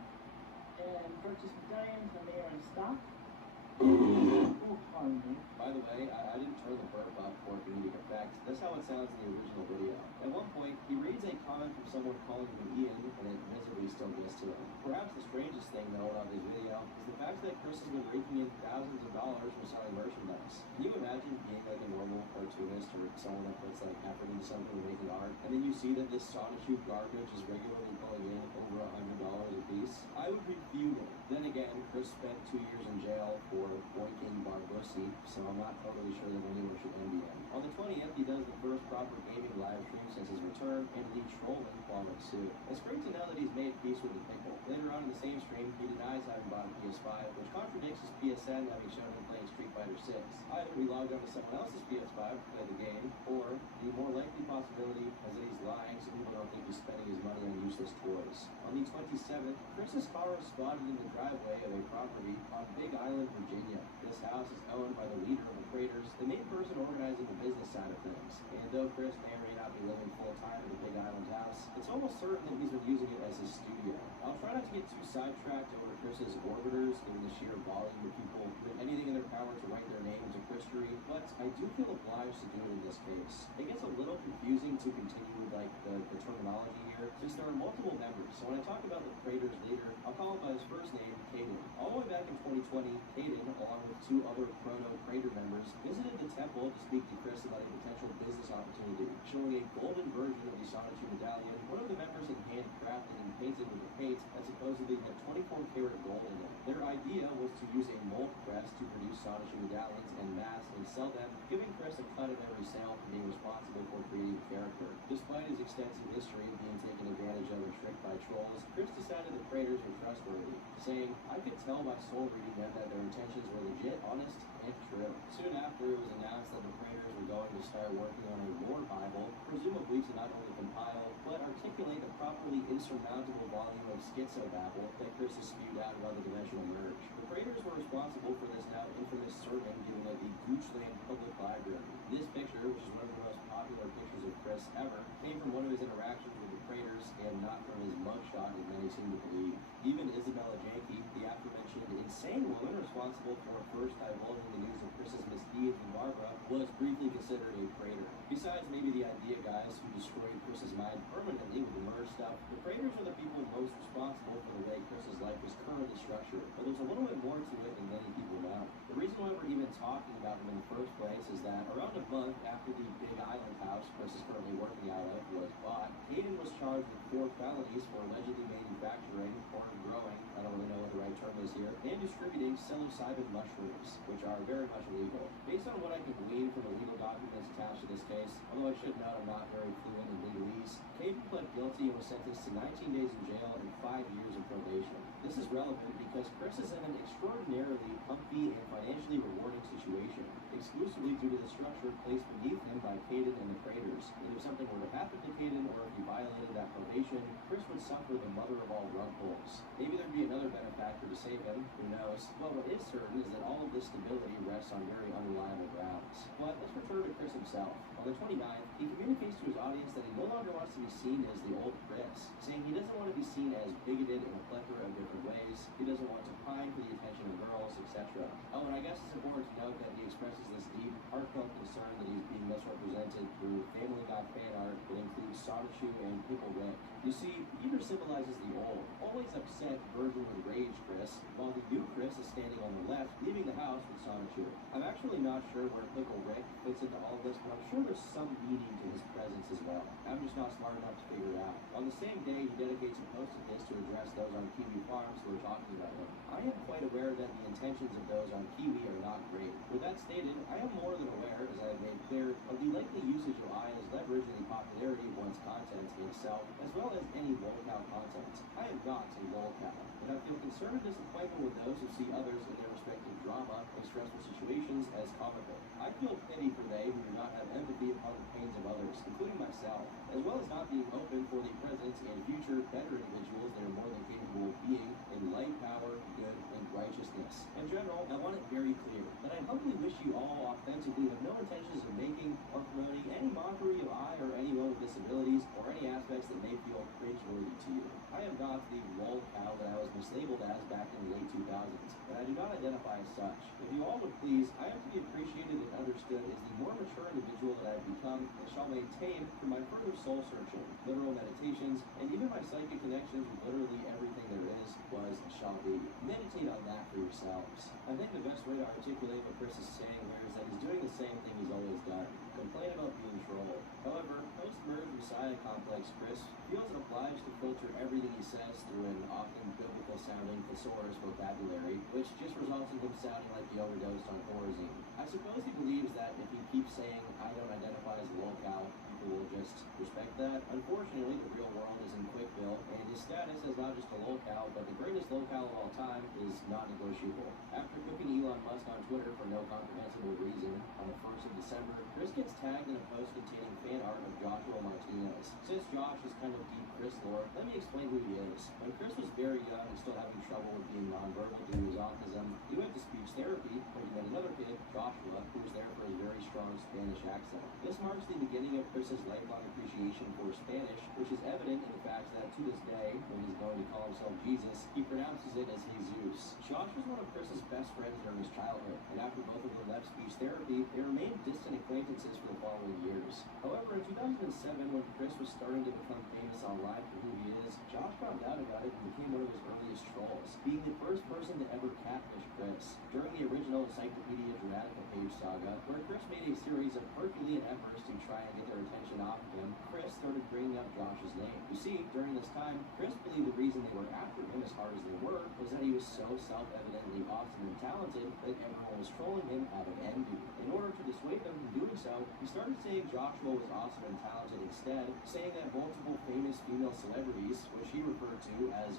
and purchase medallions when they are in stock. Oh, pardon me. By the way, I didn't turn the burp up for comedic effect. That's how it sounds in the original video. At one point, he reads a comment from someone calling him Ian, and it miserably still gets to him. Perhaps the strangest thing, though, about this video is the fact that Chris has been raking in thousands of dollars for selling merchandise. Can you imagine being like a normal cartoonist or someone that puts like effort into something and making art, and then you see that this Sonichu garbage is regularly pulling in over $100 a piece? I would be fuming. Then again, Chris spent 2 years in jail for boinking Barbussy, so I'm not totally sure that anyone should envy him. On the 20th, he does the first proper gaming live stream since his return, and the trolling followed suit. It's great to know that he's made peace with the pickle. Later on in the same stream, he denies having bought a PS5, which contradicts his PSN having shown him playing Street Fighter 6. Either he logged on to someone else's PS5 to play the game, or the more likely possibility is that he's lying so people don't think he's spending his money on useless news. On the 27th, Chris's car was spotted in the driveway of a property on Big Island, Virginia. This house is owned by the leader of the Craters, the main person organizing the business side of things. And though Chris may or may not be living full-time in the Big Island house, it's almost certain that he's been using it as his studio. I'll try not to get too sidetracked over Chris's orbiters, given the sheer volume of people doing anything in their power to write their name into Christery, but I do feel obliged to do it in this case. It gets a little confusing to continue with the terminology here, since there are multiple members. So when I talk about the Craters leader, I'll call him by his first name, Caden. All the way back in 2020, Caden, along with 2 other Chrono-Crater members, visited the temple to speak to Chris about a potential business opportunity, showing a golden version of the Sonichu medallion. One of the members had handcrafted and painted with a paint that supposedly had 24-karat gold in it. Their idea was to use a mold press to produce Sonichu medallions en masse and sell them, giving Chris a cut of every sale for being responsible for creating character. Despite his extensive history of being taken advantage of and tricked by trolls, Chris decided the Craters were trustworthy, saying, "I could tell by soul reading them that their intentions were legit, honest, and true." Soon after, it was announced that the Craters were going to start working on a lore Bible, presumably to not only compile, but articulate the properly insurmountable volume of schizobabble that Chris has spewed out about the dimensional merge. The Craters were responsible for this now infamous sermon given at the Goochland Public Library. This picture, which is one of the most popular pictures of Chris ever, came from one of his interactions with the Craters and not from his mugshot, as many seem to believe. Even Isabella Janke, the aforementioned insane woman responsible for first divulging the news of Chris's misdeeds with Barbara, was briefly considered a Crater. Besides maybe the idea guys who destroyed Chris's mind permanently with the merge stuff, the Craters are the people most responsible for the way Chris's life is currently structured. But there's a little bit more to it than many people know. The reason why we're even talking about them in the first place is that around a month after the Big Island house Chris is currently working out of was bought, Caden was charged with 4 felonies for allegedly manufacturing or growing, I don't really know what the right term is here, and distributing psilocybin mushrooms, which are very much illegal. Based on what I can glean from the legal documents attached to this case, although I should note I'm not very fluent in legalese, Caden pled guilty and was sentenced to 19 days in jail and 5 years of probation. This is relevant because Chris is in an extraordinarily comfy and financially rewarding situation, exclusively due to the structure placed beneath him by Caden and the Craters. And if something were to happen to Caden, or if he violated that probation, Chris would suffer the mother of all rug pulls. Maybe there'd be another benefactor to save him, who knows? But what is certain is that all of this stability rests on very unreliable grounds. But let's return to Chris himself. On the 29th, he communicates to his audience that he no longer wants to be seen as the old Chris, saying he doesn't want to be seen as bigoted in a plethora of different ways, he doesn't want to pine for the attention of girls, etc. Oh, and I guess it's important to note that he expresses this deep, heartfelt concern that he's being misrepresented through Family Guy fan art that includes Sonichu and Pickle Rick. You see, Peter symbolizes the old, always upset version with rage Chris, while the new Chris is standing on the left, leaving the house with Sonichu. I'm actually not sure where Pickle Rick fits into all of this, but I'm sure there's some meaning to his presence as well. I'm just not smart enough to figure it out. On the same day, he dedicates a post of his to address those on Kiwi Farms who are talking about him. I am quite aware that the intentions of those on Kiwi are not great. With that stated, I am more than aware, as I have made clear, of the likely usage of I as leverage in the popularity of one's content itself, as well as any lolcow content. I am not a lolcow, and I feel concern and disappointment with those who see others in their respective drama and stressful situations as comical. I feel pity for they who do not have empathy upon the pains of others, including myself, as well as not being open for the present and future better individuals that are more than capable of being in light, power, good, and righteousness. In general, I want it very clear that I humbly wish you all authentically have no intentions of making or promoting any mockery of I or anyone with disabilities or any aspects that may feel cringeworthy to you. I am not the lolcow that I was mislabeled as back in the late 2000s, and I do not identify as such. If you all would please, I am to be appreciated and understood as the more mature individual that I have become and shall maintain through my further soul searching, literal meditations, and even my psychic connections with literally everything there is, was, and shall be. Meditate on that for yourselves. I think the best way to articulate what Chris is saying here is that he's doing the same thing he's always done. Complain about being trolled. However, post-merge Messiah complex Chris feels obliged to filter everything he says through an often biblical-sounding thesaurus vocabulary, which just results in him sounding like he overdosed on Thorazine. I suppose he believes that if he keeps saying, I don't identify as a lolcow, people will just respect that. Unfortunately, the real world is in Quickville, and his status as not just a lolcow, but but the greatest locale of all time is not negotiable. After cooking Elon Musk on Twitter for no comprehensible reason, on the 1st of December, Chris gets tagged in a post containing fan art of Joshua Martinez. Since Josh is kind of deep Chris lore, let me explain who he is. When Chris was very young and still having trouble with being nonverbal due to his autism, he went to speech therapy where he met another kid, Joshua, who was there for his very strong Spanish accent. This marks the beginning of Chris's lifelong appreciation for Spanish, which is evident in the fact that to this day, when he's going to call himself Jesus, he pronounces it as Jesus. Josh was one of Chris's best friends during his childhood, and after both of them left speech therapy, they remained distant acquaintances for the following years. However, in 2007, when Chris was starting to become famous online for who he is, Josh found out about it and became one of his earliest trolls, being the first person to ever catfish Chris. During the original Encyclopedia Dramatica page saga, where Chris made a series of Herculean efforts to try and get their attention off of him, Chris started bringing up Josh's name. You see, during this time, Chris believed the reason they were after him as hard as they were was that he was so self-evidently awesome and talented that everyone was trolling him out of envy. In order to dissuade them from doing so, he started saying Joshua was awesome and talented instead, saying that multiple famous female celebrities, which he referred to as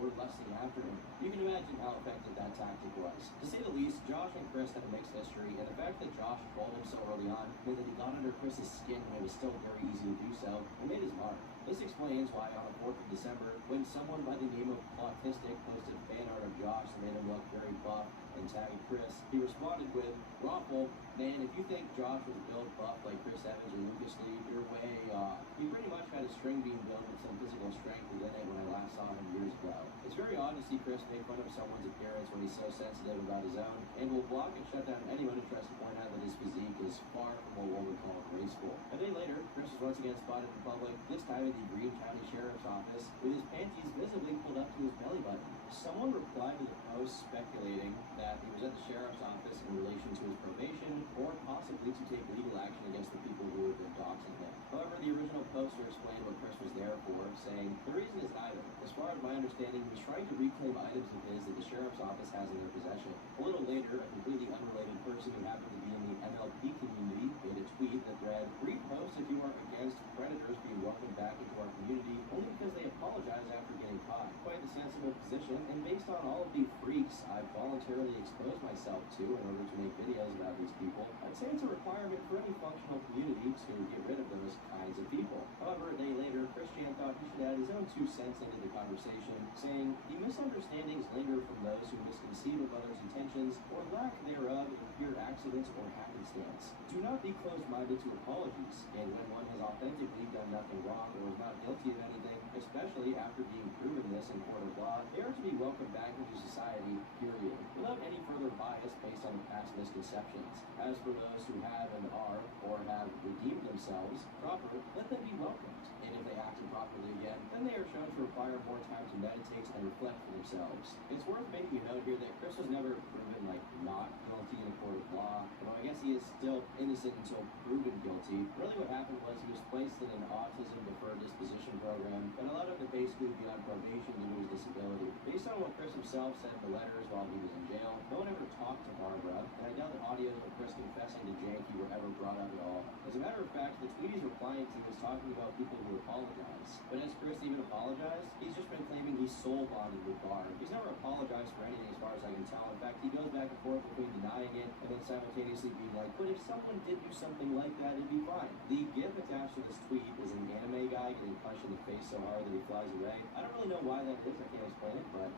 were lusting after him. You can imagine how effective that tactic was. To say the least, Josh and Chris had a mixed history, and the fact that Josh trolled him so early on meant that he got under Chris's skin when it was still very easy to do so, and made his mark. This explains why on the 4th of December, when someone by the name of Autistic posted fan art of Josh that made him look very buff and tagged Chris, he responded with, "Raffle, man, if you think Josh was built buff like Chris Evans or Lucas Lee, you're way off. He pretty much had a string being built with some physical strength within it when I last saw him years ago." It's very odd to see Chris make fun of someone's appearance when he's so sensitive about his own, and will block and shut down anyone who tries to point out that his physique is far from what one would call graceful. A day later, Chris was once again spotted in public, this time at the Greene County Sheriff's Office, with his panties visibly pulled up to his belly button. Someone replied to the post speculating that he was at the sheriff's office in relation to his probation, or possibly to take legal action against the people who had been doxing him. However, the original poster explained what Chris was there for, saying, "The reason is neither. As far as my understanding, he was trying to reclaim items of his that the sheriff's office has in their possession." A little later, a completely unrelated person who happened to be in the MLP community made a tweet that read, "Repost if you are against predators being welcomed back into our community only because they apologize after getting caught." Quite the sensible position, and based on all of the freaks I've voluntarily exposed myself to in order to make videos about these people, I'd say it's a requirement for any functional community to get rid of those kinds of people. However, a day later, Chris Chan thought he should add his own 2 cents into the conversation, saying, "The misunderstandings linger from those who misconceive of others' intentions or lack thereof in pure accidents or happenstance. Do not be closed-minded to apologies, and when one has authentically done nothing wrong or is not guilty of anything, especially after being proven this in court of law, they are to be welcomed back into society, period, without any further bias based on past misconceptions. As for those who have and are, or have redeemed themselves proper, let them be welcomed. And if they act improperly again, then they are shown to require more time to meditate and reflect for themselves." It's worth making a note here that Chris was never proven, not guilty in a court of law. Although I guess he is still innocent until proven guilty. Really what happened was he was placed in an autism deferred disposition program that allowed him to basically be on probation due to his disability. Based on what Chris himself said in the letters while he was in jail, no one ever talked to Barbara, and I doubt that audios of Chris confessing to Janky were ever brought up at all. As a matter of fact, the tweet he's replying to was talking about people who apologize. But has Chris even apologized? He's just been claiming he's soul bonded with Barb. He's never apologized for anything as far as I can tell. In fact, he goes back and forth between denying it and then simultaneously being like, "But if someone did do something like that, it'd be fine." The GIF attached to this tweet is an anime guy getting punched in the face so hard that he flies away. I don't really know why that is. I can't explain it, but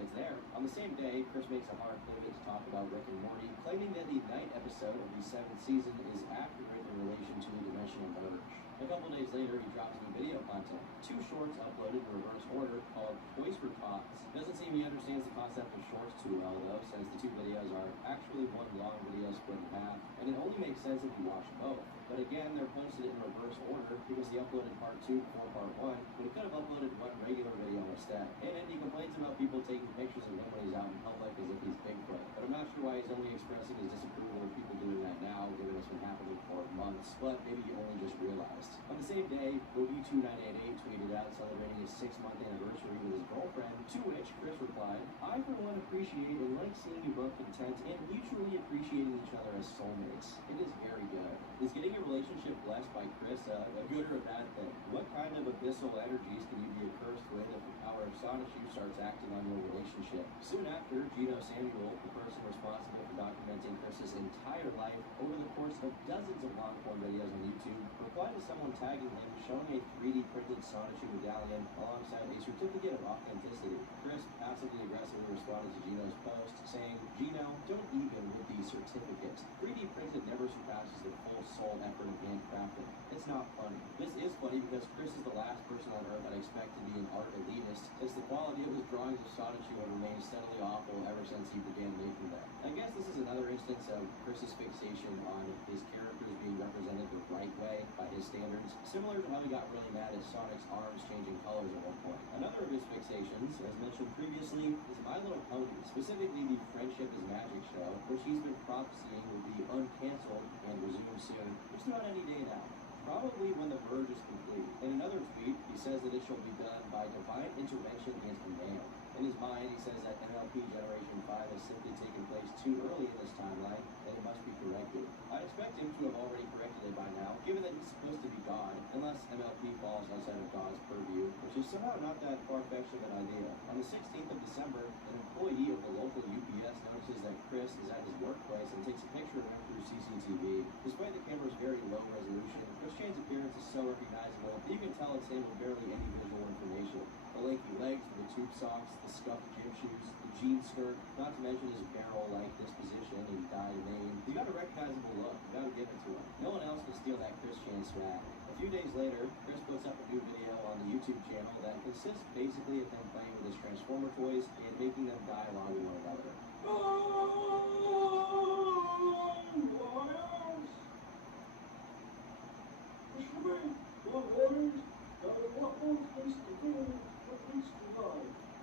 it's there. On the same day, Chris makes a hard pivot to talk about Rick and Morty, claiming that the 9th episode of the 7th season is accurate in relation to the dimensional merge. A couple days later, he drops new video content. 2 shorts uploaded in reverse order called Toys for Tots. Doesn't seem he understands the concept of shorts too well, though, since the 2 videos are actually one long video split in half, and it only makes sense if you watch both. But again, they're posted in reverse order because he uploaded part 2 before part 1, but he could have uploaded one regular video instead. And he complains about people taking pictures of him when he's out in public as if he's Bigfoot. But I'm not sure why he's only expressing his disapproval of people doing that now, given it's been happening for months, but maybe he only just realized. On the same day, Boogie2988 tweeted out celebrating his 6-month anniversary with his girlfriend, to which Chris replied, I for one appreciate and like seeing you both content and mutually appreciating each other as soulmates. It is very good. Is getting a relationship blessed by Chris a good or a bad thing? What kind of abyssal energies can you be accursed with if the power of Sonichu starts acting on your relationship? Soon after, Gino Samuel, the person responsible for documenting Chris's entire life over the course of dozens of long-form videos on YouTube, replied to someone tagging him showing a 3D printed Sonichu medallion alongside a certificate of authenticity. Chris passively aggressively responded to Gino's post, saying, Gino, don't even with the certificate. 3D printed never surpasses the full soul effort of handcrafting. It's not funny. This is funny because Chris is the last person on earth I'd expect to be an art elitist, since the quality of his drawings of Sonichu have remained steadily awful ever since he began making them. I guess this is another instance of Chris's fixation on his characters being represented the right way by his standards, similar to how he got really mad at Sonic's arms changing colors at one point. Another of his fixations, as mentioned previously, is My Little Pony, specifically the Friendship is Magic show, which he's been prophesying will be uncanceled and resume soon, just about any day now. Probably when the merge is complete. In another tweet, he says that it shall be done by divine intervention and command. In his mind, he says that MLP Generation 5 has simply taken place too early in this timeline, and it must be corrected. I'd expect him to have already corrected it by now, given that he's supposed to be God, unless MLP falls outside of God's purview, which is somehow not that far-fetched of an idea. On the 16th of December, an employee of the local UPS notices that Chris is at his workplace and takes a picture of him through CCTV. Despite the camera's very low resolution, Chris Chan's appearance is so recognizable that you can tell it's him with barely any visual information. The lanky legs with the tube socks, the scuffed gym shoes, the jean skirt, not to mention his barrel-like disposition and dyed mane. You got a recognizable look, you gotta give it to him. No one else can steal that Chris Chan swag. A few days later, Chris puts up a new video on the YouTube channel that consists basically of him playing with his Transformer toys and making them dialogue with one another.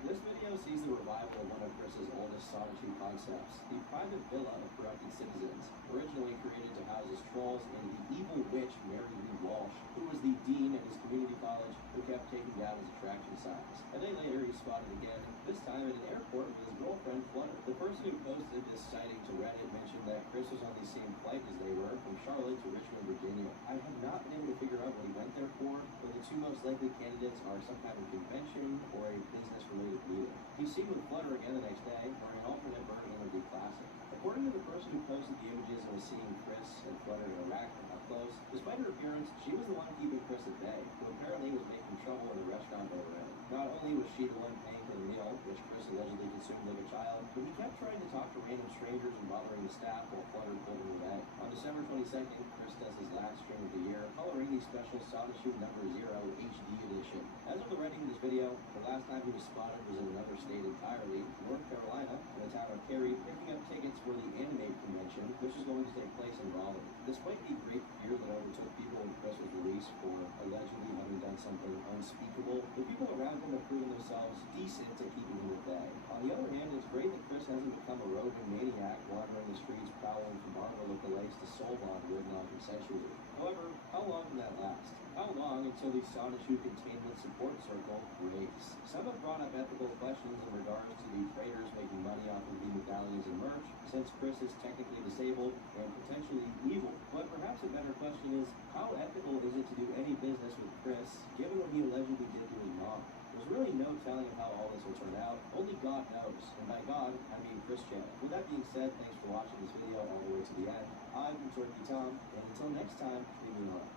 This video sees the revival of one of Chris's oldest Sonichu concepts, the private villa of corrupted citizens, originally created to house his trolls and the evil witch Mary Lou Walsh, who was the dean at his community college who kept taking down his attraction signs. A day later, he's spotted again, this time at an airport with his girlfriend Flutter. The person who posted this sighting to Reddit mentioned that Chris was on the same flight as they were, from Charlotte to Richmond, Virginia. I have not been able to figure out what he went there for, but the two most likely candidates are some kind of convention or a business-related meeting. He's seen with Flutter again the next day, wearing an alternate version of the classic. According to the person who posted the images and was seeing Chris and Flutter interact up close, despite her appearance, she was the one keeping Chris at bay, who apparently was making trouble in the restaurant they were in. Not only was she the one paying for the meal, which Chris allegedly consumed like a child, but he kept trying to talk to random strangers and bothering the staff while Flutter pulled him away. On December 22nd, Chris does his last stream of the year, coloring the special Sonichu No. 0 HD edition. As of the writing of this video, the last time he was spotted was in another state entirely, North Carolina, in the town of Cary, picking up tickets for the Animate Convention, which is going to take place in Raleigh. Despite the great fear that overtook people when Chris was released for allegedly having done something unspeakable, the people around him have proven themselves decent at keeping him at bay. On the other hand, it's great that Chris hasn't become a roving maniac wandering the streets prowling from Marvel lookalikes to soul bond with non-consensually. However, how long can that last? How long until the Sonichu Containment Support Circle breaks? Some have brought up ethical questions in regards to the traders making money off of the medallions and merch, since Chris is technically disabled and potentially evil. But perhaps a better question is, how ethical is it to do any business with Chris, given what he allegedly did to his mom? There's really no telling of how all this will turn out. Only God knows. And by God, I mean Chris Chan. With that being said, thanks for watching this video all the way to the end. I've been Turkey Tom, and until next time, leave me alone.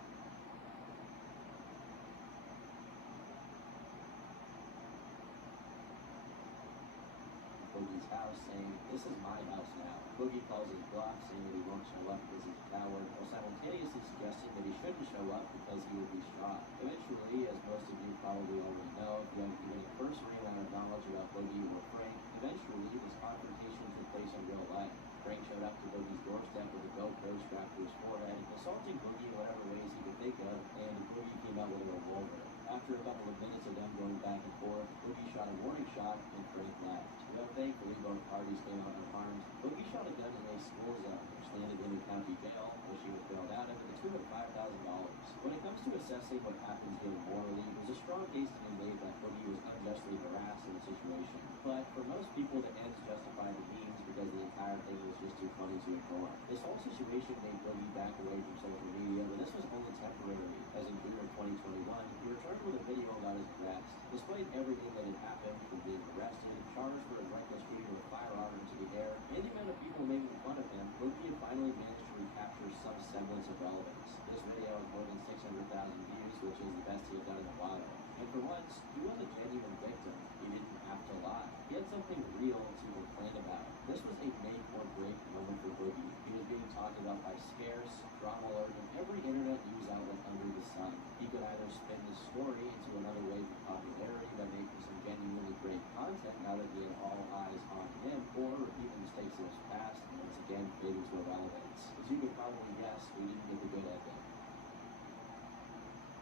Boogie's house, saying, "This is my house now." Boogie calls his bluff, saying that he won't show up because he's a coward, while simultaneously suggesting that he shouldn't show up because he will be shot. Eventually, as most of you probably already know, if you have even a cursory amount of knowledge about Boogie or Frank, eventually this confrontation took place in real life. Frank showed up to Boogie's doorstep with a GoPro strapped to his forehead, assaulting Boogie in whatever ways he could think of, and Boogie came out with a revolver. After a couple of minutes of them going back and forth, Boogie shot a warning shot and Frank left. Though thankfully both parties came out unharmed, Boogie shot a gun in a school zone, which landed him in county jail, where she was bailed out at the tune of $5,000. When it comes to assessing what happens here morally, there's a strong case to be made that Boogie was unjustly sexually harassed in the situation. But for most people, the ends justify the means because the entire thing was just too funny to ignore. This whole situation made Boogie back away from social media, but this was only temporary, as in June of 2021, he returned with a video about his arrest. Despite everything that had happened, from being arrested, charged for his reckless shooting with a firearm into the air, and the amount of people making fun of him, Boogie had finally managed to recapture some semblance of relevance. This video has more than 600,000 views, which is the best he had done in a while. And for once, he was a genuine victim. He didn't have to lie. He had something real to complain about. This was a make or break moment for Boogie. He was being talked about by scarce, drama alert, and every internet news outlet under the sun. He could either spin this story into another wave of popularity by making some genuinely great content now that he had all eyes on him, or repeat the mistakes of his past and once again fade into irrelevance. As you could probably guess, we didn't get the good ending.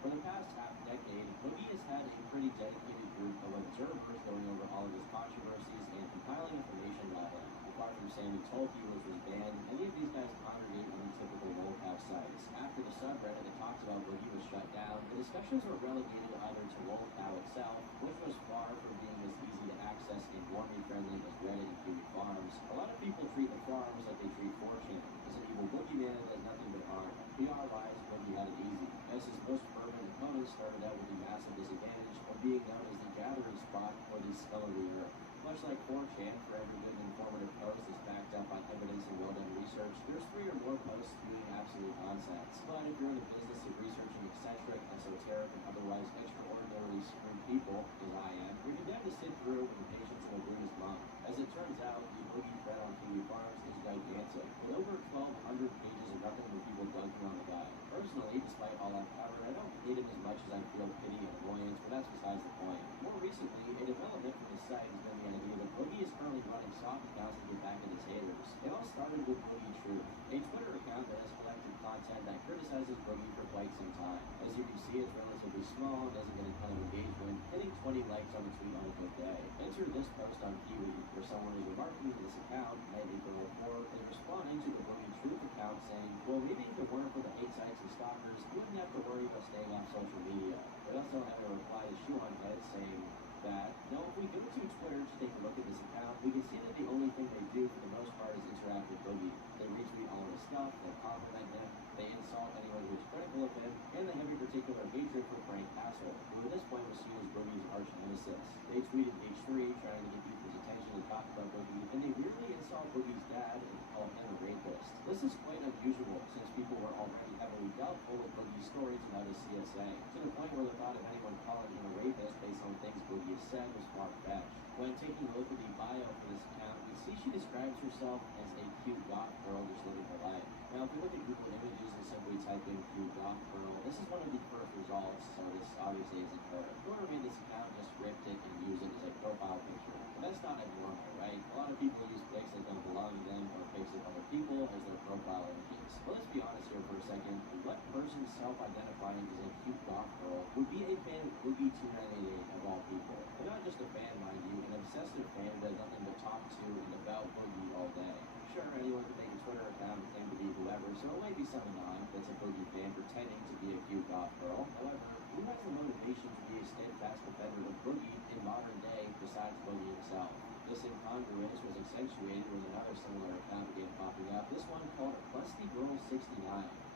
For the past half-decade, Boogie has had a pretty dedicated group of observers going over all of his controversies and compiling information about him. Apart from Sammy Tolkien, which was banned, many of these guys congregate on the typical lolcow sites. After the subreddit that talks about Boogie was shut down, the discussions were relegated either to lolcow itself, which was far from being as easy to access and warmly-friendly as Reddit and Kiwi Farms. A lot of people treat the forums like they treat 4chan, as an evil boogeyman that does nothing but harm. PR-wise, Boogie had it easy, as his most fervent opponents started out with the massive disadvantage of being known as the gathering spot for the skull of the earth. Much like 4chan, for every good and informative post is backed up by evidence and well-done research, there's 3 or more posts spewing absolute nonsense. But if you're in the business of researching eccentric, esoteric, and otherwise extraordinarily screwed people, as I am, you're condemned to sit through when the patience will bring his mom. As it turns out, the Boogie thread on Kiwi Farms is gigantic, with over 1,200 pages of nothing but people dunking on the guy. Personally, despite all I've covered, I don't hate him as much as I feel pity and annoyance, but that's besides the point. More recently, a development from the site has been the idea that Boogie is currently running soft accounts to get back at his haters. It all started with Boogie Truth, a Twitter account that has collected content that criticizes Boogie for quite some time. As you can see, it's relatively small and doesn't get a ton of engagement, hitting 20 likes on a tweet on a good day. Enter this post on Kiwi, where someone is remarking to this account, Nightly Girl 4, is responding to the Boogie Truth account saying, well, maybe if it weren't for the hate sites and stalkers, you wouldn't have to worry about staying off social media. They also have a reply to Shoehorn Head saying that, no, if we go to Twitter to take a look at this account, we can see that the only thing they do for the most part is interact with Boogie. They retweet all of his stuff, they compliment him, they insult anyone who is critical of him, and they have a particular hatred for Frank Castle, who at this point was seen as Boogie's arch nemesis. They tweeted H3 trying to get people's attention to talk about Boogie, and they weirdly insult Boogie's dad and call him a rapist. This is quite unusual, since people were already heavily doubtful of Boogie's stories about his CSA, to the point where the thought of anyone calling him a rapist based on things Boogie has said was far-fetched. When taking a look at the bio for this account, we see she describes herself as a cute goth girl just living her life. Now, if you look at Google Images and simply type in cute goth girl, this is one of the first results, so this obviously isn't her. Whoever made this account just ripped it and used it as a profile picture. But that's not abnormal, right? A lot of people use pics that don't belong to them or pics of other people as their profile images. But let's be honest here for a second. What person self-identifying as a cute goth girl would be a fan of Boogie 2988 of all people? And not just a fan, mind you, an obsessive fan who does nothing but talk to and about Boogie all day. Sure, anyone can make a Twitter account and claim to be whoever, so it might be some anon that's a Boogie fan pretending to be a cute goth girl. However, who has the motivation to be a steadfast defender of Boogie in modern day besides Boogie himself? This incongruence was accentuated when another similar account began popping up, this one called Rusty Girl 69.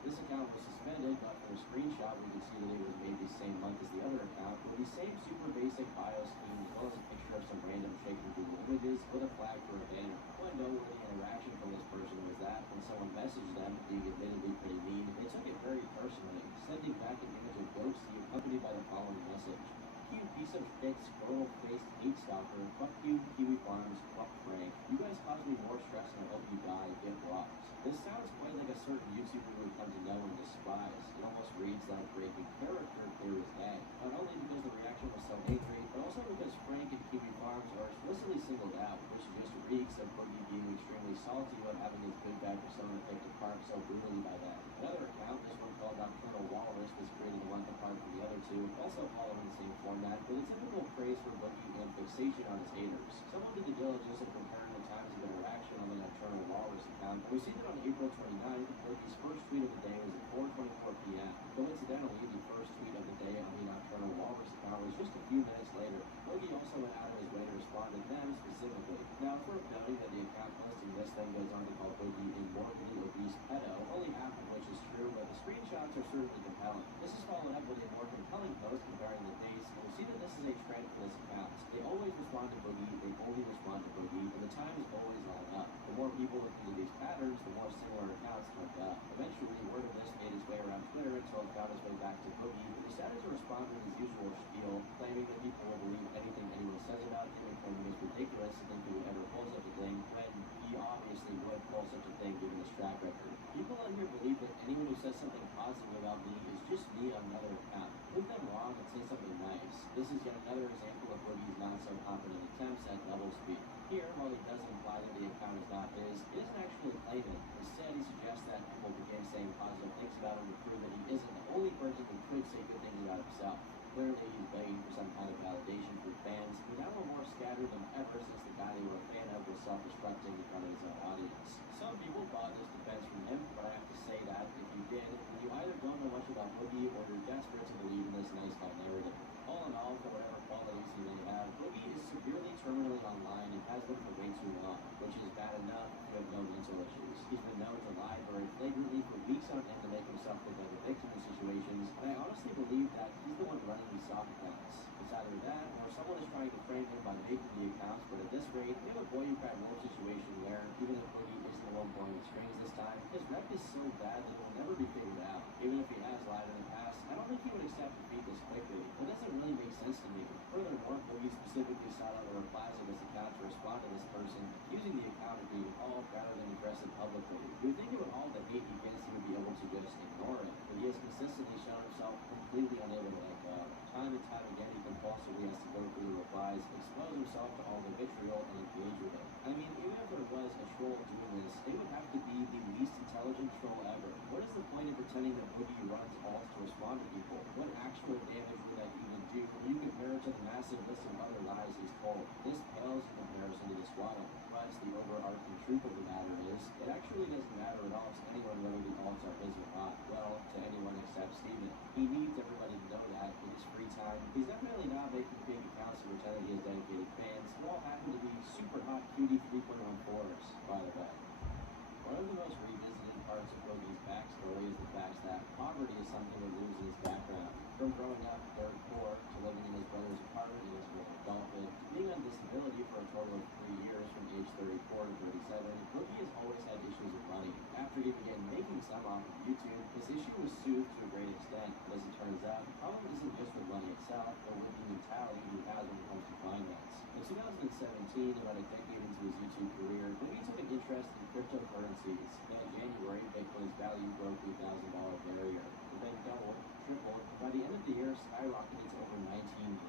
This account was suspended, but from a screenshot we can see that it was made the same month as the other account, with the same super basic bio scheme as well as a picture of some random shaking Google Images with a flag for a banner. One noteworthy interaction from this person was that when someone messaged them, being admittedly pretty mean, they took it very personally, sending back an image of Ghosty accompanied by the following message. You piece of shit, squirrel-faced hate stalker, fuck you, Kiwi Farms, fuck Frank. You guys cause me more stress and I hope you die, get blocked. This sounds quite like a certain YouTuber we would come to know and despise. It almost reads like breaking character clear as day. Not only because the reaction was so angry, but also because Frank and Kiwi Farms are explicitly singled out, which just reeks of Boogie being extremely salty about having his good guy persona picked apart so brutally by them. Another account, this one called Nocturnal Walrus, was created a month apart from the other two, also following the same format, with a typical praise for Boogie and fixation on his haters. Someone did the diligence of comparing the times of interaction on the Nocturnal Walrus account, and we see that on April 29th, Boogie's first tweet of the day was at 4:24 p.m. Coincidentally, the first tweet of the day on the Nocturnal Walrus account was just a few minutes later. Boogie also also went out of his way to respond to them specifically. Now, it's worth noting that the account posting this then goes on to call Boogie a morbidly obese pedo, only half of which is true, but the screenshots are certainly compelling. This is followed up with a more compelling post comparing the dates, and you'll see that this is a trend for this account. They always respond to Boogie, they only respond to Boogie, and the time is always on up. The more people look into these patterns, the more similar accounts come up. Eventually, word of this made its way around Twitter until it found its way back to Boogie, who decided to respond with his usual spiel, claiming that people will believe anything anyone says about him and claiming it's ridiculous to think he would ever pull such a thing, when he obviously would pull such a thing given his track record. People out here believe that anyone who says something positive about me is just me on another account. Prove them wrong and say something nice. This is yet another example of Boogie's not so confident attempts at double speak. Here, while he does imply that the account is not his, he doesn't actually claim it. Instead, he suggests that people begin saying positive things about him to prove that he isn't the only person who could say good things about himself. Clearly, he's begging for some kind of validation from fans, who now are more scattered than ever since the guy they were a fan of was self-destructing in front of his own audience. Some people bought this defense from him, but I have to say that if you did, then you either don't know much about Boogie or you're desperate to believe in this nice guy narrative. All in all, for whatever qualities he may have, Boogie is severely terminally online and has been for way too long, which is bad enough if you have no mental issues. He's been known to lie very flagrantly for weeks on end to make himself look like a victim in situations, and I honestly believe that he's the one running these soft accounts. It's either that, or someone is trying to frame him by making the accounts, but at this rate, we have a boy you cried wolf situation where, even if Boogie isn't the one pulling the strings this time, his rep is so bad that it will never be figured out. Even if he has lied in the past, I don't think he would accept defeat this quickly. It doesn't really make sense to me. Furthermore, Boogie specifically sought out the replies of this account to respond to this person, using the account as being all rather than address it publicly. You would think that with all the hate he gets, he would be able to just ignore it, but he has consistently shown himself completely unable to let go. Time and time again, he compulsively has to go through the replies, expose himself to all the vitriol, and engage with it. I mean, even if there was a troll doing this, it would have to be the least intelligent troll ever. What is the point of pretending that Boogie runs alts to respond to people? What actual damage would that even do when you compare it to the massive list of other lies he's told? This pales in comparison to the swallowing. But the overarching truth of the matter is, it actually doesn't matter at all to anyone whether the alts are his or not. Well, to anyone except Steven. He needs everybody to know that in his free time. He's definitely not making big accounts and pretending he has dedicated fans, who all happen to be super hot cutie 3.14s, by the way. One of the most revisited parts of Boogie's backstory is the fact that poverty is something that lives in his background. From growing up dirt poor to living in his brother's apartment in his early adulthood, being on disability for a total of 3 years from age 34 to 37, Boogie has always had issues with money. After he began making some off of YouTube, his issue was soothed to a great extent, but as it turns out, the problem isn't just with money itself, but with the mentality he has when it comes to finance. In 2017, about a decade into his YouTube career, Boogie took an interest in cryptocurrencies. In January, Bitcoin's value broke the $1,000 barrier. It then doubled, tripled, and by the end of the year, skyrocketed to over 19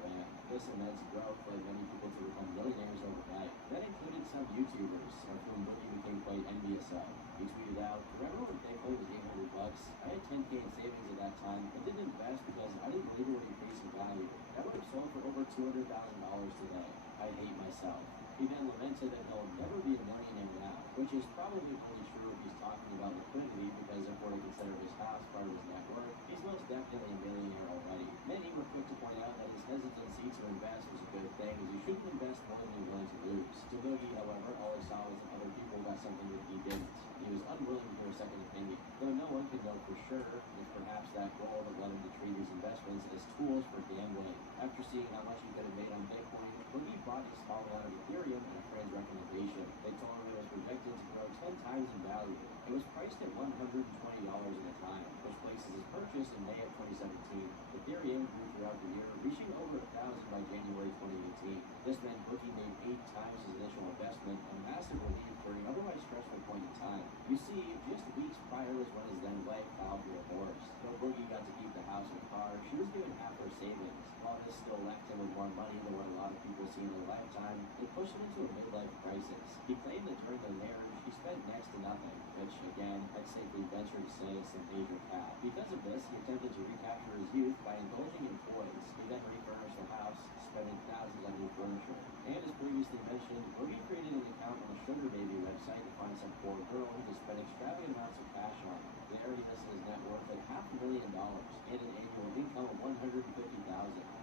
grand. This immense growth led many people to become millionaires overnight. That included some YouTubers, of whom Boogie became quite envious of. He tweeted out, "Remember when Bitcoin was $800? I had 10K in savings at that time, but didn't invest because I didn't believe it would increase in value. That would have sold for over $200,000 today. I hate myself." He then lamented that he'll never be a millionaire now, which is probably only true if he's talking about liquidity, because if we're to consider his house part of his net worth, he's most definitely a millionaire already. Many were quick to point out that his hesitancy to invest was a good thing, as he shouldn't invest more than he's willing to lose. To Boogie, however, all he saw was that other people got something that he didn't. He was unwilling to hear a second opinion. Though no one can know for sure, it's perhaps that goal that led him to treat his investments as tools for gambling. After seeing how much he could have made on Bitcoin, Boogie bought a small amount of Ethereum at a friend's recommendation. They told him it was projected to grow 10 times in value. It was priced at $120 at the time, which places his purchase in May of 2017. Ethereum grew throughout the year, reaching over 1,000 by January 2018. This meant Boogie made 8 times his initial investment, a massive relief during an otherwise stressful point in time. You see, just weeks prior was when his then wife filed for divorce. Though Boogie got to keep the house and car, she was given half her savings. While this still left him with more money than what a lot of people see in their lifetime, it pushed him into a midlife crisis. He claimed that during their marriage, he spent next to nothing, which, again, I'd safely venture to say is some major cap. Because of this, he attempted to recapture his youth by indulging in toys. He then refurnished the house, spending thousands on new furniture. And as previously mentioned, Boogie created an account on the Sugar Baby website to find some poor girl who could spend extravagant amounts of cash on. There, he listed his net worth at $500,000 and an annual income of $150,000.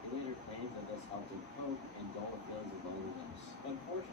He later claimed that this helped him cope, and dull affiliates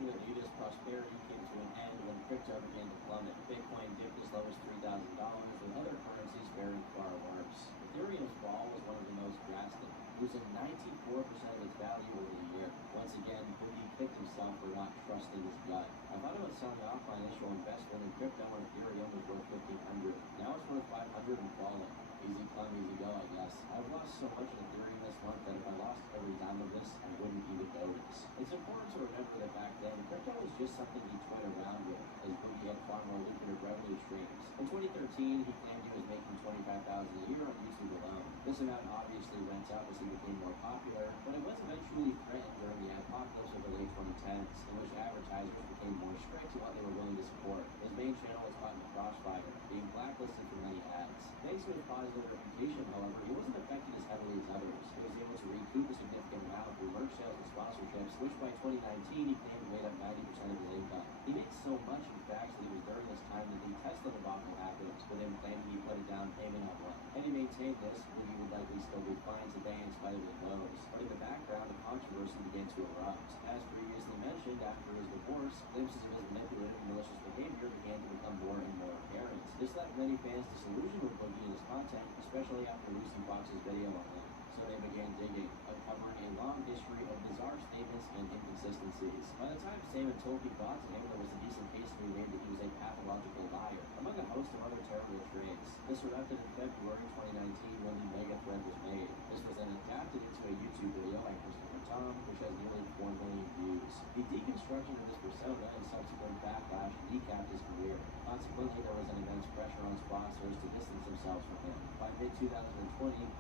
to the latest prosperity came to an end when crypto began to plummet. Bitcoin dipped as low as $3,000, with other currencies faring far worse. Ethereum's fall was one of the most drastic, losing 94% of its value over the year. Once again, Boogie kicked himself for not trusting his gut. I thought about selling off my initial investment in crypto when Ethereum was worth $1,500. Now it's worth $500 and falling. Easy come, easy go, I guess. I've lost so much in Ethereum this month that if I lost every dime of this, I wouldn't even notice. It's important to remember that back then, crypto was just something he toyed around with, as Boogie had far more lucrative revenue streams. In 2013, he claimed he was making $25,000 a year on YouTube alone. This amount obviously went up as he became more popular, but it was eventually threatened during the apocalypse of the late 2010s, in which advertisers became more strict to what they were willing to support. His main channel was caught in the crossfire, being blacklisted for many ads. Thanks to his positive reputation, however, he wasn't affected as heavily as others. He was able to recoup a significant amount through merch sales and sponsorships, which by 2019 he claimed made up 90% of his income. He made so much, in fact, that it was during this time that the Tesla debacle happened, with him claiming he put a down payment on one. Had he maintained this, Boogie would likely still be fine today in spite of his woes. But in the background, the controversy began to erupt. As previously mentioned, after his divorce, glimpses of his manipulative and malicious behavior began to become more and more apparent. This left many fans disillusioned with Boogie and his content, especially after Lucy Fox's video on him. So they began digging, uncovering a long history of bizarre statements and inconsistencies. By the time Sam and Tolkien got to him, there was a decent case to be made that he was a pathological liar, among a host of other terrible traits. This erupted in February 2019 when the mega thread was made. This was then adapted into a YouTube video by Christopher Tom, which has nearly 4 million views. The deconstruction of his persona and subsequent backlash decapped his career. Consequently, there was an immense pressure on sponsors to distance themselves from him. By mid-2020,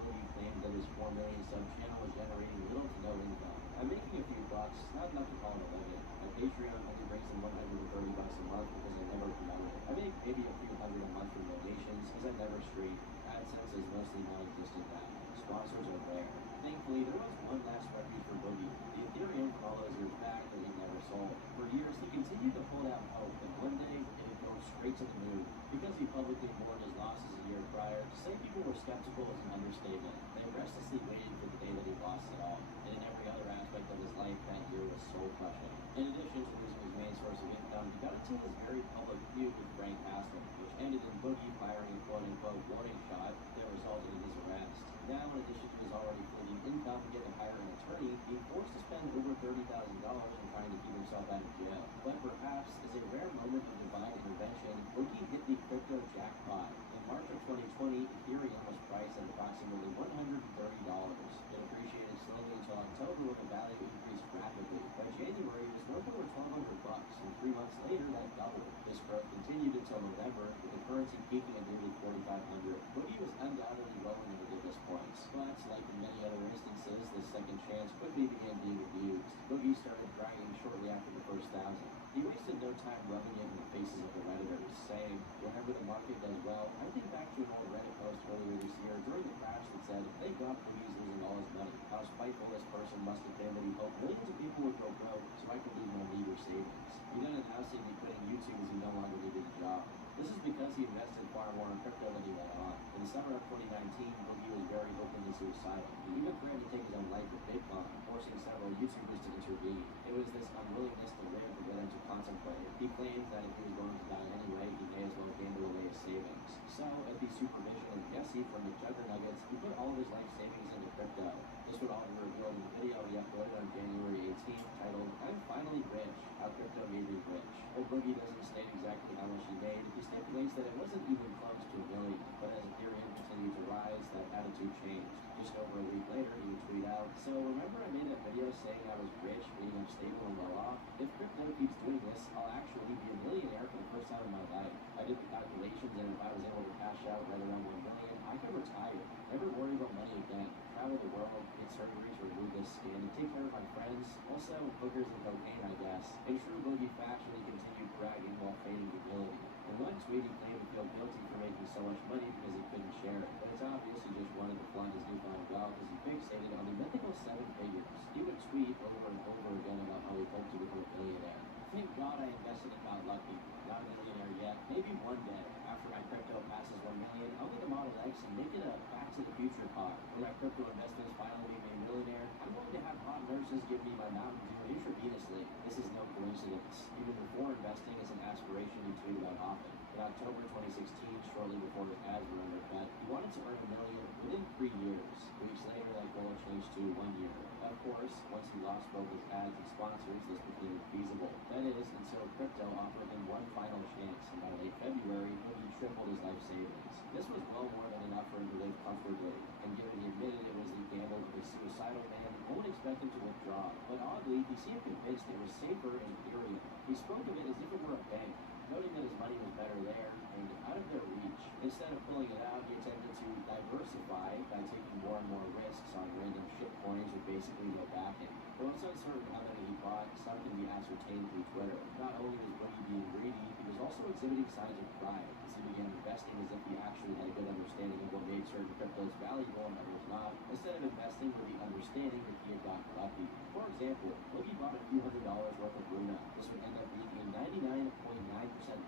Boogie claimed that his 4 million sub channel was generating little to no income. I'm making a few bucks, not enough to call it a living. My Patreon only brings in $130 a month because I never promote it. I make maybe a few hundred a month from donations, as I never stream. AdSense is mostly non-existent now. Sponsors are rare. Thankfully, there was one last refuge for Boogie. The Ethereum follows his back that he never sold. For years, he continued to hold out hope that one day it would go straight to the moon. Because he publicly mourned his losses a year prior, to say people were skeptical is an understatement. They restlessly waited for the day that he lost it all. And in every other aspect of his life, that year was soul-crushing. In addition to losing his main source of income, he got into his very public feud with Frank Castle, which ended in Boogie firing a quote-unquote warning shot that resulted in his arrest. Now, in addition to his already fleeting income, he had to hire an attorney, being forced to spend over $30,000 in trying to keep himself out of jail. But perhaps, as a rare moment of divine intervention, Boogie hit the crypto jackpot. In March of 2020, Ethereum was priced at approximately $130. It appreciated slowly until October, when the value increased rapidly. By January, it was worth over $1,200, and 3 months later, that doubled. This growth continued until November, with the currency peaking at nearly $4,500. Boogie was undoubtedly rolling in the biggest points, but like in many other instances, this second chance quickly began being abused. Boogie started bragging shortly after the first 1,000. He wasted no time rubbing it in the faces of the Redditors, saying, "Whenever the market does well," I think back to an old Reddit post earlier this year during the crash that said, "Thank God Boogie's losing all his money. How spiteful this person must have been that he hoped millions of people would go broke so I could lose my meager savings." He then announced he'd be quitting YouTube as he no longer needed a job. This is because he invested far more in crypto than he let on. In the summer of 2019, Boogie was very openly suicidal. He even threatened to take his own life with Bitcoin, forcing several YouTubers to intervene. It was this unwillingness to live that led him to contemplate. He claims that if he was going to die anyway, he may as well gamble away his savings. So, at the supervision of Jesse from the Juggernuggets, he put all of his life savings into crypto. This would all be revealed in the video he uploaded on January 18th, titled, "I'm Finally Rich, How Crypto Made Me Rich." While Boogie doesn't state exactly how much he made, he stipulates that it wasn't even close to $1 million. But as Ethereum continued to rise, that attitude changed. Just over a week later, he would tweet out, "So remember I made that video saying I was rich, meaning I'm stable and well off? If crypto keeps doing this, I'll actually be a millionaire for the first time in my life. I did the calculations, and if I was able to cash out right around $1 million, I could retire. Never worry about money again. Travel the world, get surgery to remove this skin, and take care of my friends. Also, hookers and cocaine, I guess." In true Boogie fashion, he continued bragging while feigning humility. In one tweet, he claimed to feel guilty for making so much money because he couldn't share it. But it's obvious he just wanted to flaunt his newfound wealth as he fixated on the mythical 7 figures. He would tweet over and over again about how he hoped to become a billionaire. "Thank God I invested and got lucky. Not a millionaire yet. Maybe one day. After my crypto passes 1 million, I'll get a Model X and make it a Back to the Future car. When my crypto investments finally make me a millionaire, I'm going to have hot nurses has given me my Mountain Dew intravenously. This is no coincidence. Even before investing, it's an aspiration he tweeted about often. In October 2016, shortly before his ads were undercut, he wanted to earn $1 million within 3 years. Weeks later, that goal changed to 1 year. Of course, once he lost both his ads and sponsors, this became feasible. That is, until crypto offered him one final chance, and by late February, he tripled his life savings. This was well more than enough for him to live comfortably, and given he admitted it was the gamble of a suicidal man, one would expect him to withdraw. But oddly, he seemed convinced it was safer in Ethereum. He spoke of it as if it were a bank, noting that his money was better there and out of their reach. Instead of pulling it out, he attempted to diversify by taking more and more risks on random shitcoins with basically no backing. Though it's uncertain how many he bought, some can be ascertained through Twitter. Not only was Boogie being greedy, he was also exhibiting signs of pride, as he began investing as if he actually had a good understanding of what made certain cryptos valuable and others not, instead of investing with the understanding that he had gotten lucky. For example, Boogie bought a few $100s worth of Luna. This would end up being a 99.9%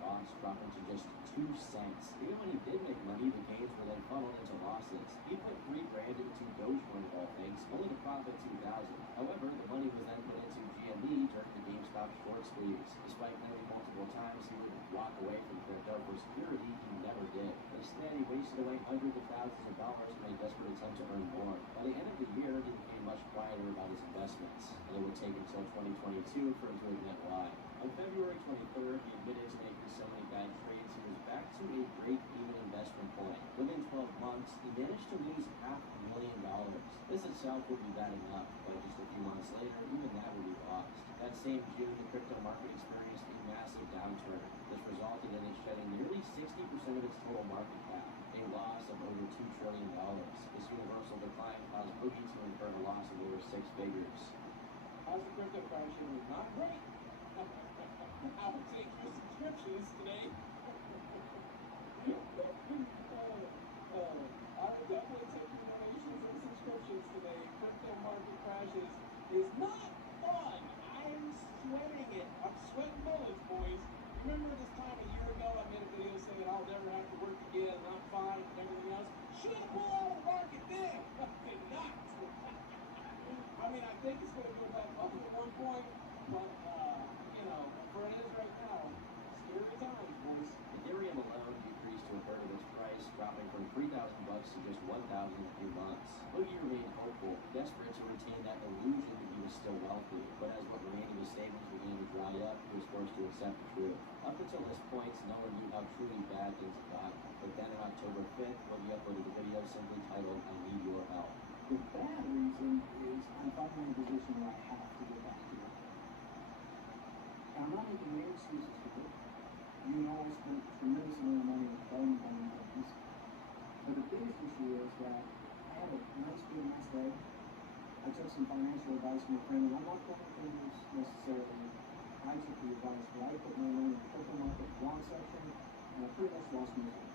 loss, dropping to just 2 cents. Even when he did make money, the gains were then funneled into losses. He put $3 grand into Dogecoin of all things, only to profit $2,000. However, the money was then put into GME during the GameStop short squeeze. Despite claiming multiple times he would walk away from crypto for security, he never did. Instead, he wasted away hundreds of thousands of dollars in a desperate attempt to earn more. By the end of the year, he became much quieter about his investments, and it would take until 2022 for him to admit why. On February 23rd, he admitted to making so many bad trades, he was back to a break-even investment point. Within 12 months, he managed to lose $500,000. This itself would be bad enough, but just a few months later, even that would be lost. That same June, the crypto market experienced a massive downturn. This resulted in it shedding nearly 60% of its total market cap, a loss of over $2 trillion. This universal decline caused Boogie to incur a loss of over 6 figures. How's the cryptocurrency? Not great. I will take your subscriptions today. I will definitely take your donations and subscriptions today. Crypto market crashes is not fun. I'm sweating it. I'm sweating bullets, boys. Remember this time a year ago I made a video saying I'll never have to work again and I'm fine and everything else? Should have pulled out of the market then. I did not. I mean, I think it's going to go back up at one point, but, where it is right now, scary times, boys. Ethereum alone decreased to a third of its price, dropping from $3,000 to just $1,000 in a few months. Boogie remained hopeful, desperate to retain that illusion that he was still wealthy. But as what remained of his savings began to dry up, he was forced to accept the truth. Up until this point, no one knew how truly bad things had gotten. But then on October 5th, Boogie uploaded a video simply titled, "I Need Your Help." The bad reason is I'm finally in a position where I have to get back to it. I'm not making any excuses for it. You know I spent a tremendous amount of money on development on things. But the biggest issue is that I had a nice good nest egg. I took some financial advice from a friend, and I'm not pointing fingers necessarily. I took the advice, but I put my money in the crypto market wrong section, and I pretty much lost my money.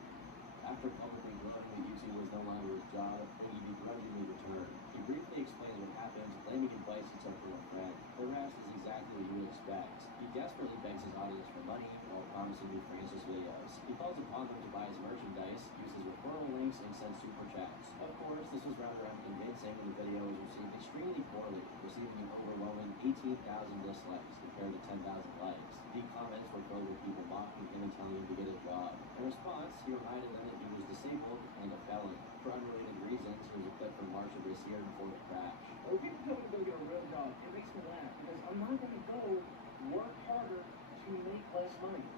After publicly gloating that YouTube was no longer his job, Boogie begrudgingly returned. He briefly explains what happened, claiming advice he took from a friend. The rest is exactly what you would expect. He desperately begs his audience for money while promising new Francis videos. He calls upon them to buy his merchandise, uses referral links, and sends super chats. Of course, this was rather unconvincing, and the video was received extremely poorly, receiving an overwhelming 18,000 dislikes compared to 10,000 likes. The comments were filled with people mocking him and telling him to get a job. In response, he reminded them that he was disabled and a felon. For unrelated reasons, here's a clip from March of this year before the crash. When people tell me to go get a real job, it makes me laugh because I'm not going to go work harder to make less money.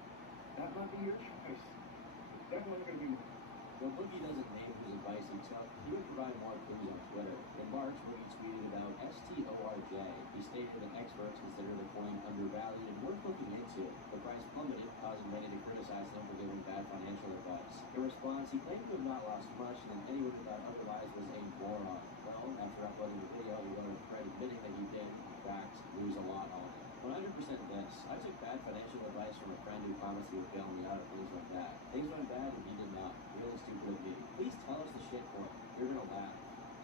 That might be your choice. It's definitely going to be mine. Though Boogie doesn't name his advice he took, he would provide more clues on Twitter. In March, Boogie tweeted about STORJ. He stated that experts consider the coin undervalued and worth looking into. The price plummeted, causing many to criticize him for giving bad financial advice. In response, he claimed to have not lost much, and that anyone who thought otherwise was a moron. Well, after uploading the video, he wrote a thread admitting that he did, in fact, lose a lot on it. 100% this. I took bad financial advice from a friend who promised he would bail me out if things went bad. Things went bad and he did not. Really stupid of me. Please tell us the shit for it. You're gonna laugh.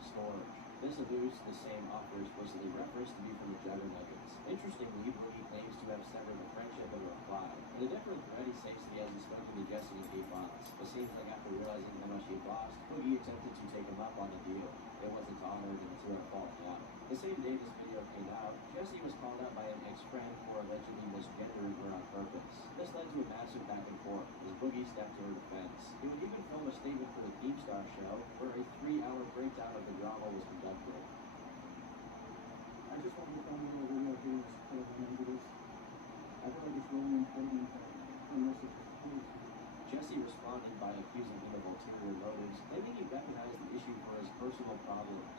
Storage. This alludes to the same author explicitly referenced to be from the Jugger Nuggets. Interestingly, Boogie claims to have severed the friendship of a reply. In a different thread, he states that he hasn't spoken to Jesse in 8 months. It seems like after realizing how much he had lost, Boogie attempted to take him up on a deal. It wasn't honored and the two are falling out. The same day this video came working out, Jessie was called out by an ex-friend for allegedly misgendering her on purpose. This led to a massive back and forth, as Boogie stepped to her defense. He would even film a statement for the Keep Star show, where a 3-hour breakdown of the drama was conducted. I just wanted to film a little video here as kind of an end to this. I feel like it's really important for nurses. Jesse responded by accusing him of ulterior motives, claiming he weaponized the issue for his personal problems.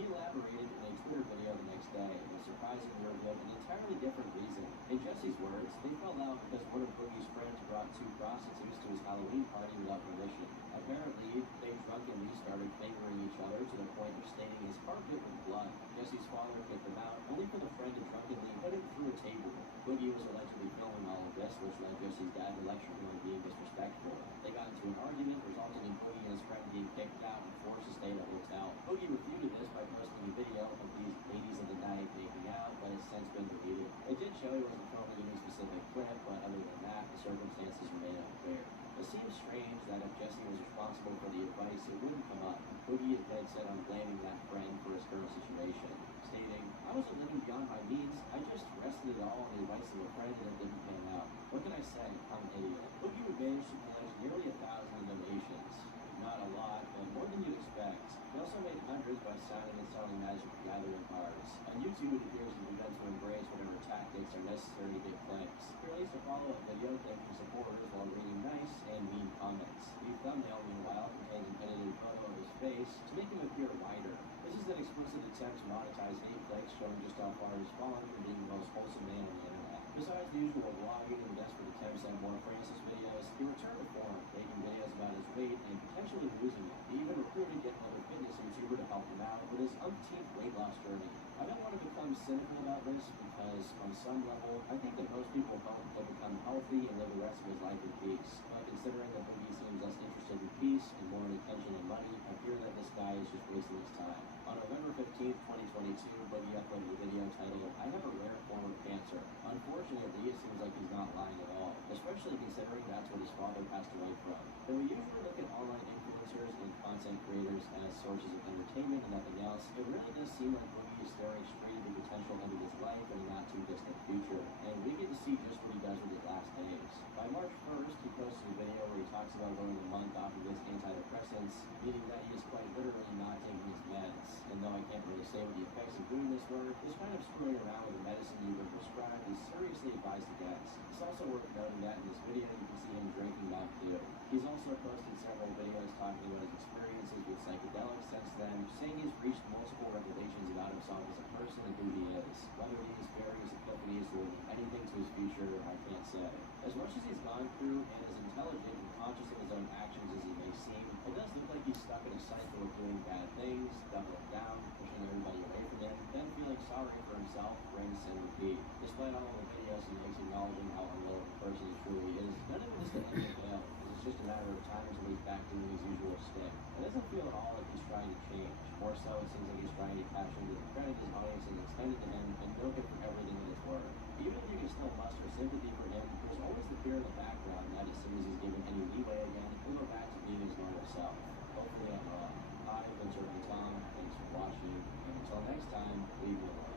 He elaborated in a Twitter video the next day, and surprisingly revealed an entirely different reason. In Jesse's words, they fell out because one of Boogie's friends brought 2 prostitutes to his Halloween party without permission. Apparently, they drunkenly started fingering each other to the point of staining his carpet with blood. Jesse's father kicked them out, only for the friend to drunkenly put him through a table. Boogie was allegedly filming all of this, which led Jesse's dad to lecture him on being disrespectful. They got into an argument, resulting in Boogie and his friend being kicked out and forced to stay at a hotel. Boogie refuted this by posting a video of these ladies of the night making out, but has since been deleted. It did show he wasn't filming any specific clip, but other than that, the circumstances remain unclear. It seems strange that if Jesse was responsible for the advice, it wouldn't come up. Boogie is dead set on blaming that friend for his current situation, stating, "I wasn't living beyond my means. I just rested it all on the advice of a friend and it didn't pan out. What can I say? I'm an idiot." Boogie would manage to pledge nearly 1,000 donations. Not a lot, but more than you'd expect. He also made hundreds by signing and selling Magic the Gathering cards. On YouTube, it appears he's begun to embrace whatever tactics are necessary to get clicks. He released a follow-up video thanking supporters while reading nice and mean comments. The thumbnail, meanwhile, contains an edited photo of his face to make him appear wider. This is an explicit attempt to monetize any clicks, showing just how far he's fallen from being the most wholesome man on the internet. Besides the usual vlogging and desperate attempts at more Francis videos, he returned to form, making videos about his weight and potentially losing it. He even recruited yet another fitness YouTuber to help him out with his umpteenth weight loss journey. I don't want to become cynical about this because, on some level, I think that most people hope he'll become healthy and live the rest of his life in peace. But considering that Boogie seems less interested in peace and more in attention and money, I fear that this guy is just wasting his time. On November 15th, 2022, Boogie uploaded a video titled, "I have a rare form of cancer." Unfortunately, it seems like he's not lying at all, especially considering that's what his father passed away from. Though we usually look at online influencers and content creators as sources of entertainment and nothing else, it really does seem like Boogie is staring straight into the potential end of his life in a not too distant future, and we get to see just what he does with his last days. By March 1st, he posted a video where he talks about going a month off of his antidepressants, meaning that he is quite literally not taking his meds. And though I can't really say what the effects of doing this were, this kind of screwing around with the medicine you've been prescribed is seriously advised against. It's also worth noting that in this video you can see him drinking Mountain Dew. He's also posted several videos talking about his experiences with psychedelics since then, saying he's reached multiple revelations about himself as a person and who he is. Whether these various epiphanies will lead anything to his future, I can't say. As much as he's gone through and as intelligent and conscious of his own actions as he may seem, it does look like he's stuck in a cycle of doing bad things, doubling down, pushing everybody away from him, then feeling sorry for himself, rinse and repeat. Despite all the videos he makes acknowledging how unwell of a person he truly is, none of it is to end the tale. It's just a matter of time until he's back doing his usual stick. It doesn't feel at all like he's trying to change. More so, it seems like he's trying to capture the credit his audience has extended to him and milk it for everything that it's worth. Even if you can still muster sympathy for him, there's always the fear in the background that as soon as he's given any leeway again, he'll go back to being his normal self. Hopefully I'm wrong. I've been Certainly Tom. Thanks for watching. And until next time, leave me alone.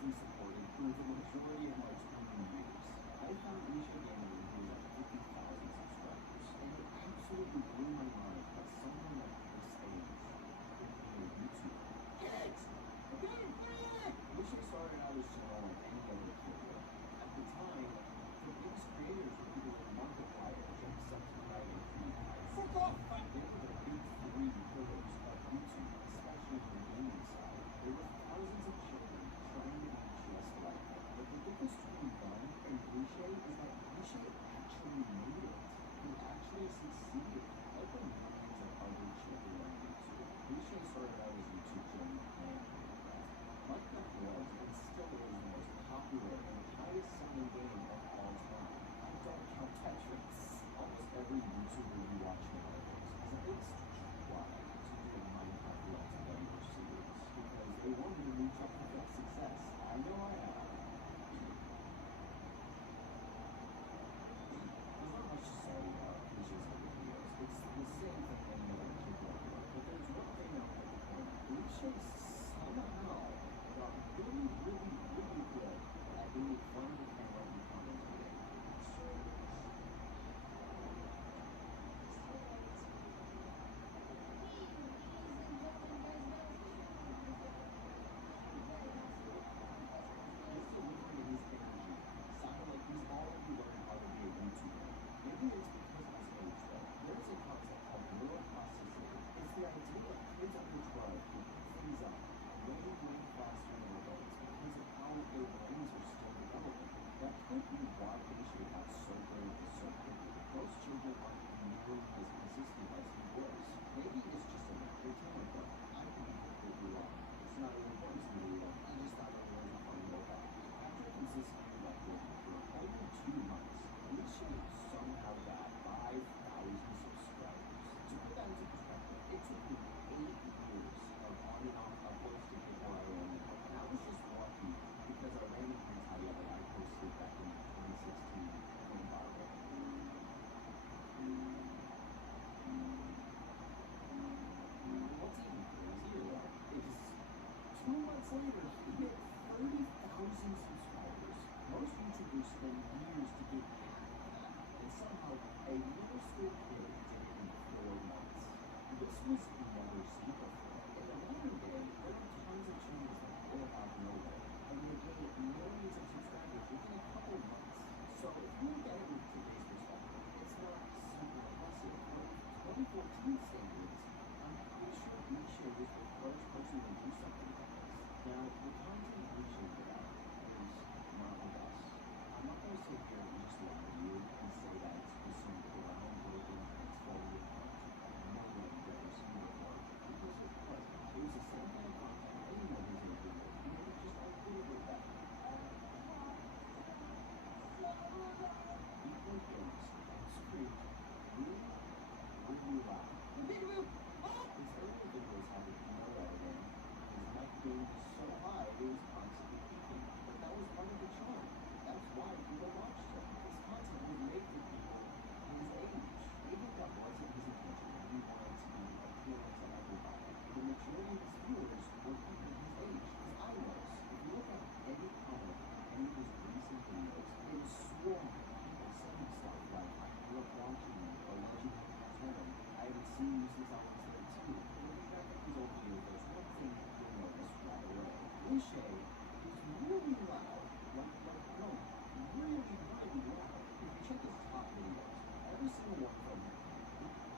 endlessly supported through the majority of my tweeting years. I found Misha Gaming who was at 50,000 subscribers, and it absolutely blew my mind that someone like Chris Hayes could be a YouTuber. Get it! I got it for you! Misha started out his channel like any other creator. At the time, the biggest creators were people like Markiplier, Jacksepticeye, and PewDiePie. Fuck off! They were the big three pillars of YouTube, especially on the gaming side. There were thousands of children trying to be just like them. But the biggest twin gun and Boucher is that Boucher actually made it. He actually succeeded, like the millions of other children on YouTube. Boucher started out his YouTube journey playing Minecraft. Minecraft was and still is the most popular and highest selling game of all time. I don't count Tetris. Almost every YouTuber you watch nowadays has at least tried to do a Minecraft Let's Play or series because they wanted to reach up to that success. I know I have. There's not much to say about Boucher's other videos. It's the same thing any other kid will do. But there's one thing I want to point out. Boucher somehow got really, really, really good at being fun to camera and commentating. His delivery and his energy sound like he's already learned how to be a YouTuber. Maybe it's because of his age though. There's a concept called neuroplasticity. It's the idea that kids under 12 can pick things up way, way faster than adults because of how their brains are still developing. That could be why Boucher got so good so quickly. Most children aren't nearly as consistent as he was. Maybe it's just a natural talent though. I could be completely wrong. It's not a replacement video. He just thought it was a fun little hobby. After consistently uploading for only 2 months, Boucher somehow got 5,000 subscribers. To put that into perspective, it took me 8 years of on and off uploads to get where I am now. And I was just lucky because I ran into the title that I posted back in 2016 went viral. What's even crazier though is 2 months later he hit 30,000 subscribers. Most YouTubers spend years to get half of that, and somehow a middle school kid did it in 4 months. This was never seen before. In the modern day, there are tons of channels that blow up out of nowhere, and they gain millions of subscribers within a couple months. So if you look at it with today's perspective, it's not super impressive. But with 2014 standards, I'm pretty sure Boucher was the first person to do something like this. Now, the content Boucher put out is not like us. I'm not going to sit here and just lie to you and say that it's just some groundbreaking, transformative content that no one has ever seen before, because it wasn't. It was the same kind of content anyone who's in a video, you made it just a little bit better. People games and screamed really, really loud. His earlier videos had no editing. His mic gain was so high it was constantly peaking, but that was part of the charm. That's why people watched him. His content would make for people his age. Maybe that wasn't his intention. He wanted to be appealing to everybody. The majority of his viewers were people his age, his idols. If you look at any comment on any of his recent videos, it is swarmed with people saying stuff like, I grew up watching you, or Legend of Transform. I haven't seen you since I was 13. Looking back at his old videos, there's one thing you'll notice right away. Boucher is really loud. Really, really loud. If you check his top videos, every single one from him,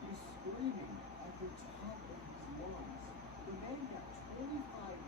he's screaming at the top of his lungs. The man got 25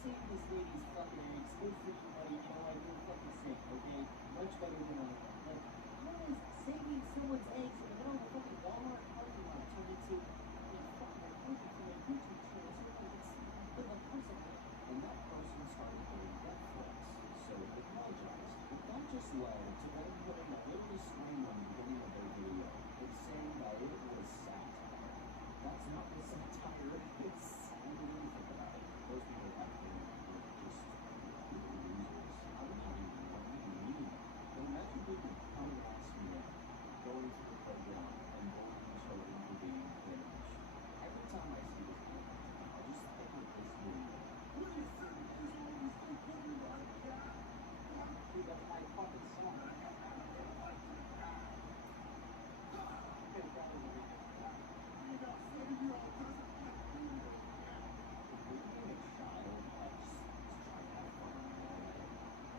save this lady's fucking eggs. Good for you, buddy. You know what? You're fucking sick, okay? Much better than I am. Like, what is saving someone's eggs in the middle of a fucking Walmart parking lot turned into, you know, fucking recording from a YouTube channel? It's like it's with a person. And that person started getting death threats, so they apologized. But that just led to them putting a little disclaimer in the beginning of their video and saying that it was satire. That's not what satire is. I don't really think about it. Those people have been just losers. I don't even mean it. But imagine people coming to ask me that, going to the playground and bullying children for being cringe. Every time I see this video, I'll just think of this video. Dude, that's my fucking song.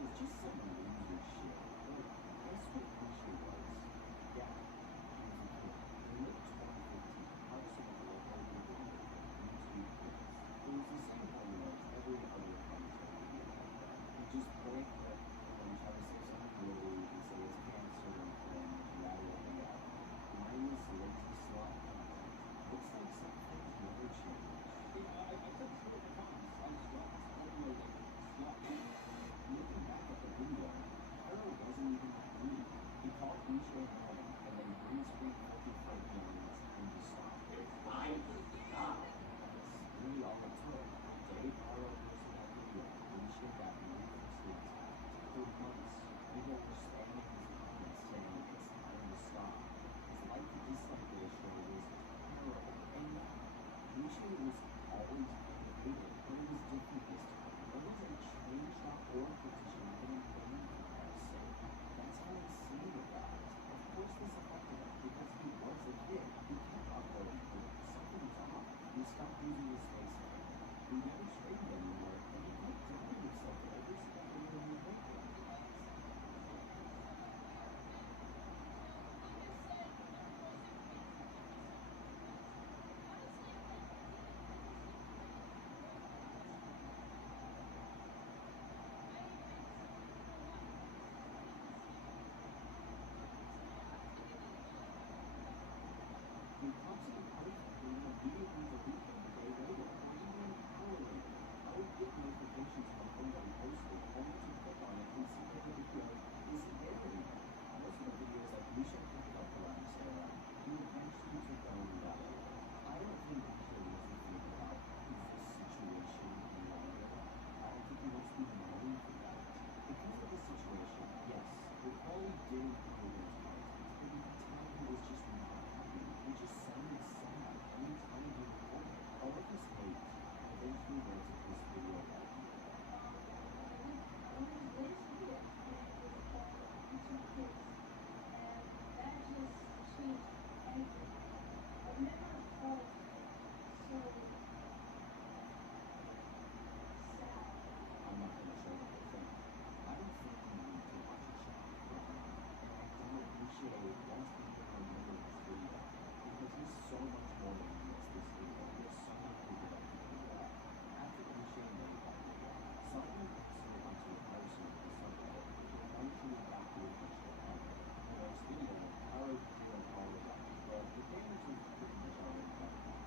It's just some loser shit. But that's what the issue was. Yeah, he was a kid. In the 2015 House of the Lord YouTube kids. It was the same formula as every other concept video like that. You just play a clip and then try to say something really and say it's cancer and rattle it out. Mindless, lazy slot content. Looks like some things never change. I said this a couple times. I'm slots. I don't know, like, slots. Looking back at the video, Pyro wasn't even that mean. He called Misha annoying and then green screen filthy fake youngins and he stopped. It's time to stop! That's really all it took. The day Pyro posted that video, Misha got ruthlessly attacked. For months, people were spamming his comments saying it's time to stop. His like and dislike ratio was terrible. And Misha was always underrated, but it was different this time. There was a change.org petition getting banned for Christ's sake. That's how insane it got. Of course this affected him because he was a kid. He kept uploading, but something was off. He stopped using his face anymore. He never straightened anymore, and he kept doubting himself every step of the way.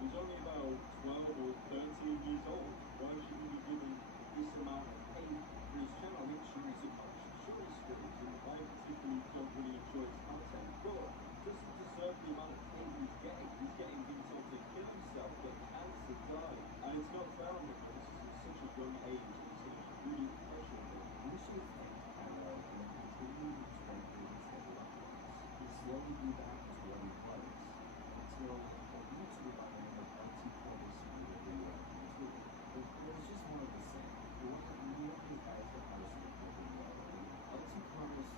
He's only about 12 or 13 years old. Why should he be given this amount of pay for his channel? I mean, sure, he's a coach, sure, he's strict, and I particularly don't really enjoy his content, but doesn't deserve the amount of pay he's getting. He's getting him told to kill himself, get cancer, die. And it's not fair on him, because he's at such a young age, and he's going to be really impressionable. We should thank Pyro and then continue to improve his developments. He slowly grew back to what he was, until a YouTube by the name of Interpersonal video came too. It was just more of the same. It wasn't really his guys that posted the video. Interpersonal is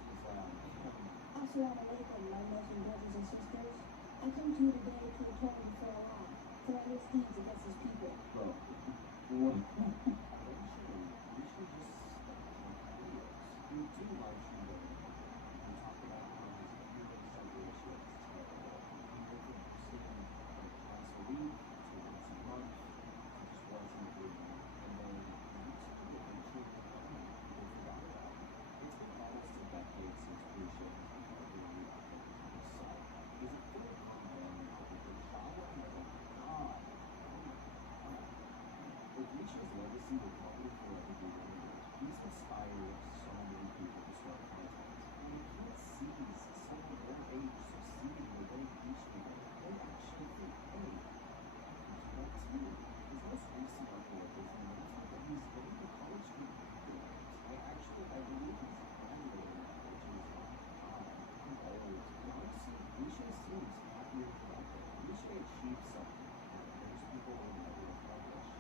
Assalamu alaikum, my Muslim brothers and sisters. I come to you today to atone before Allah for our misdeeds against his people. Bro, what? Eventually, we should just stop making videos. We do live stream every day. We talk about how his everyday celebration is terrible. We go from posting like twice a week to once a month to just once in a blue moon. And then YouTube see what Martin Forever did earlier. He's inspired so many people to start content. And you can't see someone their age succeeding the way he's doing. They actually think, hey, I can do that too. His most recent artwork is an announcement that he's getting the college student programs. I believe he's graduating now, which is I'm old. But honestly, Risha seems happier about that. Risha achieved something that most people would never accomplish.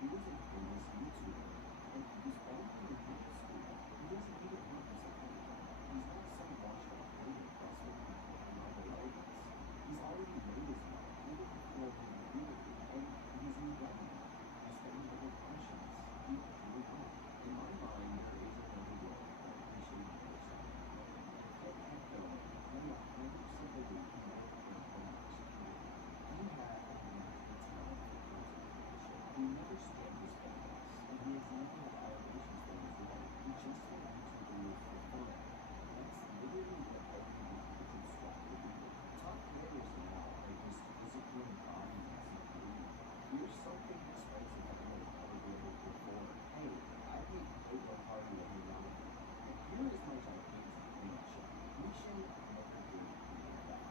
He was a famous YouTuber, and he was already in middle school. He doesn't even have his account. He's not some washed up kid impressed with people around their likeness. He's already made his mark, even before being puberty, and he's in young now. He's starting to hold functions. He really well. In my mind, there is another world that Risha never saw. Get that going, and 100% believe he might have been executed. He had a natural talent for content creation. He never spent his fans, and he has never had allegations done as well. He just had YouTube videos for fun. That's literally what every YouTuber should strive to do. Top players now are just physical embodiments of beauty. Here's something expensive that I would have never been able to afford. Hey, I hate paper party every now and then. And here is much I hate Myialashaun. Risha never did anything bad.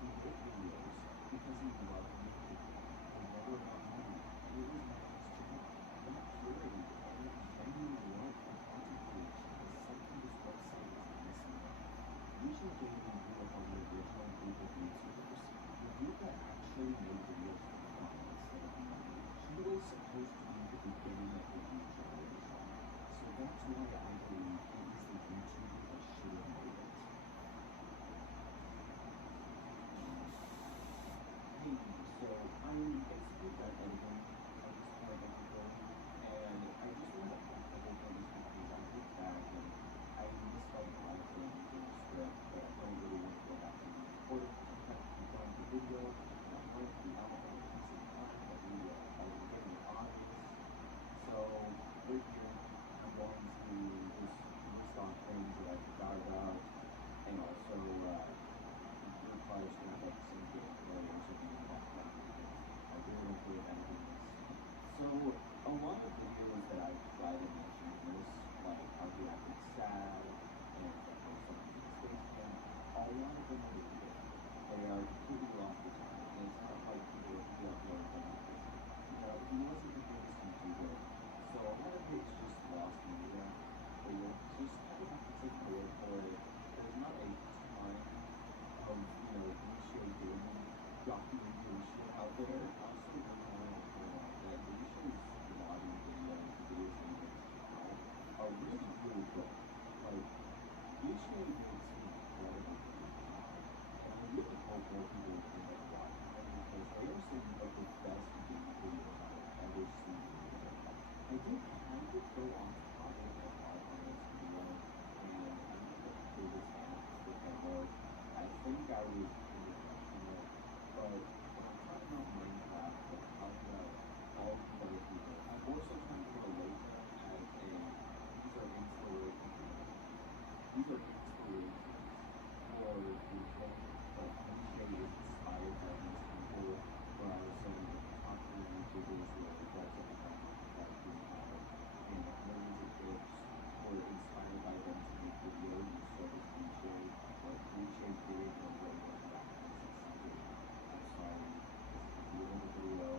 He did videos because he loved making them. They never about money. And it was not his job. That purity and that genuine love for content creation is something this website is missing now. Risha Gaming grew up on the original group of YouTubers, the group that actually made videos for fun instead of money. He was supposed to be the beginning of the new generation. So that's why I believe he is the YouTuber that should have made it. Hey, so I'm basically done editing at this point of the video, and I just want to put a couple things because I look back and I misspelled a lot of things in the script, but I don't really want to go back and record it. I'm trying to keep on the video, and I want it to be out there at the same time that we are getting an audience. So right here, I'm going to just restock things that I forgot about, and also you're probably just going to have some gameplay or something in the background because I really don't feel like editing this. So a lot of videos that I've tried to mention in this, like I'll be acting sad and something in space camp, a lot of them are real. They are completely lost the time, and it's not like people who have never done this. You know, he wasn't the biggest YouTuber, so a lot of it's just lost media, but you'll just kind of have to take my word for it. There's not a ton of, Risha Gaming documentation out there. I also really want to point out that Risha's vlogging videos he makes now are really, really good. Like, Risha makes incredible videos now, and I really hope more people will end up watching them because they are some of the best videos I've ever seen. I did kind of go off topic on this video, and I'm not the biggest fan of the demo. I think I was professional, but when I'm talking about Minecraft, when I'm talking about all these other people, I'm also trying to relate them as these are inspirations. These are inspirations for Risha, but Risha is inspired by these people who are some popular YouTubers who are aggressive about that do have and millions of kids who are inspired by them to make videos. So does Risha. Like Risha did a way of that and succeeded. I'm sorry, this is the end of the video.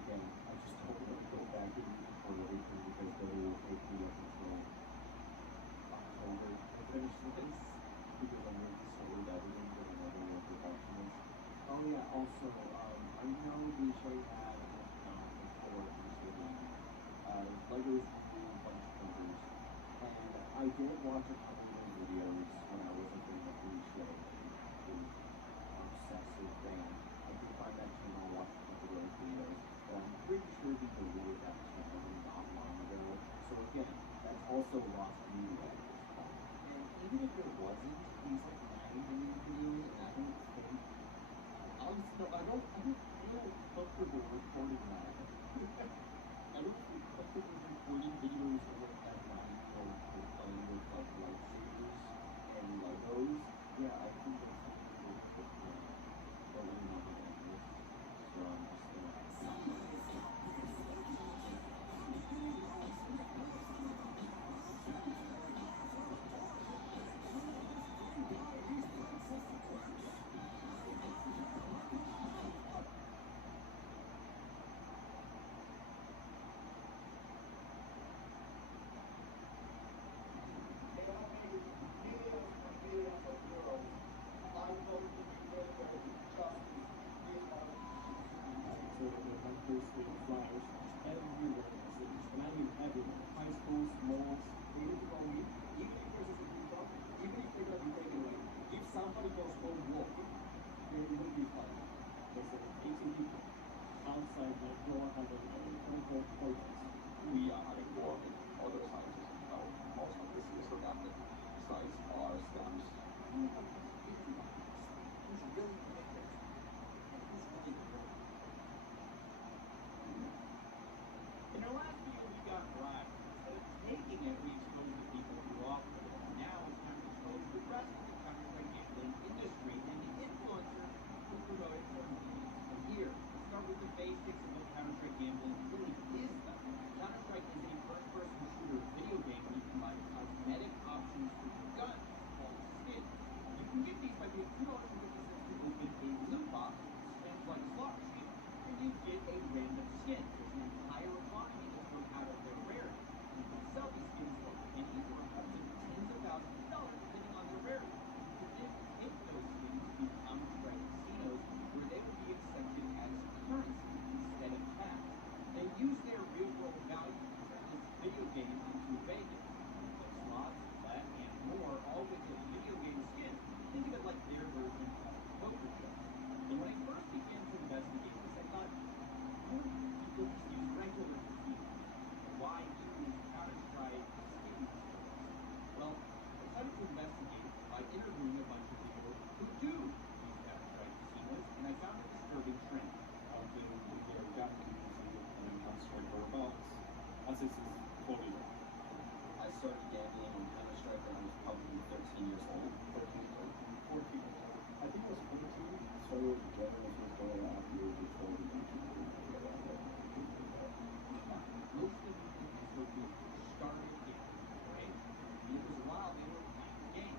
Again, I just don't want to go back and record everything because then it will take me up until October to finish this because I'm really slow with editing but I'm never a perfectionist. Oh yeah, also, I know Risha had an account before Risha Gaming. Legos do a bunch of numbers, and I did watch a couple of those videos when I wasn't being a Risha obsessive fan. I did find that channel, watch a couple of those videos, but I'm pretty sure he deleted that channel not long ago. So again, that's also lost media at this point. And even if it wasn't, he's like 9 million videos, and I don't think, honestly, no, I don't feel comfortable recording that. I don't feel comfortable recording videos of like that 9-year-old kid playing with like lightsabers and Legos. Yeah, I think that's something really different, but we're not gonna end this, so I'm just gonna posters, flyers, everywhere in the cities. And I mean everywhere. High schools, malls, anything on me. Even if there's a secret club, even if they're gonna be taken away. If somebody goes home walking, there will be fun. They said 18 people outside the door having a chemical poisons. We are having war with other scientists as well. Most of this is forgotten. Sites are scams. In our last video, we got right. Instead of taking it, we exposed the people who offered it. Now it's time to expose the rest of the Counter-Strike gambling industry and the influencers who promote it for millions a year. Let's start with the basics of what Counter-Strike gambling really is, though. Counter-Strike is a first-person shooter video game where you can buy cosmetic options for your guns called skins. You can get these by paying $2.50 to open a loot box, spins like slot machine, and you get a random skin. There's an entire economy that's grown out of their rarity. You can sell these skins for pennies or up to tens of thousands of dollars depending on their rarity. You can then take those skins to Counter-Strike casinos where they will be accepted as currency instead of cash. They use their real-world value to turn this video game into Vegas. You play slots, bet, and more, all with a video game skin. Think of it like their version of a poker chip. And when I first began to investigate this, I thought, why don't people just use regular casinos? Why use Counter-Strike skins? Well, I decided to investigate by interviewing a bunch of people who do use Counter-Strike casinos, and I found a disturbing trend. I've been here gambling and Counter-Strike for about, I'd say since 12 years. I started gambling on Counter-Strike when I was probably 13 years old. 14. I think it was 14. Started with January, was going after you were 12 and Most of the people who started gambling, right? And it was while they were playing the game.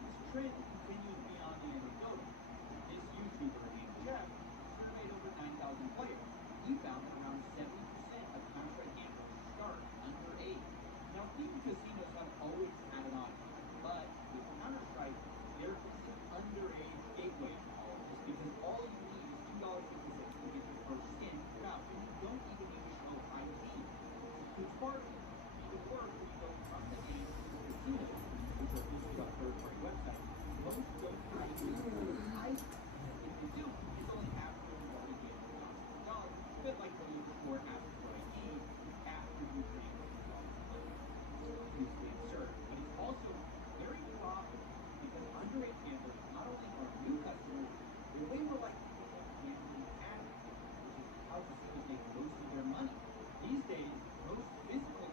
This trend continues beyond the anecdotal. This YouTuber named Jeff surveyed over 9,000 players. He found that around 70% of Counter-Strike gamblers start underage. Now, even casinos have always had an audience, but with Counter-Strike, there is an underage gateway to all of this because all you need is $2.50 to get your first skin out, and you don't even need to show ID. It's part of it. Even worse, when you go from the game to the casinos, which are listed on third-party websites, most don't ID. If they do, it's only after you've already given $1,000, a bit like when you before asking for ID after you've been able to obviously absurd, but it's also very profitable because underage gamblers not only are new customers, they're way more likely to become gambling addicts, which is how casinos make most of their money. These days, most physical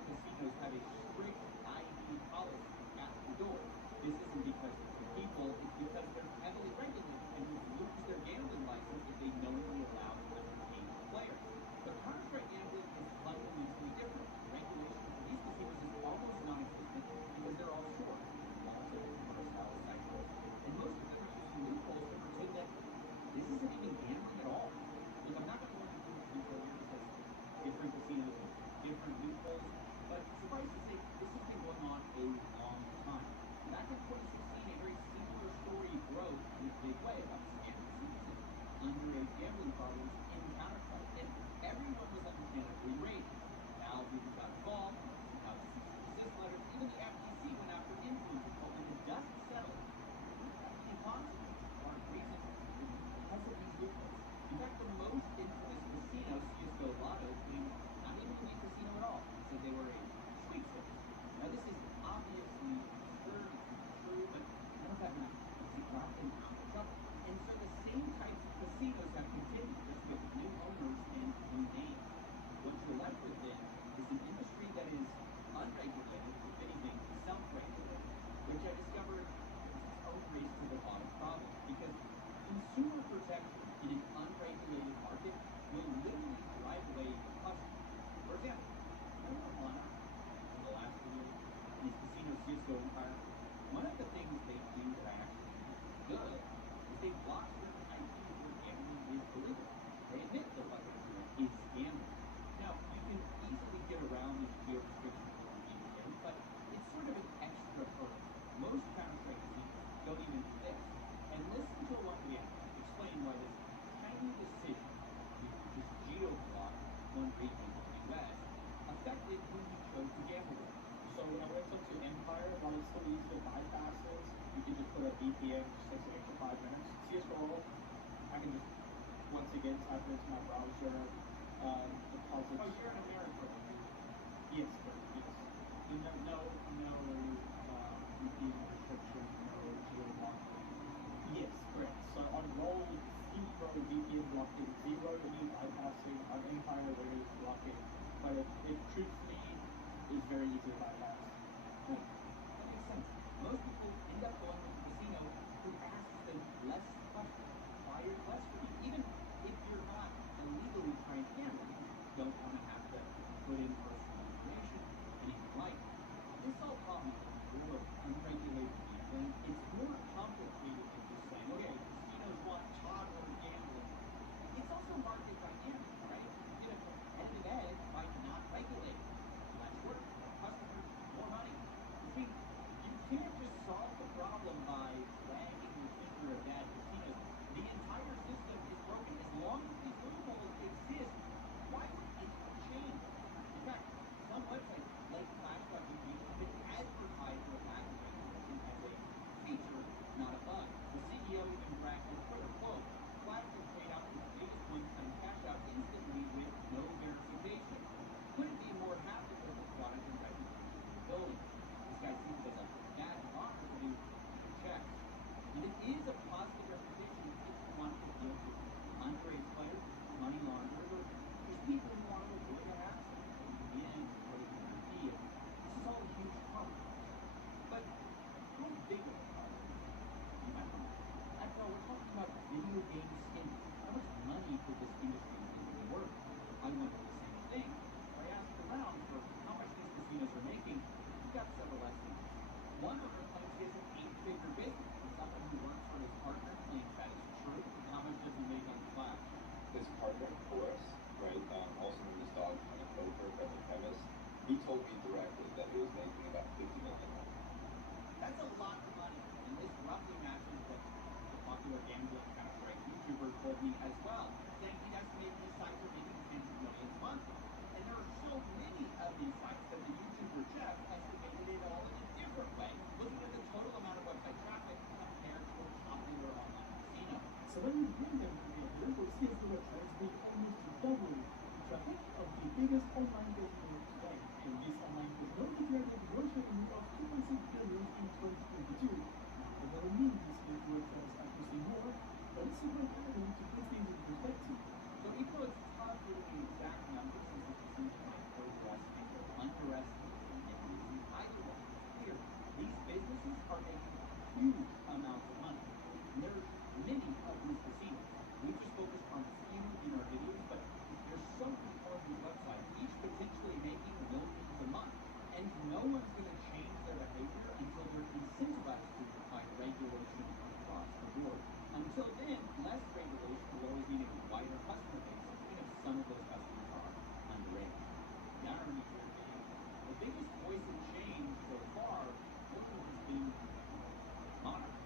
VPN just takes an extra 5 minutes. See a scroll, I can just once again type it into my browser, deposit. Oh, you're in America. Yes, correct. Yes. No VPN restrictions, no geo-blocking. Yes, correct. So on roll 0 VPN blocking, 0 means bypassing, on Empire there is blocking, but if truth speed is very easy to bypass. Right. That makes sense. Most people end up going to the casino who asks them less questions, requires less from you. Even if you're not illegally trying to gamble, you don't want to have to put in personal information, anything like. This all problem in the world of unregulated gambling, it's more complicated than just saying, okay, casinos want toddler gambling. It's also market dynamics, right? You get a competitive edge by not regulating. Less work, more customers, more money. Which means you can't just solve the problem by wagging your finger at bad casinos. The entire system is broken. As long as these loopholes exist, why would anyone change? In fact, some websites like Flash.gp even advertise the lack of regulation as a feature, not a bug. The CEO even bragged this further, quote, Flash has paid out its biggest one-time cash out instantly with no verification. Couldn't be more happy with the product and reputation of the building. This guy sees it as a badge of honor to do checks. And it is a positive reputation if you want to deal with underage players, money launderers, or just people who want to avoid a hassle. In the end, what it can be, this is all a huge compromise. But how big of a problem? You might wonder. After all, we're talking about video game skins. How much money could this industry be worth? I wonder the same thing. So I asked around for how much these casinos are making. We got several estimates. One owner claims he has an 8-figure business. Someone who works for his partner claims that is true. How much does he make on Flash? His partner, Boris, right, also known as Dog kind of Poker, but the chemist, he told me directly that he was making about $50 million. That's a lot of money, and this roughly matches what the popular gambling kind of Frank YouTuber told me as well, saying he'd estimate his sites are making tens of millions a month. And there are so many of these sites that the YouTuber Jeff estimated it all in a different way, looking at the total amount of website traffic compared to a popular online casino. So when you bring them together, you'll see as the websites will almost double the traffic of the biggest online casino today. And this online casino declared gross revenue of $2.6 billion in 2022. But that will mean this year websites are costing more, but it's a great item to put things in perspective. So even though it's tough to give exact numbers, since the casino might overestimate or underestimate the revenue, either way, it's clear these businesses are making huge amounts of money. And there's many of these casinos. We've just focused on a few in our videos, but there's so many more of these websites, each potentially making millions a month. And no one's going to change their behavior until they're incentivized to by regulation across the board. Until then, less regulation will always mean a wider customer base, even if some of those customers are underage. The irony here being, the biggest voice of change so far really has been Monarch.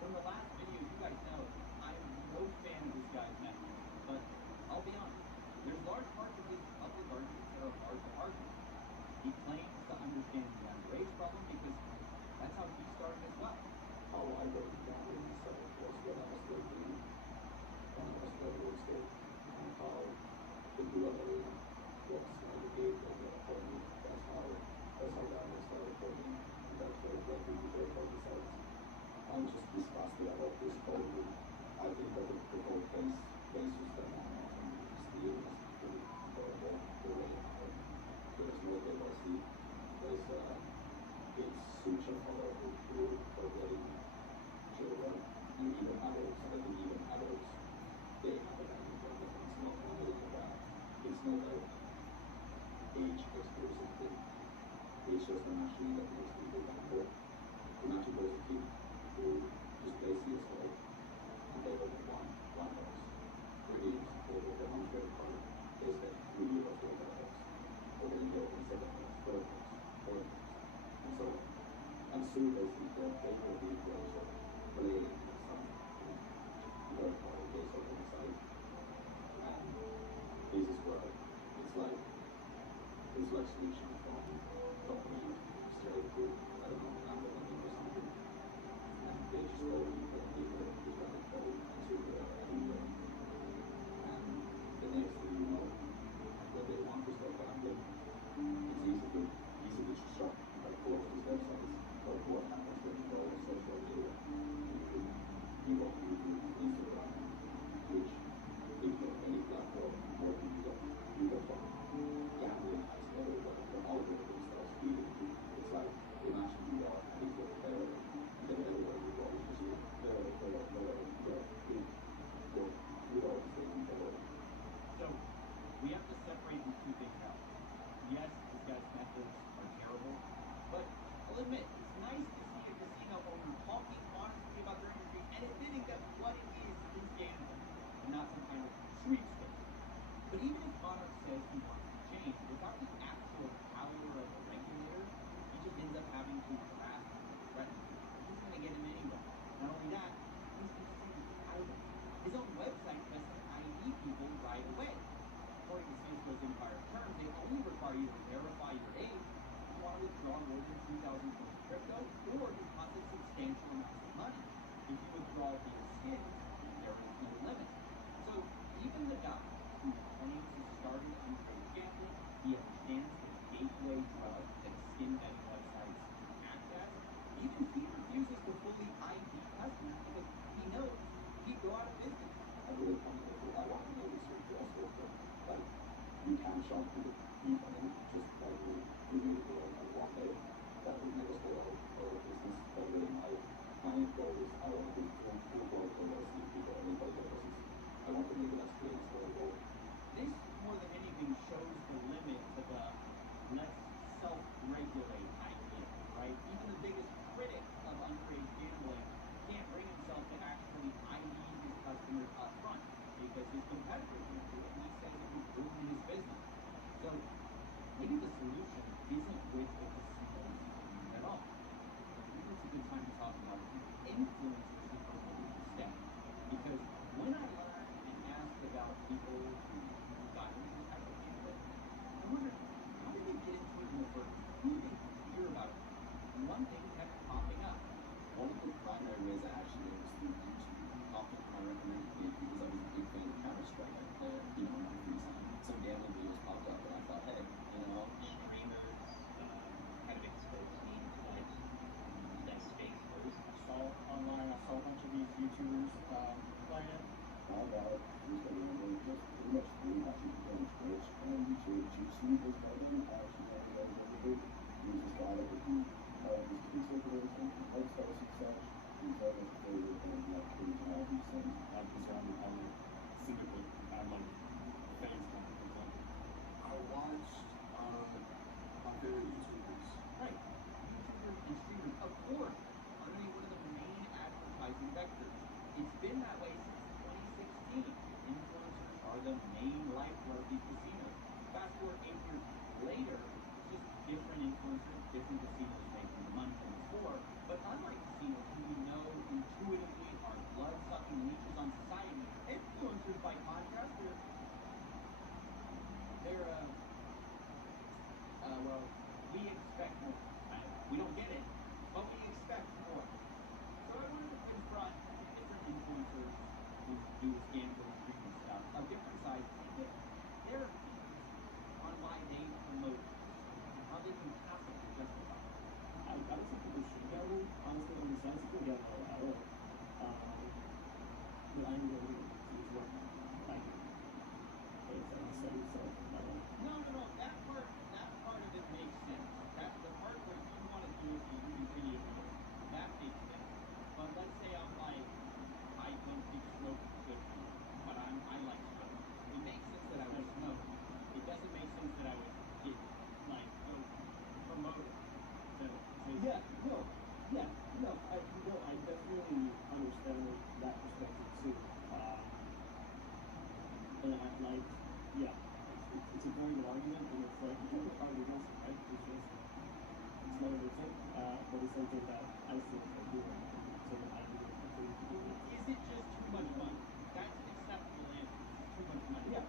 From the last video, you guys know I'm no fan of this guy's method, but I'll be honest, there's large parts of his public arguments that are hard to argue. He claims to understand the underage problem because that's how he started as well. How I got into gambling myself was when I was 13, when I was playing real estate, and how the lottery was like a gateway for me. That's how gambling started for me. And that's what it led me to break all this out. I'm just disgusted about this whole thing. I think that the whole base system on Steam is pretty horrible the way it happened. There's no diversity. There's it's such a horrible tool for getting children, even adults. I think even adults, they have a bank account. It's not only it's not a age exclusive thing. It's just a machine that makes people banter. Imagine there's a kid who just plays CSGO and they open one box, 3 games, they open one credit card, they spend €3 for that box. Or then they open 7 box, 3rd box, 4th box, and so on. And soon they see that they will be in range of playing some third party games on the side. And this is where it's like switching from being straight to, I don't know, gambling or something. And they street space. But even if Monarch says he wants to change, without the actual power of a regulator, he just ends up having to harass and threaten people. He's going to get him anyway. Not only that, he's considered private. His own website doesn't ID people right away. According to Cisco's Empire terms, they only require you to verify your age if you want to withdraw more than 2,000 coins of crypto or deposit substantial amounts of money. If you withdraw via skins, there is no limit. So even the guy who claims he started unpaid gambling, he understands the gateway drug that skin betting websites act as. Even he refuses to fully ID customers because he knows he'd go out of business. I really want to go I want to know this withdrawal system. Like, you can shop with it, you can just like we made a deal like one day that would never stay out for a business. But really my goal is I want to be full growth and let's see people anybody that doesn't. I want to make an experience for the world. This, more than anything, shows the limit to the let's self-regulate idea, right? Even the biggest critic of underage gambling can't bring himself to actually ID his customers up front because his competitors will do it, and he says it would ruin his business. So maybe the solution isn't with the casinos at all. Maybe it's a good time to talk about influencers who promote instead. Because when I learned and asked about people who got into this type of gambling, I wondered, how did they get into it in the first place? Who did they hear about it? And one thing kept popping up. One of the primary ways I actually knew was through YouTube. Often I recommended it because I was a big fan of Counter-Strike. I play it, in my free time. Some gambling videos popped up and I thought, hey, Streamers kind of exposed me to that space first. I saw online, I saw a bunch of these YouTubers play it. Found out he's going to be just pretty much free watching people on Twitch and YouTube. YouTube was my own actually going to be really big. He was this guy that would do his key circulation, head starts and such. He's very much favored and like pretty hobbies and Like the surrounding element, syndicate, had like fans come from them. I watched my favorite YouTubers. Right. YouTubers and streamers, of course, are going to be one of the main advertising vectors. It's been that way since 2016. Influencers are the main lifeblood of these casinos. Fast forward 8 years later, it's just different influencers, different casinos making the money from before. But unlike casinos who we know intuitively are blood-sucking leeches on society, influencers, by contrast, they're well, we expect more. We don't get it, but we expect more. So I wanted to confront different influencers who do this gambling streaming stuff of different sizes and get their opinions on why they promote it, how they can possibly justify it. I would say people should gamble, honestly, in the sense you can gamble at all. But I know it's what like it's necessary, so No, that part of it makes sense. That's the part where you want to do it for your video views. That makes sense. But let's say I'm like, I don't think smoke is good for you, but I like smoke. It makes sense that I would smoke. It doesn't make sense that I would get like go promote it. So I definitely understand that perspective too. And it's a very good argument, and it's like you can't argue against it, right? It's not a good thing, but it's something that I think I do. So I do it completely. Is it just too much money? That's an acceptable answer. Too much money. Yeah.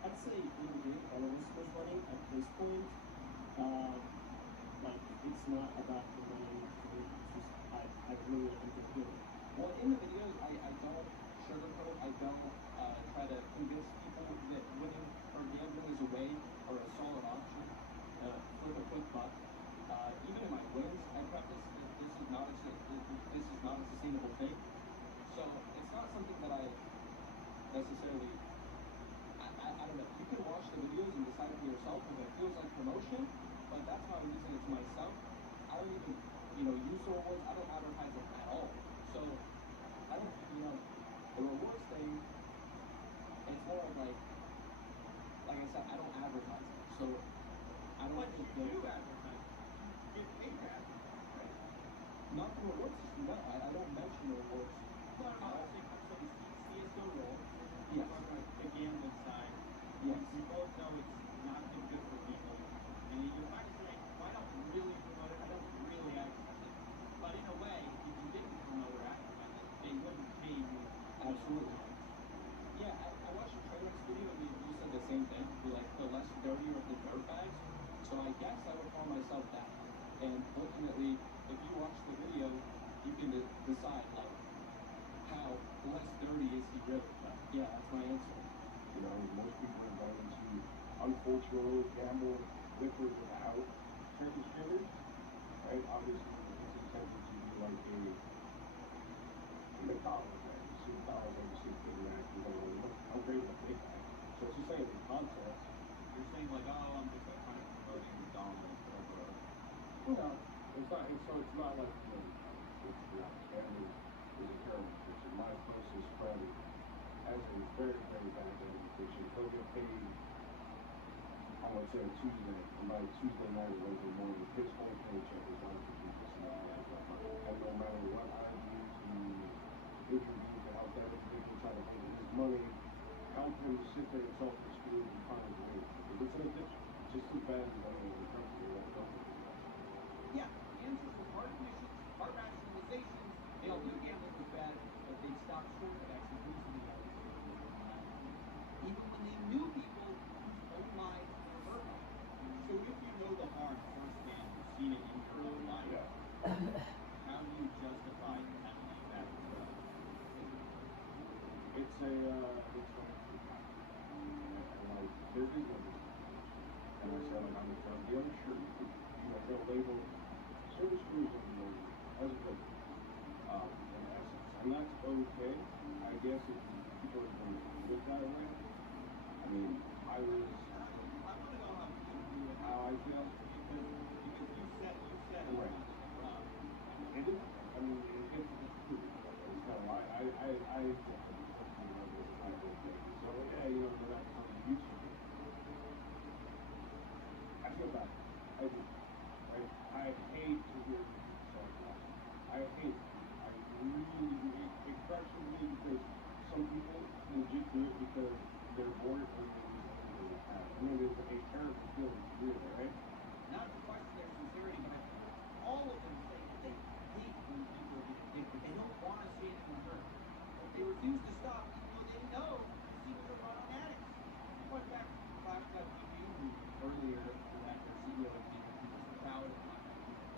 I'd say in the game, all of us much money at this point. Like it's not about the money for me. It's just I really like to do it. Well, in the videos, I don't sugarcoat. I don't try to convince people that winning or gambling is a way or a solid option. Flip a quick buck. Even in my wins, I preface that this is not a sustainable thing. So it's not something that I necessarily. I don't know. You can watch the videos and decide for yourself if it feels like promotion. But that's how I'm using it to myself. I don't even, use the rewards. I don't advertise it at all. So I don't, the rewards thing. It's more of like I said, I don't advertise it. So I don't. But you do advertise. Get paid to advertise, right? Not the rewards system. No, I don't mention the rewards. Well, I don't think some CSGO So I guess I would call myself that. And ultimately, if you watch the video, you can decide, like, how less dirty is he really? Yeah, that's my answer. You know, most people are going to uncultural gamble liquor without Turkish standards, right? Obviously, it's intended to be like a McDonald's, right? You see McDonald's on the street, and you're going, look how great of a big guy. So it's the same concept. You're saying, like, oh, I'm just like, kind of promoting McDonald's, whatever. No, it's not. It's not like, you know, it's not standard. Is a terrible addiction. My closest friend has a very, very bad addiction. He'll get paid, I would say, a Tuesday, and by Tuesday night or Wednesday morning, his whole paycheck is going to be just and no matter what I do to intervene to help that individual try to make his money, help him sit there and self-exclude and find his way. It's an addiction. It's just as bad as any other country. Yeah, the answers were heart conditions, heart rationalizations. They all knew gambling was bad, but they'd stop short of actually losing the other. Even when they knew people whose own lives were hurt. So if you know the harm firsthand, you've seen it in your own life, how do you justify penalty that as well? It's a, it's like, there is no difference. And I say, like, on the front, the other shirt, you know, they'll label certain screws on the label as a good, in essence. And that's okay, I guess, if people are going to look that way. I mean, I was, I want to know how I feel. Because you said it. Right. It is, I mean, it gets to the truth. It's kind of why I so, yeah, you know, they're not on YouTube. I feel bad. I do. I hate to hear people say that. I hate it. I really do. It crushes me because some people legit do it because they're bored or they just don't really have it. I mean, it's a terrible feeling to do it, right? Not to question their sincerity, but all of them say that they hate when people get addicted. They don't want to see anyone hurt. But they refuse to stop even though they know casinos are run on addicts. Fun fact, Flashback TV, who earlier that their CEO and was proud of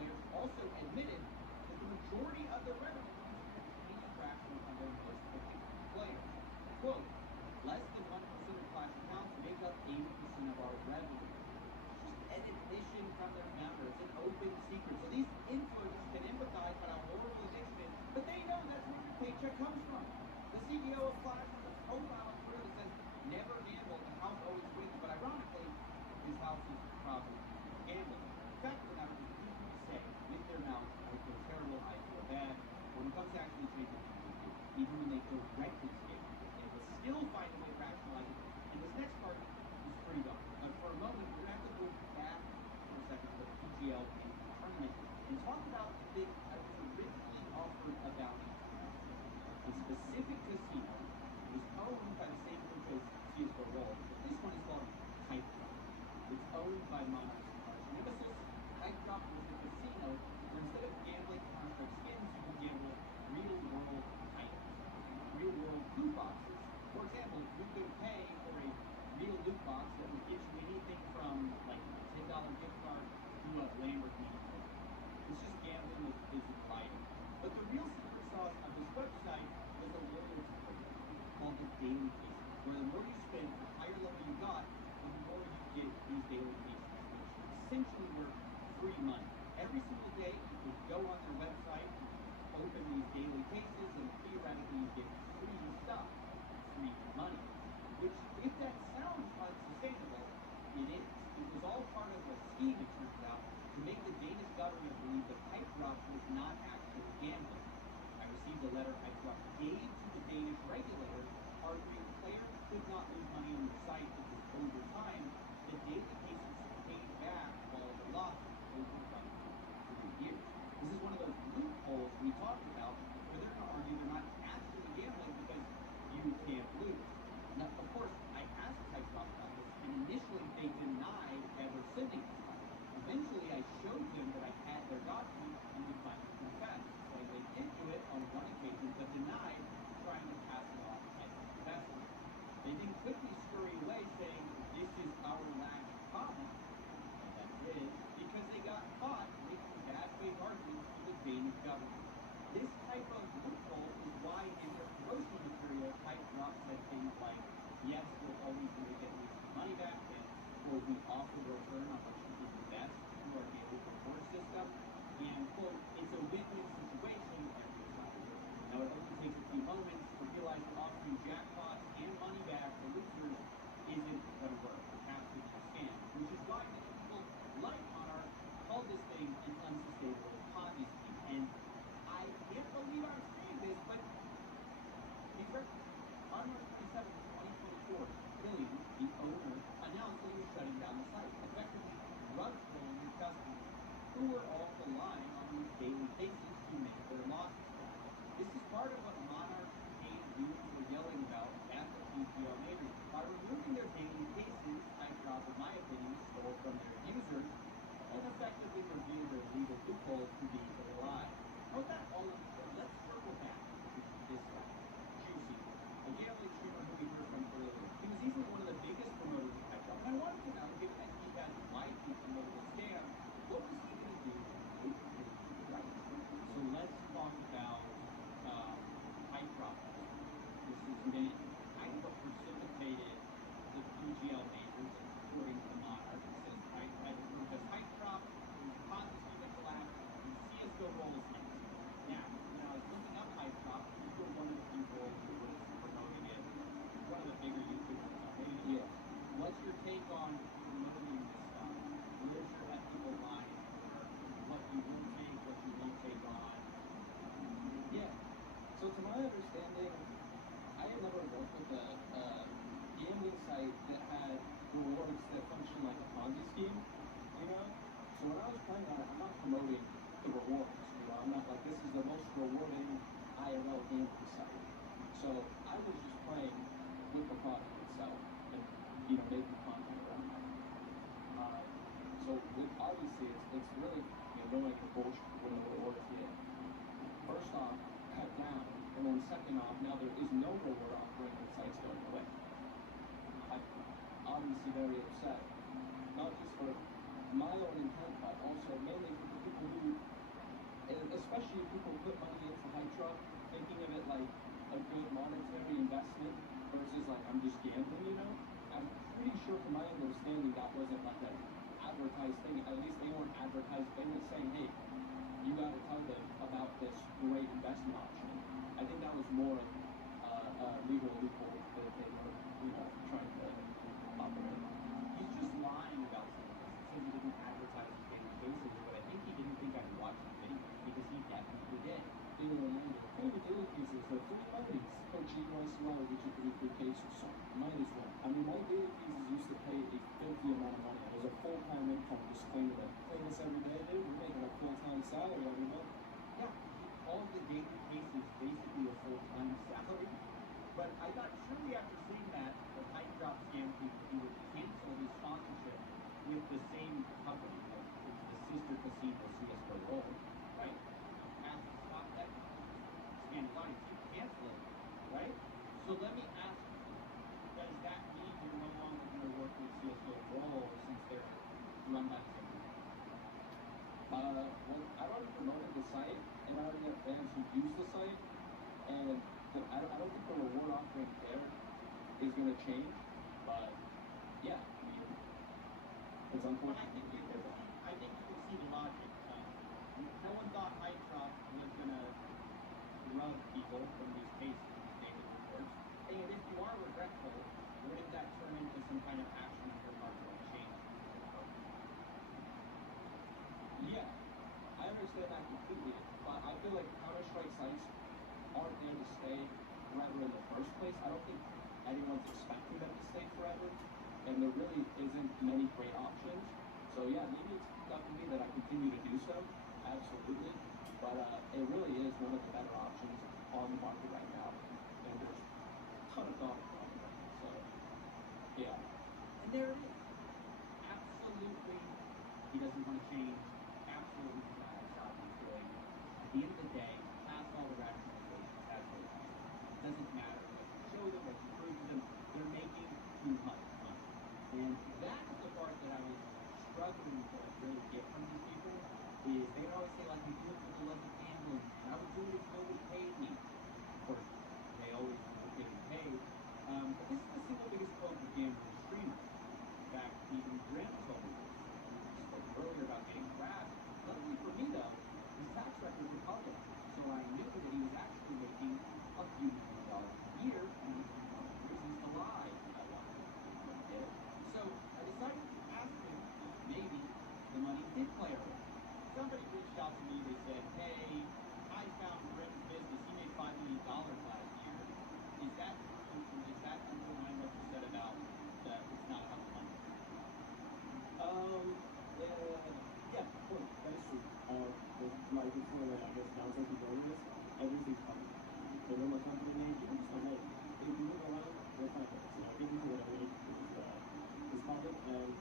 players, also admitted that the majority of their revenue comes from Canadian fractional of their most addicted players. Quote, less than 1% of Flash accounts make up 80% of our revenue. An admission from their founder. It's an open secret. So these influencers can empathize about how horrible addiction is, but they know that's where your paycheck comes from. The CEO of Flash has a profile on Twitter that says, never gamble, the house always wins. But ironically, his house is probably gambling. The fact of the matter is, easy to say with their mouth, I feel terrible, I feel bad. When it comes to actually changing things, even when they directly state it, they will still find a way to rationalize it. And this next part is pretty dumb. But for a moment, we're going to have to go back for a second to the PGL tournament and talk about the thing that was originally offered a bounty. A specific casino was owned by the same group as CSGO Roll. This one is called Hype Drop. It's owned by Monarch's nemesis. Hype Drop was a casino where instead of gambling Counter-Strike skins, you could gamble real-world items, real-world loot boxes. For example, you could pay for a real loot box that would get you anything from like a $10 gift card to a Lamborghini. It's just gambling with physical items. But the real secret sauce of this website was a loyalty program called the Daily Cases, where the more you spend, the higher level you got, the more you get these daily cases, which essentially were free money. Every single day, you could go on their website, open these daily cases, and theoretically you get free stuff, free money. Which, if that sounds unsustainable, it is. It was all part of a scheme, it turns out, to make the Danish government believe that Hype Drop was not actually gambling. I received a letter Hype Drop gave to the Danish regulator, arguing players could not lose money on the site because over time, the daily cases paid back all of the losses over 3 years. This is one of those loopholes we talked about, where they're going to argue they're not actually gambling because you can't lose. Now, of course, I asked Hype Drop about this, and initially they denied ever sending this. Eventually, I showed them that I had their documents and we finally confessed. So I went into it on one occasion, but denied trying to pass it off as investment. They then quickly scurried away saying, this is our last promise, and that's it. Danish government. This type of loophole is why in their promotional material, Hype Drop said things like, yes, we'll always do to get money back, and quote, we offer a return on what you invest through our daily reward system, and quote, it's a win-win situation every time. Now it only takes a few moments to realize that offering jackpots and money back to losers isn't going to work. It has to be a scam, which is why many people like Monarch call this thing an unsustainable Ponzi scheme. And I can't believe I'm saying this, but he's right. On March 27, 2024, Killian, the owner, announced that he was shutting down the site, effectively rug-pulling his customers who were all relying on these daily cases to make their losses back. This is part of what Monarch's paid users were yelling about at the PPL majors. By removing their daily cases, Hype Drop, in my opinion, stole from their users and effectively revealed their legal loopholes to be a lie. With that all understood, let's circle back to this guy, Juicy, a gambling streamer who we heard from earlier. He was easily one of the biggest promoters of Hype Drop, and I wanted to know, given that he had likely promoted a scam, what was he going to do if he was right? So let's talk about Hype Drop. This is man, kind of precipitated the PGL majors, according to Monarch. It says Hype Drop, Ponzi scheme that collapsed, and CSGO rolls next. Now, when I was looking up Hype Drop, you were one of the people who was promoting it, one of the bigger YouTubers on maybe. Yeah. What's your take on promoting this stuff? Where's your ethical line for what you will take, what you won't take on? Yeah. So to my understanding, I have never worked with a gambling site that had rewards that function like a Ponzi scheme, you know? So when I was playing on it, I'm not promoting the rewards, you know? I'm not like, this is the most rewarding IRL gambling site. So I was just playing with the product itself and, you know, making content around that. So obviously it's really annoying and bullshit when the rewards hit. First off, cut down, and then second off, now there is no reward offering and the site's going away. I'm obviously very upset, not just for my own intent, but also mainly for the people who, and especially people who put money into Hype Drop, thinking of it like a good monetary investment versus like I'm just gambling, you know? I'm pretty sure from my understanding that wasn't like an advertised thing. At least they weren't advertised. They weren't saying, hey, you got to tell them about this great investment option. I think that was more of a legal loophole that they were, you know, trying to operate. He's just lying about some of this. He says he didn't advertise his daily cases, but I think he didn't think I'd watch the video because he definitely did. Being reminded, pay the daily cases, they're free monies. Coach, you guys will get you 3 free cases, so might as well. I mean, my daily cases used to pay a filthy amount of money. It was a full-time income just playing this every day, dude. We're making a full-time salary every month. Yeah, all the daily cases basically a full-time salary. But I thought surely after seeing that, the Hype Drop scam people, he would cancel his sponsorship with the same company. It's the sister casino CSGO Roll, right? Has to stop that scandalous. You cancel it, right? So let me ask you, does that mean you're no longer going to work with CSGO Roll since they're run by the same company? Well, I already promoted the site, and I already have fans who use the site, and I don't think the reward offering there is going to change, but yeah, I mean, it's unfortunate. I think you can see the logic. No one thought Hype Drop was going to rug people from these cases, these daily reports. And if you are regretful, wouldn't that turn into some kind of action on your part to like change? Yeah, I understand that completely, but I feel like Counter-Strike sites aren't there to stay forever in the first place. I don't think anyone's expecting them to stay forever, and there really isn't many great options. So yeah, maybe it's up to me that I continue to do so, absolutely, but it really is one of the better options on the market right now, and there's a ton of thought on it right now, so yeah. And there it is. Absolutely, he doesn't want to change. Absolutely, he's not going to stop what he's doing. At the end of the day, past all the rationalizations, that's what it comes to. It doesn't matter what you show them, what you prove to them, they're making too much money. And that's the part that I was struggling to like really get from these people, is they would always say like, we do it for the wasn't gambling, and I would do it if nobody paid me. Of course, they always end up getting paid. But this is the single biggest poker gambling streamer. In fact, even Graham told me this. We spoke earlier about getting grabbed. Luckily for me, though, his tax records were public, so I knew that he was actually making a few million dollars a year, and he had no reasons to lie about what he did. So I decided to ask him if maybe the money did play a role. Somebody reached out to me, they said, hey, I found Grim's business, he made $5 million last year. Is that true? Is that underlying what you said about that it's not about the money? Yeah, of course, that is true. Like it's one of the, I guess, downsides of doing this, everything's public. So when my company name, people just don't know. If you look around, they'll find it. So I give you whatever it is public, and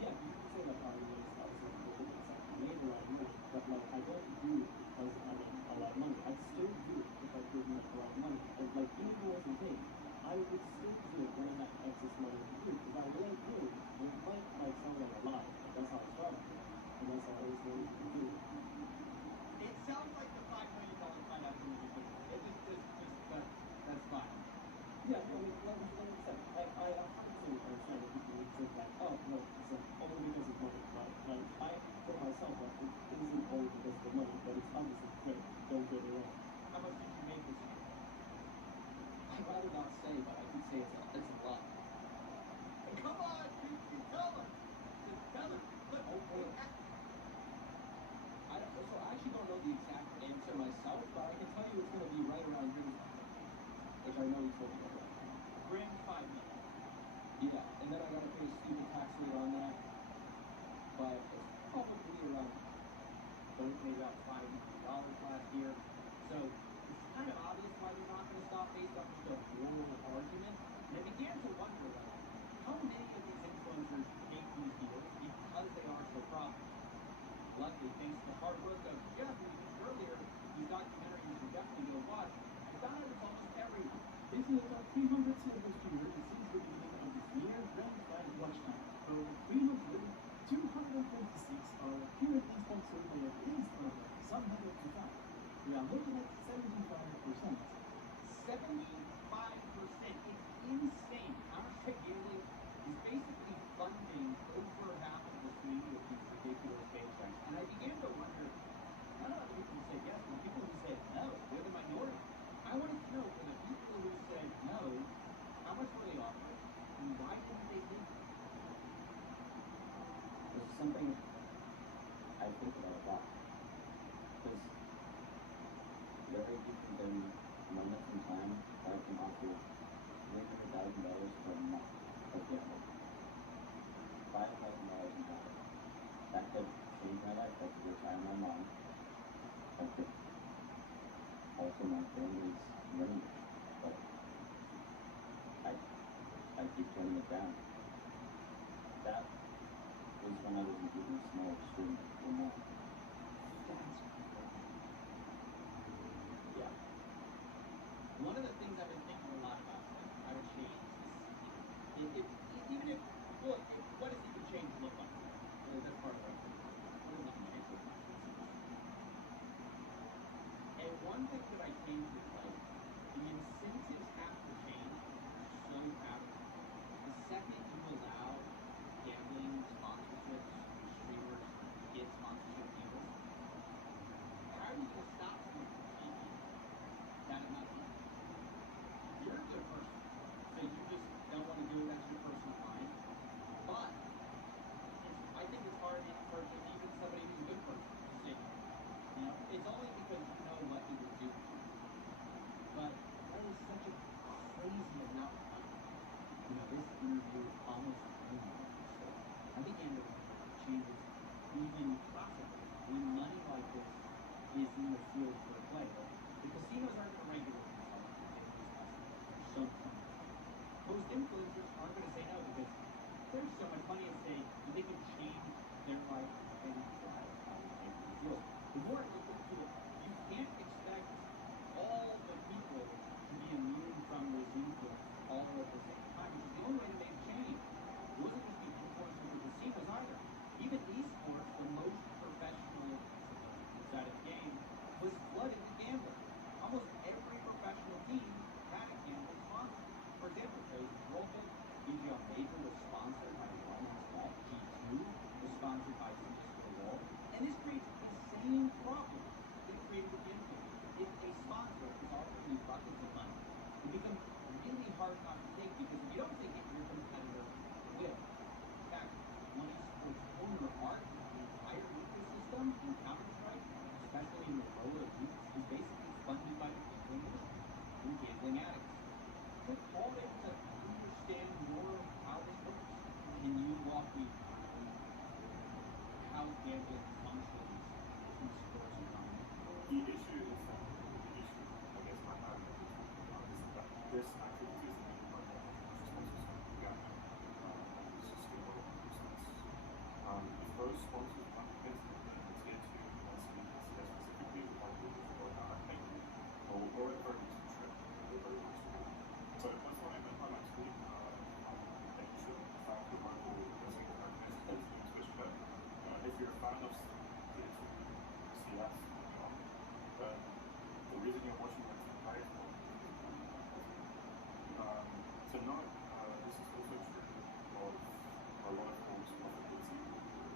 yeah, you can say that probably is obviously I made a lot of money, but like I don't do it because I make a lot of money. I'd still do it if I didn't make a lot of money. And like even if it wasn't me, I would still do it when I had excess money to do it. If I really did, it might like sound like a lie. That's how I started. And that's how I always wanted to do it. It sounds like the $5 million financial indicator. It that's fine. Yeah, I mean, like I said, I 100% understand that people would think like, oh, no, it's only because of money, right? Like, I, for myself, like, it isn't only because of the money, but it's obviously great. Don't get me wrong. How much did you make this year? I'd rather not say, but I could say it's a lot. Come on, you tell us. Just tell us. Look, So I actually don't know the exact answer myself, but I can tell you it's going to be right around yours, which I know you told me already. Grand $5 million. Yeah, and then I got to pay a stupid tax rate on that, but it's probably around. Both made about $5 million last year, so it's kind of obvious why they're not going to stop based off just a moral argument. And I began to wonder, like, how many of these influencers make these deals because they are so profitable? Luckily, thanks to the hard work of Jeff, who you mentioned earlier, these documentaries you should definitely go watch. I found out it's almost everyone. This is our 300 silver streamer since the beginning of this year, ranked by watch time. Our 300, 226 are currently sponsored by at least one of them, some have up to 5. We are looking at 75%. 75%. It's insane. Counterfeit gambling is basically funding over half of the fee of these ridiculous paychecks. And I began to wonder, not about the people who said yes, but the people who said no. They're the minority. I wanted to know, for the people who said no, how much were they offering, and why didn't they leave? This is something I think about a lot. Because there are people in moments in time where I can offer $300,000 for a month of gambling. $5,000 a month. That could change my life. That could retire my mom. That could alter my family's money. But I keep turning it down. That was when I was an even smaller streamer than now. Yeah. One of the things I've been thinking a lot about, like how to change this, what does even change look like? That's part of it. What does nothing change look like? And one thing that I came to is like, the incentives have to change so powerful. The second you allow gambling sponsorships and streamers to get sponsorship deals, how are you going to stop someone from making that amount of money?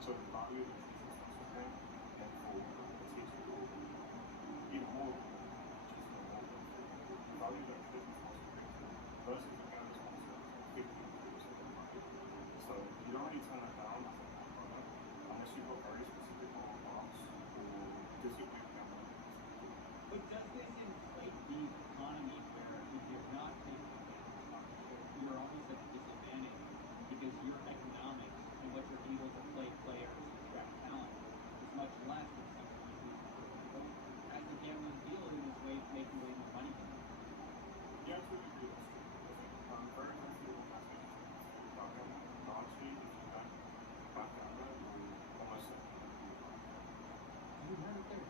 So the value of the people comes with them, and for the takes it over. Even more than that, just the more than the value that the business wants to bring to them versus the guy that wants to 50 of the market. So you don't really turn that down as a product unless you've got very specific marks or just your big camera. But does this inflate the economy where if you're not taking sponsorship, you're almost at a disadvantage because your economics and what you're able to play players and attract talent is much less than someone who has a gambling deal in this way to make you way more money. Yeah, absolutely agree. That's true. I think very comfortable with that business. Largely, if you can back that up, you'll almost certainly be a You heard it there.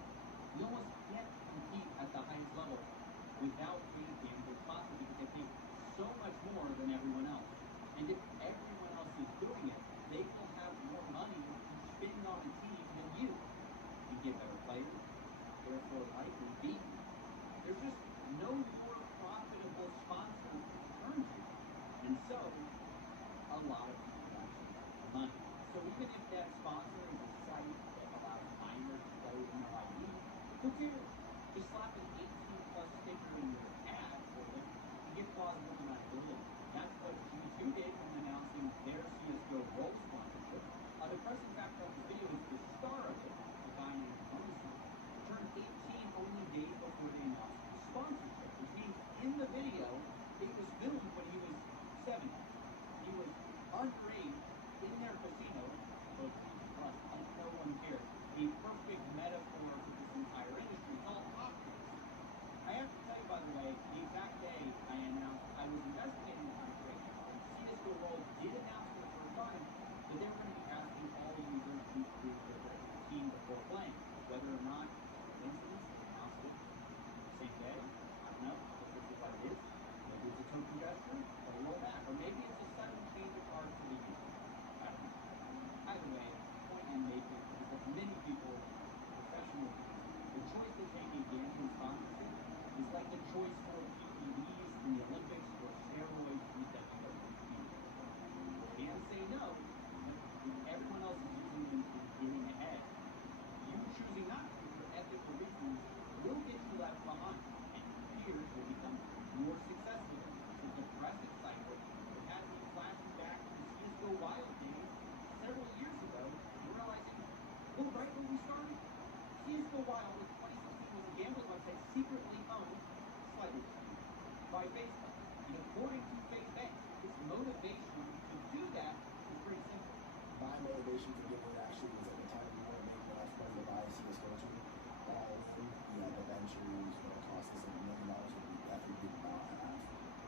You almost can't compete at the highest level without being a gambling sponsor because they pay so much more than everyone else. And if everyone else is doing it, they will have more money to spend on a team than you. You get better players, therefore likely beat you. There's just no more profitable sponsor to turn to. And so, a lot of people actually have money. So even if that sponsor is a site that allows minors to play with no ID, who cares? Just slap an 18+ sticker in your ad for them and get plausible deniability. That's what G2 did when announcing their CSGO Roll sponsorship. The press in fact of the video is the star of it, a guy named Myialashaun, turned 18 only days before they announced the sponsorship, which means in the video, it was filmed when he was 7. He was underage in their casino, close to plus, like no one cares. A perfect metaphor for this entire industry. It's all optics. I have to tell you, by the way, the exact day I announced I was investigating arbitration, and CSGO Roll did announce for the first time that they were going to be asking all users to prove their team before playing. Whether or not, for instance, they announced it the same day, I don't know. This is what it is. Maybe it's a token gesture, or a rollback, or maybe it's a sudden change of heart for the user. I don't know. Either way, the point I'm making is that many people, professional people, the choice to take a gambling sponsorship is like the choice for PPEs in the Olympics or steroids in the WWE. You can say no, if everyone else is using them and getting ahead. You choosing not to for ethical reasons will get you left behind, and your peers will become more successful. It's a depressive cycle that has me flashing back to the CSGO Wild days several years ago and realizing, well, right when we started, CSGO Wild in 2016 was a gambling website secretly owned, slightly by Facebook. And according to Facebook, its motivation to do that is pretty simple. My motivation for gambling actually was at the time we weren't making enough money to buy a CSGO team. All in, we had the ventures, but it cost us $1 million, and we definitely did not have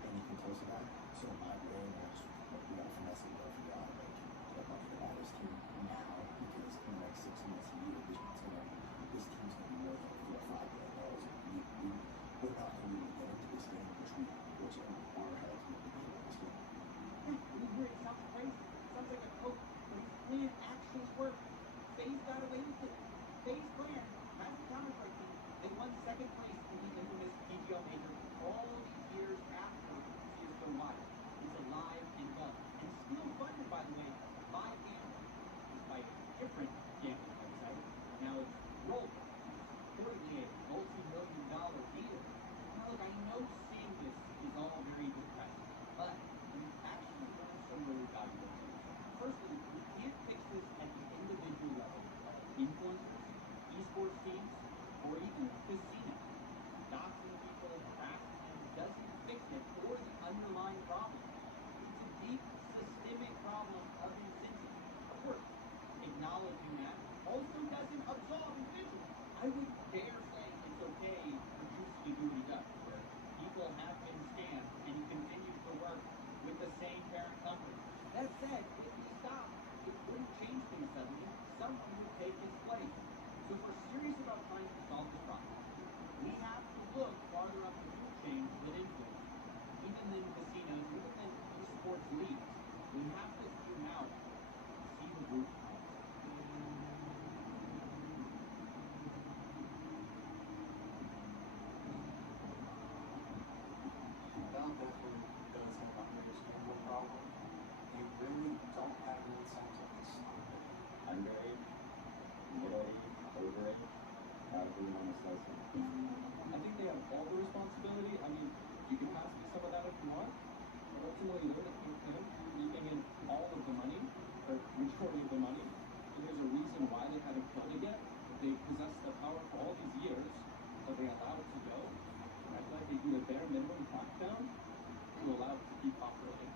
anything close to that. So my brain was, we got to finesse it, we got to make money to buy this team now, because in the next 6 months, a year, this team's going to be worth $4 or $5 million. And we're not going to be able to get into this game, which in our heads, we're going to be able to this game. We hear it sounds crazy. It sounds like a coach, but his plan actually worked. FaZe got away with it. FaZe plan has a Counter-Strike team. They won second place in the infamous PGL Major all these years after CSGO Wild. It's alive and well. And still funded, by the way, by gambling. By a different gambling website. Now it's Roll. Reportedly a multi-million-dollar deal. Now look, I know seeing this is all very depressing, but we actually learned some really valuable things. Firstly, we can't fix this at the individual level of influencers, esports teams, or even casinos. Doxing people, harassing them doesn't fix it or the underlying problem. It's a deep systemic problem of incentive. Of course, acknowledging that also doesn't absolve individuals. I would dare say it's okay for Juicy to do what he does, where people have been scammed and he continues to work with the same parent company. That said, if he stopped, it wouldn't change things suddenly. Someone would take his place. So if we're serious about trying to solve this problem, we have to look farther up the food chain than influence. Even in casinos, even in esports leagues, we have to zoom out and see the root cause. Definitely does have a gambling problem. You really doing on the slicing. I think they have all the responsibility. I mean, you can pass me some of that if you want, but ultimately they're the kingpin, reaping in all of the money, or majority of the money. And there's a reason why they haven't killed it yet. They possess the power for all these years, but they allow it to go. And I feel like they do the bare minimum crackdown to allow it to keep operating.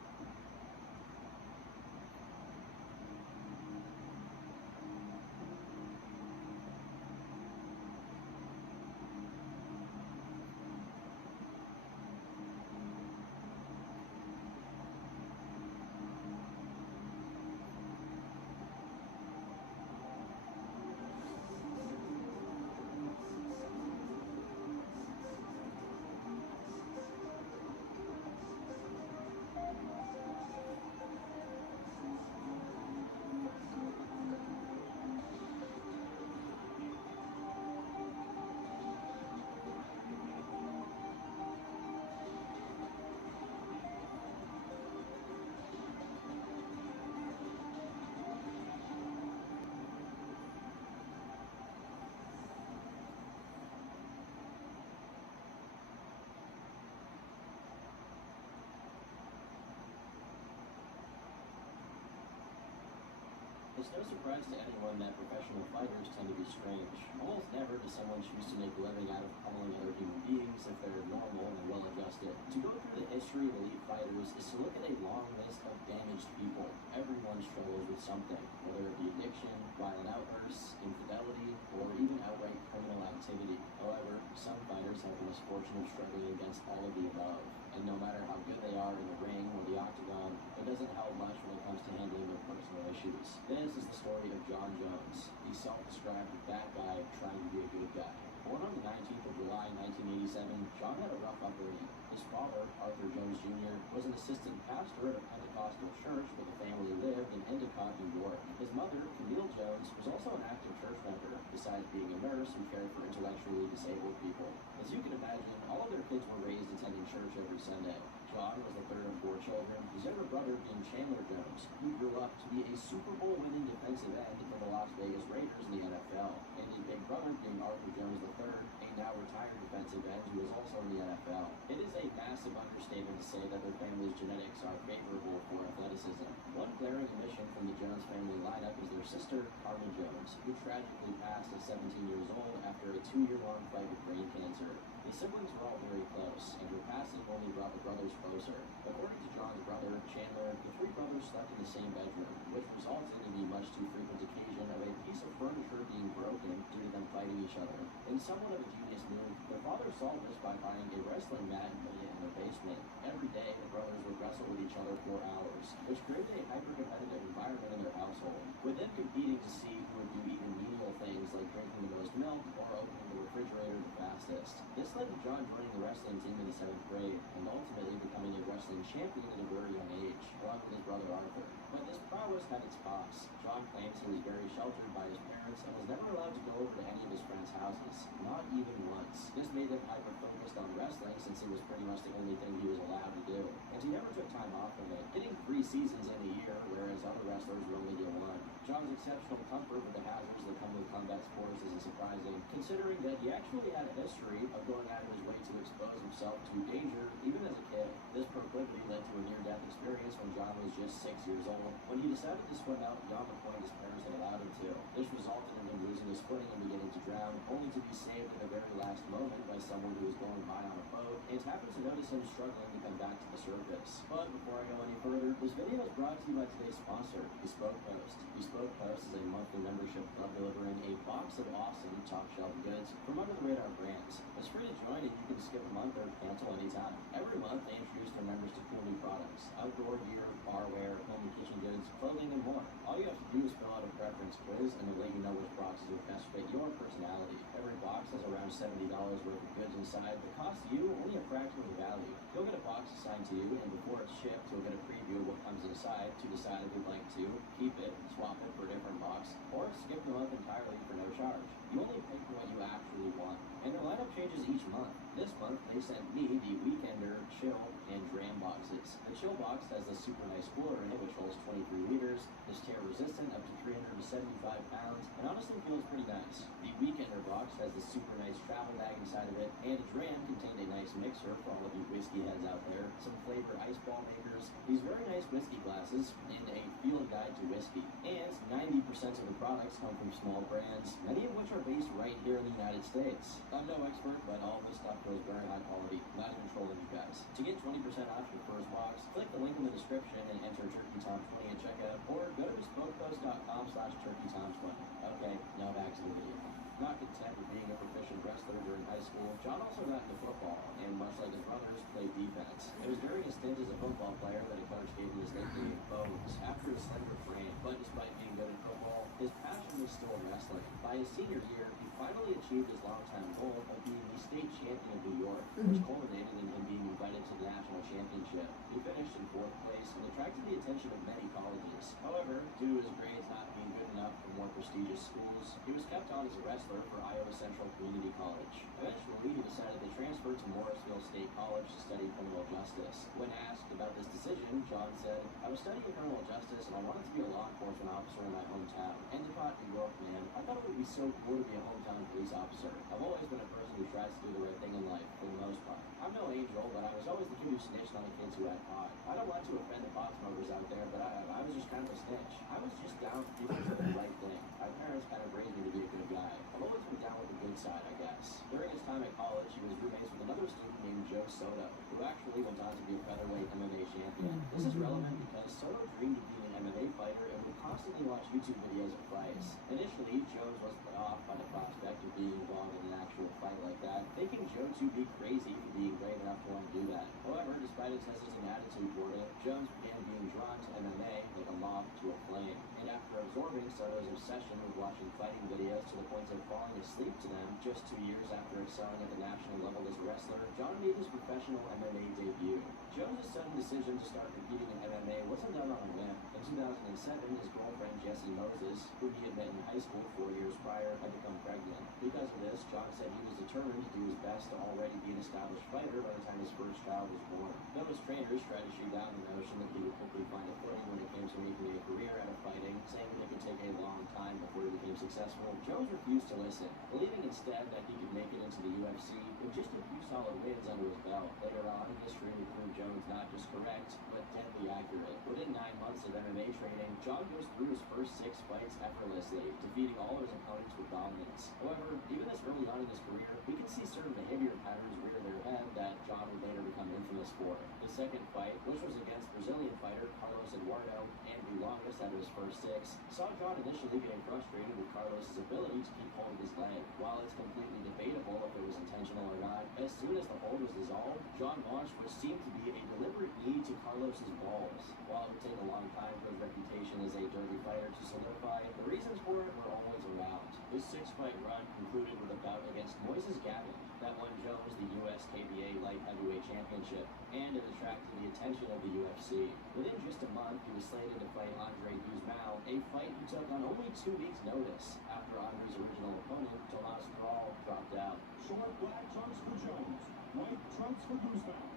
It's no surprise to anyone that professional fighters tend to be strange. Almost never does someone choose to make a living out of pummeling other human beings if they're normal and well-adjusted. To go through the history of elite fighters is to look at a long list of damaged people. Everyone struggles with something, whether it be addiction, violent outbursts, infidelity, or even outright criminal activity. However, some fighters have the misfortune of struggling against all of the above. And no matter how good they are in the ring or the octagon, it doesn't help much when it comes to handling their personal issues. This is the story of John Jones, the self-described bad guy trying to be a good guy. Born on the 19th of July, 1987, John had a rough upbringing. His father, Arthur Jones Jr., was an assistant pastor at a Pentecostal church where the family lived in Endicott, New York. His mother, Camille Jones, was also an active church member, besides being a nurse who cared for intellectually disabled people. As you can imagine, all of their kids were raised attending church every Sunday. John was the third of 4 children, his younger brother being Chandler Jones, who grew up to be a Super Bowl winning defensive end for the Las Vegas Raiders in the NFL, and his big brother being Arthur Jones III, a now retired defensive end who is also in the NFL. It is a massive understatement to say that their family's genetics are favorable for athleticism. One glaring omission from the Jones family lineup is their sister, Carmen Jones, who tragically passed at 17 years old after a 2-year-long fight with brain cancer. The siblings were all very close, and her passing only brought the brothers closer. According to John's brother, Chandler, the 3 brothers slept in the same bedroom, which resulted in the much too frequent occasion of a piece of furniture being broken due to them fighting each other. In somewhat of a genius move, their father solved this by buying a wrestling mat and putting it in their basement. Every day, the brothers would wrestle with each other for hours, which created a hyper-competitive environment in their household, with them competing to see who would do even menial things like drinking the most milk or opening the refrigerator the fastest. This led to John joining the wrestling team in the 7th grade, and ultimately becoming a wrestling champion at a very young age, along with his brother Arthur. But this prowess had its costs. John claims he was very sheltered by his parents and was never allowed to go over to any of his friends' houses, not even once. This made him hyper-focused on wrestling since it was pretty much the only thing he was allowed to do, and he never took time off of it, hitting 3 seasons in a year, whereas other wrestlers would only get 1. John's exceptional comfort with the hazards that come with combat sports isn't surprising, considering that he actually had a history of going out of his way to expose himself to danger, even as a kid. This proclivity led to a near-death experience when John was just 6 years old, when he decided to swim out beyond the point his parents had allowed him to. This resulted in him losing his footing and beginning to drown, only to be saved at the very last moment by someone who was going by on a boat, and happened to notice him struggling to come back to the surface. But before I go any further, this video is brought to you by today's sponsor, Bespoke Post. Bespoke Post is a monthly membership club delivering a box of awesome top-shelf goods from under-the-radar brands. It's free to join, and you can skip a month or cancel anytime. Every month, they introduce their members to cool new products, outdoor gear, barware, home and kitchen goods, clothing, and more. All you have to do is fill out a preference quiz, and they'll let you know which boxes will best fit your personality. Every box has around $70 worth of goods inside, but costs you only a fraction of the value. You'll get a box assigned to you, and before it's shipped, you'll get a preview of what comes inside to decide if you'd like to keep it, swap it for a different box, or skip the month entirely for no charge. You only pay for what you actually want. And their lineup changes each month. This month, they sent me the Weekender, Chill, and Dram boxes. The Chill box has the super nice cooler in it, which holds 23 liters, is tear resistant up to 375 pounds, and honestly feels pretty nice. The Weekender box has the super nice travel bag inside of it, and a Dram contained a nice mixer for all of you whiskey heads out there, some flavor ice ball makers, these very nice whiskey glasses, and a field guide to whiskey. And 90% of the products come from small brands, many of which are based right here in the United States. I'm no expert, but all of this stuff goes very high quality, not even trolling you guys. To get 20% off your first box, click the link in the description and enter TurkeyTom20 at checkout, or go to bespokepost.com/TurkeyTom20. Okay, now back to the video. Not content with being a proficient wrestler during high school, John also got into football, and much like his brothers, played defense. It was during his stint as a football player that a coach gave him his nickname, Bones, after his slender frame. But despite being good at football, his passion was still wrestling. By his senior year, he finally achieved his longtime goal of being the state champion of New York, which culminated in him being invited to the national championship. He finished in 4th place and attracted the attention of many colleges. However, due to his grades not being good enough for more prestigious schools, he was kept on as a wrestler for Iowa Central Community College. Eventually, he decided to transfer to Morrisville State College to study criminal justice. When asked about this decision, John said, "I was studying criminal justice and I wanted to be a law enforcement officer in my hometown. Endicott, New York, man. I thought it would be so cool to be a hometown police officer. I've always been a person who tries to do the right thing in life, for the most part. I'm no angel, but I was always the kid who snitched on the kids who had pot. I don't want to offend the pot smokers out there, but I was just kind of a snitch. I was just down for people to do the right thing. My parents kind of raised me to be a good guy. I've always been down with the good side, I guess." During his time at college, he was roommates with another student named Joe Soto, who actually went on to be a featherweight MMA champion. This is relevant because Soto dreamed of being an MMA fighter and would constantly watch YouTube videos of fights. Initially, Jones was put off by the prospect of being involved in an actual fight like that, thinking Joe to be crazy for being brave enough to want to do that. However, despite his hesitant attitude toward it, Jones began being drawn to MMA like a moth to a flame. And after absorbing Soto's obsession with watching fighting videos to the point of falling asleep to them, just 2 years after excelling at the national level as a wrestler, John made his professional MMA debut. Jones' sudden decision to start competing in MMA wasn't done on a whim. In 2007, his girlfriend Jessie Moses, whom he had met in high school 4 years prior, had become pregnant. Because of this, John said he was determined to do his best to already be an established fighter by the time his first child was born. Though his trainers tried to shoot down the notion that he would quickly find a footing when it came to making a career out of fighting, saying that it could take a long time before he became successful, Jones refused to listen, believing instead that he could make it into the UFC with just a few solid wins under his belt. Later on, history would prove Jones not just correct, but deadly accurate. Within 9 months of MMA training, John goes through his first 6 fights effortlessly, defeating all of his opponents with dominance. However, even this early on in his career, we can see certain behavior patterns rear their head that John would later become infamous for. His second fight, which was against Brazilian fighter Carlos Eduardo, and the longest out of his first 6, saw John initially getting frustrated with Carlos' ability to keep hold of his leg. While it's completely debatable if it was intentional or not, as soon as the hold was dissolved, John launched what seemed to be a deliberate knee to Carlos' balls. While it would take a long time for his reputation as a dirty fighter to solidify, the reasons for it were always around. His 6-fight run concluded with a bout against Moises Gavin that won Jones the US KBA Light Heavyweight Championship, and it attracted the attention of the UFC. Within just a month, he was slated to fight Andre Guzmão, a fight he took on only 2 weeks' notice after Andre's original opponent, Tomas Thrall, dropped out. Short black trunks for Jones, white trunks for Guzmão.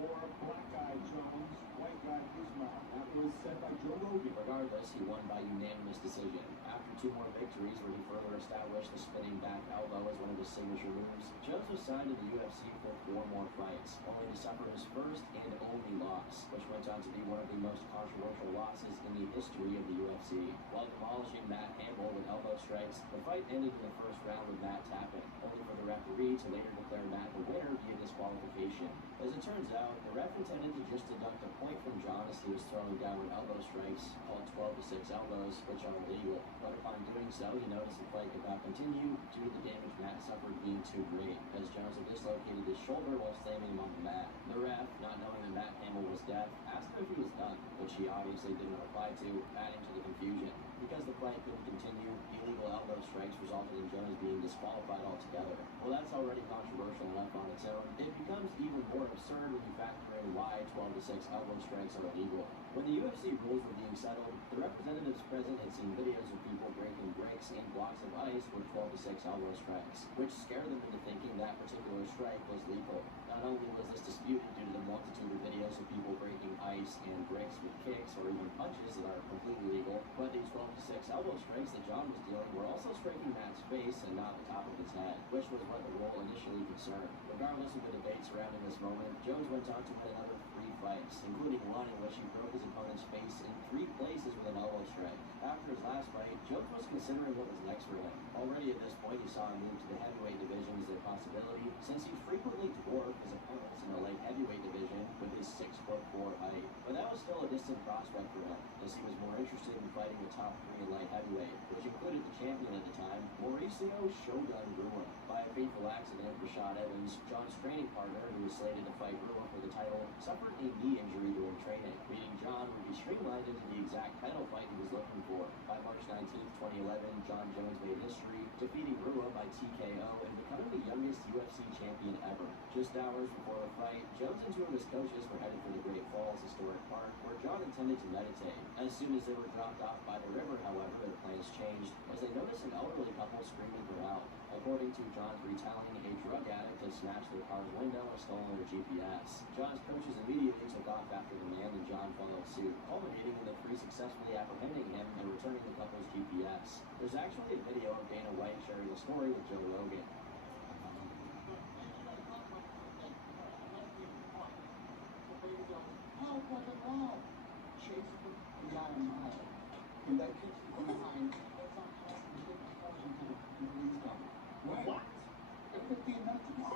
Or black guy Jones, white guy Guzmão. That was said by Joe Rogan. Regardless, he won by unanimous decision. After 2 more victories where he further established the spinning back elbow as one of his signature moves, Jones was signed to the UFC for 4 more fights, only to suffer his first and only loss, which went on to be one of the most controversial losses in the history of the UFC. While demolishing Matt Hamill with elbow strikes, the fight ended in the first round with Matt tapping, only for the referee to later declare Matt the winner via disqualification. As it turns out, the ref intended to just deduct a point from John as he was throwing downward elbow strikes, called 12-6 elbows, which are illegal. But upon doing so, he noticed the fight could not continue due to the damage Matt suffered being too great, as Jones had dislocated his shoulder while slamming him on the mat. The ref, not knowing that Matt Hamill was deaf, asked him if he was done, which which he obviously didn't reply to, adding to the confusion. Because the fight couldn't continue, the illegal elbow strikes resulted in Jones being disqualified altogether. Well, that's already controversial enough on its own. It becomes even more absurd when you factor in why 12-6 elbow strikes are illegal. When the UFC rules were being settled, the representatives present had seen videos of people breaking bricks and blocks of ice with 12-6 elbow strikes, which scared them into thinking that particular strike was lethal. Not only was this disputed due to the multitude of videos of people breaking ice and bricks with kicks or even punches that are completely legal, but these 12-6 elbow strikes that John was dealing were also striking Matt's face and not the top of his head, which was what the rule initially concerned. Regardless of the debate surrounding this moment, Jones went on to win another 3 fights, including one in which he broke his opponent's face in 3 places with an elbow strike. After his last fight, Jones was considering what was next for him. Already at this point, he saw him move to the heavyweight division as a possibility, since he frequently dwarfed his opponents in the light heavyweight division with his 6'4" height. But that was still a distant prospect for him, as he was more interested in fighting the top 3 in light heavyweight, which included the champion at the time, Mauricio "Shogun" Rua. By a fateful accident, Rashad Evans, John's training partner, who was slated to fight Rua for the title, suffered a knee injury during training, meaning John would be streamlined into the exact title fight he was looking for. By March 19, 2011, John Jones made history, defeating Rua by TKO and becoming the youngest UFC champion ever. Just hours before the fight, Jones and 2 of his coaches were headed for the Great Falls Historic Park, where John intended to meditate. As soon as they were dropped off by the river, however, their plans changed, as they noticed an elderly couple screaming for help. According to John's retelling, a drug addict had smashed their car's window and stolen their GPS. John's coaches immediately took off after the man, and John followed suit, culminating in the 3 successfully apprehending him and returning the couple's GPS. There's actually a video of Dana White sharing the story with Joe Rogan. Help, what's wrong? Chase the guy on mile. And that kid from behind, that's not possible. You get my question to the police come. What? 15 minutes ago.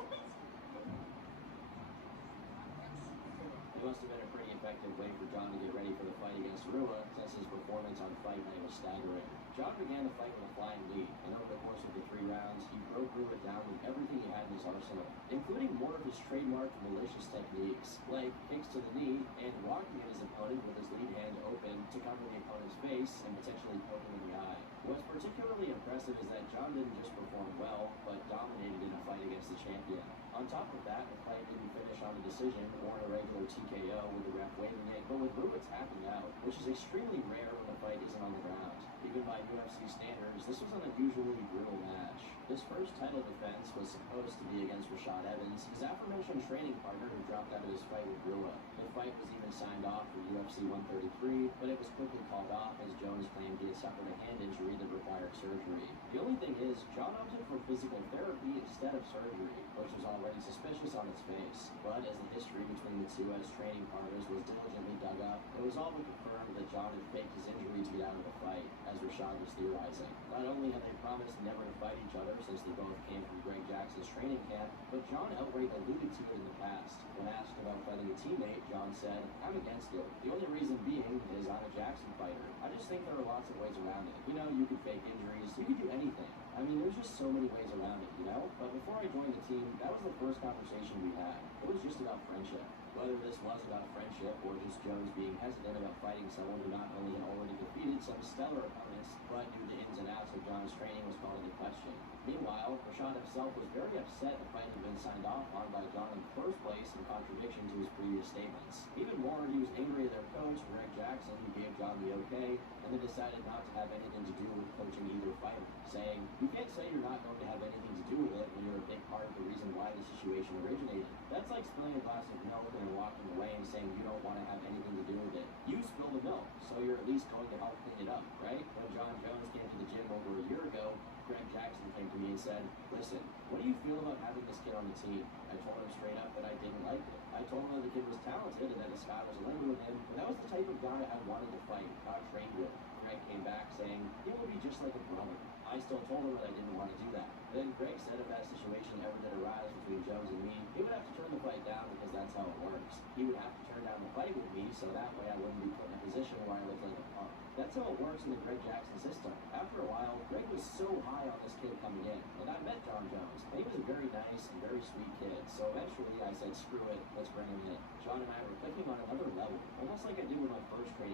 It must have been a pretty effective way for John to get ready for the fight against Rua, since his performance on fight night was staggering. John began the fight with a flying lead, and over the course of the 3 rounds, he broke Rua down with everything he had in his arsenal, including more of his trademark malicious techniques, like kicks to the knee and walking at his opponent with his lead hand open to cover the opponent's face and potentially poke him in the eye. What's particularly impressive is that John didn't just perform well, but dominated in a fight against the champion. On top of that, the fight didn't finish on a decision or a regular TKO with the ref waving it, but with Rua tapping out, which is extremely rare when the fight isn't on the ground. Even by UFC standards, this was an unusually brutal match. His first title defense was supposed to be against Rashad Evans, his aforementioned training partner who dropped out of his fight with Rua. The fight was even signed off for UFC 133, but it was quickly called off as Jones claimed he had suffered a hand injury that required surgery. The only thing is, John opted for physical therapy instead of surgery, which was already suspicious on its face. But as the history between the 2 as training partners was diligently dug up, it was all but confirmed that John had faked his injury to get out of the fight, as Rashad was theorizing. Not only had they promised never to fight each other since they both came from Greg Jackson's training camp, but John outright alluded to it in the past. When asked about fighting a teammate, John said, "I'm against it. The only reason being is I'm a Jackson fighter. I just think there are lots of ways around it. You know, you could fake injuries, you could do anything. I mean, there's just so many ways around it, you know? But before I joined the team, that was the first conversation we had. It was just about friendship." Whether this was about friendship or just Jones being hesitant about fighting someone who not only had already defeated some stellar opponents, but knew the ins and outs of John's training was called into question. Meanwhile, Rashad himself was very upset the fight had been signed off on by John in the first place in contradiction to his previous statements. Even more, he was angry at their coach, Greg Jackson, who gave John the okay, and then decided not to have anything to do with coaching either fighter, saying, "You can't say you're not going to have anything to do with it when you're a big part of the reason why the situation originated. That's like spilling a glass of milk and then walking away and saying you don't want to have anything to do with it. You spill the milk, so you're at least going to help clean it up, right?" When John Jones came to the gym over a year ago, Greg Jackson came to me and said, "Listen, what do you feel about having this kid on the team?" I told him straight up that I didn't like it. I told him that the kid was talented and that the sky was the limit with him, and that was the type of guy I wanted to fight, not train with. Greg came back saying, "He will be just like a brother." I still told him that I didn't want to do that. Then Greg said if that situation ever did arise between Jones and me, he would have to turn the fight down because that's how it works. He would have to turn down the fight with me so that way I wouldn't be put in a position where I look like a punk. That's how it works in the Greg Jackson system. After a while, Greg was so high on this kid coming in, and I met John Jones, and he was a very nice and very sweet kid, so eventually I said, "Screw it, let's bring him in." John and I were clicking on another level, almost like I did with my first training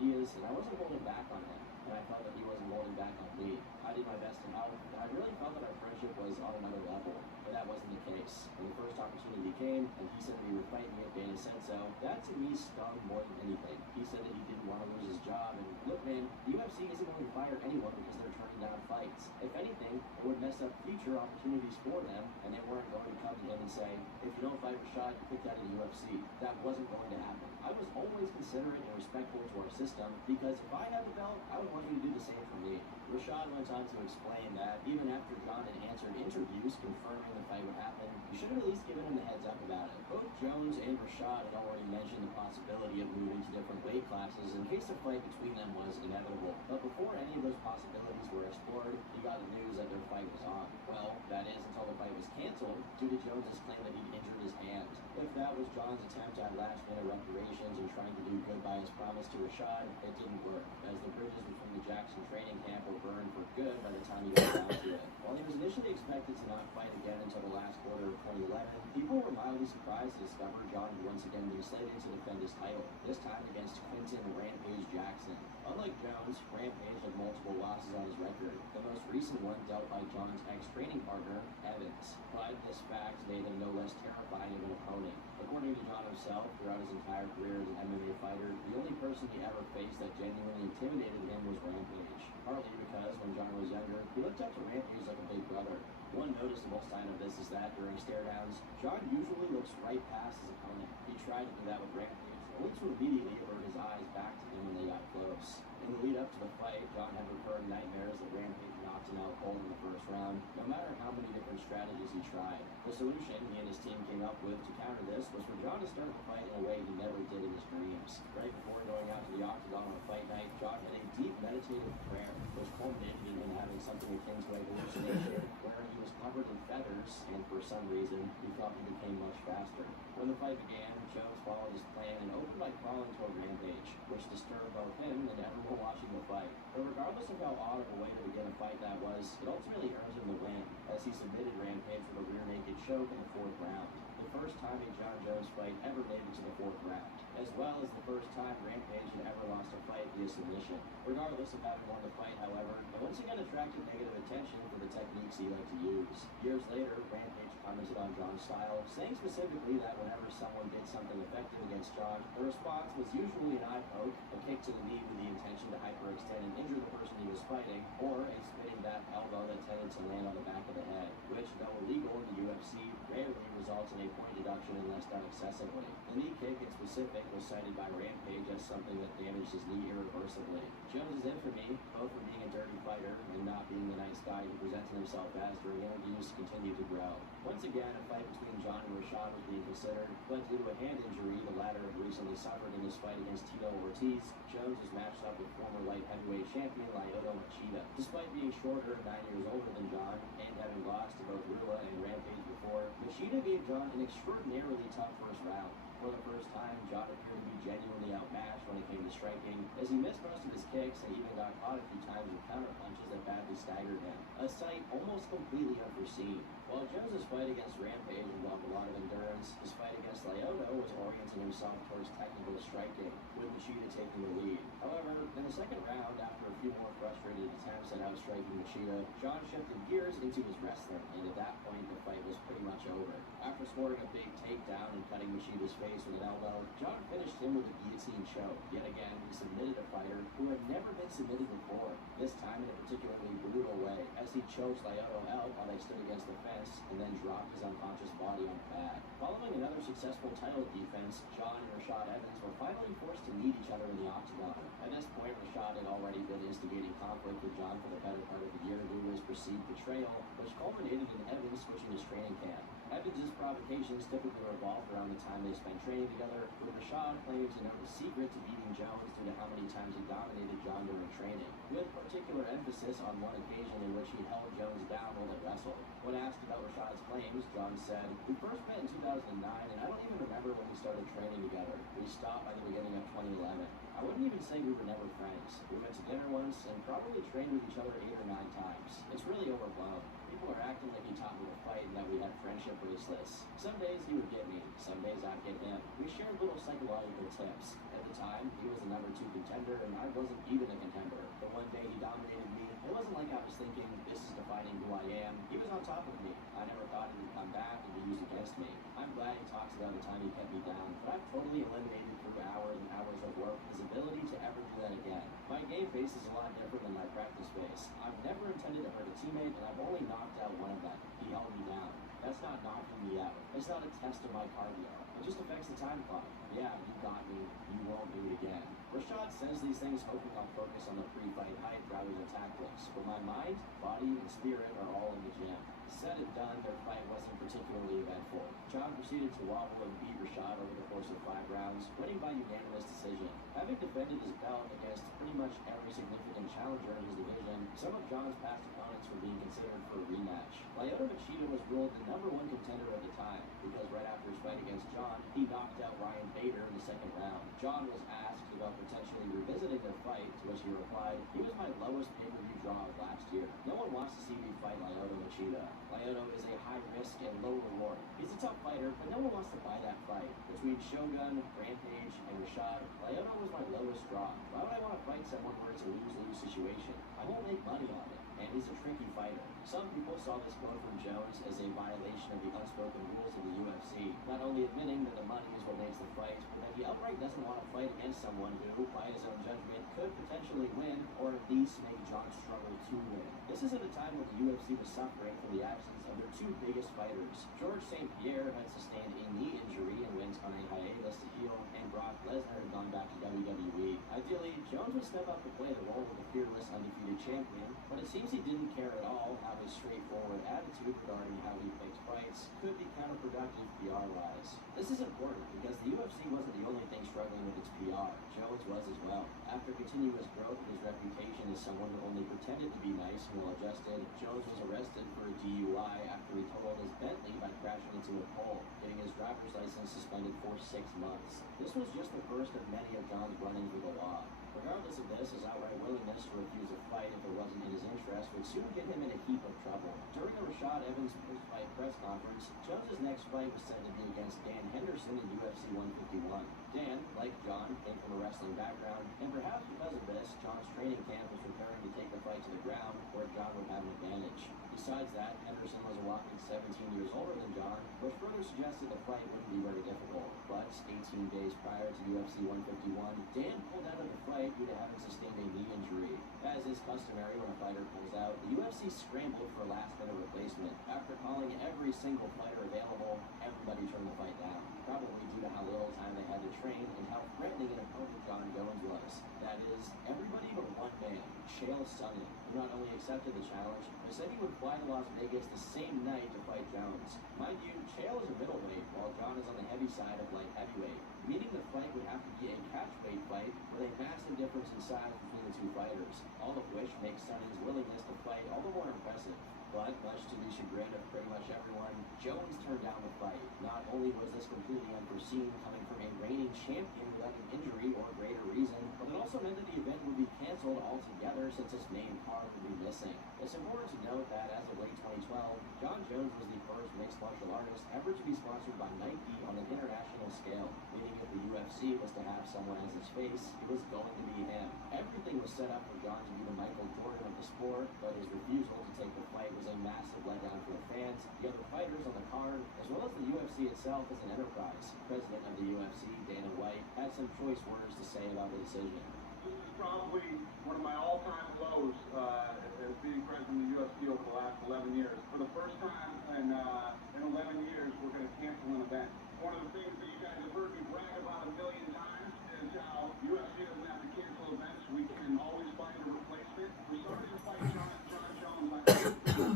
ideas, and I wasn't holding back on him, and I felt that he wasn't holding back on me. I did my best to help, and I really felt that our friendship was on another level, but that wasn't the case. When the first opportunity came, and he said that we were fighting if Dana said so, that to me stung more than anything. He said that he didn't want to lose his job, and look man, the UFC isn't going to fire anyone because they're turning down fights. If anything, it would mess up future opportunities for them, and they weren't going to come to him and say, if you don't fight Rashad, you picked out of the UFC. That wasn't going to happen. I was always considerate and respectful to our system, because if I had the belt, I would want you to do the same for me. Rashad went on to explain that even after John had answered interviews confirming the fight would happen, you should have at least given him the heads up about it. Both Jones and Rashad had already mentioned the possibility of moving to different weight classes in case a fight between them was inevitable. But before any of those possibilities were explored, he got the news that their fight was on. Well, that is until the fight was canceled due to Jones' claim that he'd injured his hand. If that was John's attempt at last-minute reparations and trying to do good by his promise to Rashad, it didn't work, as the bridges between the Jackson training camp were burned for good by the time he got down to it. While he was initially expected to not fight again until the last quarter of 2011, people were mildly surprised to discover John had once again been slated to defend his title, this time against Quinton Rampage Jackson. Unlike Jones, Rampage had multiple losses on his record, the most recent one dealt by John's ex-training partner, Evans. But this fact made him no less terrifying of an opponent. According to John himself, throughout his entire career as an MMA fighter, the only person he ever faced that genuinely intimidated him was Rampage. Partly because when John was younger, he looked up to Rampage like a big brother. One noticeable sign of this is that during stare-downs, John usually looks right past his opponent. He tried to do that with Rampage, only to immediately avert his eyes back to him when they got close. In the lead up to the fight, John had recurring nightmares that Rampage knocked him out cold in the first round, no matter how many different strategies he tried. The solution he and his team came up with to counter this was for John to start the fight in a way he never did in his dreams. Right before going out to the octagon on fight night, John had a deep meditative prayer, which culminated in him having something akin to a hallucination, where he was covered in feathers, and for some reason, he thought he became much faster. When the fight began, Jones followed his plan and opened by crawling toward Rampage, which disturbed both him and everyone watching the fight. But regardless of how odd of a way to begin a fight that was, it ultimately earned him the win, as he submitted Rampage with a rear naked choke in the fourth round. The first time a John Jones fight ever made it to the fourth round, as well as the first time Rampage had ever lost a fight via submission. Regardless of having won the fight, however, it once again attracted negative attention for the techniques he liked to use. Years later, Rampage commented on John's style, saying specifically that whenever someone did something effective against John, the response was usually an eye poke, a kick to the knee with the intention to hyperextend and injure the person he was fighting, or a spinning back elbow that tended to land on the back of the head, which, though illegal in the UFC, rarely results in a point deduction unless done excessively. The knee kick in specific was cited by Rampage as something that damaged his knee irreversibly. Jones' infamy, both for being a dirty fighter and not being the nice guy he presented himself as during interviews, continued to grow. Once again, a fight between John and Rashad was being considered, but due to a hand injury the latter had recently suffered in his fight against Tito Ortiz, Jones was matched up with former light heavyweight champion Lyoto Machida. Despite being shorter and 9 years older than John, and having lost to both Rua and Rampage before, Machida gave John an extraordinarily tough first round. For the first time, John appeared to be genuinely outmatched when it came to striking, as he missed most of his kicks and even got caught a few times with counter punches that badly staggered him, a sight almost completely unforeseen. While Jones' fight against Rampage involved a lot of endurance, his fight against Lyoto was orienting himself towards technical striking, with Machida taking the lead. However, in the second round, after a few more frustrated attempts at outstriking Machida, John shifted gears into his wrestling, and at that point, the fight was pretty much over. After scoring a big takedown and cutting Machida's face with an elbow, John finished him with a guillotine choke. Yet again, he submitted a fighter who had never been submitted before, this time in a particularly brutal way, as he choked Lyoto out while they stood against the fence and then dropped his unconscious body on the pad. Following another successful title defense, John and Rashad Evans were finally forced to meet each other in the octagon. At this point, Rashad had already been instigating conflict with John for the better part of the year due to his perceived betrayal, which culminated in Evans switching his training camp. Evans' provocations typically revolved around the time they spent training together, with Rashad claiming to know the secret to beating Jones due to how many times he dominated John during training, with particular emphasis on one occasion in which he held Jones down while they wrestled. When asked about Rashad's claims, John said, "We first met in 2009, and I don't even remember when we started training together. We stopped by the beginning of 2011. I wouldn't even say we were never friends. We went to dinner once and probably trained with each other 8 or 9 times. It's really overblown. People are acting like he taught me to fight and that we had friendship bracelets. Some days he would get me, some days I'd get him. We shared little psychological tips. At the time, he was the #2 contender, and I wasn't even a contender. But one day he dominated me. It wasn't like I was thinking, this is defining who I am. He was on top of me. I never thought he would come back and be used against me. I'm glad he talks about the time he kept me down, but I've totally eliminated through hours and hours of work his ability to ever do that again. My game face is a lot different than my practice face. I've never intended to hurt a teammate, and I've only knocked out one of them. He held me down. That's not knocking me out. It's not a test of my cardio. It just affects the time clock. Yeah, you got me. You won't do it again. Rashad says these things hoping I'll focus on the pre-fight hype rather than tactics, but my mind, body, and spirit are all in the gym. Said and done, their fight wasn't particularly eventful. John proceeded to wobble and beat Rashad over the course of 5 rounds, winning by unanimous decision. Having defended his belt against pretty much every significant challenger in his division, some of John's past opponents were being considered for a rematch. Lyoto Machida was ruled the #1 contender at the time, because right after his fight against John, he knocked out Ryan Bader in the 2nd round. John was asked about potentially revisiting their fight, to which he replied, "He was my lowest pay-per-view draw of last year. No one wants to see me fight Lyoto Machida. Lyoto is a high risk and low reward. He's a tough fighter, but no one wants to buy that fight." Between Shogun, Rampage, and Rashad, Lyoto was my lowest draw. Why would I want to fight someone where it's a lose-lose situation? I won't make money on it, and he's a tricky fighter. Some people saw this quote from Jones as a violation of the unspoken rules of the UFC, not only admitting that the money is what makes the fight, but that he outright doesn't want to fight against someone who, by his own judgment, could potentially win, or at least make John struggle to win. This is at a time when the UFC was suffering from the absence of their 2 biggest fighters. George St. Pierre had sustained a knee injury and went on a hiatus to heal, and Brock Lesnar had gone back to WWE. Ideally, Jones would step up to play the role of the fearless, undefeated champion, but it seems he didn't care at all how his straightforward attitude regarding how he picked fights could be counterproductive PR-wise. This is important because the UFC wasn't the only thing struggling with its PR. Jones was as well. After continuous growth of his reputation as someone who only pretended to be nice and well-adjusted, Jones was arrested for a DUI after he totaled his Bentley by crashing into a pole, getting his driver's license suspended for 6 months. This was just the first of many of John's run-ins with the law. Regardless of this, his outright willingness to refuse a fight if it wasn't in his interest would soon get him in a heap of trouble. During the Rashad Evans post-fight press conference, Jones' next fight was said to be against Dan Henderson in UFC 151. Dan, like John, came from a wrestling background, and perhaps because of this, John's training camp was preparing to take the fight to the ground, where John would have an advantage. Besides that, Henderson was a whopping 17 years older than John, which further suggested the fight wouldn't be very difficult. But 18 days prior to UFC 151, Dan pulled out of the fight due to having sustained a knee injury. As is customary when a fighter pulls out, the UFC scrambled for a last-minute replacement. After calling every single fighter available, everybody turned the fight down, probably due to how little time they had to train and how threatening an opponent John Jones was. That is, everybody but one man, Chael Sonnen, who not only accepted the challenge, but said he would fly to Las Vegas the same night to fight Jones. Mind you, Chael is a middleweight, while John is on the heavy side of light heavyweight, meaning the fight would have to be a catchweight fight with a massive difference in size between the 2 fighters, all of which makes Sonnen's willingness to fight all the more impressive. But, much to the chagrin of pretty much everyone, Jones turned down the fight. Not only was this completely unforeseen, coming from a reigning champion without an injury or greater reason, but it also meant that the event would be canceled altogether since its main card would be missing. It's important to note that as of late 2012, John Jones was the first mixed martial artist ever to be sponsored by Nike on an international scale, meaning if the UFC was to have someone as its face, it was going to be him. Everything was set up for John to be the Michael Jordan of the sport, but his refusal to take the fight was a massive letdown for the fans, the other fighters on the card, as well as the UFC itself as an enterprise. President of the UFC, Dana White, had some choice words to say about the decision. This is probably one of my all-time lows as being president of the UFC over the last 11 years. For the first time in 11 years, we're going to cancel an event. One of the things that you guys have heard me brag about a million times is how UFC doesn't have to cancel events. We can always find a replacement. We're starting to fight John Jones like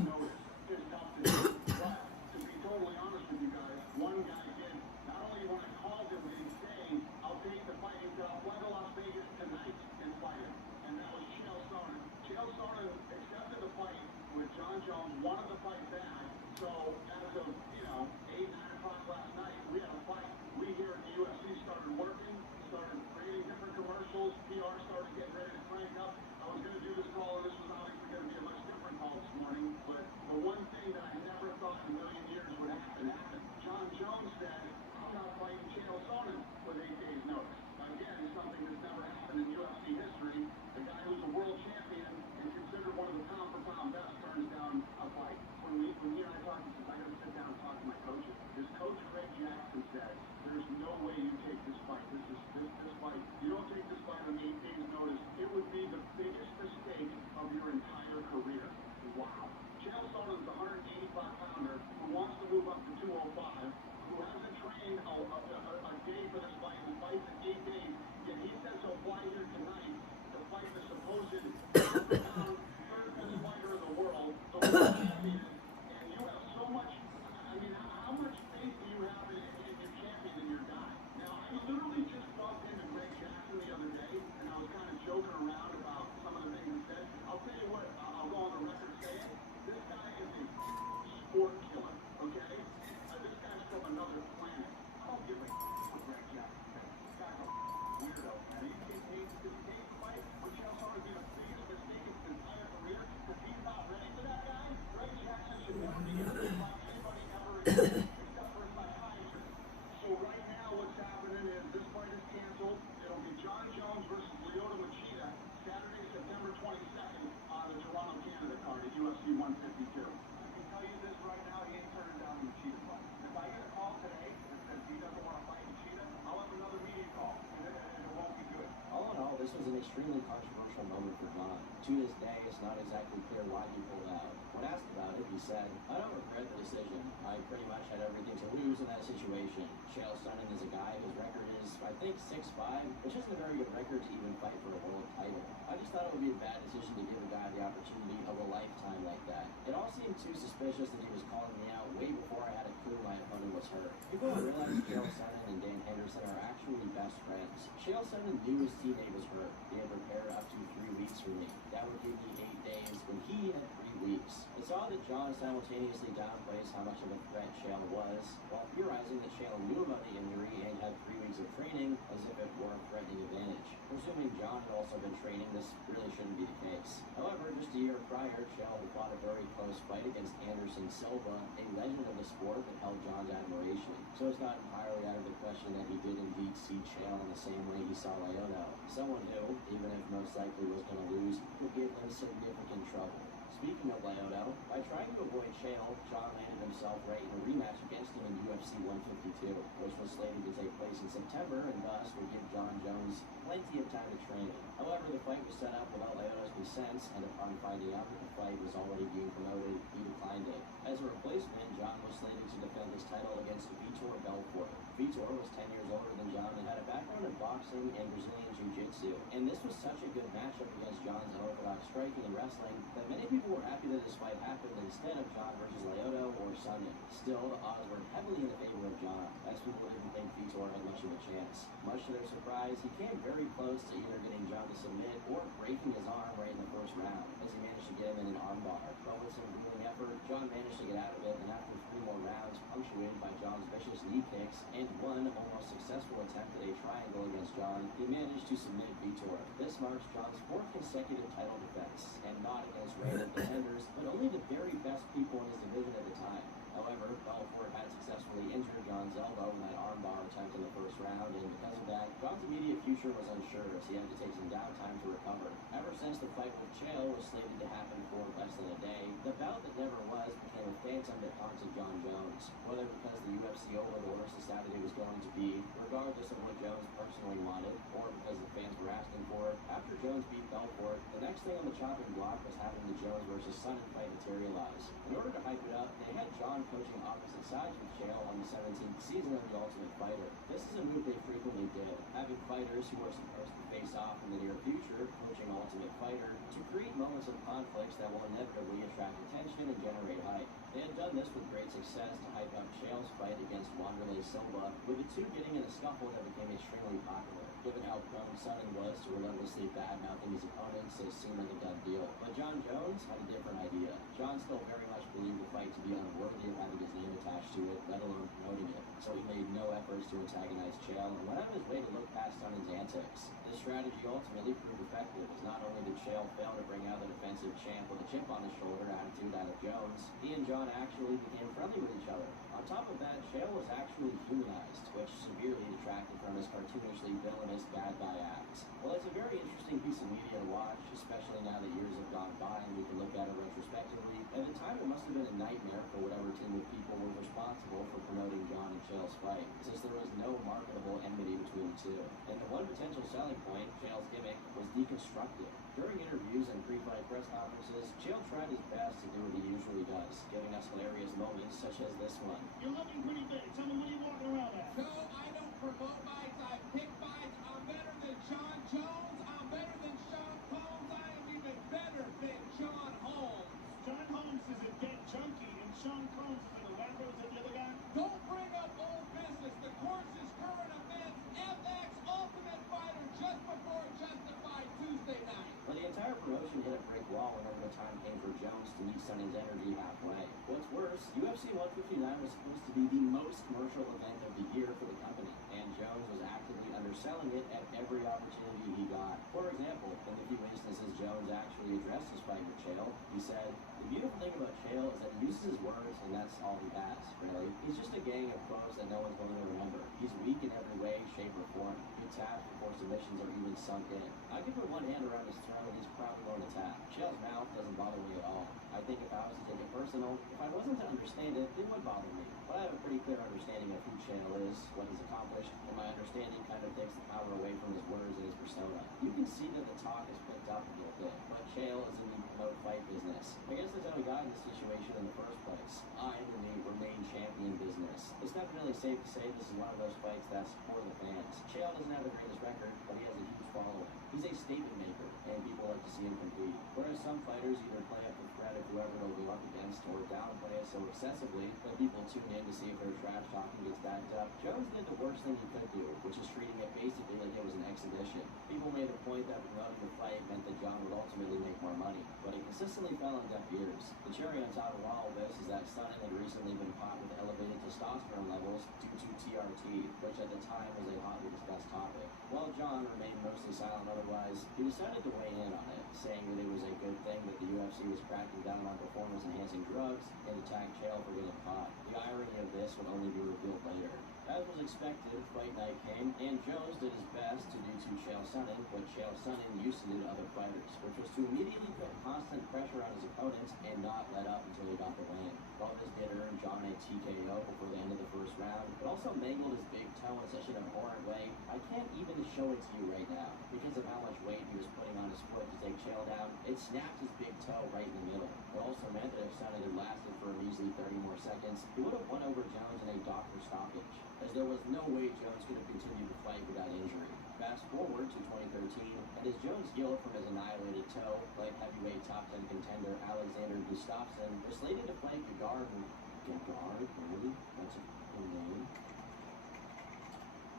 notice. It's tough to do. But to be totally honest with you guys, one guy did. Not only when I called him did he say, I'll take the fight. He said, I'll fly to Las Vegas tonight and fight him. And that was Chael Sonnen. Chael Sonnen accepted the fight with John Jones, wanted the fight back. So as of, 8, 9 o'clock last night, we had a fight. We here at the UFC started working, of your entire career. Wow. Chael Sonnen's a 185-pounder who wants to move up to 205, who hasn't trained a day for this fight, and fights in 8 days, yet he says he'll fly here tonight to fight the supposed pound third best fighter in the world, the world champion, and you have so much, I mean, how much faith do you have in your champion and your guy? Now, I literally just bumped into Greg Jackson the other day, and I was kind of joking around about some of the things he said. I'll tell you what, I'll go on the record saying, this guy is a sport killer, okay? This guy's from another planet. I don't give a what Greg Jackson says. This guy's a weirdo, man. He's getting paid to take the fight, but Chael Sonnen did the biggest mistake of his entire career because he's not ready for that guy. Greg Jackson should never be able to fight anybody ever again, except for his psychiatrist. So right now what's happening is this fight is canceled. It'll be John Jones versus Lyoto Machida, Saturday, September 22nd on the Toronto, Canada card at UFC 152. I can tell you this right now, he ain't turning down the Machida fight. If I get a call today that says he doesn't want to fight Machida, I'll have another media call, and it won't be good. All in all, this was an extremely controversial moment for John. To this day, it's not exactly clear why he pulled out. When asked about it, he said, "I don't regret the decision. I pretty much had everything to lose in that situation. Chael Sonnen is a guy whose record is, I think, 6-5, which isn't a very good record to even fight for a world title. I just thought it would be a bad decision to give a guy the opportunity of a lifetime like that. It all seemed too suspicious that he was calling me out way before I had a clue my opponent was hurt. People don't realize Chael Sonnen and Dan Henderson are actually best friends. Chael Sonnen knew his teammate was hurt. He had prepared up to 3 weeks for me. That would give me 8 days when he had 3 weeks. It's odd that John simultaneously downplays how much of a threat Chael was, while theorizing that Chael knew about the injury and had 3 weeks of training as if it were a threatening advantage. Presuming John had also been training, this really shouldn't be the case. However, just a year prior, Chael had fought a very close fight against Anderson Silva, a legend of the sport that held John's admiration. So it's not entirely out of the question that he did indeed see Chael in the same way he saw Lyoto. Someone who, even if most likely was going to lose, would give him significant trouble. Speaking of Lyoto, by trying to avoid Chael, John landed himself right in a rematch against him in UFC 152, which was slated to take place in September and thus would give John Jones plenty of time to train. However, the fight was set up without Lyoto's consent, and upon finding out that the fight was already being promoted, he declined it. As a replacement, John was slated to defend his title against Vitor Belfort. Vitor was 10 years older than John and had a background in boxing and Brazilian Jiu-Jitsu. And this was such a good matchup against John's unorthodox striking and wrestling that many people were happy that this fight happened instead of John versus Lyoto or Sonnen. Still, the odds were heavily in the favor of John, as people didn't think Vitor had much of a chance. Much to their surprise, he came very close to either getting John to submit or breaking his arm right in the first round, as he managed to get him in an armbar. But with some grueling effort, John managed to get out of it, and after 3 more rounds, punctuated by John's vicious knee kicks and one almost successful attempt at a triangle against John, he managed to submit Vitor. This marks John's 4th consecutive title defense, and not against random contenders, but only the very best people in his division at the time. However, Belfort had successfully injured John's elbow in that armbar attempt in the first round, and because of that, John's immediate future was unsure as he had to take some downtime to recover. Ever since the fight with Chael was slated to happen for less than a day, the bout that never was became a phantom that haunted John Jones. Whether because the UFC overlords decided it was going to be, regardless of what Jones personally wanted, or because the fans were asking for it, after Jones beat Belfort, the next thing on the chopping block was having the Jones versus Sonnen fight materialize. In order to hype it up, they had John coaching opposite sides with Chael on the 17th season of The Ultimate Fighter. This is a move they frequently did, having fighters who are supposed to face off in the near future coaching Ultimate Fighter to create moments of conflicts that will inevitably attract attention and generate hype. They had done this with great success to hype up Chael's fight against Wanderlei Silva, with the two getting in a scuffle that became extremely popular. Given how prone Sonnen was to relentlessly bad-mouthing his opponents, it seemed like a done deal. But John Jones had a different idea. John still very much believed the fight to be unworthy of having his name attached to it, let alone promoting it. So he made no efforts to antagonize Chael and went out of his way to look past Sonnen's antics. This strategy ultimately proved effective, as not only did Chael fail to bring out the defensive champ with a chip on his shoulder attitude out of Jones, he and John actually became friendly with each other. On top of that, Chael was actually humanized, which severely detracted from his cartoonishly villainous bad guy acts. Well, it's a very interesting piece of media to watch, especially now that years have gone by and we can look at it retrospectively. At the time, it must have been a nightmare for whatever team of people were responsible for promoting John and Chael's fight, since there was no marketable enmity between the two. And the one potential selling point, Chael's gimmick, was deconstructive. During interviews and pre-fight press conferences, Chael tried his best to do what he usually does, giving us hilarious moments such as this one. You're looking pretty big. Tell me what are you walking around at? No, I don't promote fights. I pick fights. I'm better than John Jones. I'm better than Sean Combs. I am even better than John Holmes. John Holmes is a dead junkie, and Sean Combs is like a rapper. Is that the other guy? Don't bring up old business. The course is current events. FX Ultimate Fighter just before Justified Tuesday night. But the entire promotion hit a brick wall whenever the time came for Jones to meet Sonnen's energy halfway. What's worse, UFC 159 was supposed to be the most commercial event of the year for the company, and Jones was actively underselling it at every opportunity he got. For example, in the few instances Jones actually addressed his fight with Chael, he said, "The beautiful thing about Chael is that he uses his words, and that's all he has, really. He's just a gang of quotes that no one's going to remember. He's weak in every way, shape, or form. He taps before submissions are even sunk in. I can put one hand around his throat and he's probably going to tap. Chael's mouth doesn't bother me at all. I think if I was to take it personal, if I wasn't to understand it, it would bother me. But I have a pretty clear understanding of who Chael is, what he's accomplished, and my understanding kind of takes the power away from his words and his persona. You can see that the talk is picked up a little bit, but Chael is in the promote fight business. I guess that's how he got in this situation in the first place. I'm in the remain champion business. It's definitely safe to say this is one of those fights that's for the fans. Chael doesn't have the greatest record, but he has a huge following. He's a statement maker, and people like to see him compete. Whereas some fighters either play up the threat of whoever they'll go up against or downplay it so excessively that people tune in to see if their trash talking gets backed up, Jones did the worst thing he could do, which is treating it basically like it was an exhibition. People made the point that promoting the fight meant that John would ultimately make more money, but it consistently fell on deaf ears. The cherry on top of all of this is that Sonnen had recently been caught with elevated testosterone levels due to TRT, which at the time was a hotly discussed topic. While John remained mostly silent otherwise, he decided to weigh in on it, saying that it was a good thing that the UFC was cracking down on performance-enhancing drugs and attacked Chael for getting caught. The irony of this would only be revealed later. As was expected, fight night came, and Jones did his best to do to Chael Sonnen what Chael Sonnen used to do to other fighters, which was to immediately put constant pressure on his opponents and not let up until he got the win. While this did earn John a TKO before the end of the first round, it also mangled his big toe in such an abhorrent way, I can't even show it to you right now. Because of how much weight he was putting on his foot to take Chael down, it snapped his big toe right in the middle. It also meant that if Sonnen had lasted for a measly 30 more seconds, he would have won over Jones in a doctor stoppage, as there was no way Jones could have continued to fight without injury. Fast forward to 2013, and as Jones healed from his annihilated toe, light heavyweight top 10 contender Alexander Gustafsson was slated to fight Gegard. Gegard? Really? That's a cool name.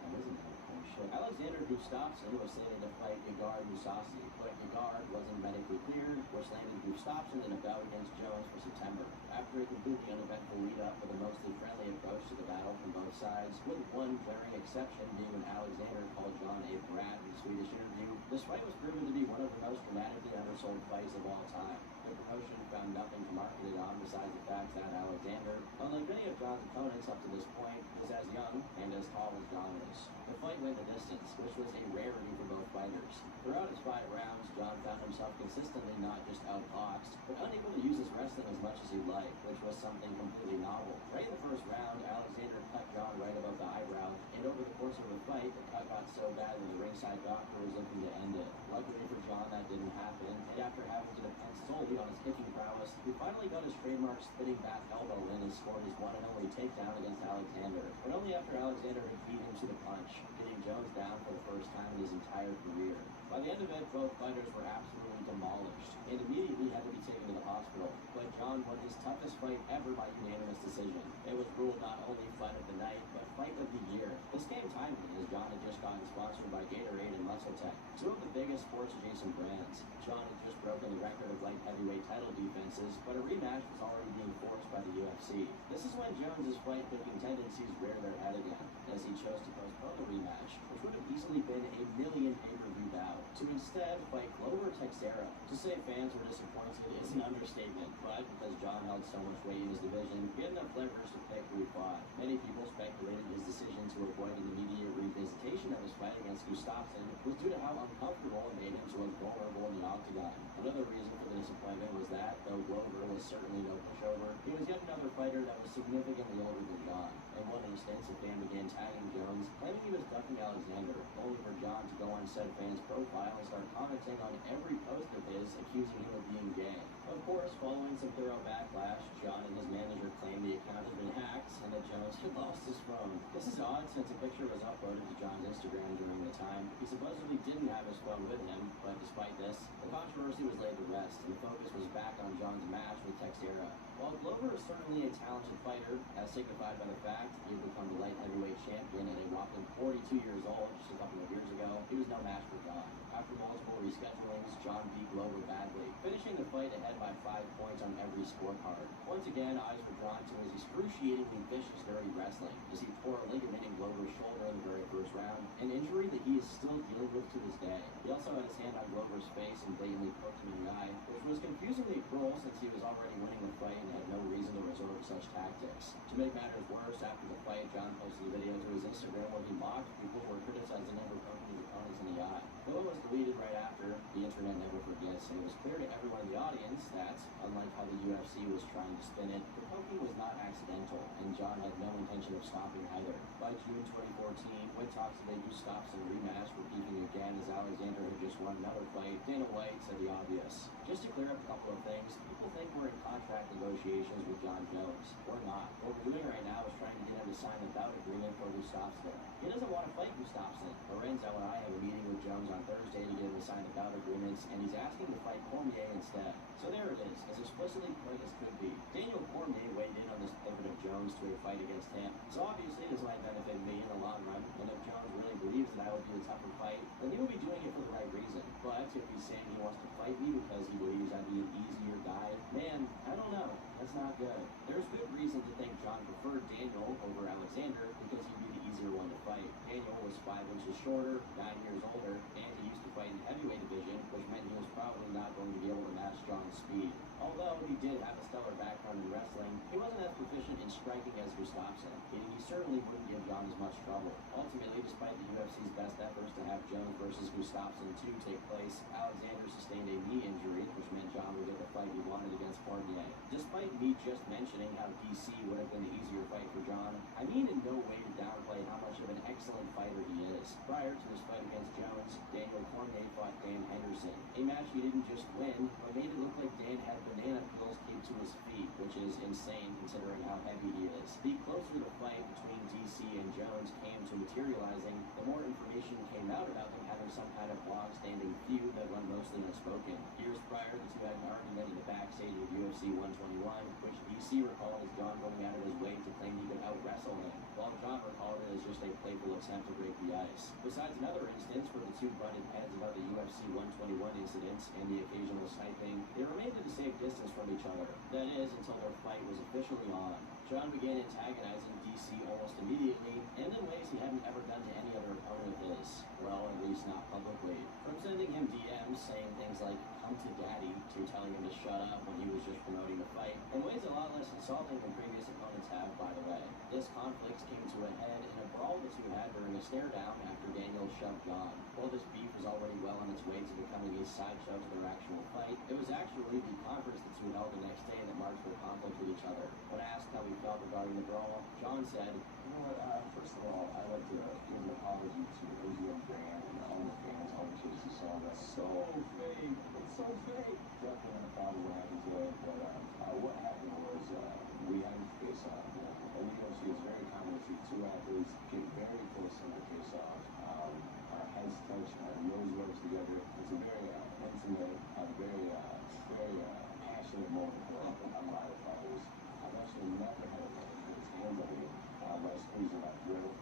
That isn't that cool shit. Alexander Gustafsson was slated to fight Gegard Mousasi, but Gegard wasn't medically cleared, which landed Gustafsson in a bout against Jones for September. After a completely uneventful lead-up with a mostly friendly approach to the battle from both sides, with one glaring exception being when Alexander called John a brat in a Swedish interview, this fight was proven to be one of the most dramatically undersold fights of all time. The promotion found nothing to market it on besides the fact that Alexander, unlike many of John's opponents up to this point, was as young and as tall as John is. The fight went the distance, which was a rarity for both fighters. Throughout his 5 rounds, John found himself consistently not just outboxed, but unable to use his wrestling as much as he'd like, which was something completely novel. Right in the first round, Alexander cut John right above the eyebrow, and over the course of the fight, the cut got so bad that the ringside doctor was looking to end it. Luckily for John, that didn't happen, and after having to depend solely on his kicking prowess, he finally got his trademark spinning back elbow in and scored his one and only takedown against Alexander, but only after Alexander had beat him to the punch, getting Jones down for the first time in his entire career. By the end of it, both fighters were absolutely demolished and immediately had to be taken to the hospital, but John won his toughest fight ever by unanimous decision. It was ruled not only fight of the night, but fight of the year. This came timely, as John had just gotten sponsored by Gatorade and Muscle Tech, 2 of the biggest sports-adjacent brands. John had just broken the record of light heavyweight title defenses, but a rematch was already being forced by the UFC. This is when Jones's fight-picking tendencies reared their head again, as he chose to postpone the rematch, which would have easily been a million pay-per-view bout. To to instead fight Glover Teixeira. To say fans were disappointed is an understatement, but because John held so much weight in his division, he had enough leverage to pick who he fought. Many people speculated his decision to avoid an immediate revisitation of his fight against Gustafsson was due to how uncomfortable it made him to look vulnerable in the octagon. Another reason for the disappointment was that, though Glover was certainly no pushover, he was yet another fighter that was significantly older than John. In one instance, a fan began tagging Jones, claiming he was ducking Alexander, only for John to go on said fan's profile and start commenting on every post of his, accusing him of being gay. Of course, following some thorough backlash, John and his manager claimed the account had been hacked and that Jones had lost his phone. This is odd since a picture was uploaded to John's Instagram during the time. He supposedly didn't have his phone with him, but despite this, the controversy was laid to rest and the focus was back on John's match with Teixeira. While Glover is certainly a talented fighter, as signified by the fact he had become the light heavyweight champion at a whopping 42 years old just a couple of years ago, he was no match for John. After multiple reschedulings, John beat Glover badly, finishing the fight ahead by 5 points on every scorecard. Once again, eyes were drawn to his excruciatingly vicious, dirty wrestling, as he tore a ligament in Glover's shoulder in the very first round, an injury that he is still dealing with to this day. He also had his hand on Glover's face and blatantly poked him in the eye, which was confusingly cruel since he was already winning the fight and had no reason to resort to such tactics. To make matters worse, after the fight, John posted a video to his Instagram where he mocked people who were criticizing him for poking his opponents in the eye. Though it was deleted right after, the internet never forgets, and it was clear to everyone in the audience that, unlike how the UFC was trying to spin it, the poking was not accidental, and John had no intention of stopping either. By June 2014, when talks of a Gustafsson rematch were peaking again as Alexander had just won another fight, Dana White said the obvious. Just to clear up a couple of things, people think we're in contract negotiations with John Jones. We're not. What we're doing right now is trying to get him to sign a bout agreement for Gustafsson. He doesn't want to fight Gustafsson. Lorenzo and I have a meeting with Jones on Thursday to get him to sign the bout agreements, and he's asking to fight Cormier instead. So there it is, as explicitly put as could be. Daniel Cormier weighed in on this pivot of Jones to a fight against him. So obviously this might benefit me in the long run, and if Jones really believes that I would be the tougher fight, then he will be doing it for the right reason. But if he's saying he wants to fight me because he believes I'd be an easier guy, man, I don't know. That's not good. There's good reason to think John preferred Daniel over Alexander because he'd be the easier one to fight. Daniel was 5 inches shorter, 9 years older, and he used to fight in the heavyweight division, which meant he was probably not going to be able to match John's speed. Although he did have a stellar background in wrestling, he wasn't as proficient in striking as Gustafsson, meaning he certainly wouldn't give John as much trouble. Ultimately, despite the UFC's best efforts to have Jones versus Gustafsson 2 take place, Alexander sustained a knee injury, which meant John would get the fight he wanted against Cormier. Despite me just mentioning how DC would have been the easier fight for John, I mean in no way to downplay how much of an excellent fighter he is. Prior to his fight against Jones, Daniel Cormier fought Dan Henderson, a match he didn't just win, but made it look like Dan had banana peels taped to his feet, which is insane considering how heavy he is. The closer the fight between DC and Jones came to materializing, the more information came out about them having some kind of long-standing feud that went mostly unspoken. Years prior, the two had an argument in the backstage of UFC 121, which DC recalled as John going out of his way to claim he could out-wrestle him, while John recalled it as just a playful attempt to break the ice. Besides another instance where the two butted heads about the UFC 121 incidents and the occasional sniping, they remained at a safe distance from each other. That is, until their fight was officially on. John began antagonizing DC almost immediately, and in ways he hadn't ever done to any other opponent of his. Well, at least not publicly. From sending him DMs saying things like, "come to daddy," to telling him to shut up when he was just promoting the fight, in ways a lot less insulting than previous opponents have, by the way. This conflict came to a head in a brawl the two had during a stare-down after Daniel shoved John. While this beef was already well on its way to becoming a sideshow to their actual fight, it was actually the conference the two held the next day that marked their conflict with each other. When asked how he felt regarding the brawl, John said, "You know what, first of all, I'd like to give an apology to OGM fan and all the fans, all the kids who saw that. So fake. It's so fake. Definitely not a problem what happened today, but what happened was we had to face off. And the UFC is very common to see two athletes get very close in the face off. Our heads touch, our nose rubs together. It's a very intimate, very passionate moment for a lot of fighters. I've actually never had a fight with his hands on me. By squeezing my throat,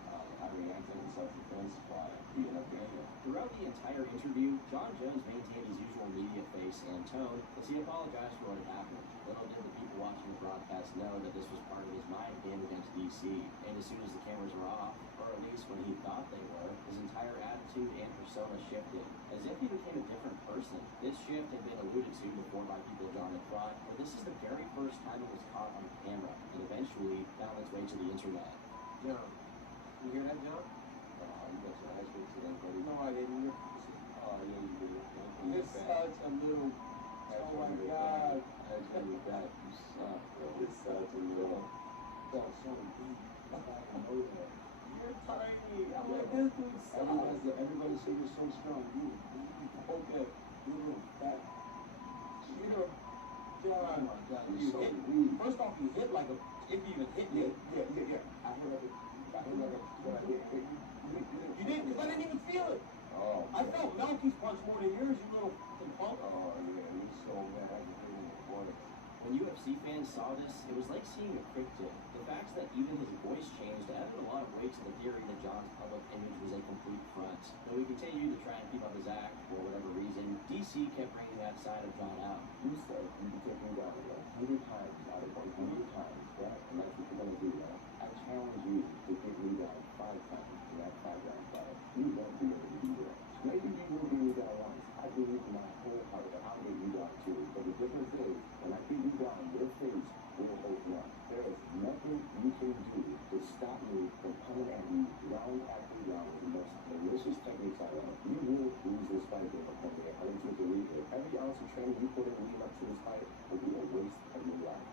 I reacted in self-defense by beating up Daniel. Throughout the entire interview, interview, Jon Jones maintained his usual media face and tone as he apologized for what had happened. Little did the people watching the broadcast know that this was part of his mind game against DC, and as soon as the cameras were off, or at least when he thought they were, his entire attitude and persona shifted, as if he became a different person. This shift had been alluded to before by people Jon had fought, but this is the very first time it was caught on camera, and eventually found its way to the internet. John, you hear that, John? You got your eyes fixed today, buddy. No, I didn't. Oh, yeah, you did. You're such a little. Oh my God. That's when you're back. You suck, bro. You're such a little. You're tiny. I'm like, this dude sucks. Everybody say you're so strong. You. Okay. You're a little fat. You're John. Oh my God, You you're so hit. weak. First off, you hit like a. If you even hit me. Yeah. I heard like a. What I did. You didn't, because I didn't even feel it. Oh. I felt Melky's punch more than yours, you little fucking punk. Oh, yeah, he's so mad. I can feel him in the morning. When UFC fans saw this, it was like seeing a cryptid. The facts that even his voice changed added a lot of weight to the theory that Jon's public image was a complete front. Though he continued to try and keep up his act, for whatever reason, DC kept bringing that side of Jon out. You said you can take me down 100 times out of 100 times, right? And that's what you're going to do now. I challenge you to get me down 5 times in that 5-round fight. You won't be able to do that. Maybe you will be me down once. I believe in my whole heart that I'll get you down too. But the difference is, when I beat you down, your face will open up. There is nothing you can do to stop me from coming at you round after round with the most delicious techniques I know. You will lose this fight if I come there. I don't think believe it. Every ounce of training you put in leading up to this fight will be a waste of your life.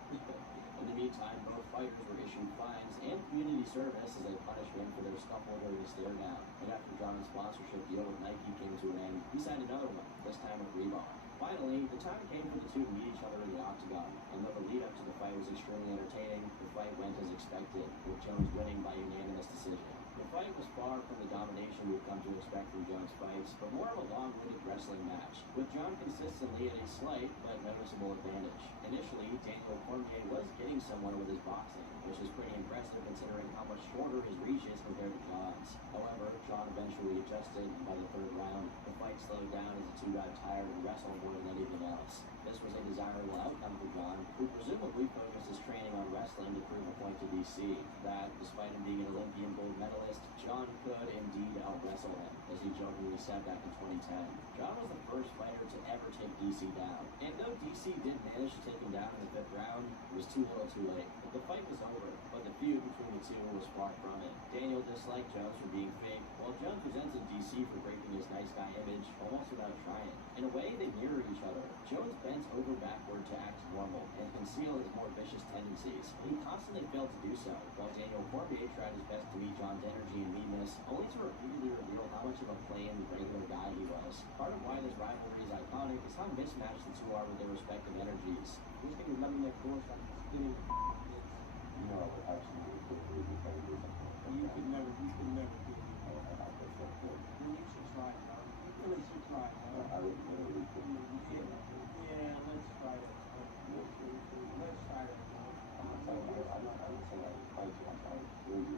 In the meantime, both fighters were issued fines and community service as a punishment for their scuffle during the stare down. And after Jon's sponsorship deal with Nike came to an end, he signed another one, this time with Reebok. Finally, the time came for the two to meet each other in the octagon, and though the lead up to the fight was extremely entertaining, the fight went as expected, with Jones winning by unanimous decision. The fight was far from the domination we've come to expect from Jones' fights, but more of a long-winded wrestling match, with Jon consistently at a slight but noticeable advantage. Initially, Daniel Cormier was getting somewhere with his boxing, which is pretty impressive considering how much shorter his reach is compared to Jon's. However, Jon eventually adjusted by the third round. The fight slowed down as the two got tired and wrestled more than anything else. This was a desirable outcome for Jon, who presumably focused his training on wrestling to prove a point to DC, that despite him being an Olympian gold medalist, Jon could indeed out-wrestle him, as he jokingly said back in 2010. Jon was the first fighter to ever take DC down, and though DC did manage to take him down in the 5th round, it was too little too late. The fight was over, but the feud between the two was far from it. Daniel disliked Jones for being fake, while Jones resented DC for breaking his nice guy image almost without trying. In a way, they mirrored each other. Jones bent over backward to act normal and conceal his more vicious tendencies. He constantly failed to do so, while Daniel Cormier tried his best to meet Jon's energy and meanness, only to repeatedly reveal how much of a plain, regular guy he was. Part of why this rivalry is iconic is how mismatched the two are with their respective energies. This thing is nothing like doors like spinning. No, absolutely. You could never do it. You should try it. You really should try it. I would really Yeah, let's try it. Let's try it. I'm not saying I would fight you. I'm trying to kill you.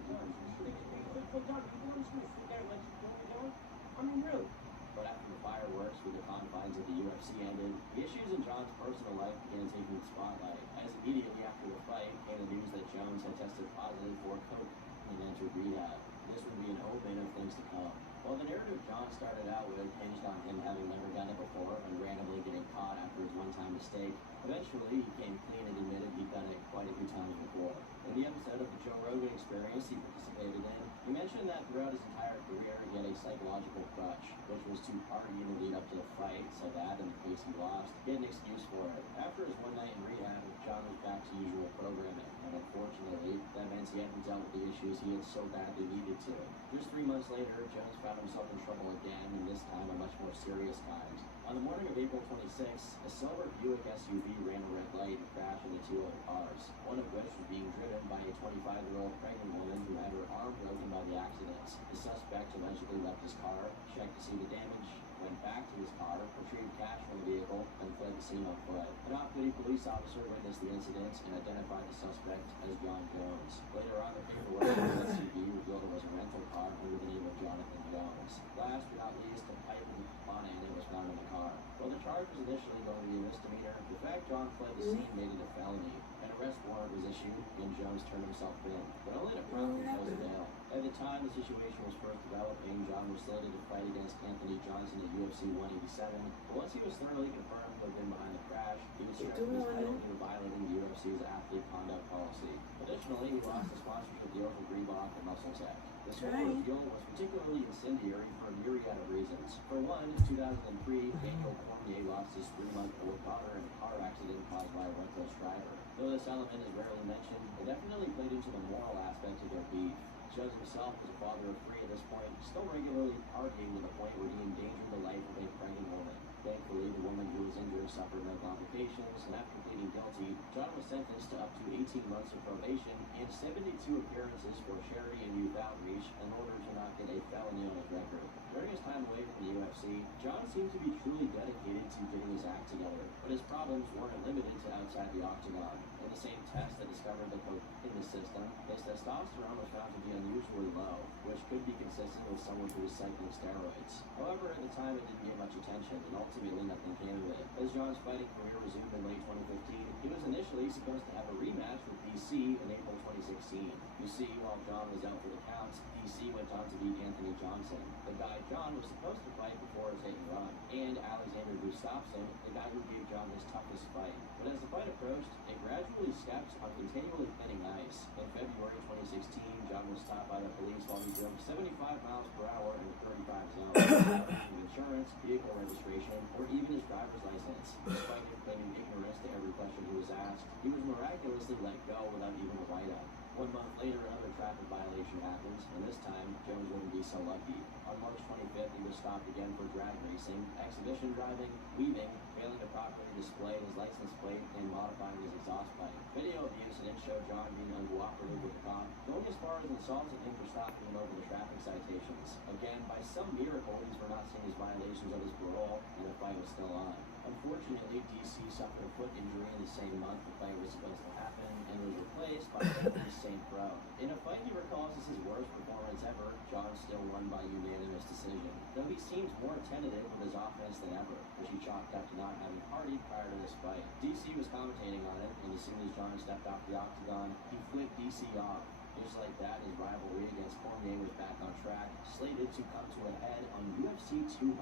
John, you want us to sit there and let you kill me, John? I mean, really? But after the fireworks with the confines of the UFC ended, the issues in Jon's personal life began taking the spotlight, as immediately after the fight came the news that Jones had tested positive for coke and entered rehab. This would be an omen of things to come. While the narrative Jon started out with hinged on him having never done it before and randomly getting caught after his one-time mistake, eventually he came clean and admitted he'd done it quite a few times before. In the episode of the Joe Rogan Experience he participated in, he mentioned that throughout his entire career he had a psychological crutch, which was to party in the lead up to the fight so that, in the case he lost, he had an excuse for it. After his one night in rehab, Jon was back to usual programming, and unfortunately, that meant he hadn't dealt with the issues he had so badly needed to. Just 3 months later, Jones found himself in trouble again, and this time a much more serious kind. On the morning of April 26, a silver Buick SUV ran a red light and crashed into 2 other cars, one of which was being driven by a 25-year-old pregnant woman who had her arm broken by the accidents. The suspect allegedly left his car, checked to see the damage, went back to his car, retrieved cash from the vehicle, and fled the the scene on foot. An off-duty police officer witnessed the incident and identified the suspect as John Jones. Later on, the paperwork of the SUV revealed it was a rental car under the name of Jonathan Jones. Last but not least, a pipe and bonnet was found in the car. While the charge was initially going to be a misdemeanor, the fact John fled the scene made it a felony. An arrest warrant was issued, and Jones turned himself in, but only to promptly close bail. At the time the situation was first developing, John was slated to fight against Anthony Johnson at UFC 187, but once he was thoroughly confirmed to have been behind the crash, he was stripped of his title due to violating the UFC's athlete conduct policy. Additionally, he lost the sponsorship deal for Reebok and Musclesack. The sole reveal was particularly incendiary for a myriad of reasons. For one, in 2003, Daniel Cormier lost his 3-month-old daughter in a car accident caused by a reckless driver. Though this element is rarely mentioned, it definitely played into the moral aspect of their beef. Jones himself was a father of 3 at this point, still regularly partying to the point where he endangered the life of a pregnant woman. Thankfully, the woman who was injured suffered no complications, and after pleading guilty, John was sentenced to up to 18 months of probation and 72 appearances for charity and youth outreach in order to not get a felony on his record. During his time away from the UFC, John seemed to be truly dedicated to getting his act together, but his problems weren't limited to outside the octagon. In the same test that discovered the coke in his system, his testosterone was found to be unusually low, which could be consistent with someone who was cycling steroids. However, at the time it didn't get much attention, and ultimately nothing came of it. As John's fighting career resumed in late 2015, he was initially supposed to have a rematch with DC in April 2016. You see, while John was out for the counts, DC went on to beat Anthony Johnson, the guy John was supposed to fight before his hit and run, and Alexander Gustafsson, the guy who gave John his toughest fight. But as the fight approached, it gradually stepped on continually thinning ice. In February 2016, John was stopped by the police while he drove 75 miles per hour in a 35 zone without insurance, vehicle registration, or even his driver's license. Despite him claiming ignorance to every question he was asked, he was miraculously let go without even a write-up. 1 month later, another traffic violation happens, and this time, Jones wouldn't be so lucky. On March 25th, he was stopped again for drag racing, exhibition driving, weaving, failing to properly display his license plate, and modifying his exhaust pipe. Video of the incident showed John being uncooperative with the cop, going as far as insulting him for stopping him over the traffic citations. Again, by some miracle, these were not seen as violations of his parole, and the fight was still on. Unfortunately, DC suffered a foot injury in the same month the fight was supposed to happen, and was replaced by the same pro. In a fight he recalls as his worst performance ever, John still won by unanimous decision. Though he seemed more tentative with his offense than ever, which he chalked up to not having partied prior to this fight. DC was commentating on it, and as soon as John stepped off the octagon, he flipped DC off. Just like that, his rivalry against Cormier was back on track, slated to come to a head on UFC 200.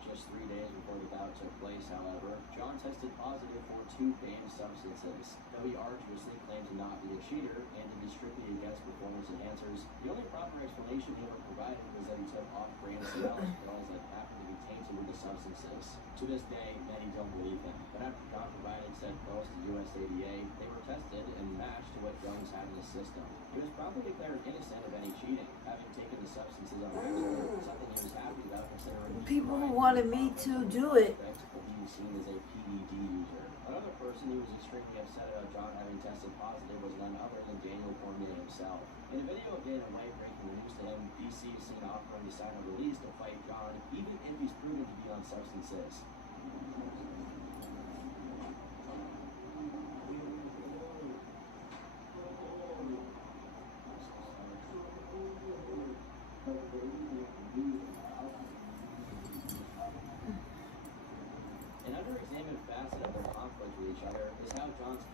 Just 3 days before the bout took place, however, John tested positive for 2 banned substances. Though he arduously claimed to not be a cheater and to be strictly against performance enhancers, the only proper explanation he ever provided was that he took off-brand Cialis pills that happened to be tainted with the substances. To this day, many don't believe him, but after John provided said pills to USADA, they were tested and matched to what Jones had in his system. He was promptly declared innocent of any cheating, having taken the substances on regular, something he was happy about considering people wanted me to do it. Being seen as a PED user. Another person who was extremely upset about John having tested positive was none other than Daniel Cormier himself. In a video of Dana White breaking the news to him, DC is seen offering to sign a release to fight John, even if he's proven to be on substances. An underexamined facet of their conflict with each other is how John's